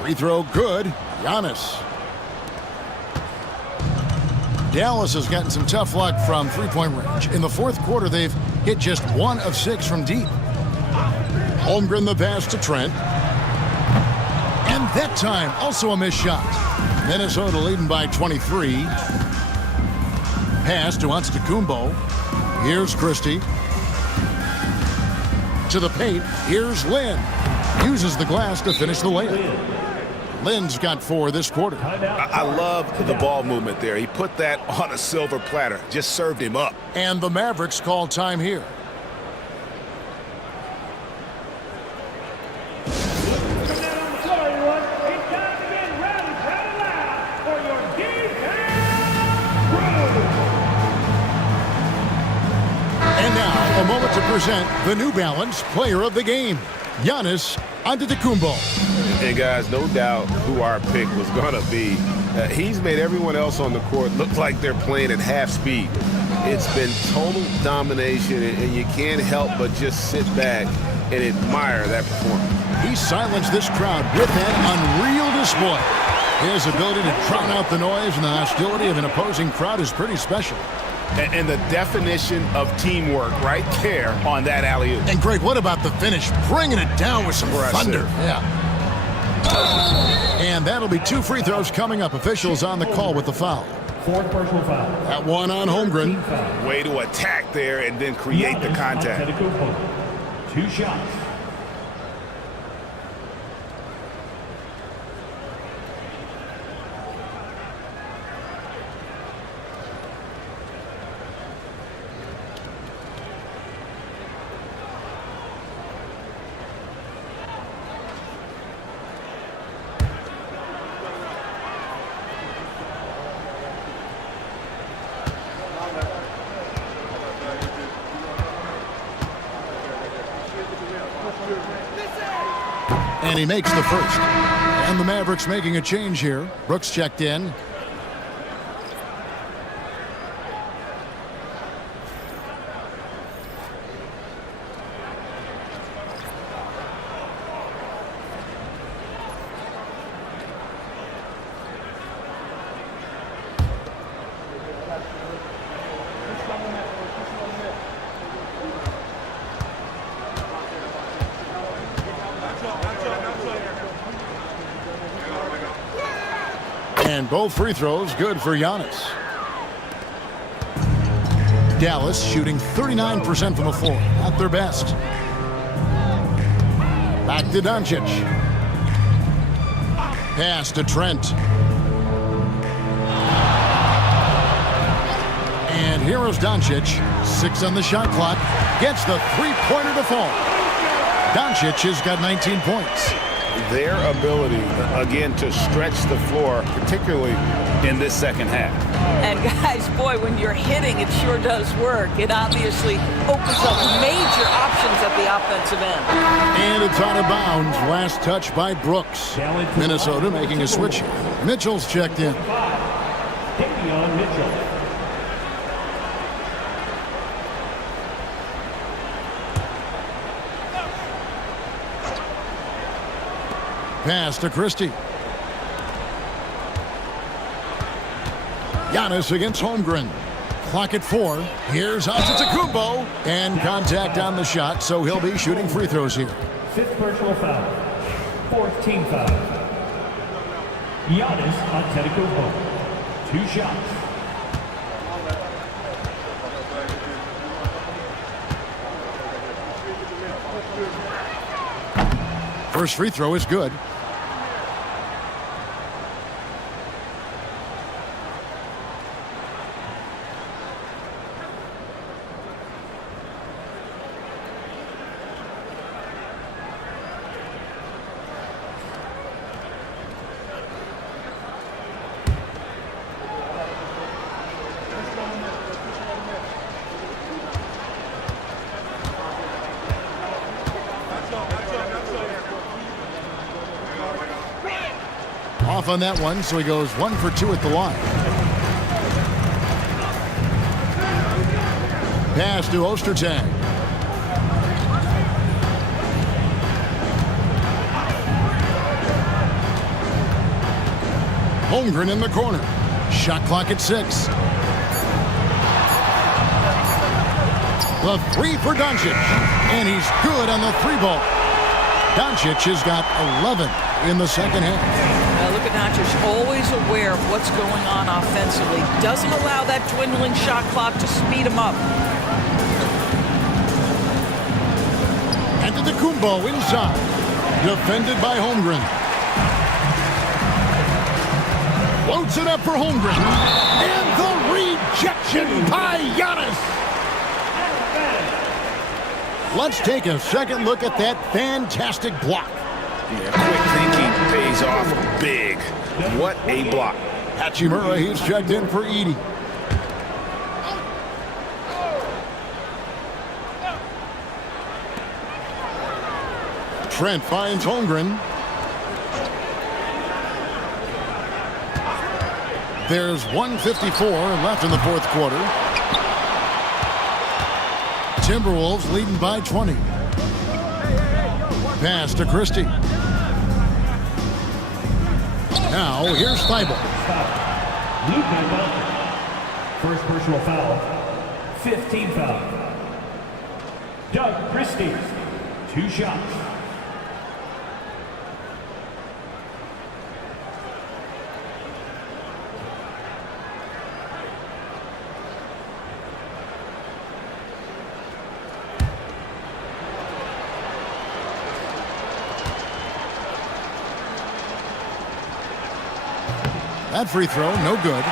Free throw good. Giannis. Dallas has gotten some tough luck from three-point range. In the fourth quarter, they've hit just 1 of 6 from deep. Holmgren the pass to Trent. And that time, also a missed shot. Minnesota leading by 23. Pass to Antetokounmpo. Here's Christie. To the paint. Here's Lynn. Uses the glass to finish the layup. Lynn's got 4 this quarter. I love the ball movement there. He put that on a silver platter. Just served him up. And the Mavericks call time here. And now, a moment to present the New Balance Player of the Game, Giannis Antetokounmpo. And guys, no doubt who our pick was going to be. He's made everyone else on the court look like they're playing at half speed. It's been total domination, and you can't help but just sit back and admire that performance. He silenced this crowd with that unreal display. His ability to drown out the noise and the hostility of an opposing crowd is pretty special. And the definition of teamwork right there on that alley-oop. And Greg, what about the finish? Bringing it down with some thunder. Yeah. And that'll be 2 free throws coming up. Officials on the call with the foul. 4th personal foul. That one on Holmgren. Way to attack there and then create the contact. 2 shots. And he makes the first. And the Mavericks making a change here. Brooks checked in. And both free throws good for Giannis. Dallas shooting 39% from the floor, at their best. Back to Doncic. Pass to Trent. And here is Doncic. 6 on the shot clock. Gets the three-pointer to fall. Doncic has got 19 points. Their ability, again, to stretch the floor, particularly in this second half. And guys, boy, when you're hitting, it sure does work. It obviously opens up major options at the offensive end. And it's out of bounds. Last touch by Brooks. Minnesota making a switch here. Mitchell's checked in. Davion Mitchell. Pass to Christie. Giannis against Holmgren. Clock at 4. Here's Antetokounmpo. And contact on the shot, so he'll be shooting free throws here. 5th personal foul. 4th team foul. Giannis Antetokounmpo. 2 shots. First free throw is good. Off on that one, so he goes 1 for 2 at the line. Pass to Ostertag. Holmgren in the corner. Shot clock at 6. The 3 for Doncic. And he's good on the 3-ball. Doncic has got 11 in the second half. Luka Doncic always aware of what's going on offensively. Doesn't allow that dwindling shot clock to speed him up. Antetokounmpo inside. Defended by Holmgren. Floats it up for Holmgren. And the rejection by Giannis. Let's take a second look at that fantastic block. Yeah, quick thinking pays off big. What a block. Hachimura, he's checked in for Edey. Trent finds Holmgren. There's 1:54 left in the fourth quarter. Timberwolves leading by 20. Pass to Christie. Now here's Thibault. First personal foul. 15 foul. Doug Christie. 2 shots. That free throw, no good.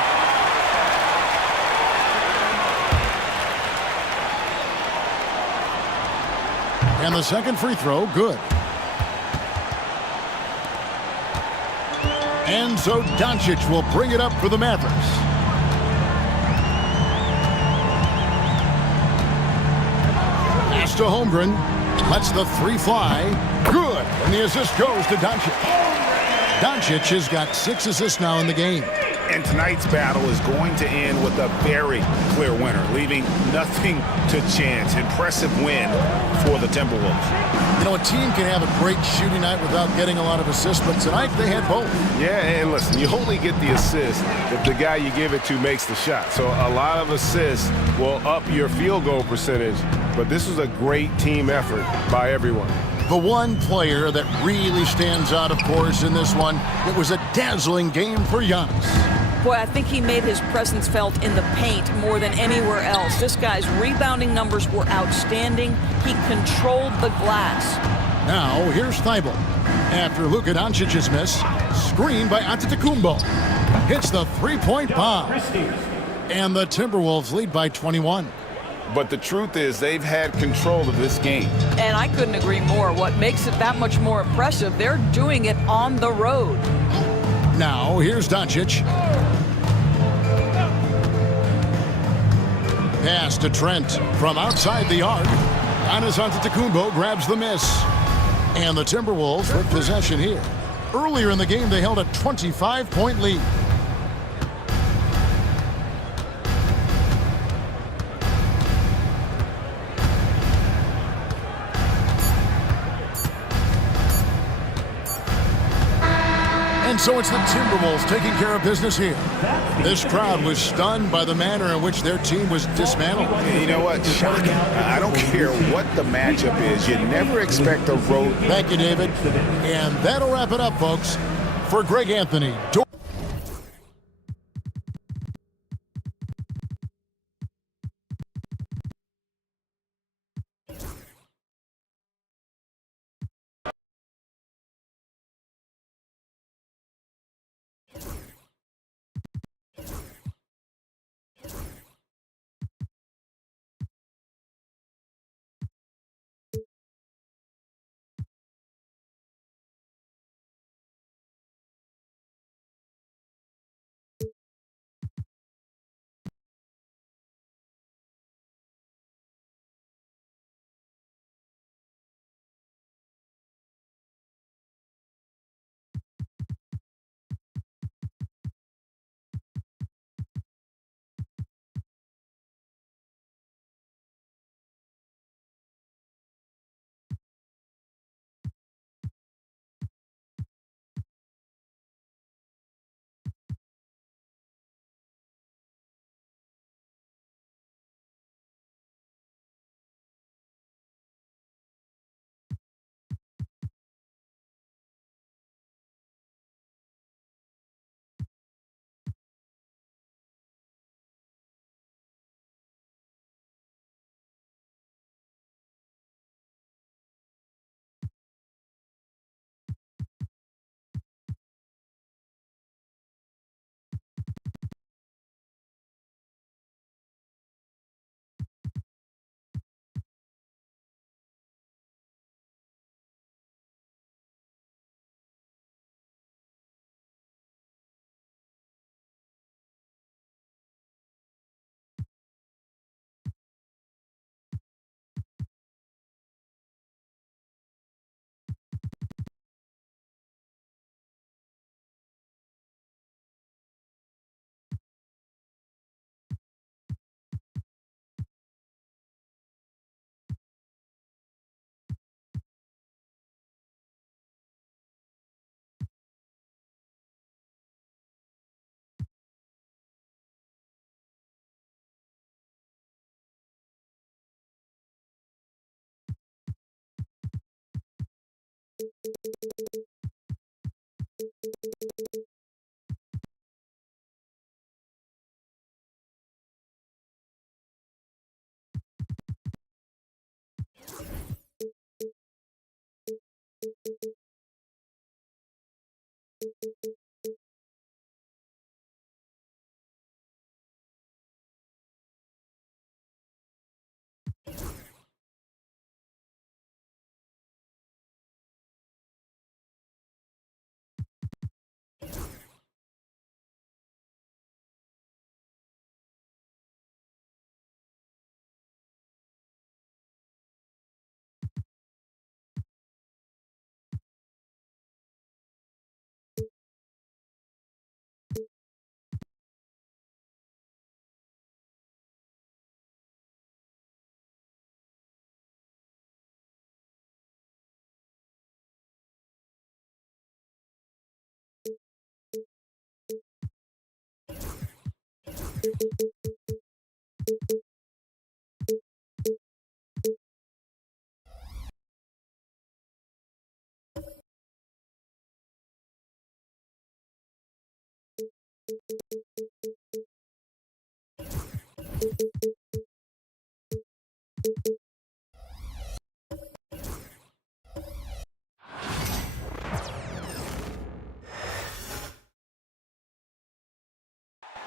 And the second free throw, good. And so Doncic will bring it up for the Mavericks. Pass to Holmgren. Lets the 3 fly. Good. And the assist goes to Doncic. Doncic has got 6 assists now in the game. And tonight's battle is going to end with a very clear winner, leaving nothing to chance. Impressive win for the Timberwolves. You know, a team can have a great shooting night without getting a lot of assists, but tonight they had both. Yeah, and listen, you only get the assist if the guy you give it to makes the shot. So a lot of assists will up your field goal percentage, but this was a great team effort by everyone. The one player that really stands out, of course, in this one, it was a dazzling game for Giannis. Boy, I think he made his presence felt in the paint more than anywhere else. This guy's rebounding numbers were outstanding. He controlled the glass. Now, here's Thibault. After Luka Doncic's miss, screened by Antetokounmpo. Hits the three-point bomb. And the Timberwolves lead by 21. But the truth is they've had control of this game. And I couldn't agree more. What makes it that much more impressive, they're doing it on the road. Now, here's Doncic. Pass to Trent from outside the arc. Giannis Antetokounmpo grabs the miss. And the Timberwolves with possession here. Earlier in the game, they held a 25-point lead. And so it's the Timberwolves taking care of business here. This crowd was stunned by the manner in which their team was dismantled. You know what? Shocking. I don't care what the matchup is. You never expect a road. Thank you, David. And that'll wrap it up, folks. For Greg Anthony.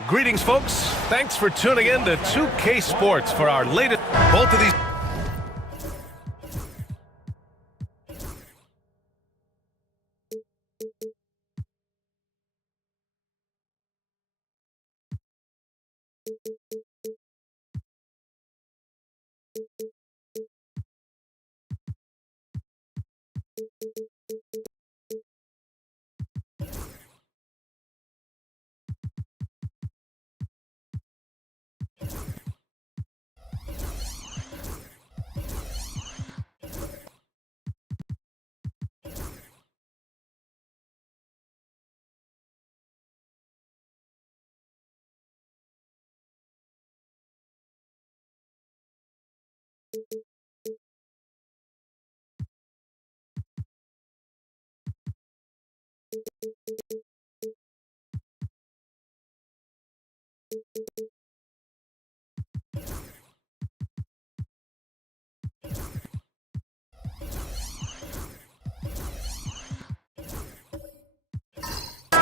Greetings, folks. Thanks for tuning in to 2K Sports for our latest. Both of these.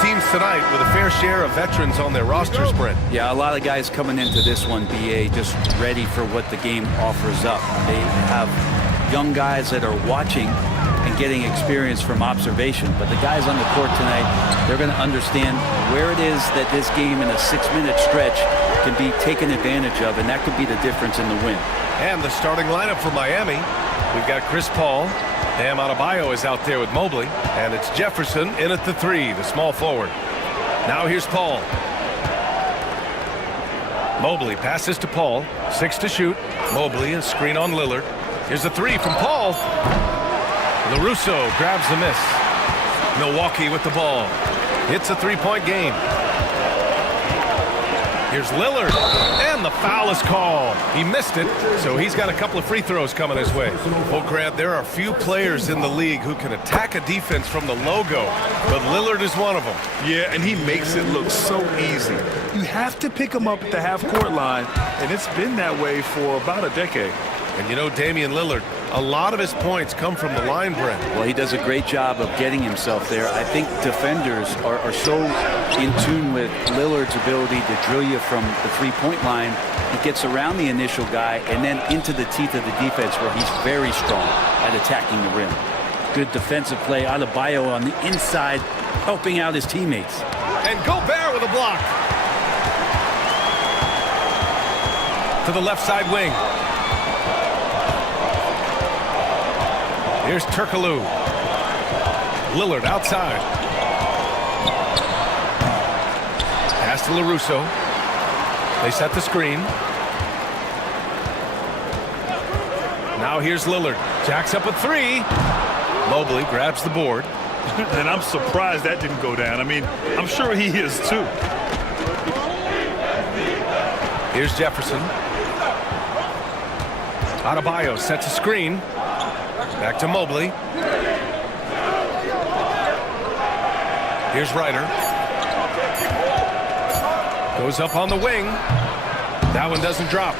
Teams tonight with a fair share of veterans on their rosters, Brent. Yeah, a lot of guys coming into this one, BA, just ready for what the game offers up. They have young guys that are watching and getting experience from observation. But the guys on the court tonight, they're going to understand where it is that this game in a 6-minute stretch can be taken advantage of, and that could be the difference in the win. And the starting lineup for Miami. We've got Chris Paul. Bam Adebayo is out there with Mobley. And it's Jefferson in at the 3, the small forward. Now here's Paul. Mobley passes to Paul. 6 to shoot. Mobley, a screen on Lillard. Here's a 3 from Paul. LaRusso grabs the miss. Milwaukee with the ball. It's a 3-point game. Here's Lillard, and the foul is called. He missed it, so he's got a couple of free throws coming his way. Well, Grant, there are few players in the league who can attack a defense from the logo, but Lillard is one of them. Yeah, and he makes it look so easy. You have to pick him up at the half-court line, and it's been that way for about a decade. And you know, Damian Lillard, a lot of his points come from the line, Brent. Well, he does a great job of getting himself there. I think defenders are so in tune with Lillard's ability to drill you from the three-point line. He gets around the initial guy and then into the teeth of the defense where he's very strong at attacking the rim. Good defensive play. Adebayo on the inside helping out his teammates. And Gobert with a block. To the left side wing. Here's Turkoglu. Lillard outside. Pass to LaRusso. They set the screen. Now here's Lillard. Jacks up a 3. Mobley grabs the board. And I'm surprised that didn't go down. I mean, I'm sure he is too. Here's Jefferson. Adebayo sets a screen. Back to Mobley. Here's Ryder. Goes up on the wing. That one doesn't drop.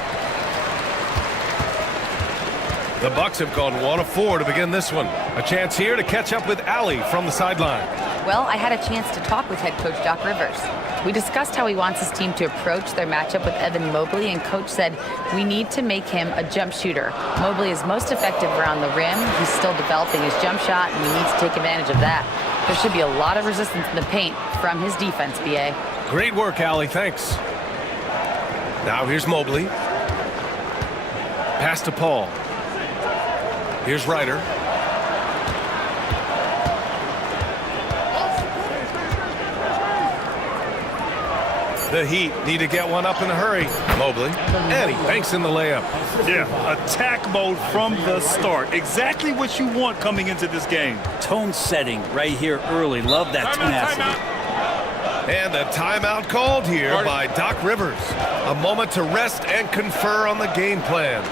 The Bucks have gone 1 of 4 to begin this one. A chance here to catch up with Allie from the sideline. Well, I had a chance to talk with head coach Doc Rivers. We discussed how he wants his team to approach their matchup with Evan Mobley, and coach said we need to make him a jump shooter. Mobley is most effective around the rim. He's still developing his jump shot, and he needs to take advantage of that. There should be a lot of resistance in the paint from his defense, B.A. Great work, Allie. Thanks. Now here's Mobley. Pass to Paul. Here's Ryder. The Heat need to get one up in a hurry. Mobley. And he banks in the layup. Yeah, attack mode from the start. Exactly what you want coming into this game. Tone setting right here early. Love that tenacity. And a timeout called here by Doc Rivers. A moment to rest and confer on the game plan.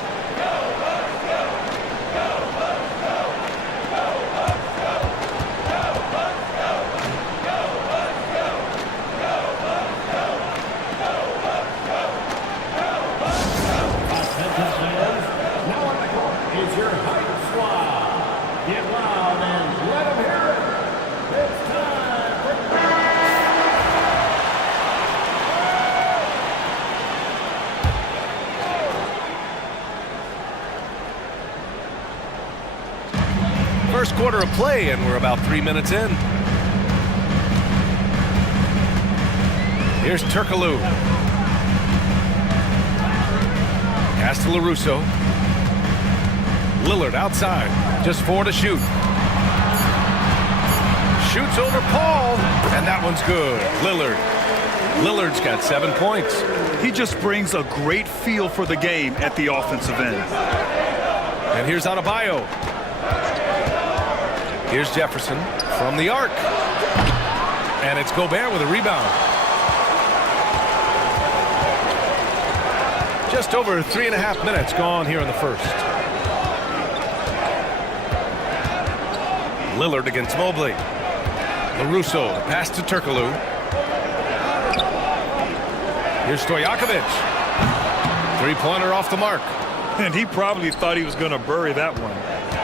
It's your hype squad. Get loud and let them hear it. It's time for First quarter of play, and we're about 3 minutes in. Here's Turkoglu. Pass to LaRusso. Lillard outside. Just 4 to shoot. Shoots over Paul, and that one's good. Lillard's got 7 points. He just brings a great feel for the game at the offensive end. And here's Adebayo. Here's Jefferson from the arc. And it's Gobert with a rebound. Just over 3.5 minutes gone here in the first. Lillard against Mobley. LaRusso, pass to Turkoglu. Here's Stojakovic. Three-pointer off the mark. And he probably thought he was going to bury that one.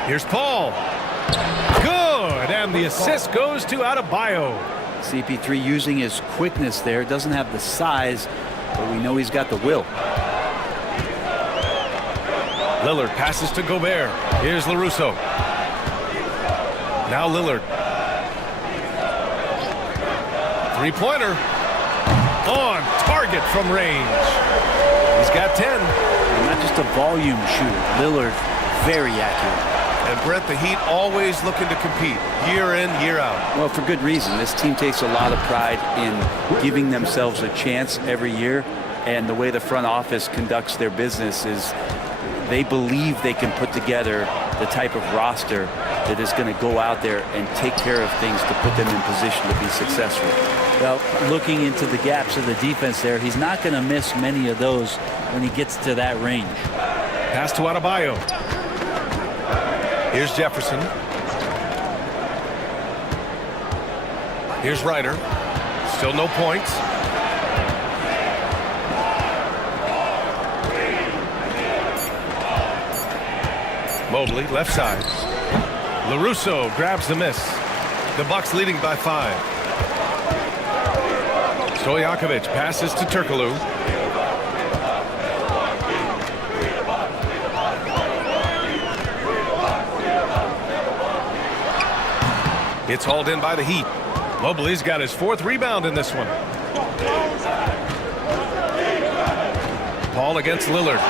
Here's Paul. Good, and the assist goes to Adebayo. CP3 using his quickness there. Doesn't have the size, but we know he's got the will. Lillard passes to Gobert. Here's LaRusso. Now Lillard. Three-pointer. On target from range. He's got 10. And not just a volume shooter. Lillard, very accurate. And Brett, the Heat always looking to compete year in, year out. Well, for good reason. This team takes a lot of pride in giving themselves a chance every year. And the way the front office conducts their business is they believe they can put together the type of roster that is going to go out there and take care of things to put them in position to be successful. Well, looking into the gaps of the defense there, he's not going to miss many of those when he gets to that range. Pass to Adebayo. Here's Jefferson. Here's Ryder. Still no points. Mobley, left side. LaRusso grabs the miss. The Bucks leading by 5. Stojakovic passes to Turkoglu. It's hauled in by the Heat. Mobley's got his 4th rebound in this one. Paul against Lillard.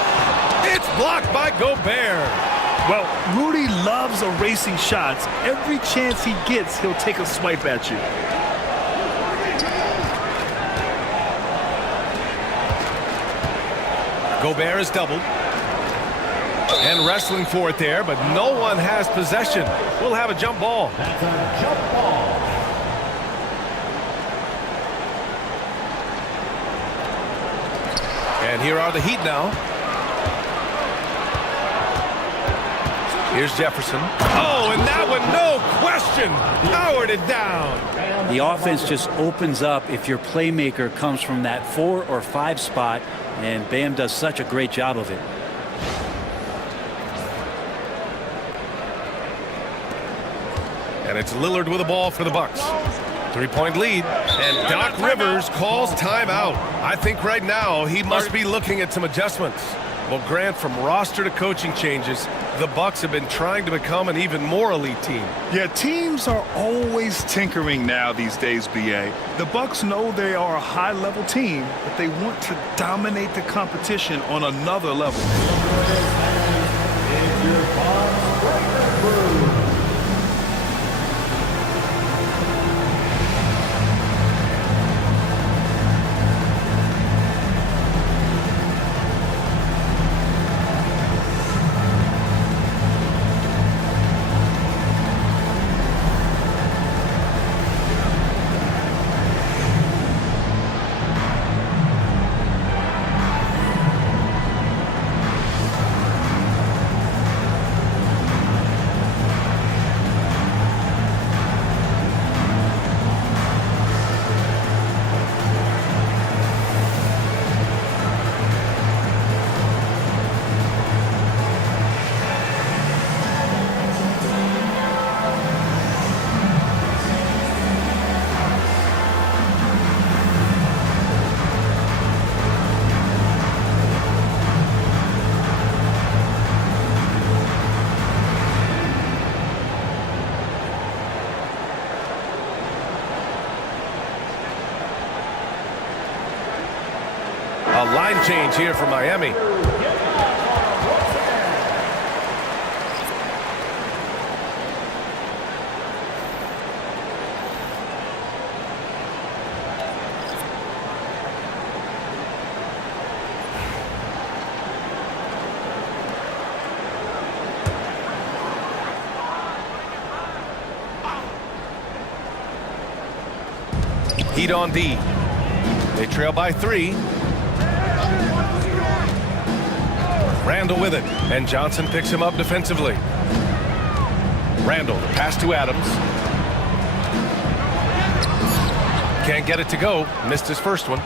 It's blocked by Gobert. Well, Rudy loves erasing shots. Every chance he gets, he'll take a swipe at you. Gobert is doubled. And wrestling for it there, but no one has possession. We'll have a jump ball. That's a jump ball. And here are the Heat now. Here's Jefferson. Oh, and that one, no question, powered it down. The offense just opens up if your playmaker comes from that 4 or 5 spot, and Bam does such a great job of it. And it's Lillard with the ball for the Bucks. 3-point lead, and Doc Rivers calls timeout. I think right now he must be looking at some adjustments. Well, Grant, from roster to coaching changes, the Bucks have been trying to become an even more elite team. Yeah, teams are always tinkering now these days, BA. The Bucks know they are a high-level team, but they want to dominate the competition on another level. A line change here for Miami. Heat on D. They trail by 3. Randall with it, and Johnson picks him up defensively. Randall, the pass to Adams. Can't get it to go. Missed his first one.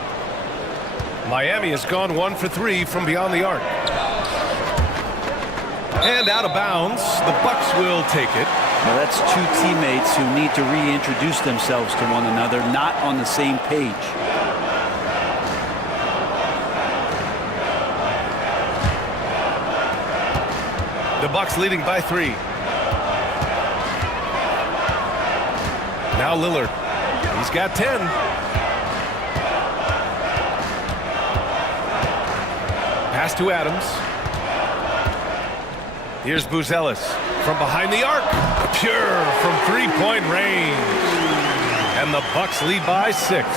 Miami has gone 1 for 3 from beyond the arc. And out of bounds. The Bucks will take it. Now that's 2 teammates who need to reintroduce themselves to one another, not on the same page. The Bucks leading by 3. Now Lillard. He's got 10. Pass to Adams. Here's Buzelis from behind the arc. Pure from 3-point range. And the Bucks lead by 6.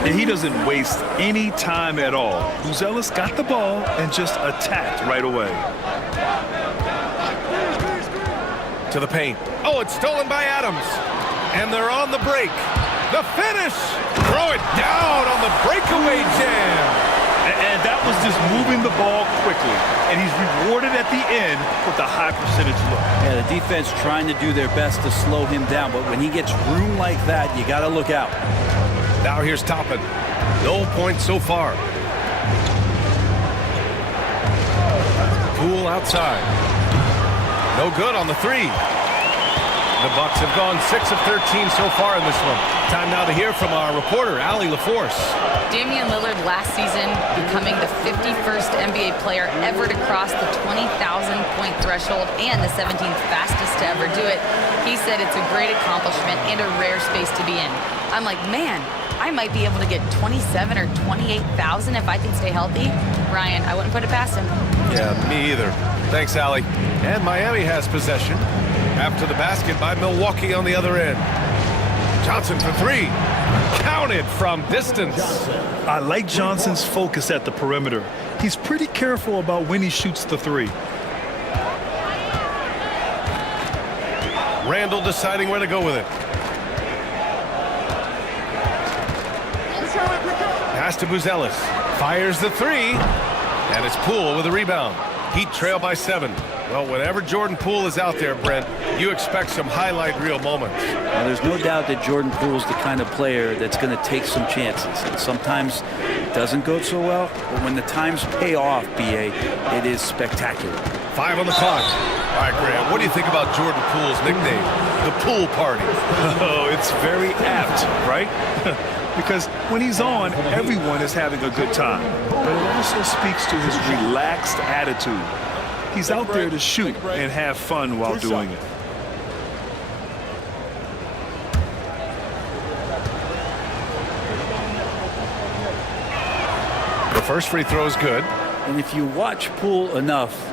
And he doesn't waste any time at all. Buzelis got the ball and just attacked right away. To the paint. Oh, it's stolen by Adams. And they're on the break. The finish. Throw it down on the breakaway jam. And that was just moving the ball quickly. And he's rewarded at the end with a high percentage look. Yeah, the defense trying to do their best to slow him down. But when he gets room like that, you got to look out. Now here's Toppin. No points so far. Poole outside. No good on the 3. The Bucks have gone 6 of 13 so far in this one. Time now to hear from our reporter, Allie LaForce. Damian Lillard last season becoming the 51st NBA player ever to cross the 20,000-point threshold and the 17th fastest to ever do it. He said it's a great accomplishment and a rare space to be in. I'm like, man, I might be able to get 27 or 28,000 if I can stay healthy. Ryan, I wouldn't put it past him. Yeah, me either. Thanks, Allie. And Miami has possession after the basket by Milwaukee on the other end. Johnson for 3. Counted from distance. I like Johnson's focus at the perimeter. He's pretty careful about when he shoots the 3. Randall deciding where to go with it. Pass to Buzelis. Fires the 3. And it's Poole with a rebound. Heat trail by 7. Well, whenever Jordan Poole is out there, Brent, you expect some highlight reel moments. Now, there's no doubt that Jordan Poole's the kind of player that's going to take some chances. And sometimes it doesn't go so well, but when the times pay off, B.A., it is spectacular. 5 on the clock. All right, Graham, what do you think about Jordan Poole's nickname, the Pool Party? Oh, it's very apt, right? Because when he's on, everyone is having a good time. But it also speaks to his relaxed attitude. He's out there to shoot and have fun while doing it. The first free throw is good. And if you watch Poole enough,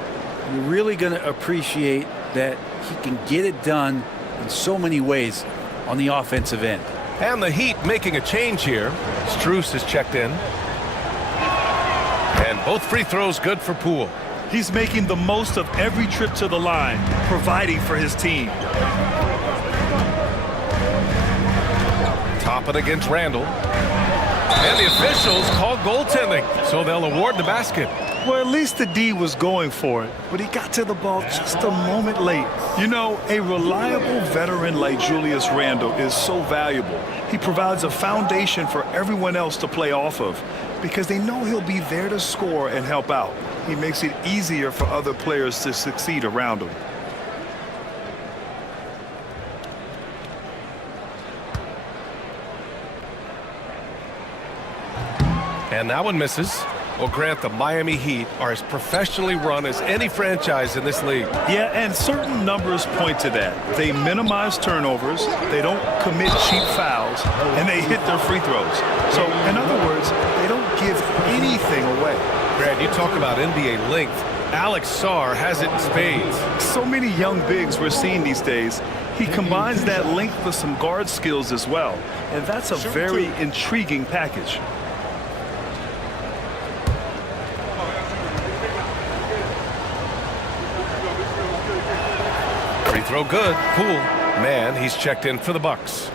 you're really going to appreciate that he can get it done in so many ways on the offensive end. And the Heat making a change here. Strus is checked in. And both free throws good for Poole. He's making the most of every trip to the line, providing for his team. Toppin against Randall. And the officials call goaltending, so they'll award the basket. Well, at least the D was going for it, but he got to the ball just a moment late. You know, a reliable veteran like Julius Randle is so valuable. He provides a foundation for everyone else to play off of because they know he'll be there to score and help out. He makes it easier for other players to succeed around him. And that one misses. Well, Grant, the Miami Heat are as professionally run as any franchise in this league. Yeah, and certain numbers point to that. They minimize turnovers, they don't commit cheap fouls, and they hit their free throws. So, in other words, they don't give anything away. Grant, you talk about NBA length. Alex Sarr has it in spades. So many young bigs we're seeing these days. He combines that length with some guard skills as well, and that's a very intriguing package. Free throw good. Poole. Man, he's checked in for the Bucks.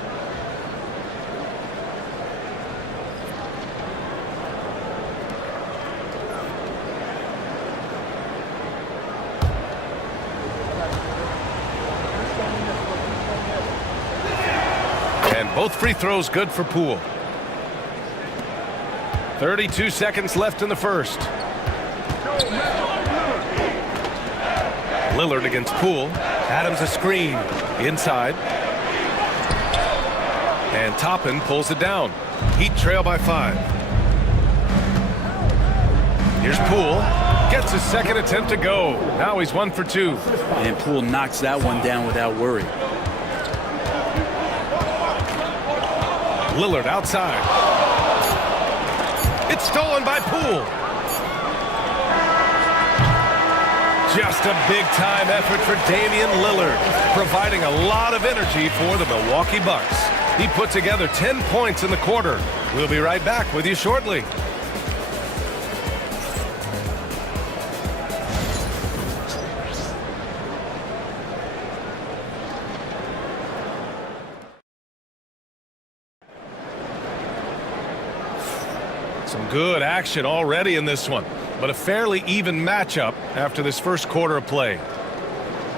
And both free throws good for Poole. 32 seconds left in the first. Lillard against Poole. Adams a screen. Inside. And Toppin pulls it down. Heat trail by 5. Here's Poole. Gets his second attempt to go. Now he's 1 for 2. And Poole knocks that one down without worry. Lillard outside. It's stolen by Poole. Just a big-time effort for Damian Lillard, providing a lot of energy for the Milwaukee Bucks. He put together 10 points in the quarter. We'll be right back with you shortly. Some good action already in this one, but a fairly even matchup after this first quarter of play.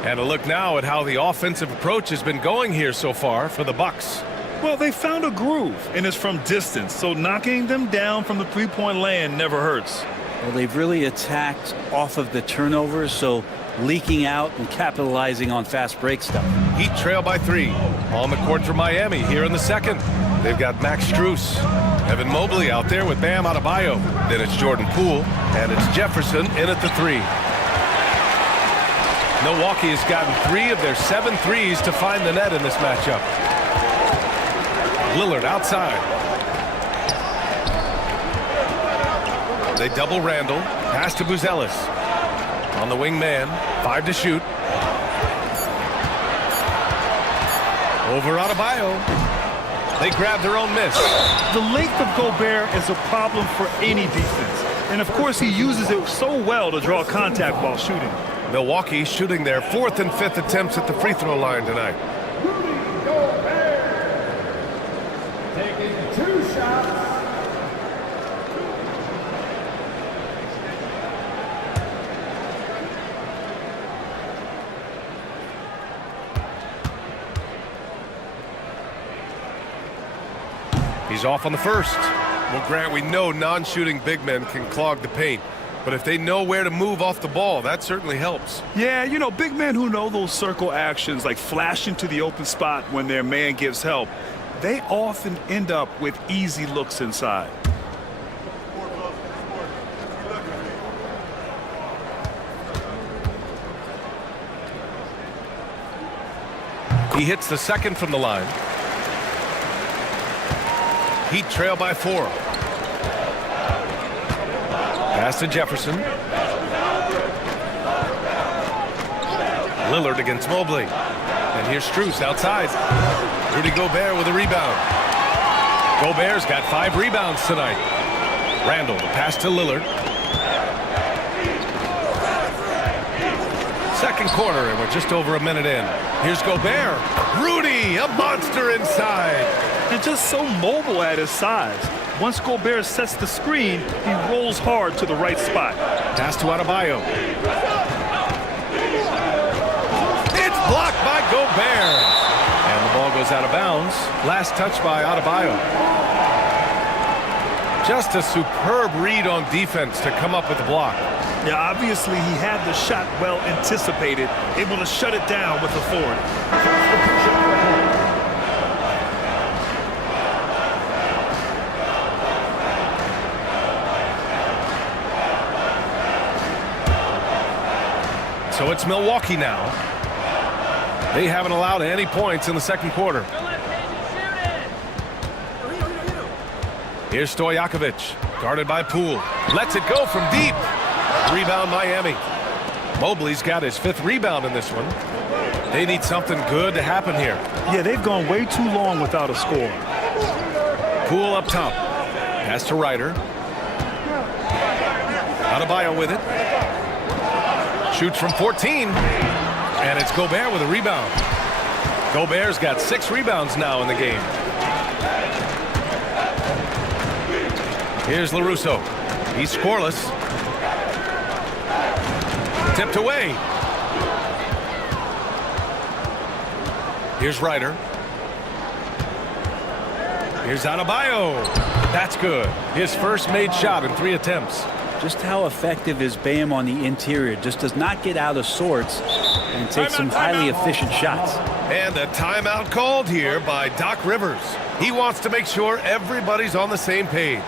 And a look now at how the offensive approach has been going here so far for the Bucks. Well, they found a groove, and it's from distance, so knocking them down from the three-point land never hurts. Well, they've really attacked off of the turnovers, so leaking out and capitalizing on fast break stuff. Heat trail by 3. On the court for Miami here in the second. They've got Max Strus. Evan Mobley out there with Bam Adebayo. Then it's Jordan Poole, and it's Jefferson in at the 3. Milwaukee has gotten 3 of their 7 threes to find the net in this matchup. Lillard outside. They double Randall. Pass to Buzelis. On the wing man. 5 to shoot. Over Adebayo. They grab their own miss. The length of Gobert is a problem for any defense. And, of course, he uses it so well to draw contact while shooting. Milwaukee shooting their 4th and 5th attempts at the free throw line tonight. Taking 2 shots. He's off on the first. Well, Grant, we know non-shooting big men can clog the paint. But if they know where to move off the ball, that certainly helps. Yeah, you know, big men who know those circle actions, like flashing to the open spot when their man gives help, they often end up with easy looks inside. He hits the second from the line. Heat trail by 4. Pass to Jefferson. Lillard against Mobley. And here's Strus outside. Rudy Gobert with a rebound. Gobert's got 5 rebounds tonight. Randall, the pass to Lillard. Second quarter, and we're just over a minute in. Here's Gobert. Rudy, a monster inside. And just so mobile at his size. Once Gobert sets the screen, he rolls hard to the right spot. Pass to Adebayo. It's blocked by Gobert. And the ball goes out of bounds. Last touch by Adebayo. Just a superb read on defense to come up with the block. Yeah, obviously he had the shot well anticipated, able to shut it down with authority. So it's Milwaukee now. They haven't allowed any points in the second quarter. Here's Stojakovic, guarded by Poole. Lets it go from deep. Rebound Miami. Mobley's got his 5th rebound in this one. They need something good to happen here. Yeah, they've gone way too long without a score. Poole up top. Pass to Ryder. Adebayo with it. Shoots from 14. And it's Gobert with a rebound. Gobert's got 6 rebounds now in the game. Here's LaRusso. He's scoreless. Tipped away. Here's Ryder. Here's Adebayo. That's good. His first made shot in 3 attempts. Just how effective is Bam on the interior? Just does not get out of sorts and takes some highly efficient shots. And a timeout called here by Doc Rivers. He wants to make sure everybody's on the same page.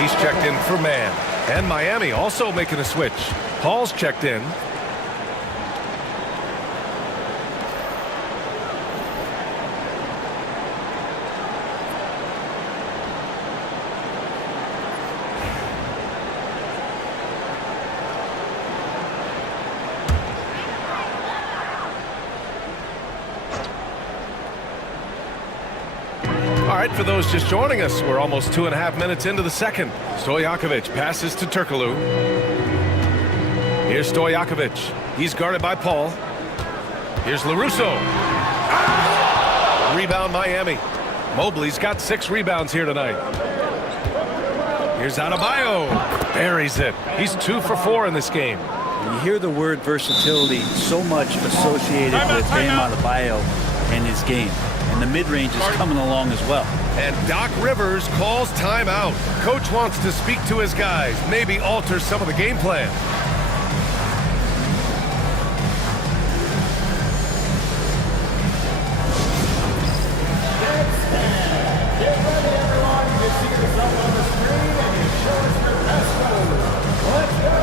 He's checked in for man. And Miami also making a switch. Paul's checked in. All right, for those just joining us, we're almost 2.5 minutes into the second. Stojakovic passes to Turkoglu. Here's Stojakovic. He's guarded by Paul. Here's LaRusso. Rebound Miami. Mobley's got 6 rebounds here tonight. Here's Adebayo. Buries it. He's 2 for 4 in this game. You hear the word versatility so much associated with Bam Adebayo. in his game. And the mid-range is coming along as well. And Doc Rivers calls timeout. Coach wants to speak to his guys, maybe alter some of the game plan. Get ready, everyone. You see yourself on the screen and you show us your best move. Let's go.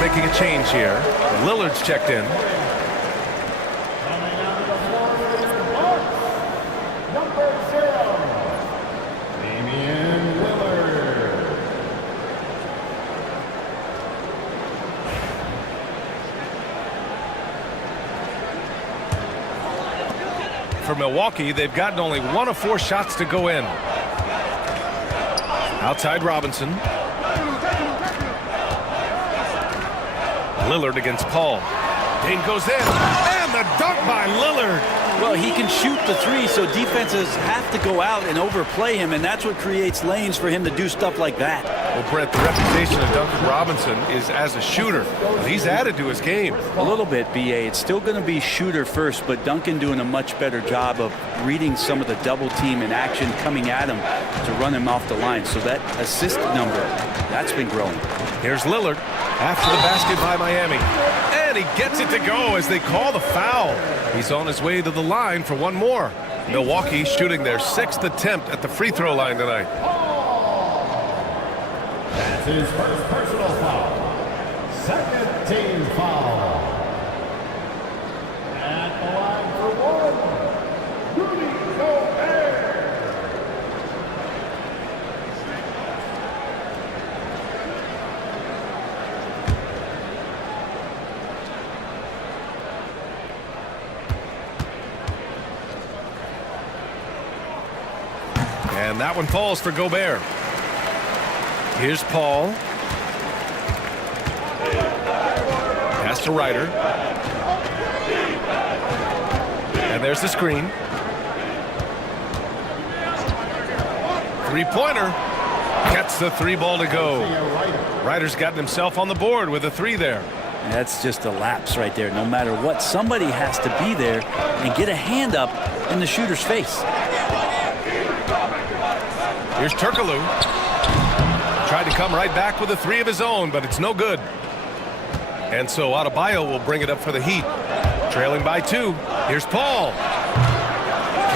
Making a change here. Lillard's checked in. Number 0, Damian Lillard. For Milwaukee, they've gotten only 1 of 4 shots to go in. Outside Robinson. Lillard against Paul. Dane goes in, and the dunk by Lillard. Well, he can shoot the three, so defenses have to go out and overplay him, and that's what creates lanes for him to do stuff like that. Well, Brett, the reputation of Duncan Robinson is as a shooter. He's added to his game. A little bit, B.A. It's still going to be shooter first, but Duncan doing a much better job of reading some of the double team in action coming at him to run him off the line. So that assist number, that's been growing. Here's Lillard after the basket by Miami. And he gets it to go as they call the foul. He's on his way to the line for one more. Milwaukee shooting their 6th attempt at the free throw line tonight. That's his first personal foul. Second team foul. At the line for one, Rudy Gobert. And that one falls for Gobert. Here's Paul. Pass to Ryder. And there's the screen. Three-pointer. Gets the 3 ball to go. Ryder's gotten himself on the board with a 3 there. And that's just a lapse right there. No matter what, somebody has to be there and get a hand up in the shooter's face. Here's Turkoglu. Tried to come right back with a 3 of his own, but it's no good. And so Adebayo will bring it up for the Heat. Trailing by 2. Here's Paul.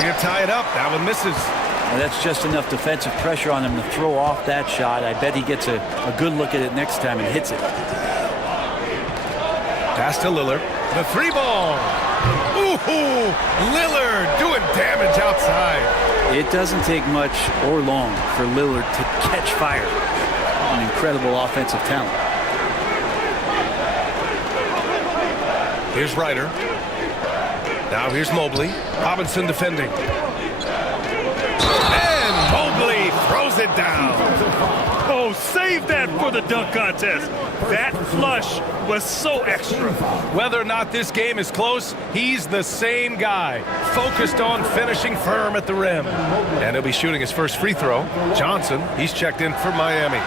Can't tie it up. That one misses. And that's just enough defensive pressure on him to throw off that shot. I bet he gets a good look at it next time and hits it. Pass to Lillard. The 3 ball. Ooh, Lillard doing damage outside. It doesn't take much or long for Lillard to catch fire. An incredible offensive talent. Here's Ryder. Now here's Mobley. Robinson defending. And Mobley throws it down. Oh, save that for the dunk contest. That flush was so extra. Whether or not this game is close, he's the same guy, focused on finishing firm at the rim. And he'll be shooting his first free throw. Johnson, he's checked in for Miami.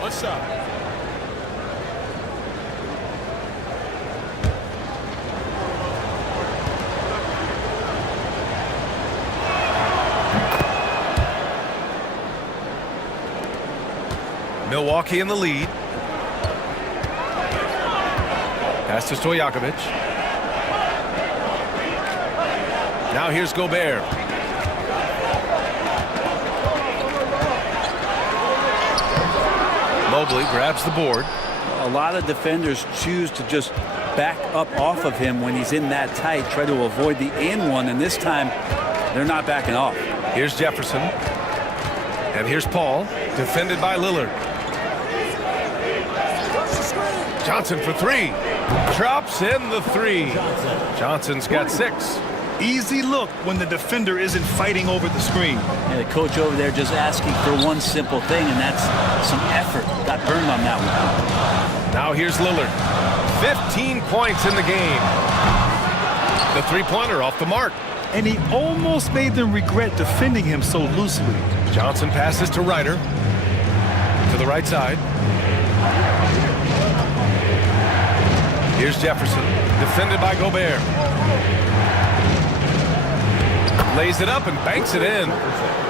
What's up? Milwaukee in the lead. Pass to Stojakovic. Now here's Gobert. Mobley grabs the board. A lot of defenders choose to just back up off of him when he's in that tight, try to avoid the and one, and this time they're not backing off. Here's Jefferson. And here's Paul, defended by Lillard. Johnson for three. Drops in the three. Johnson's got 6. Easy look when the defender isn't fighting over the screen. And the coach over there just asking for one simple thing, and that's some effort. Got burned on that one. Now here's Lillard. 15 points in the game. The three-pointer off the mark. And he almost made them regret defending him so loosely. Johnson passes to Ryder. To the right side. Here's Jefferson, defended by Gobert. Lays it up and banks it in.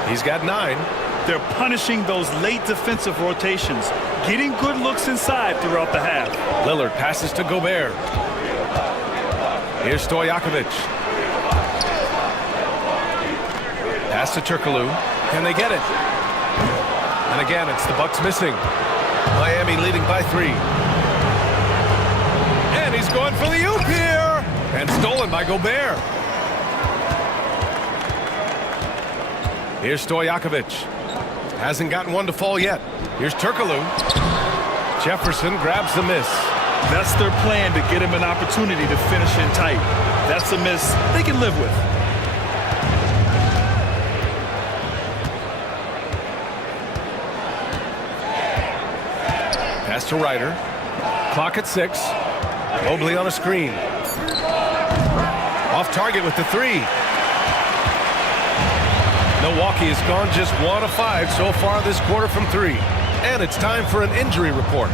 He's got 9. They're punishing those late defensive rotations, getting good looks inside throughout the half. Lillard passes to Gobert. Here's Stojakovic. Pass to Turkoglu. Can they get it? And again, it's the Bucks missing. Miami leading by 3. And he's going for the oop here. And stolen by Gobert. Here's Stojakovic. Hasn't gotten one to fall yet. Here's Turkoglu. Jefferson grabs the miss. That's their plan, to get him an opportunity to finish in tight. That's a miss they can live with. Pass to Ryder. Clock at 6. Mobley on a screen. Off target with the 3. Milwaukee has gone just 1 of 5 so far this quarter from 3. And it's time for an injury report.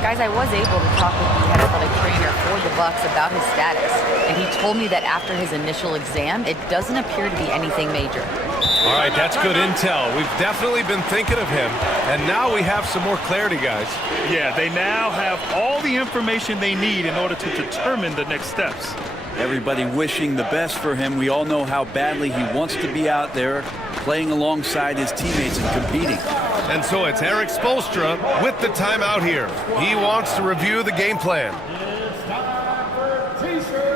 Guys, I was able to talk with the head athletic trainer for the Bucks about his status, and he told me that after his initial exam, it doesn't appear to be anything major. All right, that's good intel. We've definitely been thinking of him, and now we have some more clarity, guys. Yeah, they now have all the information they need in order to determine the next steps. Everybody wishing the best for him. We all know how badly he wants to be out there playing alongside his teammates and competing. And so it's Eric Spoelstra with the timeout here. He wants to review the game plan. It's time for T-shirts.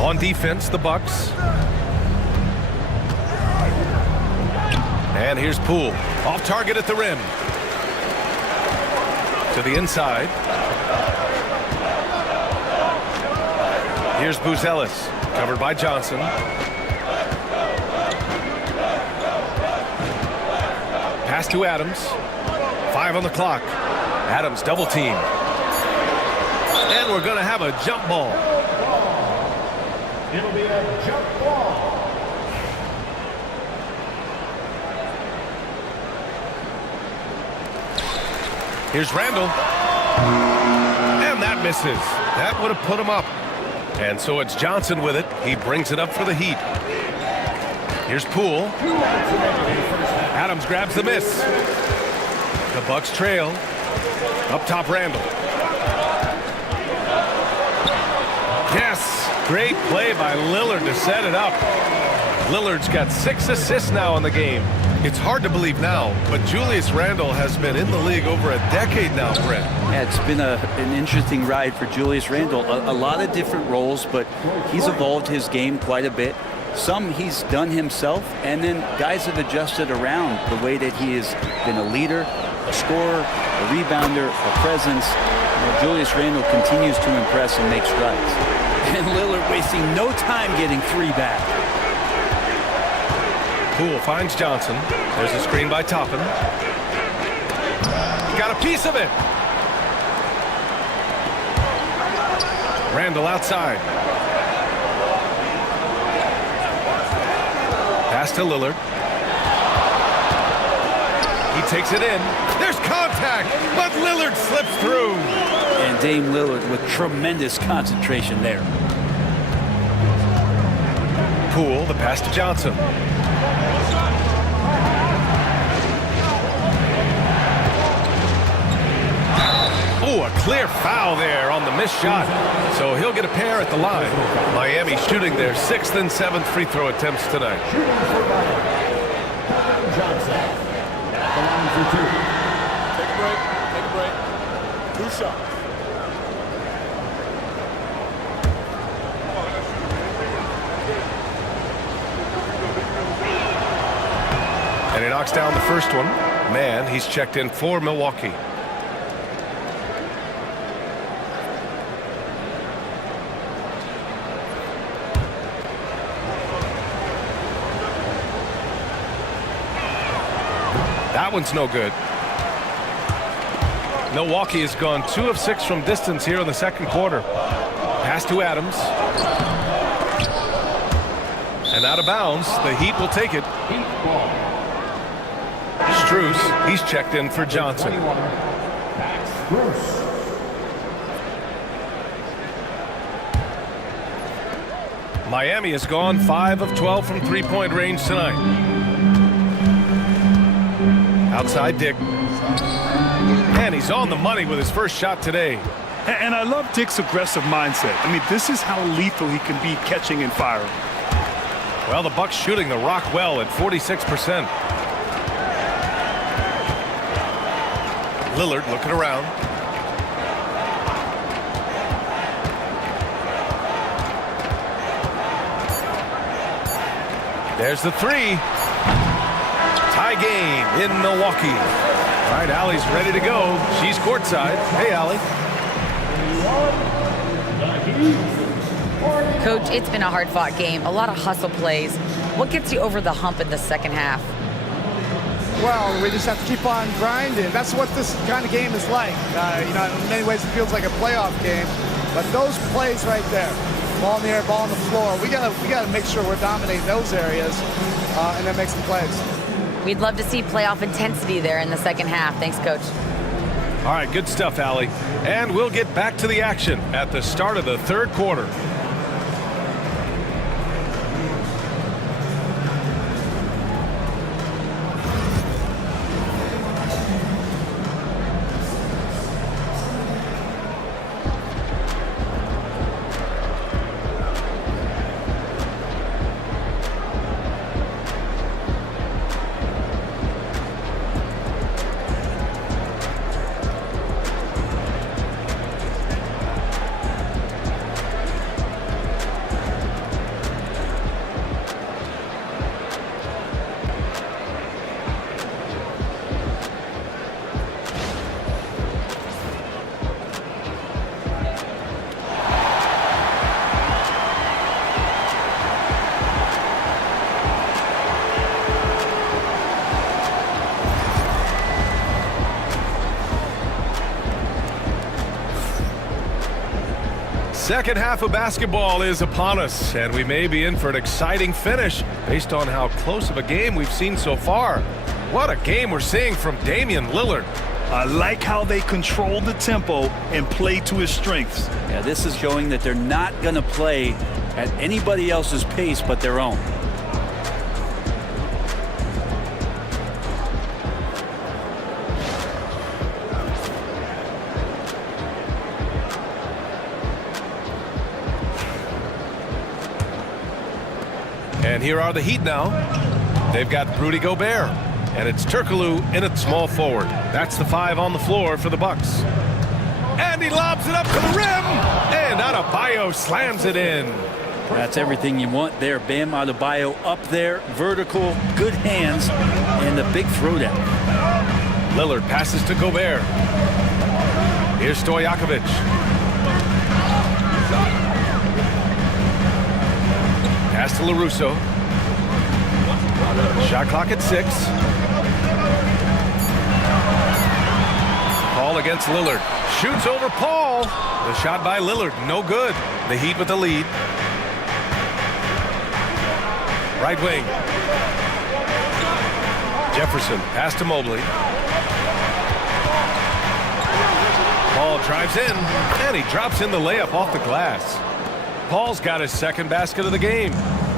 On defense, the Bucks. And here's Poole. Off target at the rim. To the inside. Here's Buzelis. Covered by Johnson. Pass to Adams. 5 on the clock. Adams double team. And we're going to have a jump ball. It'll be a jump ball. Here's Randall. And that misses. That would have put him up. And so it's Johnson with it. He brings it up for the Heat. Here's Poole. Adams grabs the miss. The Bucks trail. Up top, Randall. Yes, great play by Lillard to set it up. Lillard's got 6 assists now in the game. It's hard to believe now, but Julius Randle has been in the league over a decade now, Brett. Yeah, it's been an interesting ride for Julius Randle. A lot of different roles, but he's evolved his game quite a bit. Some he's done himself, and then guys have adjusted around the way that he has been a leader, a scorer, a rebounder, a presence. Julius Randle continues to impress and make strides. And Lillard wasting no time getting 3 back. Poole finds Johnson. There's a screen by Toppin. Got a piece of it. Randall outside. Pass to Lillard. He takes it in. There's contact, but Lillard slips through. And Dame Lillard with tremendous concentration there. Poole, the pass to Johnson. Oh, a clear foul there on the missed shot. So he'll get a pair at the line. Miami shooting their 6th and 7th free throw attempts tonight. Johnson at the line for 2. Take a break. 2 shots. And he knocks down the first one. Man, he's checked in for Milwaukee. That one's no good. Milwaukee has gone 2 of 6 from distance here in the second quarter. Pass to Adams. And out of bounds, the Heat will take it. Strus, he's checked in for Johnson. Miami has gone 5 of 12 from three-point range tonight. Outside Dick. And he's on the money with his first shot today. And I love Dick's aggressive mindset. I mean, this is how lethal he can be catching and firing. Well, the Bucks shooting the rock well at 46%. Lillard looking around. There's the 3. Tie game in Milwaukee. All right, Allie's ready to go. She's courtside. Hey, Allie. Coach, it's been a hard-fought game. A lot of hustle plays. What gets you over the hump in the second half? Well, we just have to keep on grinding. That's what this kind of game is like. In many ways, it feels like a playoff game. But those plays right there, ball in the air, ball on the floor, we gotta make sure we're dominating those areas and then make some plays. We'd love to see playoff intensity there in the second half. Thanks, Coach. All right, good stuff, Allie. And we'll get back to the action at the start of the third quarter. Second half of basketball is upon us, and we may be in for an exciting finish based on how close of a game we've seen so far. What a game we're seeing from Damian Lillard. I like how they control the tempo and play to his strengths. Yeah, this is showing that they're not going to play at anybody else's pace but their own. And here are the Heat now. They've got Rudy Gobert, and it's Turkoglu in at small forward. That's the 5 on the floor for the Bucks. And he lobs it up to the rim, and Adebayo slams it in. That's everything you want there. Bam Adebayo up there, vertical, good hands, and the big throwdown. Lillard passes to Gobert. Here's Stojakovic. Pass to LaRusso. Shot clock at 6. Paul against Lillard. Shoots over Paul. The shot by Lillard, no good. The Heat with the lead. Right wing. Jefferson, pass to Mobley. Paul drives in, and he drops in the layup off the glass. Paul's got his second basket of the game.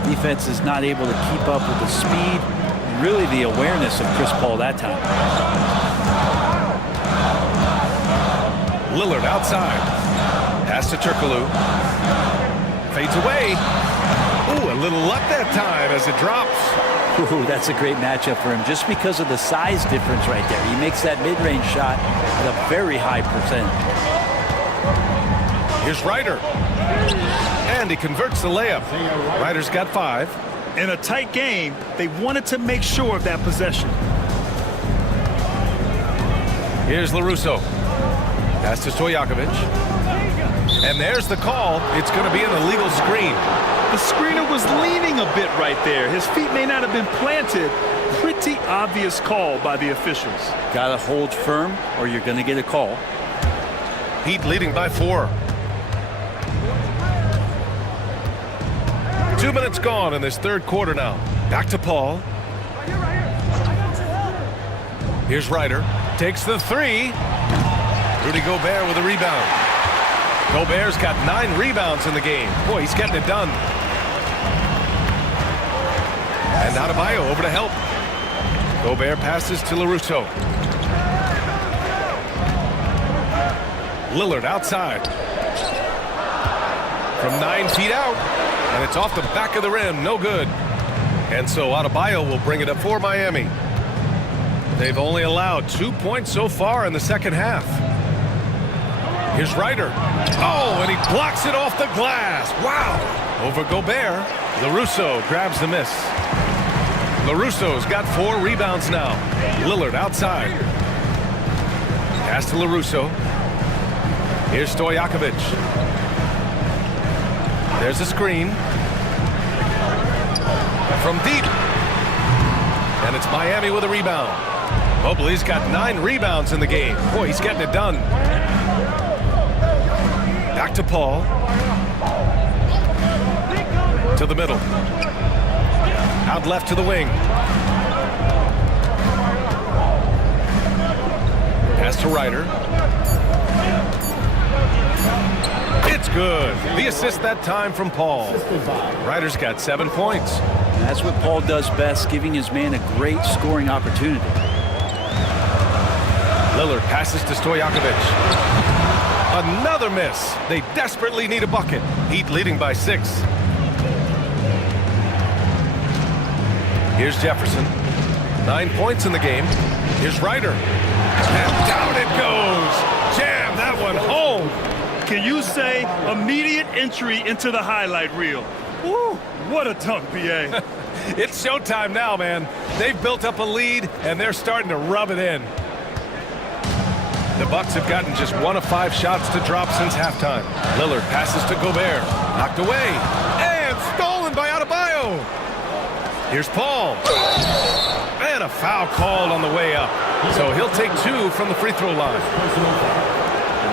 Defense is not able to keep up with the speed, and really the awareness of Chris Paul that time. Lillard outside. Pass to Turkoglu. Fades away. Ooh, a little luck that time as it drops. Ooh, that's a great matchup for him just because of the size difference right there. He makes that mid-range shot at a very high percent. Here's Ryder. And he converts the layup. Ryder's got 5. In a tight game, they wanted to make sure of that possession. Here's LaRusso. Pass to Stojakovic. And there's the call. It's going to be an illegal screen. The screener was leaning a bit right there. His feet may not have been planted. Pretty obvious call by the officials. Got to hold firm or you're going to get a call. Heat leading by 4. 2 minutes gone in this third quarter now. Back to Paul. Here's Ryder. Takes the 3. Rudy Gobert with a rebound. Gobert's got 9 rebounds in the game. Boy, he's getting it done. And Adebayo over to help. Gobert passes to LaRusso. Lillard outside. From 9 feet out. And it's off the back of the rim. No good. And so Adebayo will bring it up for Miami. They've only allowed 2 points so far in the second half. Here's Ryder. Oh, and he blocks it off the glass. Wow. Over Gobert. LaRusso grabs the miss. LaRusso's got 4 rebounds now. Lillard outside. Pass to LaRusso. Here's Stojakovic. There's a screen. From deep. And it's Miami with a rebound. Mobley's got 9 rebounds in the game. Boy, he's getting it done. Back to Paul. To the middle. Out left to the wing. Pass to Ryder. It's good. The assist that time from Paul. Ryder's got 7 points. And that's what Paul does best, giving his man a great scoring opportunity. Lillard passes to Stojakovic. Another miss. They desperately need a bucket. Heat leading by 6. Here's Jefferson. 9 points in the game. Here's Ryder. And down it goes. Jam that one home. Can you say immediate entry into the highlight reel? Woo, what a dunk, B.A. It's showtime now, man. They've built up a lead, and they're starting to rub it in. The Bucks have gotten just 1 of 5 shots to drop since halftime. Lillard passes to Gobert. Knocked away. And stolen by Adebayo. Here's Paul. And a foul called on the way up. So he'll take 2 from the free throw line.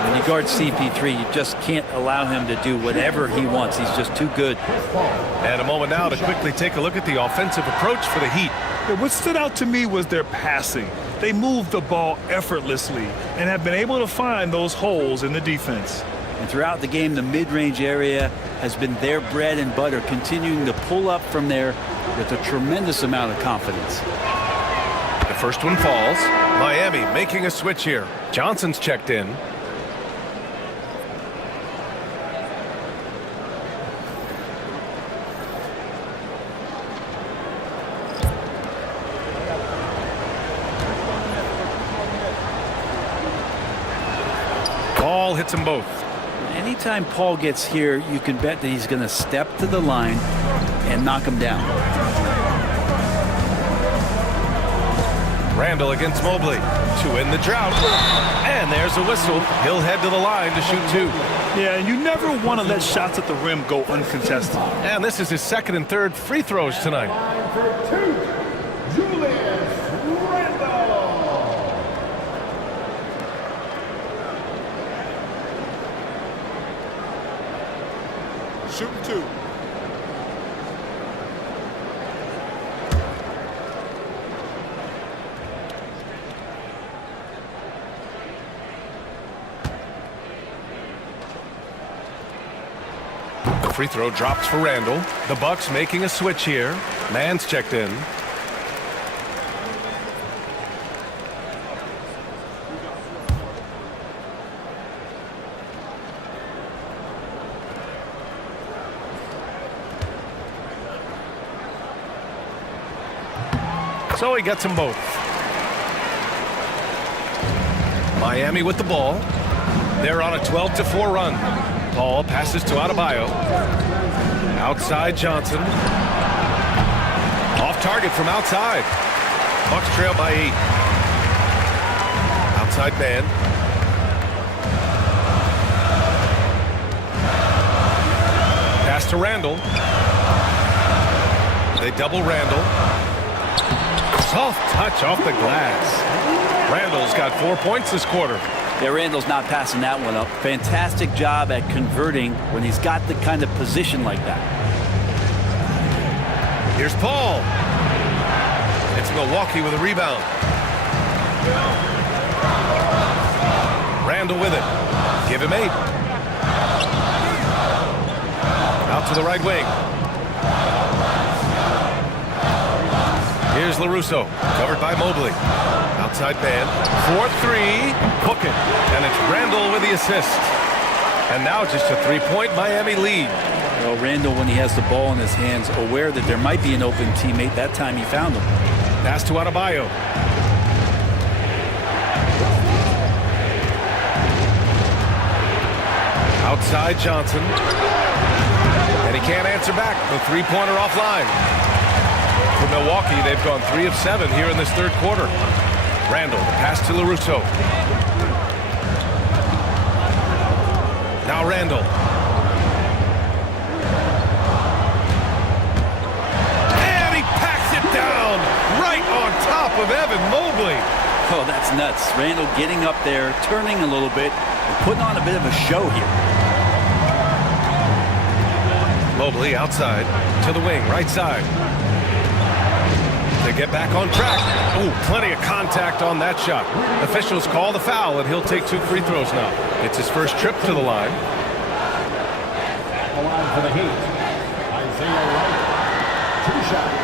When you guard CP3, you just can't allow him to do whatever he wants. He's just too good. And a moment now to quickly take a look at the offensive approach for the Heat. What stood out to me was their passing. They move the ball effortlessly and have been able to find those holes in the defense. And throughout the game, the mid-range area has been their bread and butter, continuing to pull up from there with a tremendous amount of confidence. The first one falls. Miami making a switch here. Johnson's checked in. Paul hits them both. Anytime Paul gets here, you can bet that he's going to step to the line and knock him down. Randall against Mobley to end the drought. And there's a whistle. He'll head to the line to shoot 2. Yeah, and you never want to let shots at the rim go uncontested. And this is his second and third free throws tonight. Julius Randle. Shooting 2. The free throw drops for Randall. The Bucks making a switch here. Mann's checked in. So he gets them both. Miami with the ball. They're on a 12-4 run. Paul passes to Adebayo. Outside Johnson. Off target from outside. Bucks trail by 8. Outside man. Pass to Randall. They double Randall. Soft touch off the glass. Randall's got 4 points this quarter. Yeah, Randall's not passing that one up. Fantastic job at converting when he's got the kind of position like that. Here's Paul. It's Milwaukee with a rebound. Randall with it. Give him 8. Out to the right wing. Here's LaRusso, covered by Mobley. Outside man, 4-3, hook it, and it's Randall with the assist. And now just a 3-point Miami lead. Well, Randall, when he has the ball in his hands, aware that there might be an open teammate, that time he found him. Pass to Adebayo. Outside Johnson. And he can't answer back. The three-pointer offline. For Milwaukee, they've gone 3 of 7 here in this third quarter. Randall, the pass to LaRusso. Now Randall. And he packs it down right on top of Evan Mobley. Oh, that's nuts. Randall getting up there, turning a little bit, and putting on a bit of a show here. Mobley outside to the wing, right side. They get back on track. Ooh, plenty of contact on that shot. Officials call the foul, and he'll take 2 free throws now. It's his first trip to the line. The line for the Heat, Isaiah Wright. 2 shots.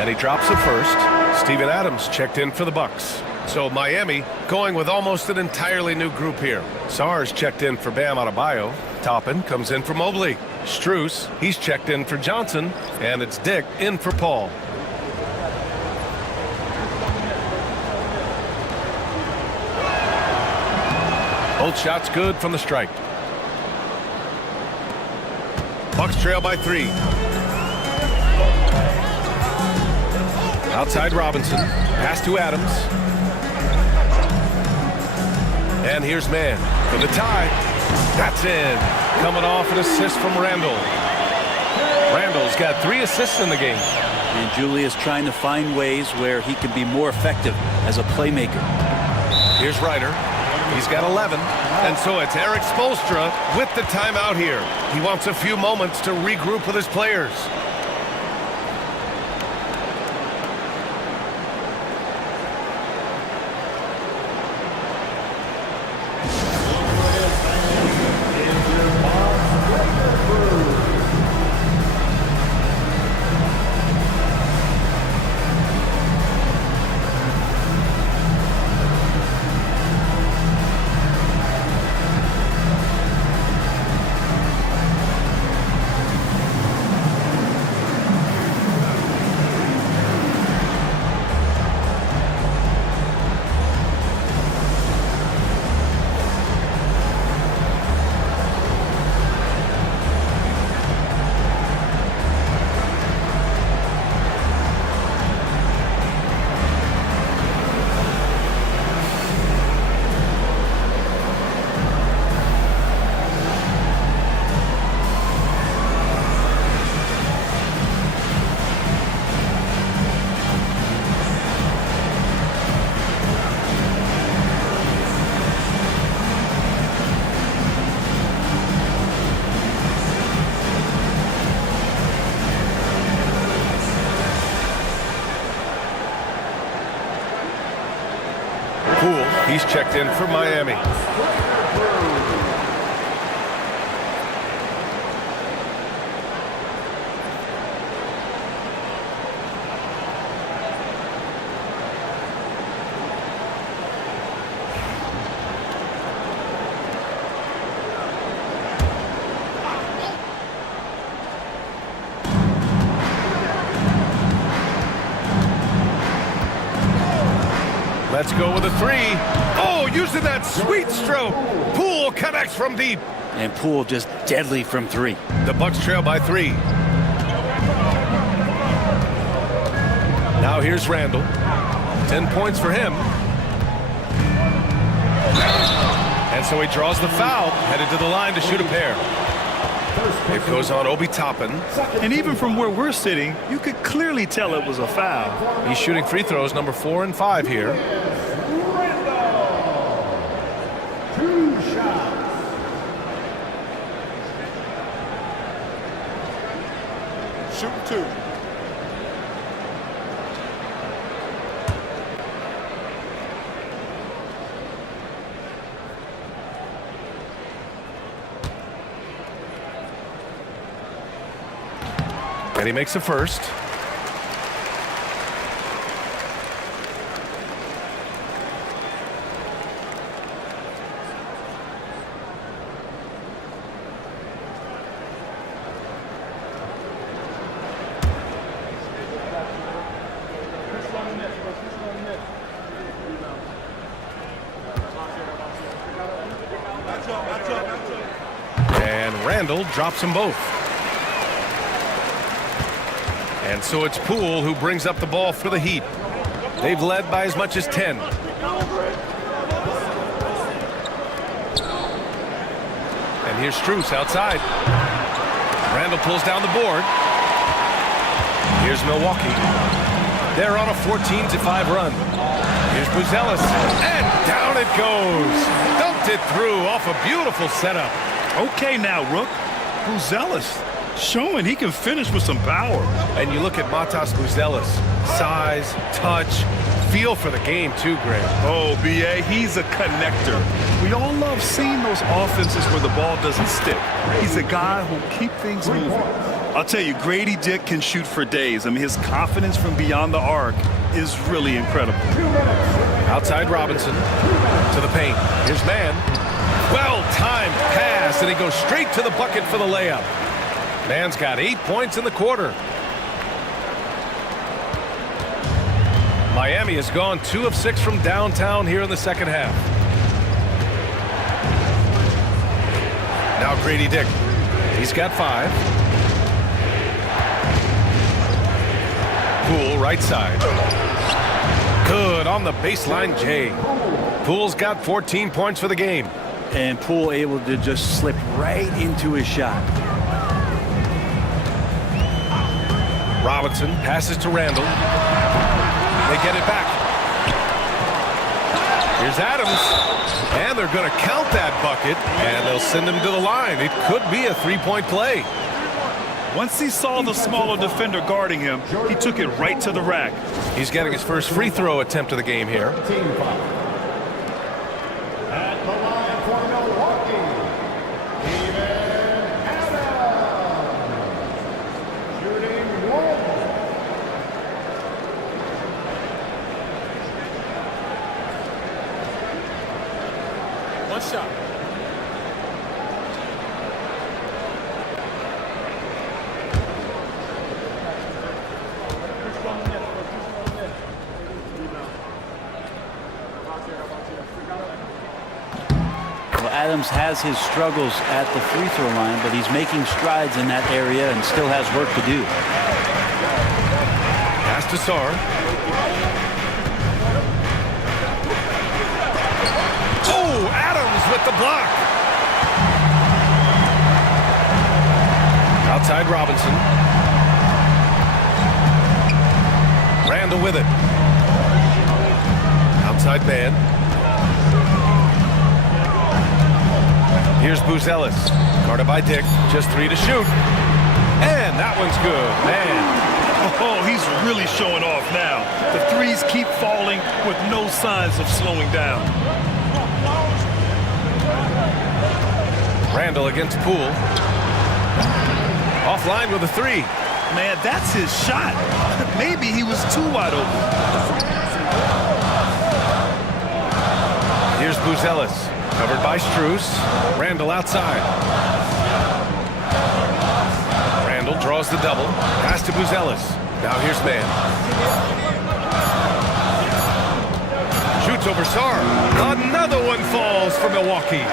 And he drops it first. Steven Adams checked in for the Bucks. So Miami going with almost an entirely new group here. Sars checked in for Bam Adebayo. Toppin comes in for Mobley. Strus, he's checked in for Johnson. And it's Dick in for Paul. Both shots good from the strike. Bucks trail by 3. Outside Robinson. Pass to Adams. And here's Mann for the tie. That's in. Coming off an assist from Randall. Randall's got 3 assists in the game. And Julius trying to find ways where he can be more effective as a playmaker. Here's Ryder. He's got 11. And so it's Eric Spoelstra with the timeout here. He wants a few moments to regroup with his players. Poole, he's checked in for Miami. Let's go with a three. Oh, using that sweet stroke. Poole connects from deep. And Poole just deadly from three. The Bucks trail by 3. Now here's Randall. 10 points for him. And so he draws the foul, headed to the line to shoot a pair. It goes on Obi Toppin. And even from where we're sitting, you could clearly tell it was a foul. He's shooting free throws number 4 and 5 here. Two shots. Shoot 2. And he makes a first. And Randall drops them both. And so it's Poole who brings up the ball for the Heat. They've led by as much as 10. And here's Strus outside. Randall pulls down the board. Here's Milwaukee. They're on a 14-5 run. Here's Buzelis. And down it goes. Dumped it through off a beautiful setup. Okay now, Rook. Buzelis showing he can finish with some power. And you look at Matas Buzelis. Size, touch, feel for the game too, Greg. Oh, B.A., he's a connector. We all love seeing those offenses where the ball doesn't stick. He's a guy who'll keep things moving. I'll tell you, Grady Dick can shoot for days. I mean, his confidence from beyond the arc is really incredible. Outside Robinson to the paint. Here's Mann. Well-timed pass, and he goes straight to the bucket for the layup. Mann's got 8 points in the quarter. Miami has gone 2 of 6 from downtown here in the second half. Now Grady Dick. He's got 5. Poole right side. Good on the baseline, Jay. Poole's got 14 points for the game. And Poole able to just slip right into his shot. Robinson passes to Randall. They get it back. Here's Adams, and they're going to count that bucket, and they'll send him to the line. It could be a three-point play. Once he saw the smaller defender guarding him, he took it right to the rack. He's getting his first free throw attempt of the game here. At the line for Milwaukee, Steven Adams. Shooting one. One shot. Well, Adams has his struggles at the free throw line, but he's making strides in that area and still has work to do. Pass to Sarr. Oh, Adams with the block. Outside Robinson. Randall with it. Outside man. Here's Buzelis. Guarded by Dick. Just 3 to shoot. And that one's good. Man. Oh, he's really showing off now. The threes keep falling with no signs of slowing down. Randall against Poole. Offline with a 3. Man, that's his shot. Maybe he was too wide open. Here's Buzelis. Covered by Strus. Randall outside. Randall draws the double. Pass to Buzelis. Now here's man. Shoots over Sarr. Another one falls for Milwaukee.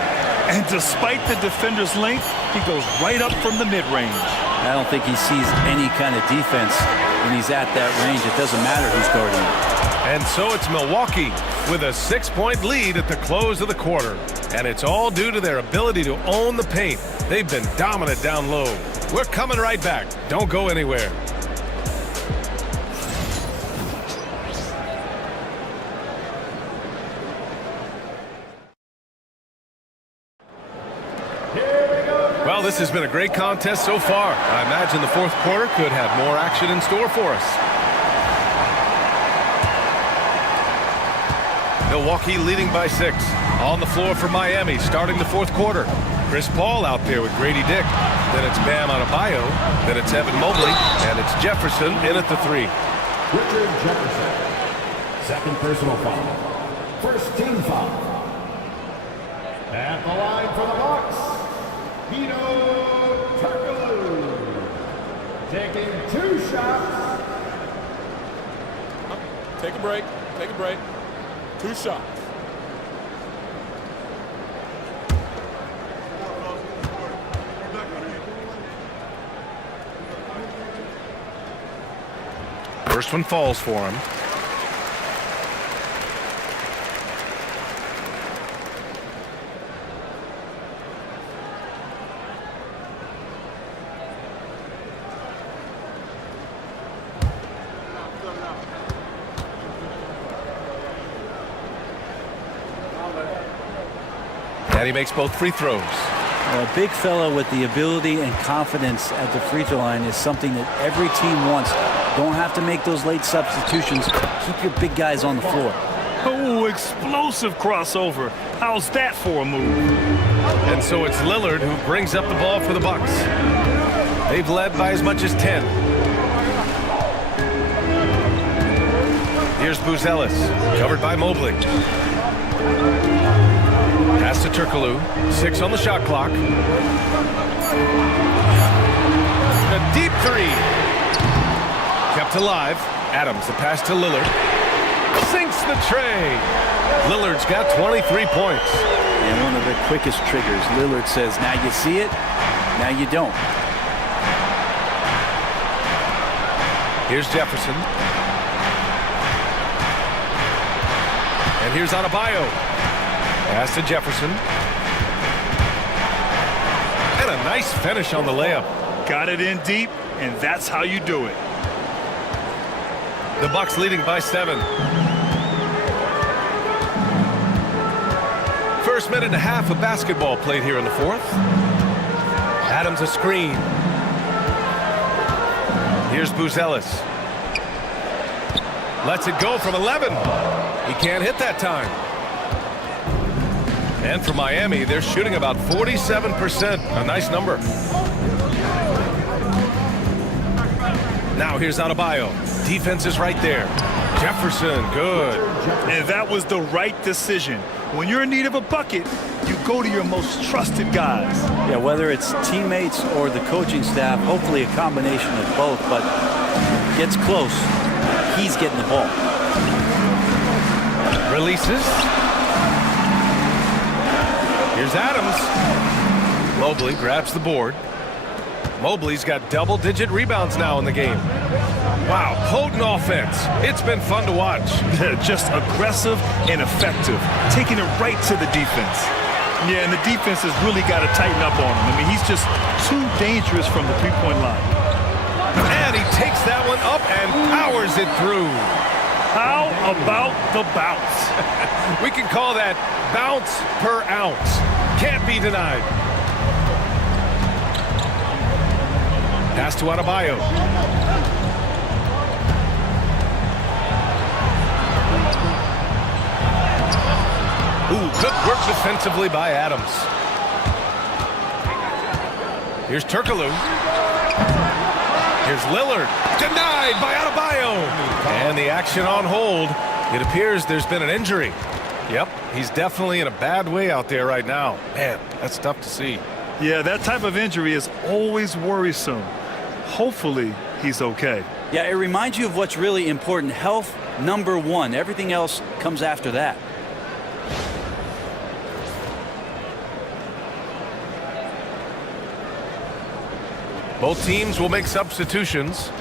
And despite the defender's length, he goes right up from the mid-range. I don't think he sees any kind of defense when he's at that range. It doesn't matter who's guarding him. And so it's Milwaukee with a 6-point lead at the close of the quarter. And it's all due to their ability to own the paint. They've been dominant down low. We're coming right back. Don't go anywhere. Well, this has been a great contest so far. I imagine the fourth quarter could have more action in store for us. Milwaukee leading by 6. On the floor for Miami starting the fourth quarter. Chris Paul out there with Grady Dick. Then it's Bam Adebayo. Then it's Evan Mobley. And it's Jefferson in at the 3. Richard Jefferson. Second personal foul. First team foul. At the line for the Bucks, Hedo Turkoglu. Taking 2 shots. Take a break. Take a break. 2 shots. First one falls for him. And he makes both free throws. Well, a big fella with the ability and confidence at the free throw line is something that every team wants. Don't have to make those late substitutions. Keep your big guys on the floor. Oh, explosive crossover. How's that for a move? And so it's Lillard who brings up the ball for the Bucks. They've led by as much as 10. Here's Buzelis, covered by Mobley. Pass to Turkoglu. 6 on the shot clock. A deep 3. Kept alive. Adams, the pass to Lillard. Sinks the tray. Lillard's got 23 points. And one of the quickest triggers. Lillard says, now you see it, now you don't. Here's Jefferson. And here's Adebayo. Pass to Jefferson. And a nice finish on the layup. Got it in deep, and that's how you do it. The Bucks leading by 7. minute and a half of basketball played here in the fourth. Adams a screen. Here's Buzelis. Lets it go from 11. He can't hit that time. And for Miami, they're shooting about 47%. A nice number. Now here's Adebayo. Defense is right there. Jefferson, good. And that was the right decision. When you're in need of a bucket, you go to your most trusted guys. Yeah, whether it's teammates or the coaching staff, hopefully a combination of both, but gets close. He's getting the ball. Releases. Here's Adams. Mobley grabs the board. Mobley's got double-digit rebounds now in the game. Wow, potent offense. It's been fun to watch. Just aggressive and effective, taking it right to the defense. Yeah, and the defense has really got to tighten up on him. I mean, he's just too dangerous from the three-point line. And he takes that one up and powers it through. How about the bounce? We can call that bounce per ounce. Can't be denied. Pass to Adebayo. Ooh, good work defensively by Adams. Here's Turkoglu. Here's Lillard. Denied by Adebayo. And the action on hold. It appears there's been an injury. Yep, he's definitely in a bad way out there right now. Man, that's tough to see. Yeah, that type of injury is always worrisome. Hopefully, he's okay. Yeah, it reminds you of what's really important. Health, number one. Everything else comes after that. Both teams will make substitutions.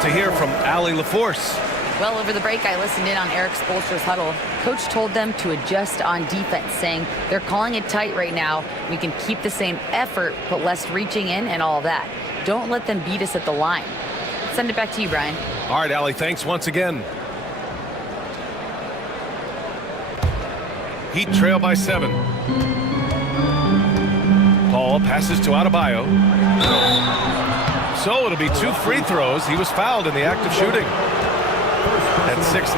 To hear from Allie LaForce. Well, over the break, I listened in on Eric Spoelstra's huddle. Coach told them to adjust on defense, saying they're calling it tight right now. We can keep the same effort, but less reaching in and all that. Don't let them beat us at the line. Send it back to you, Brian. All right, Allie, thanks once again. Heat trail by 7. Paul passes to Adebayo. So it'll be 2 free throws. He was fouled in the act of shooting. At 6'9",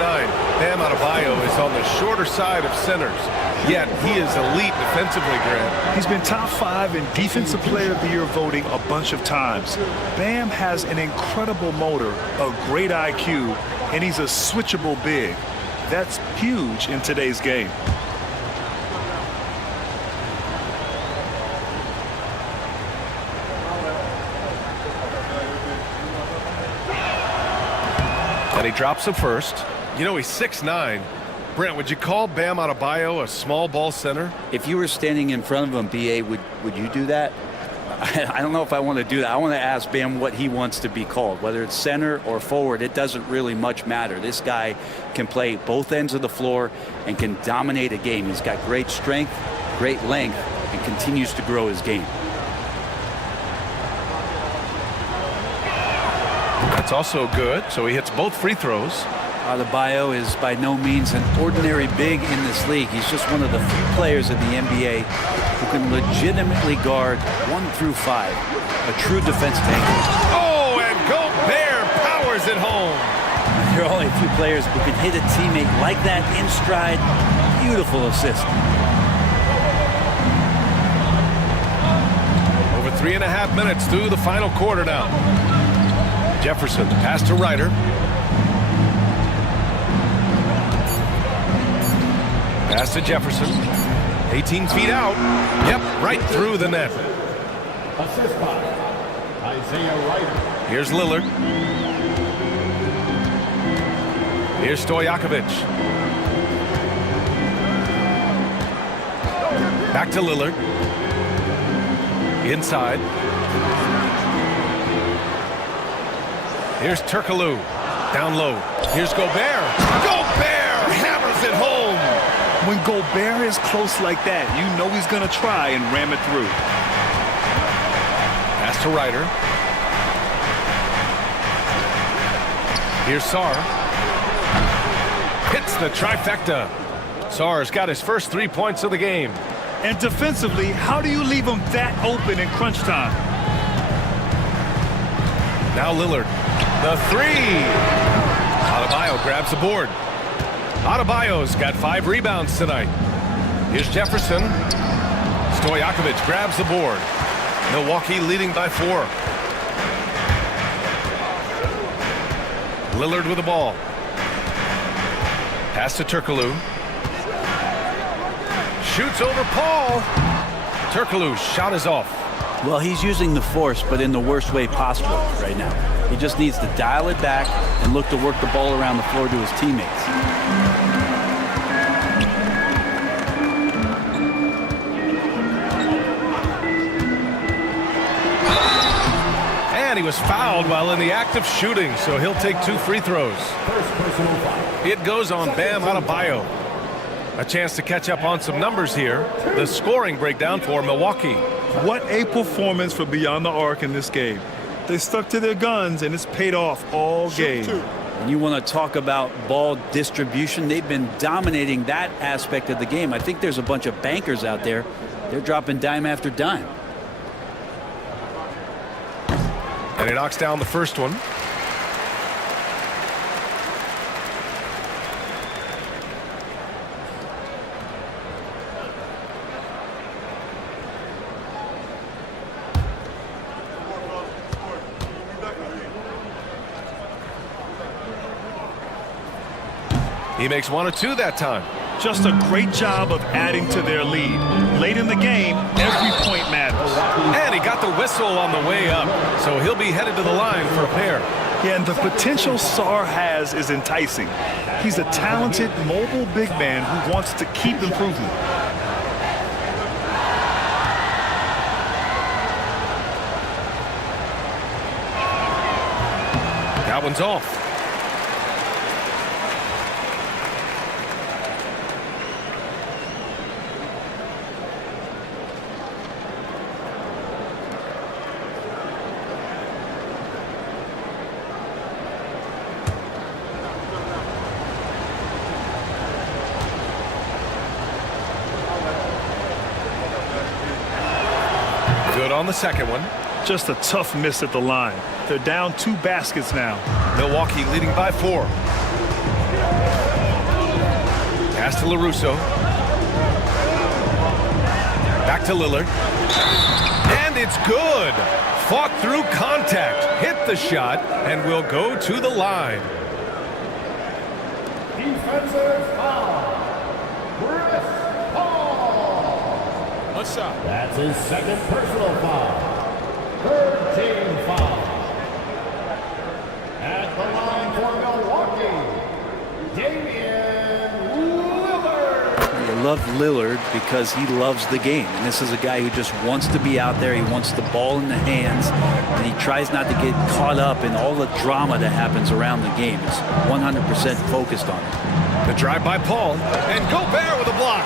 Bam Adebayo is on the shorter side of centers. Yet he is elite defensively, Grant. He's been top 5 in Defensive Player of the Year voting a bunch of times. Bam has an incredible motor, a great IQ, and he's a switchable big. That's huge in today's game. And he drops it first. You know, he's 6'9". Brent, would you call Bam Adebayo a small ball center? If you were standing in front of him, B.A., would you do that? I don't know if I want to do that. I want to ask Bam what he wants to be called. Whether it's center or forward, it doesn't really much matter. This guy can play both ends of the floor and can dominate a game. He's got great strength, great length, and continues to grow his game. That's also good. So he hits both free throws. Adebayo is by no means an ordinary big in this league. He's just one of the few players in the NBA who can legitimately guard 1 through 5. A true defensive anchor. Oh, and Gobert powers it home. There are only a few players who can hit a teammate like that in stride. Beautiful assist. Over 3.5 minutes through the final quarter now. Jefferson, pass to Ryder. Pass to Jefferson. 18 feet out. Yep, right through the net. Assist by Isaiah Ryder. Here's Lillard. Here's Stojakovic. Back to Lillard. Inside. Here's Turkoglu. Down low. Here's Gobert. Gobert hammers it home. When Gobert is close like that, you know he's going to try and ram it through. Pass to Ryder. Here's Sarr. Hits the trifecta. Sarr's got his first 3 points of the game. And defensively, how do you leave him that open in crunch time? Now Lillard. The 3. Adebayo grabs the board. Adebayo's got 5 rebounds tonight. Here's Jefferson. Stojakovic grabs the board. Milwaukee leading by 4. Lillard with the ball. Pass to Turkoglu. Shoots over Paul. Turkoglu's shot is off. Well, he's using the force, but in the worst way possible right now. He just needs to dial it back and look to work the ball around the floor to his teammates. And he was fouled while in the act of shooting, so he'll take 2 free throws. It goes on Bam Adebayo. A chance to catch up on some numbers here. The scoring breakdown for Milwaukee. What a performance for Beyond the Arc in this game. They stuck to their guns, and it's paid off all game. And you want to talk about ball distribution. They've been dominating that aspect of the game. I think there's a bunch of bankers out there. They're dropping dime after dime. And he knocks down the first one. He makes 1 or 2 that time. Just a great job of adding to their lead. Late in the game, every point matters. And he got the whistle on the way up, so he'll be headed to the line for a pair. Yeah, and the potential Sarr has is enticing. He's a talented, mobile big man who wants to keep improving. That one's off. Good on the second one. Just a tough miss at the line. They're down 2 baskets now. Milwaukee leading by 4. Pass to LaRusso. Back to Lillard. And it's good. Fought through contact. Hit the shot and will go to the line. Defensive foul. Chris Paul. What's up? That's his second personal foul. 3rd team foul. At the line for Milwaukee, Damian Lillard. You love Lillard because he loves the game. And this is a guy who just wants to be out there. He wants the ball in the hands. And he tries not to get caught up in all the drama that happens around the game. He's 100% focused on it. The drive by Paul. And Gobert with a block.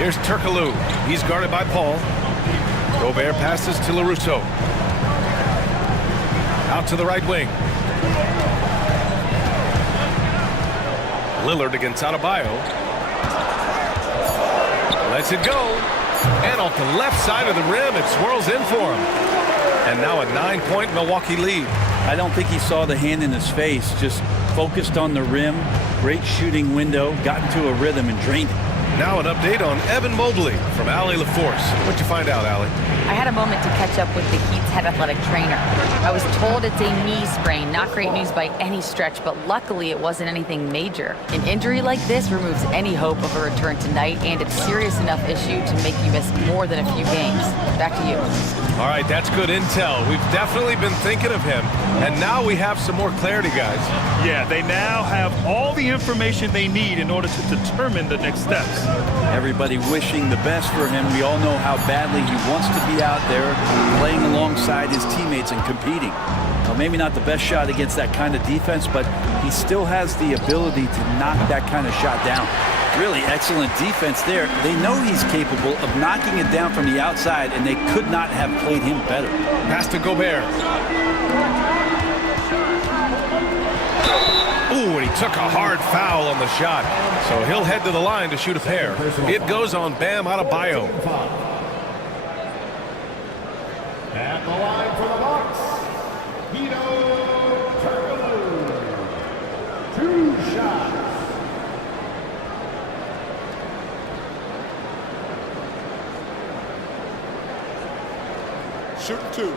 Here's Turkoglu. He's guarded by Paul. Gobert passes to LaRusso. Out to the right wing. Lillard against Adebayo. Lets it go. And off the left side of the rim, it swirls in for him. And now a 9-point Milwaukee lead. I don't think he saw the hand in his face, just focused on the rim, great shooting window, got into a rhythm and drained it. Now an update on Evan Mobley from Allie LaForce. What'd you find out, Allie? I had a moment to catch up with the Heat's head athletic trainer. I was told it's a knee sprain, not great news by any stretch, but luckily it wasn't anything major. An injury like this removes any hope of a return tonight, and it's a serious enough issue to make you miss more than a few games. Back to you. All right, that's good intel. We've definitely been thinking of him, and now we have some more clarity, guys. Yeah, they now have all the information they need in order to determine the next steps. Everybody wishing the best for him. We all know how badly he wants to be out there playing alongside his teammates and competing. Well, maybe not the best shot against that kind of defense, but he still has the ability to knock that kind of shot down. Really excellent defense there. They know he's capable of knocking it down from the outside, and they could not have played him better. Pass to Gobert. Ooh, and he took a hard foul on the shot. So he'll head to the line to shoot a pair. It goes on Bam Adebayo. At the line for the Bucks, Hedo Turkoglu. 2 shots. Shoot 2.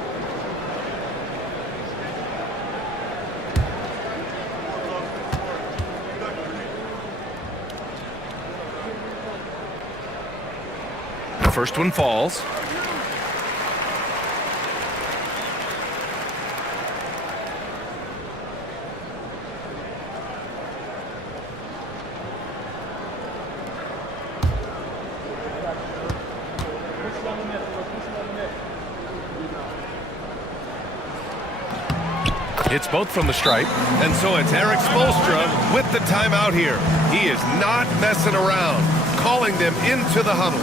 The first one falls. It's both from the stripe, and so it's Eric Spoelstra with the timeout here. He is not messing around, calling them into the huddle.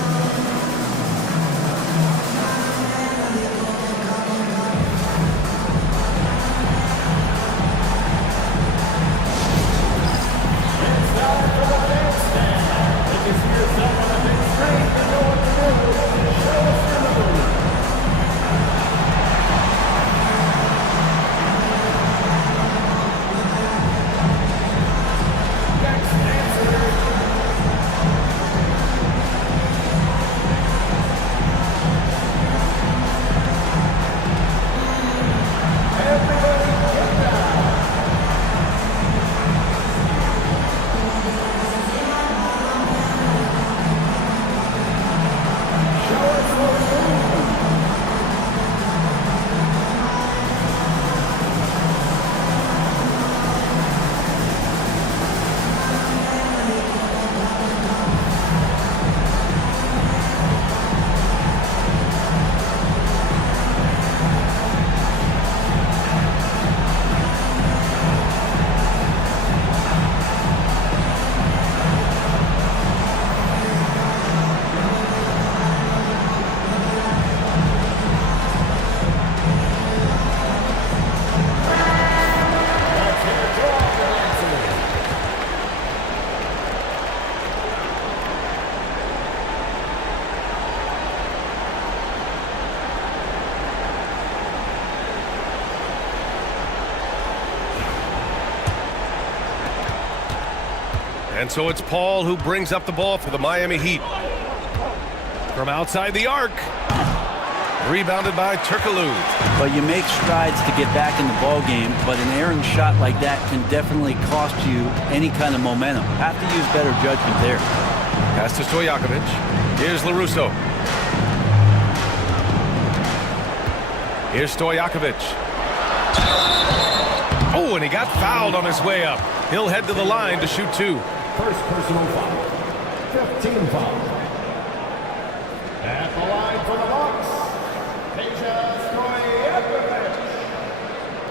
And so it's Paul who brings up the ball for the Miami Heat. From outside the arc. Rebounded by Turkoglu. But you make strides to get back in the ball game, but an errant shot like that can definitely cost you any kind of momentum. Have to use better judgment there. Pass to Stojakovic. Here's LaRusso. Here's Stojakovic. Oh, and he got fouled on his way up. He'll head to the line to shoot 2. First personal foul. 15 foul. At the line for the Bucks, Peja Stojakovic.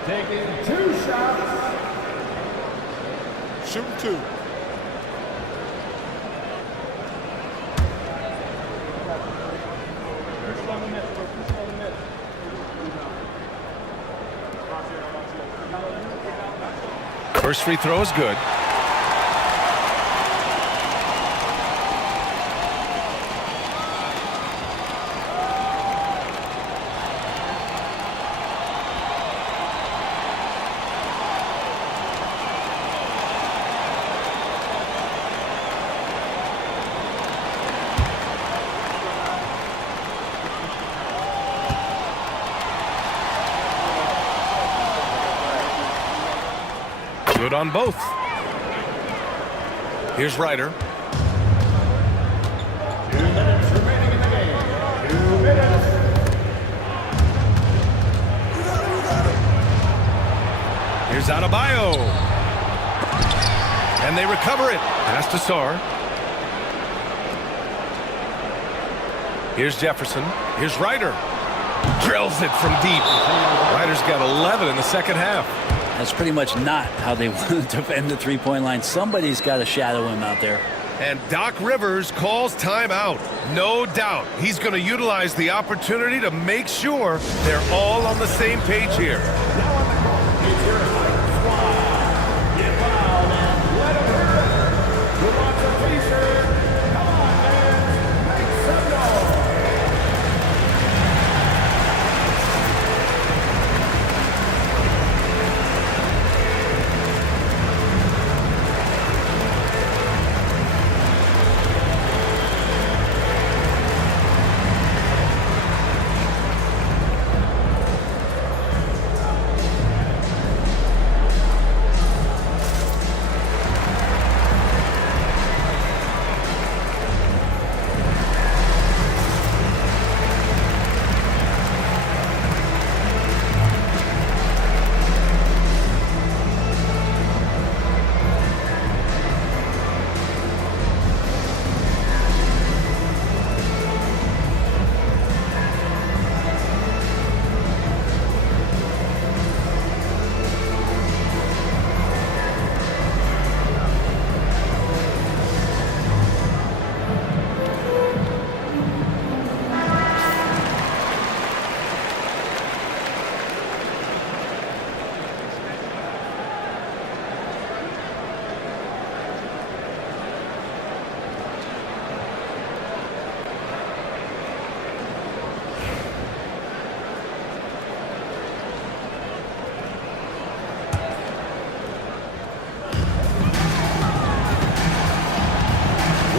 Taking 2 shots. Shoot 2. First free throw is good. Good on both. Here's Ryder. 2 minutes remaining in the game. 2 minutes. Here's Adebayo. And they recover it. Pass to Sarr. Here's Jefferson. Here's Ryder. Drills it from deep. Ryder's got 11 in the second half. That's pretty much not how they want to defend the three-point line. Somebody's got to shadow him out there. And Doc Rivers calls timeout. No doubt he's going to utilize the opportunity to make sure they're all on the same page here.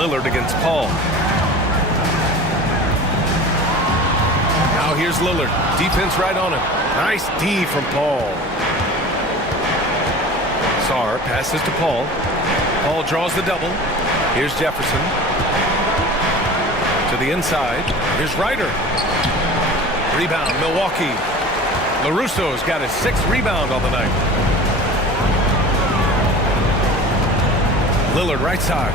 Lillard against Paul. Now here's Lillard. Defense right on him. Nice D from Paul. Sarr passes to Paul. Paul draws the double. Here's Jefferson. To the inside. Here's Ryder. Rebound, Milwaukee. LaRusso's got his 6th rebound on the night. Lillard right side.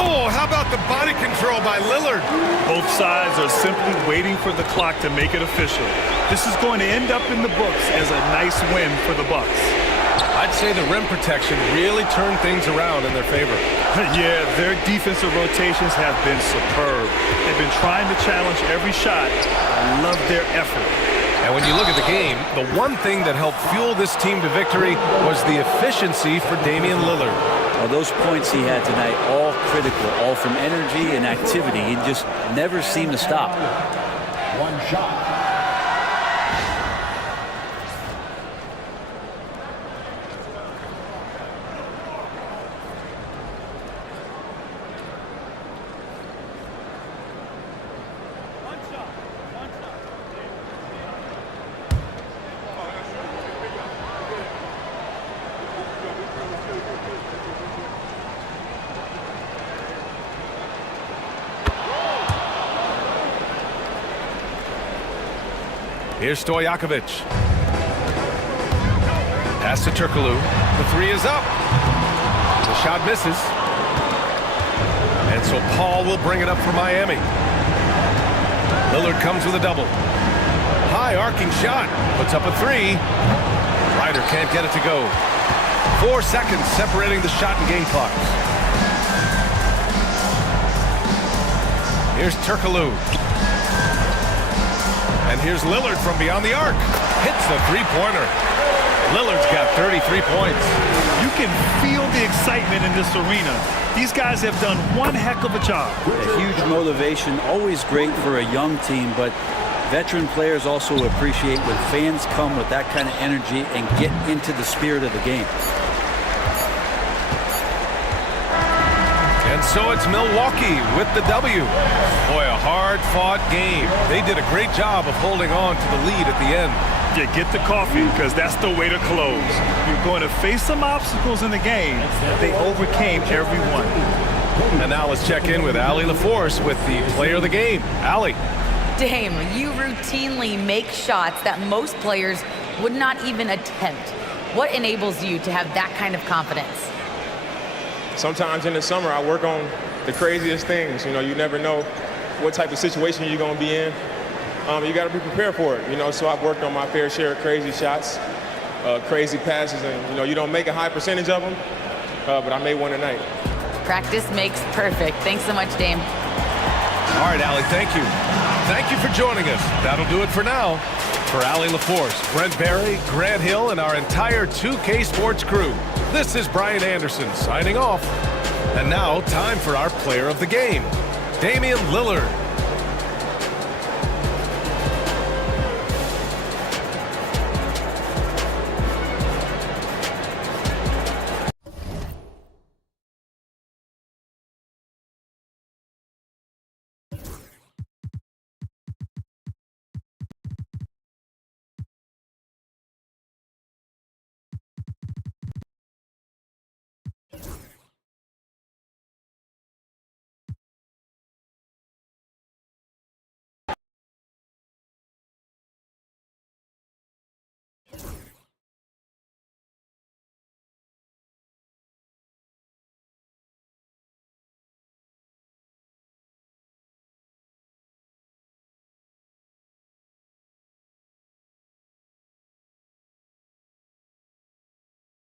Oh, how about the body control by Lillard? Both sides are simply waiting for the clock to make it official. This is going to end up in the books as a nice win for the Bucks. I'd say the rim protection really turned things around in their favor. Yeah, their defensive rotations have been superb. They've been trying to challenge every shot. I love their effort. And when you look at the game, the one thing that helped fuel this team to victory was the efficiency for Damian Lillard. Well, those points he had tonight, all critical, all from energy and activity. He just never seemed to stop. One shot. Here's Stojakovic. Pass to Turkoglu. The 3 is up. The shot misses. And so Paul will bring it up for Miami. Lillard comes with a double. High arcing shot. Puts up a 3. Ryder can't get it to go. 4 seconds separating the shot and game clocks. Here's Turkoglu. And here's Lillard from beyond the arc. Hits the 3-pointer. Lillard's got 33 points. You can feel the excitement in this arena. These guys have done one heck of a job. A huge motivation, always great for a young team, but veteran players also appreciate when fans come with that kind of energy and get into the spirit of the game. And so it's Milwaukee with the W. Boy, a hard-fought game. They did a great job of holding on to the lead at the end. Yeah, get the coffee, because that's the way to close. You're going to face some obstacles in the game. They overcame every one. And now let's check in with Allie LaForce with the player of the game. Allie. Dame, you routinely make shots that most players would not even attempt. What enables you to have that kind of confidence? Sometimes in the summer, I work on the craziest things. You know, you never know what type of situation you're going to be in. You got to be prepared for it, you know, so I've worked on my fair share of crazy shots, crazy passes, and, you know, you don't make a high percentage of them, but I made one tonight. Practice makes perfect. Thanks so much, Dame. All right, Allie, thank you. Thank you for joining us. That'll do it for now. For Allie LaForce, Brent Barry, Grant Hill, and our entire 2K Sports crew, this is Brian Anderson signing off. And now, time for our player of the game, Damian Lillard.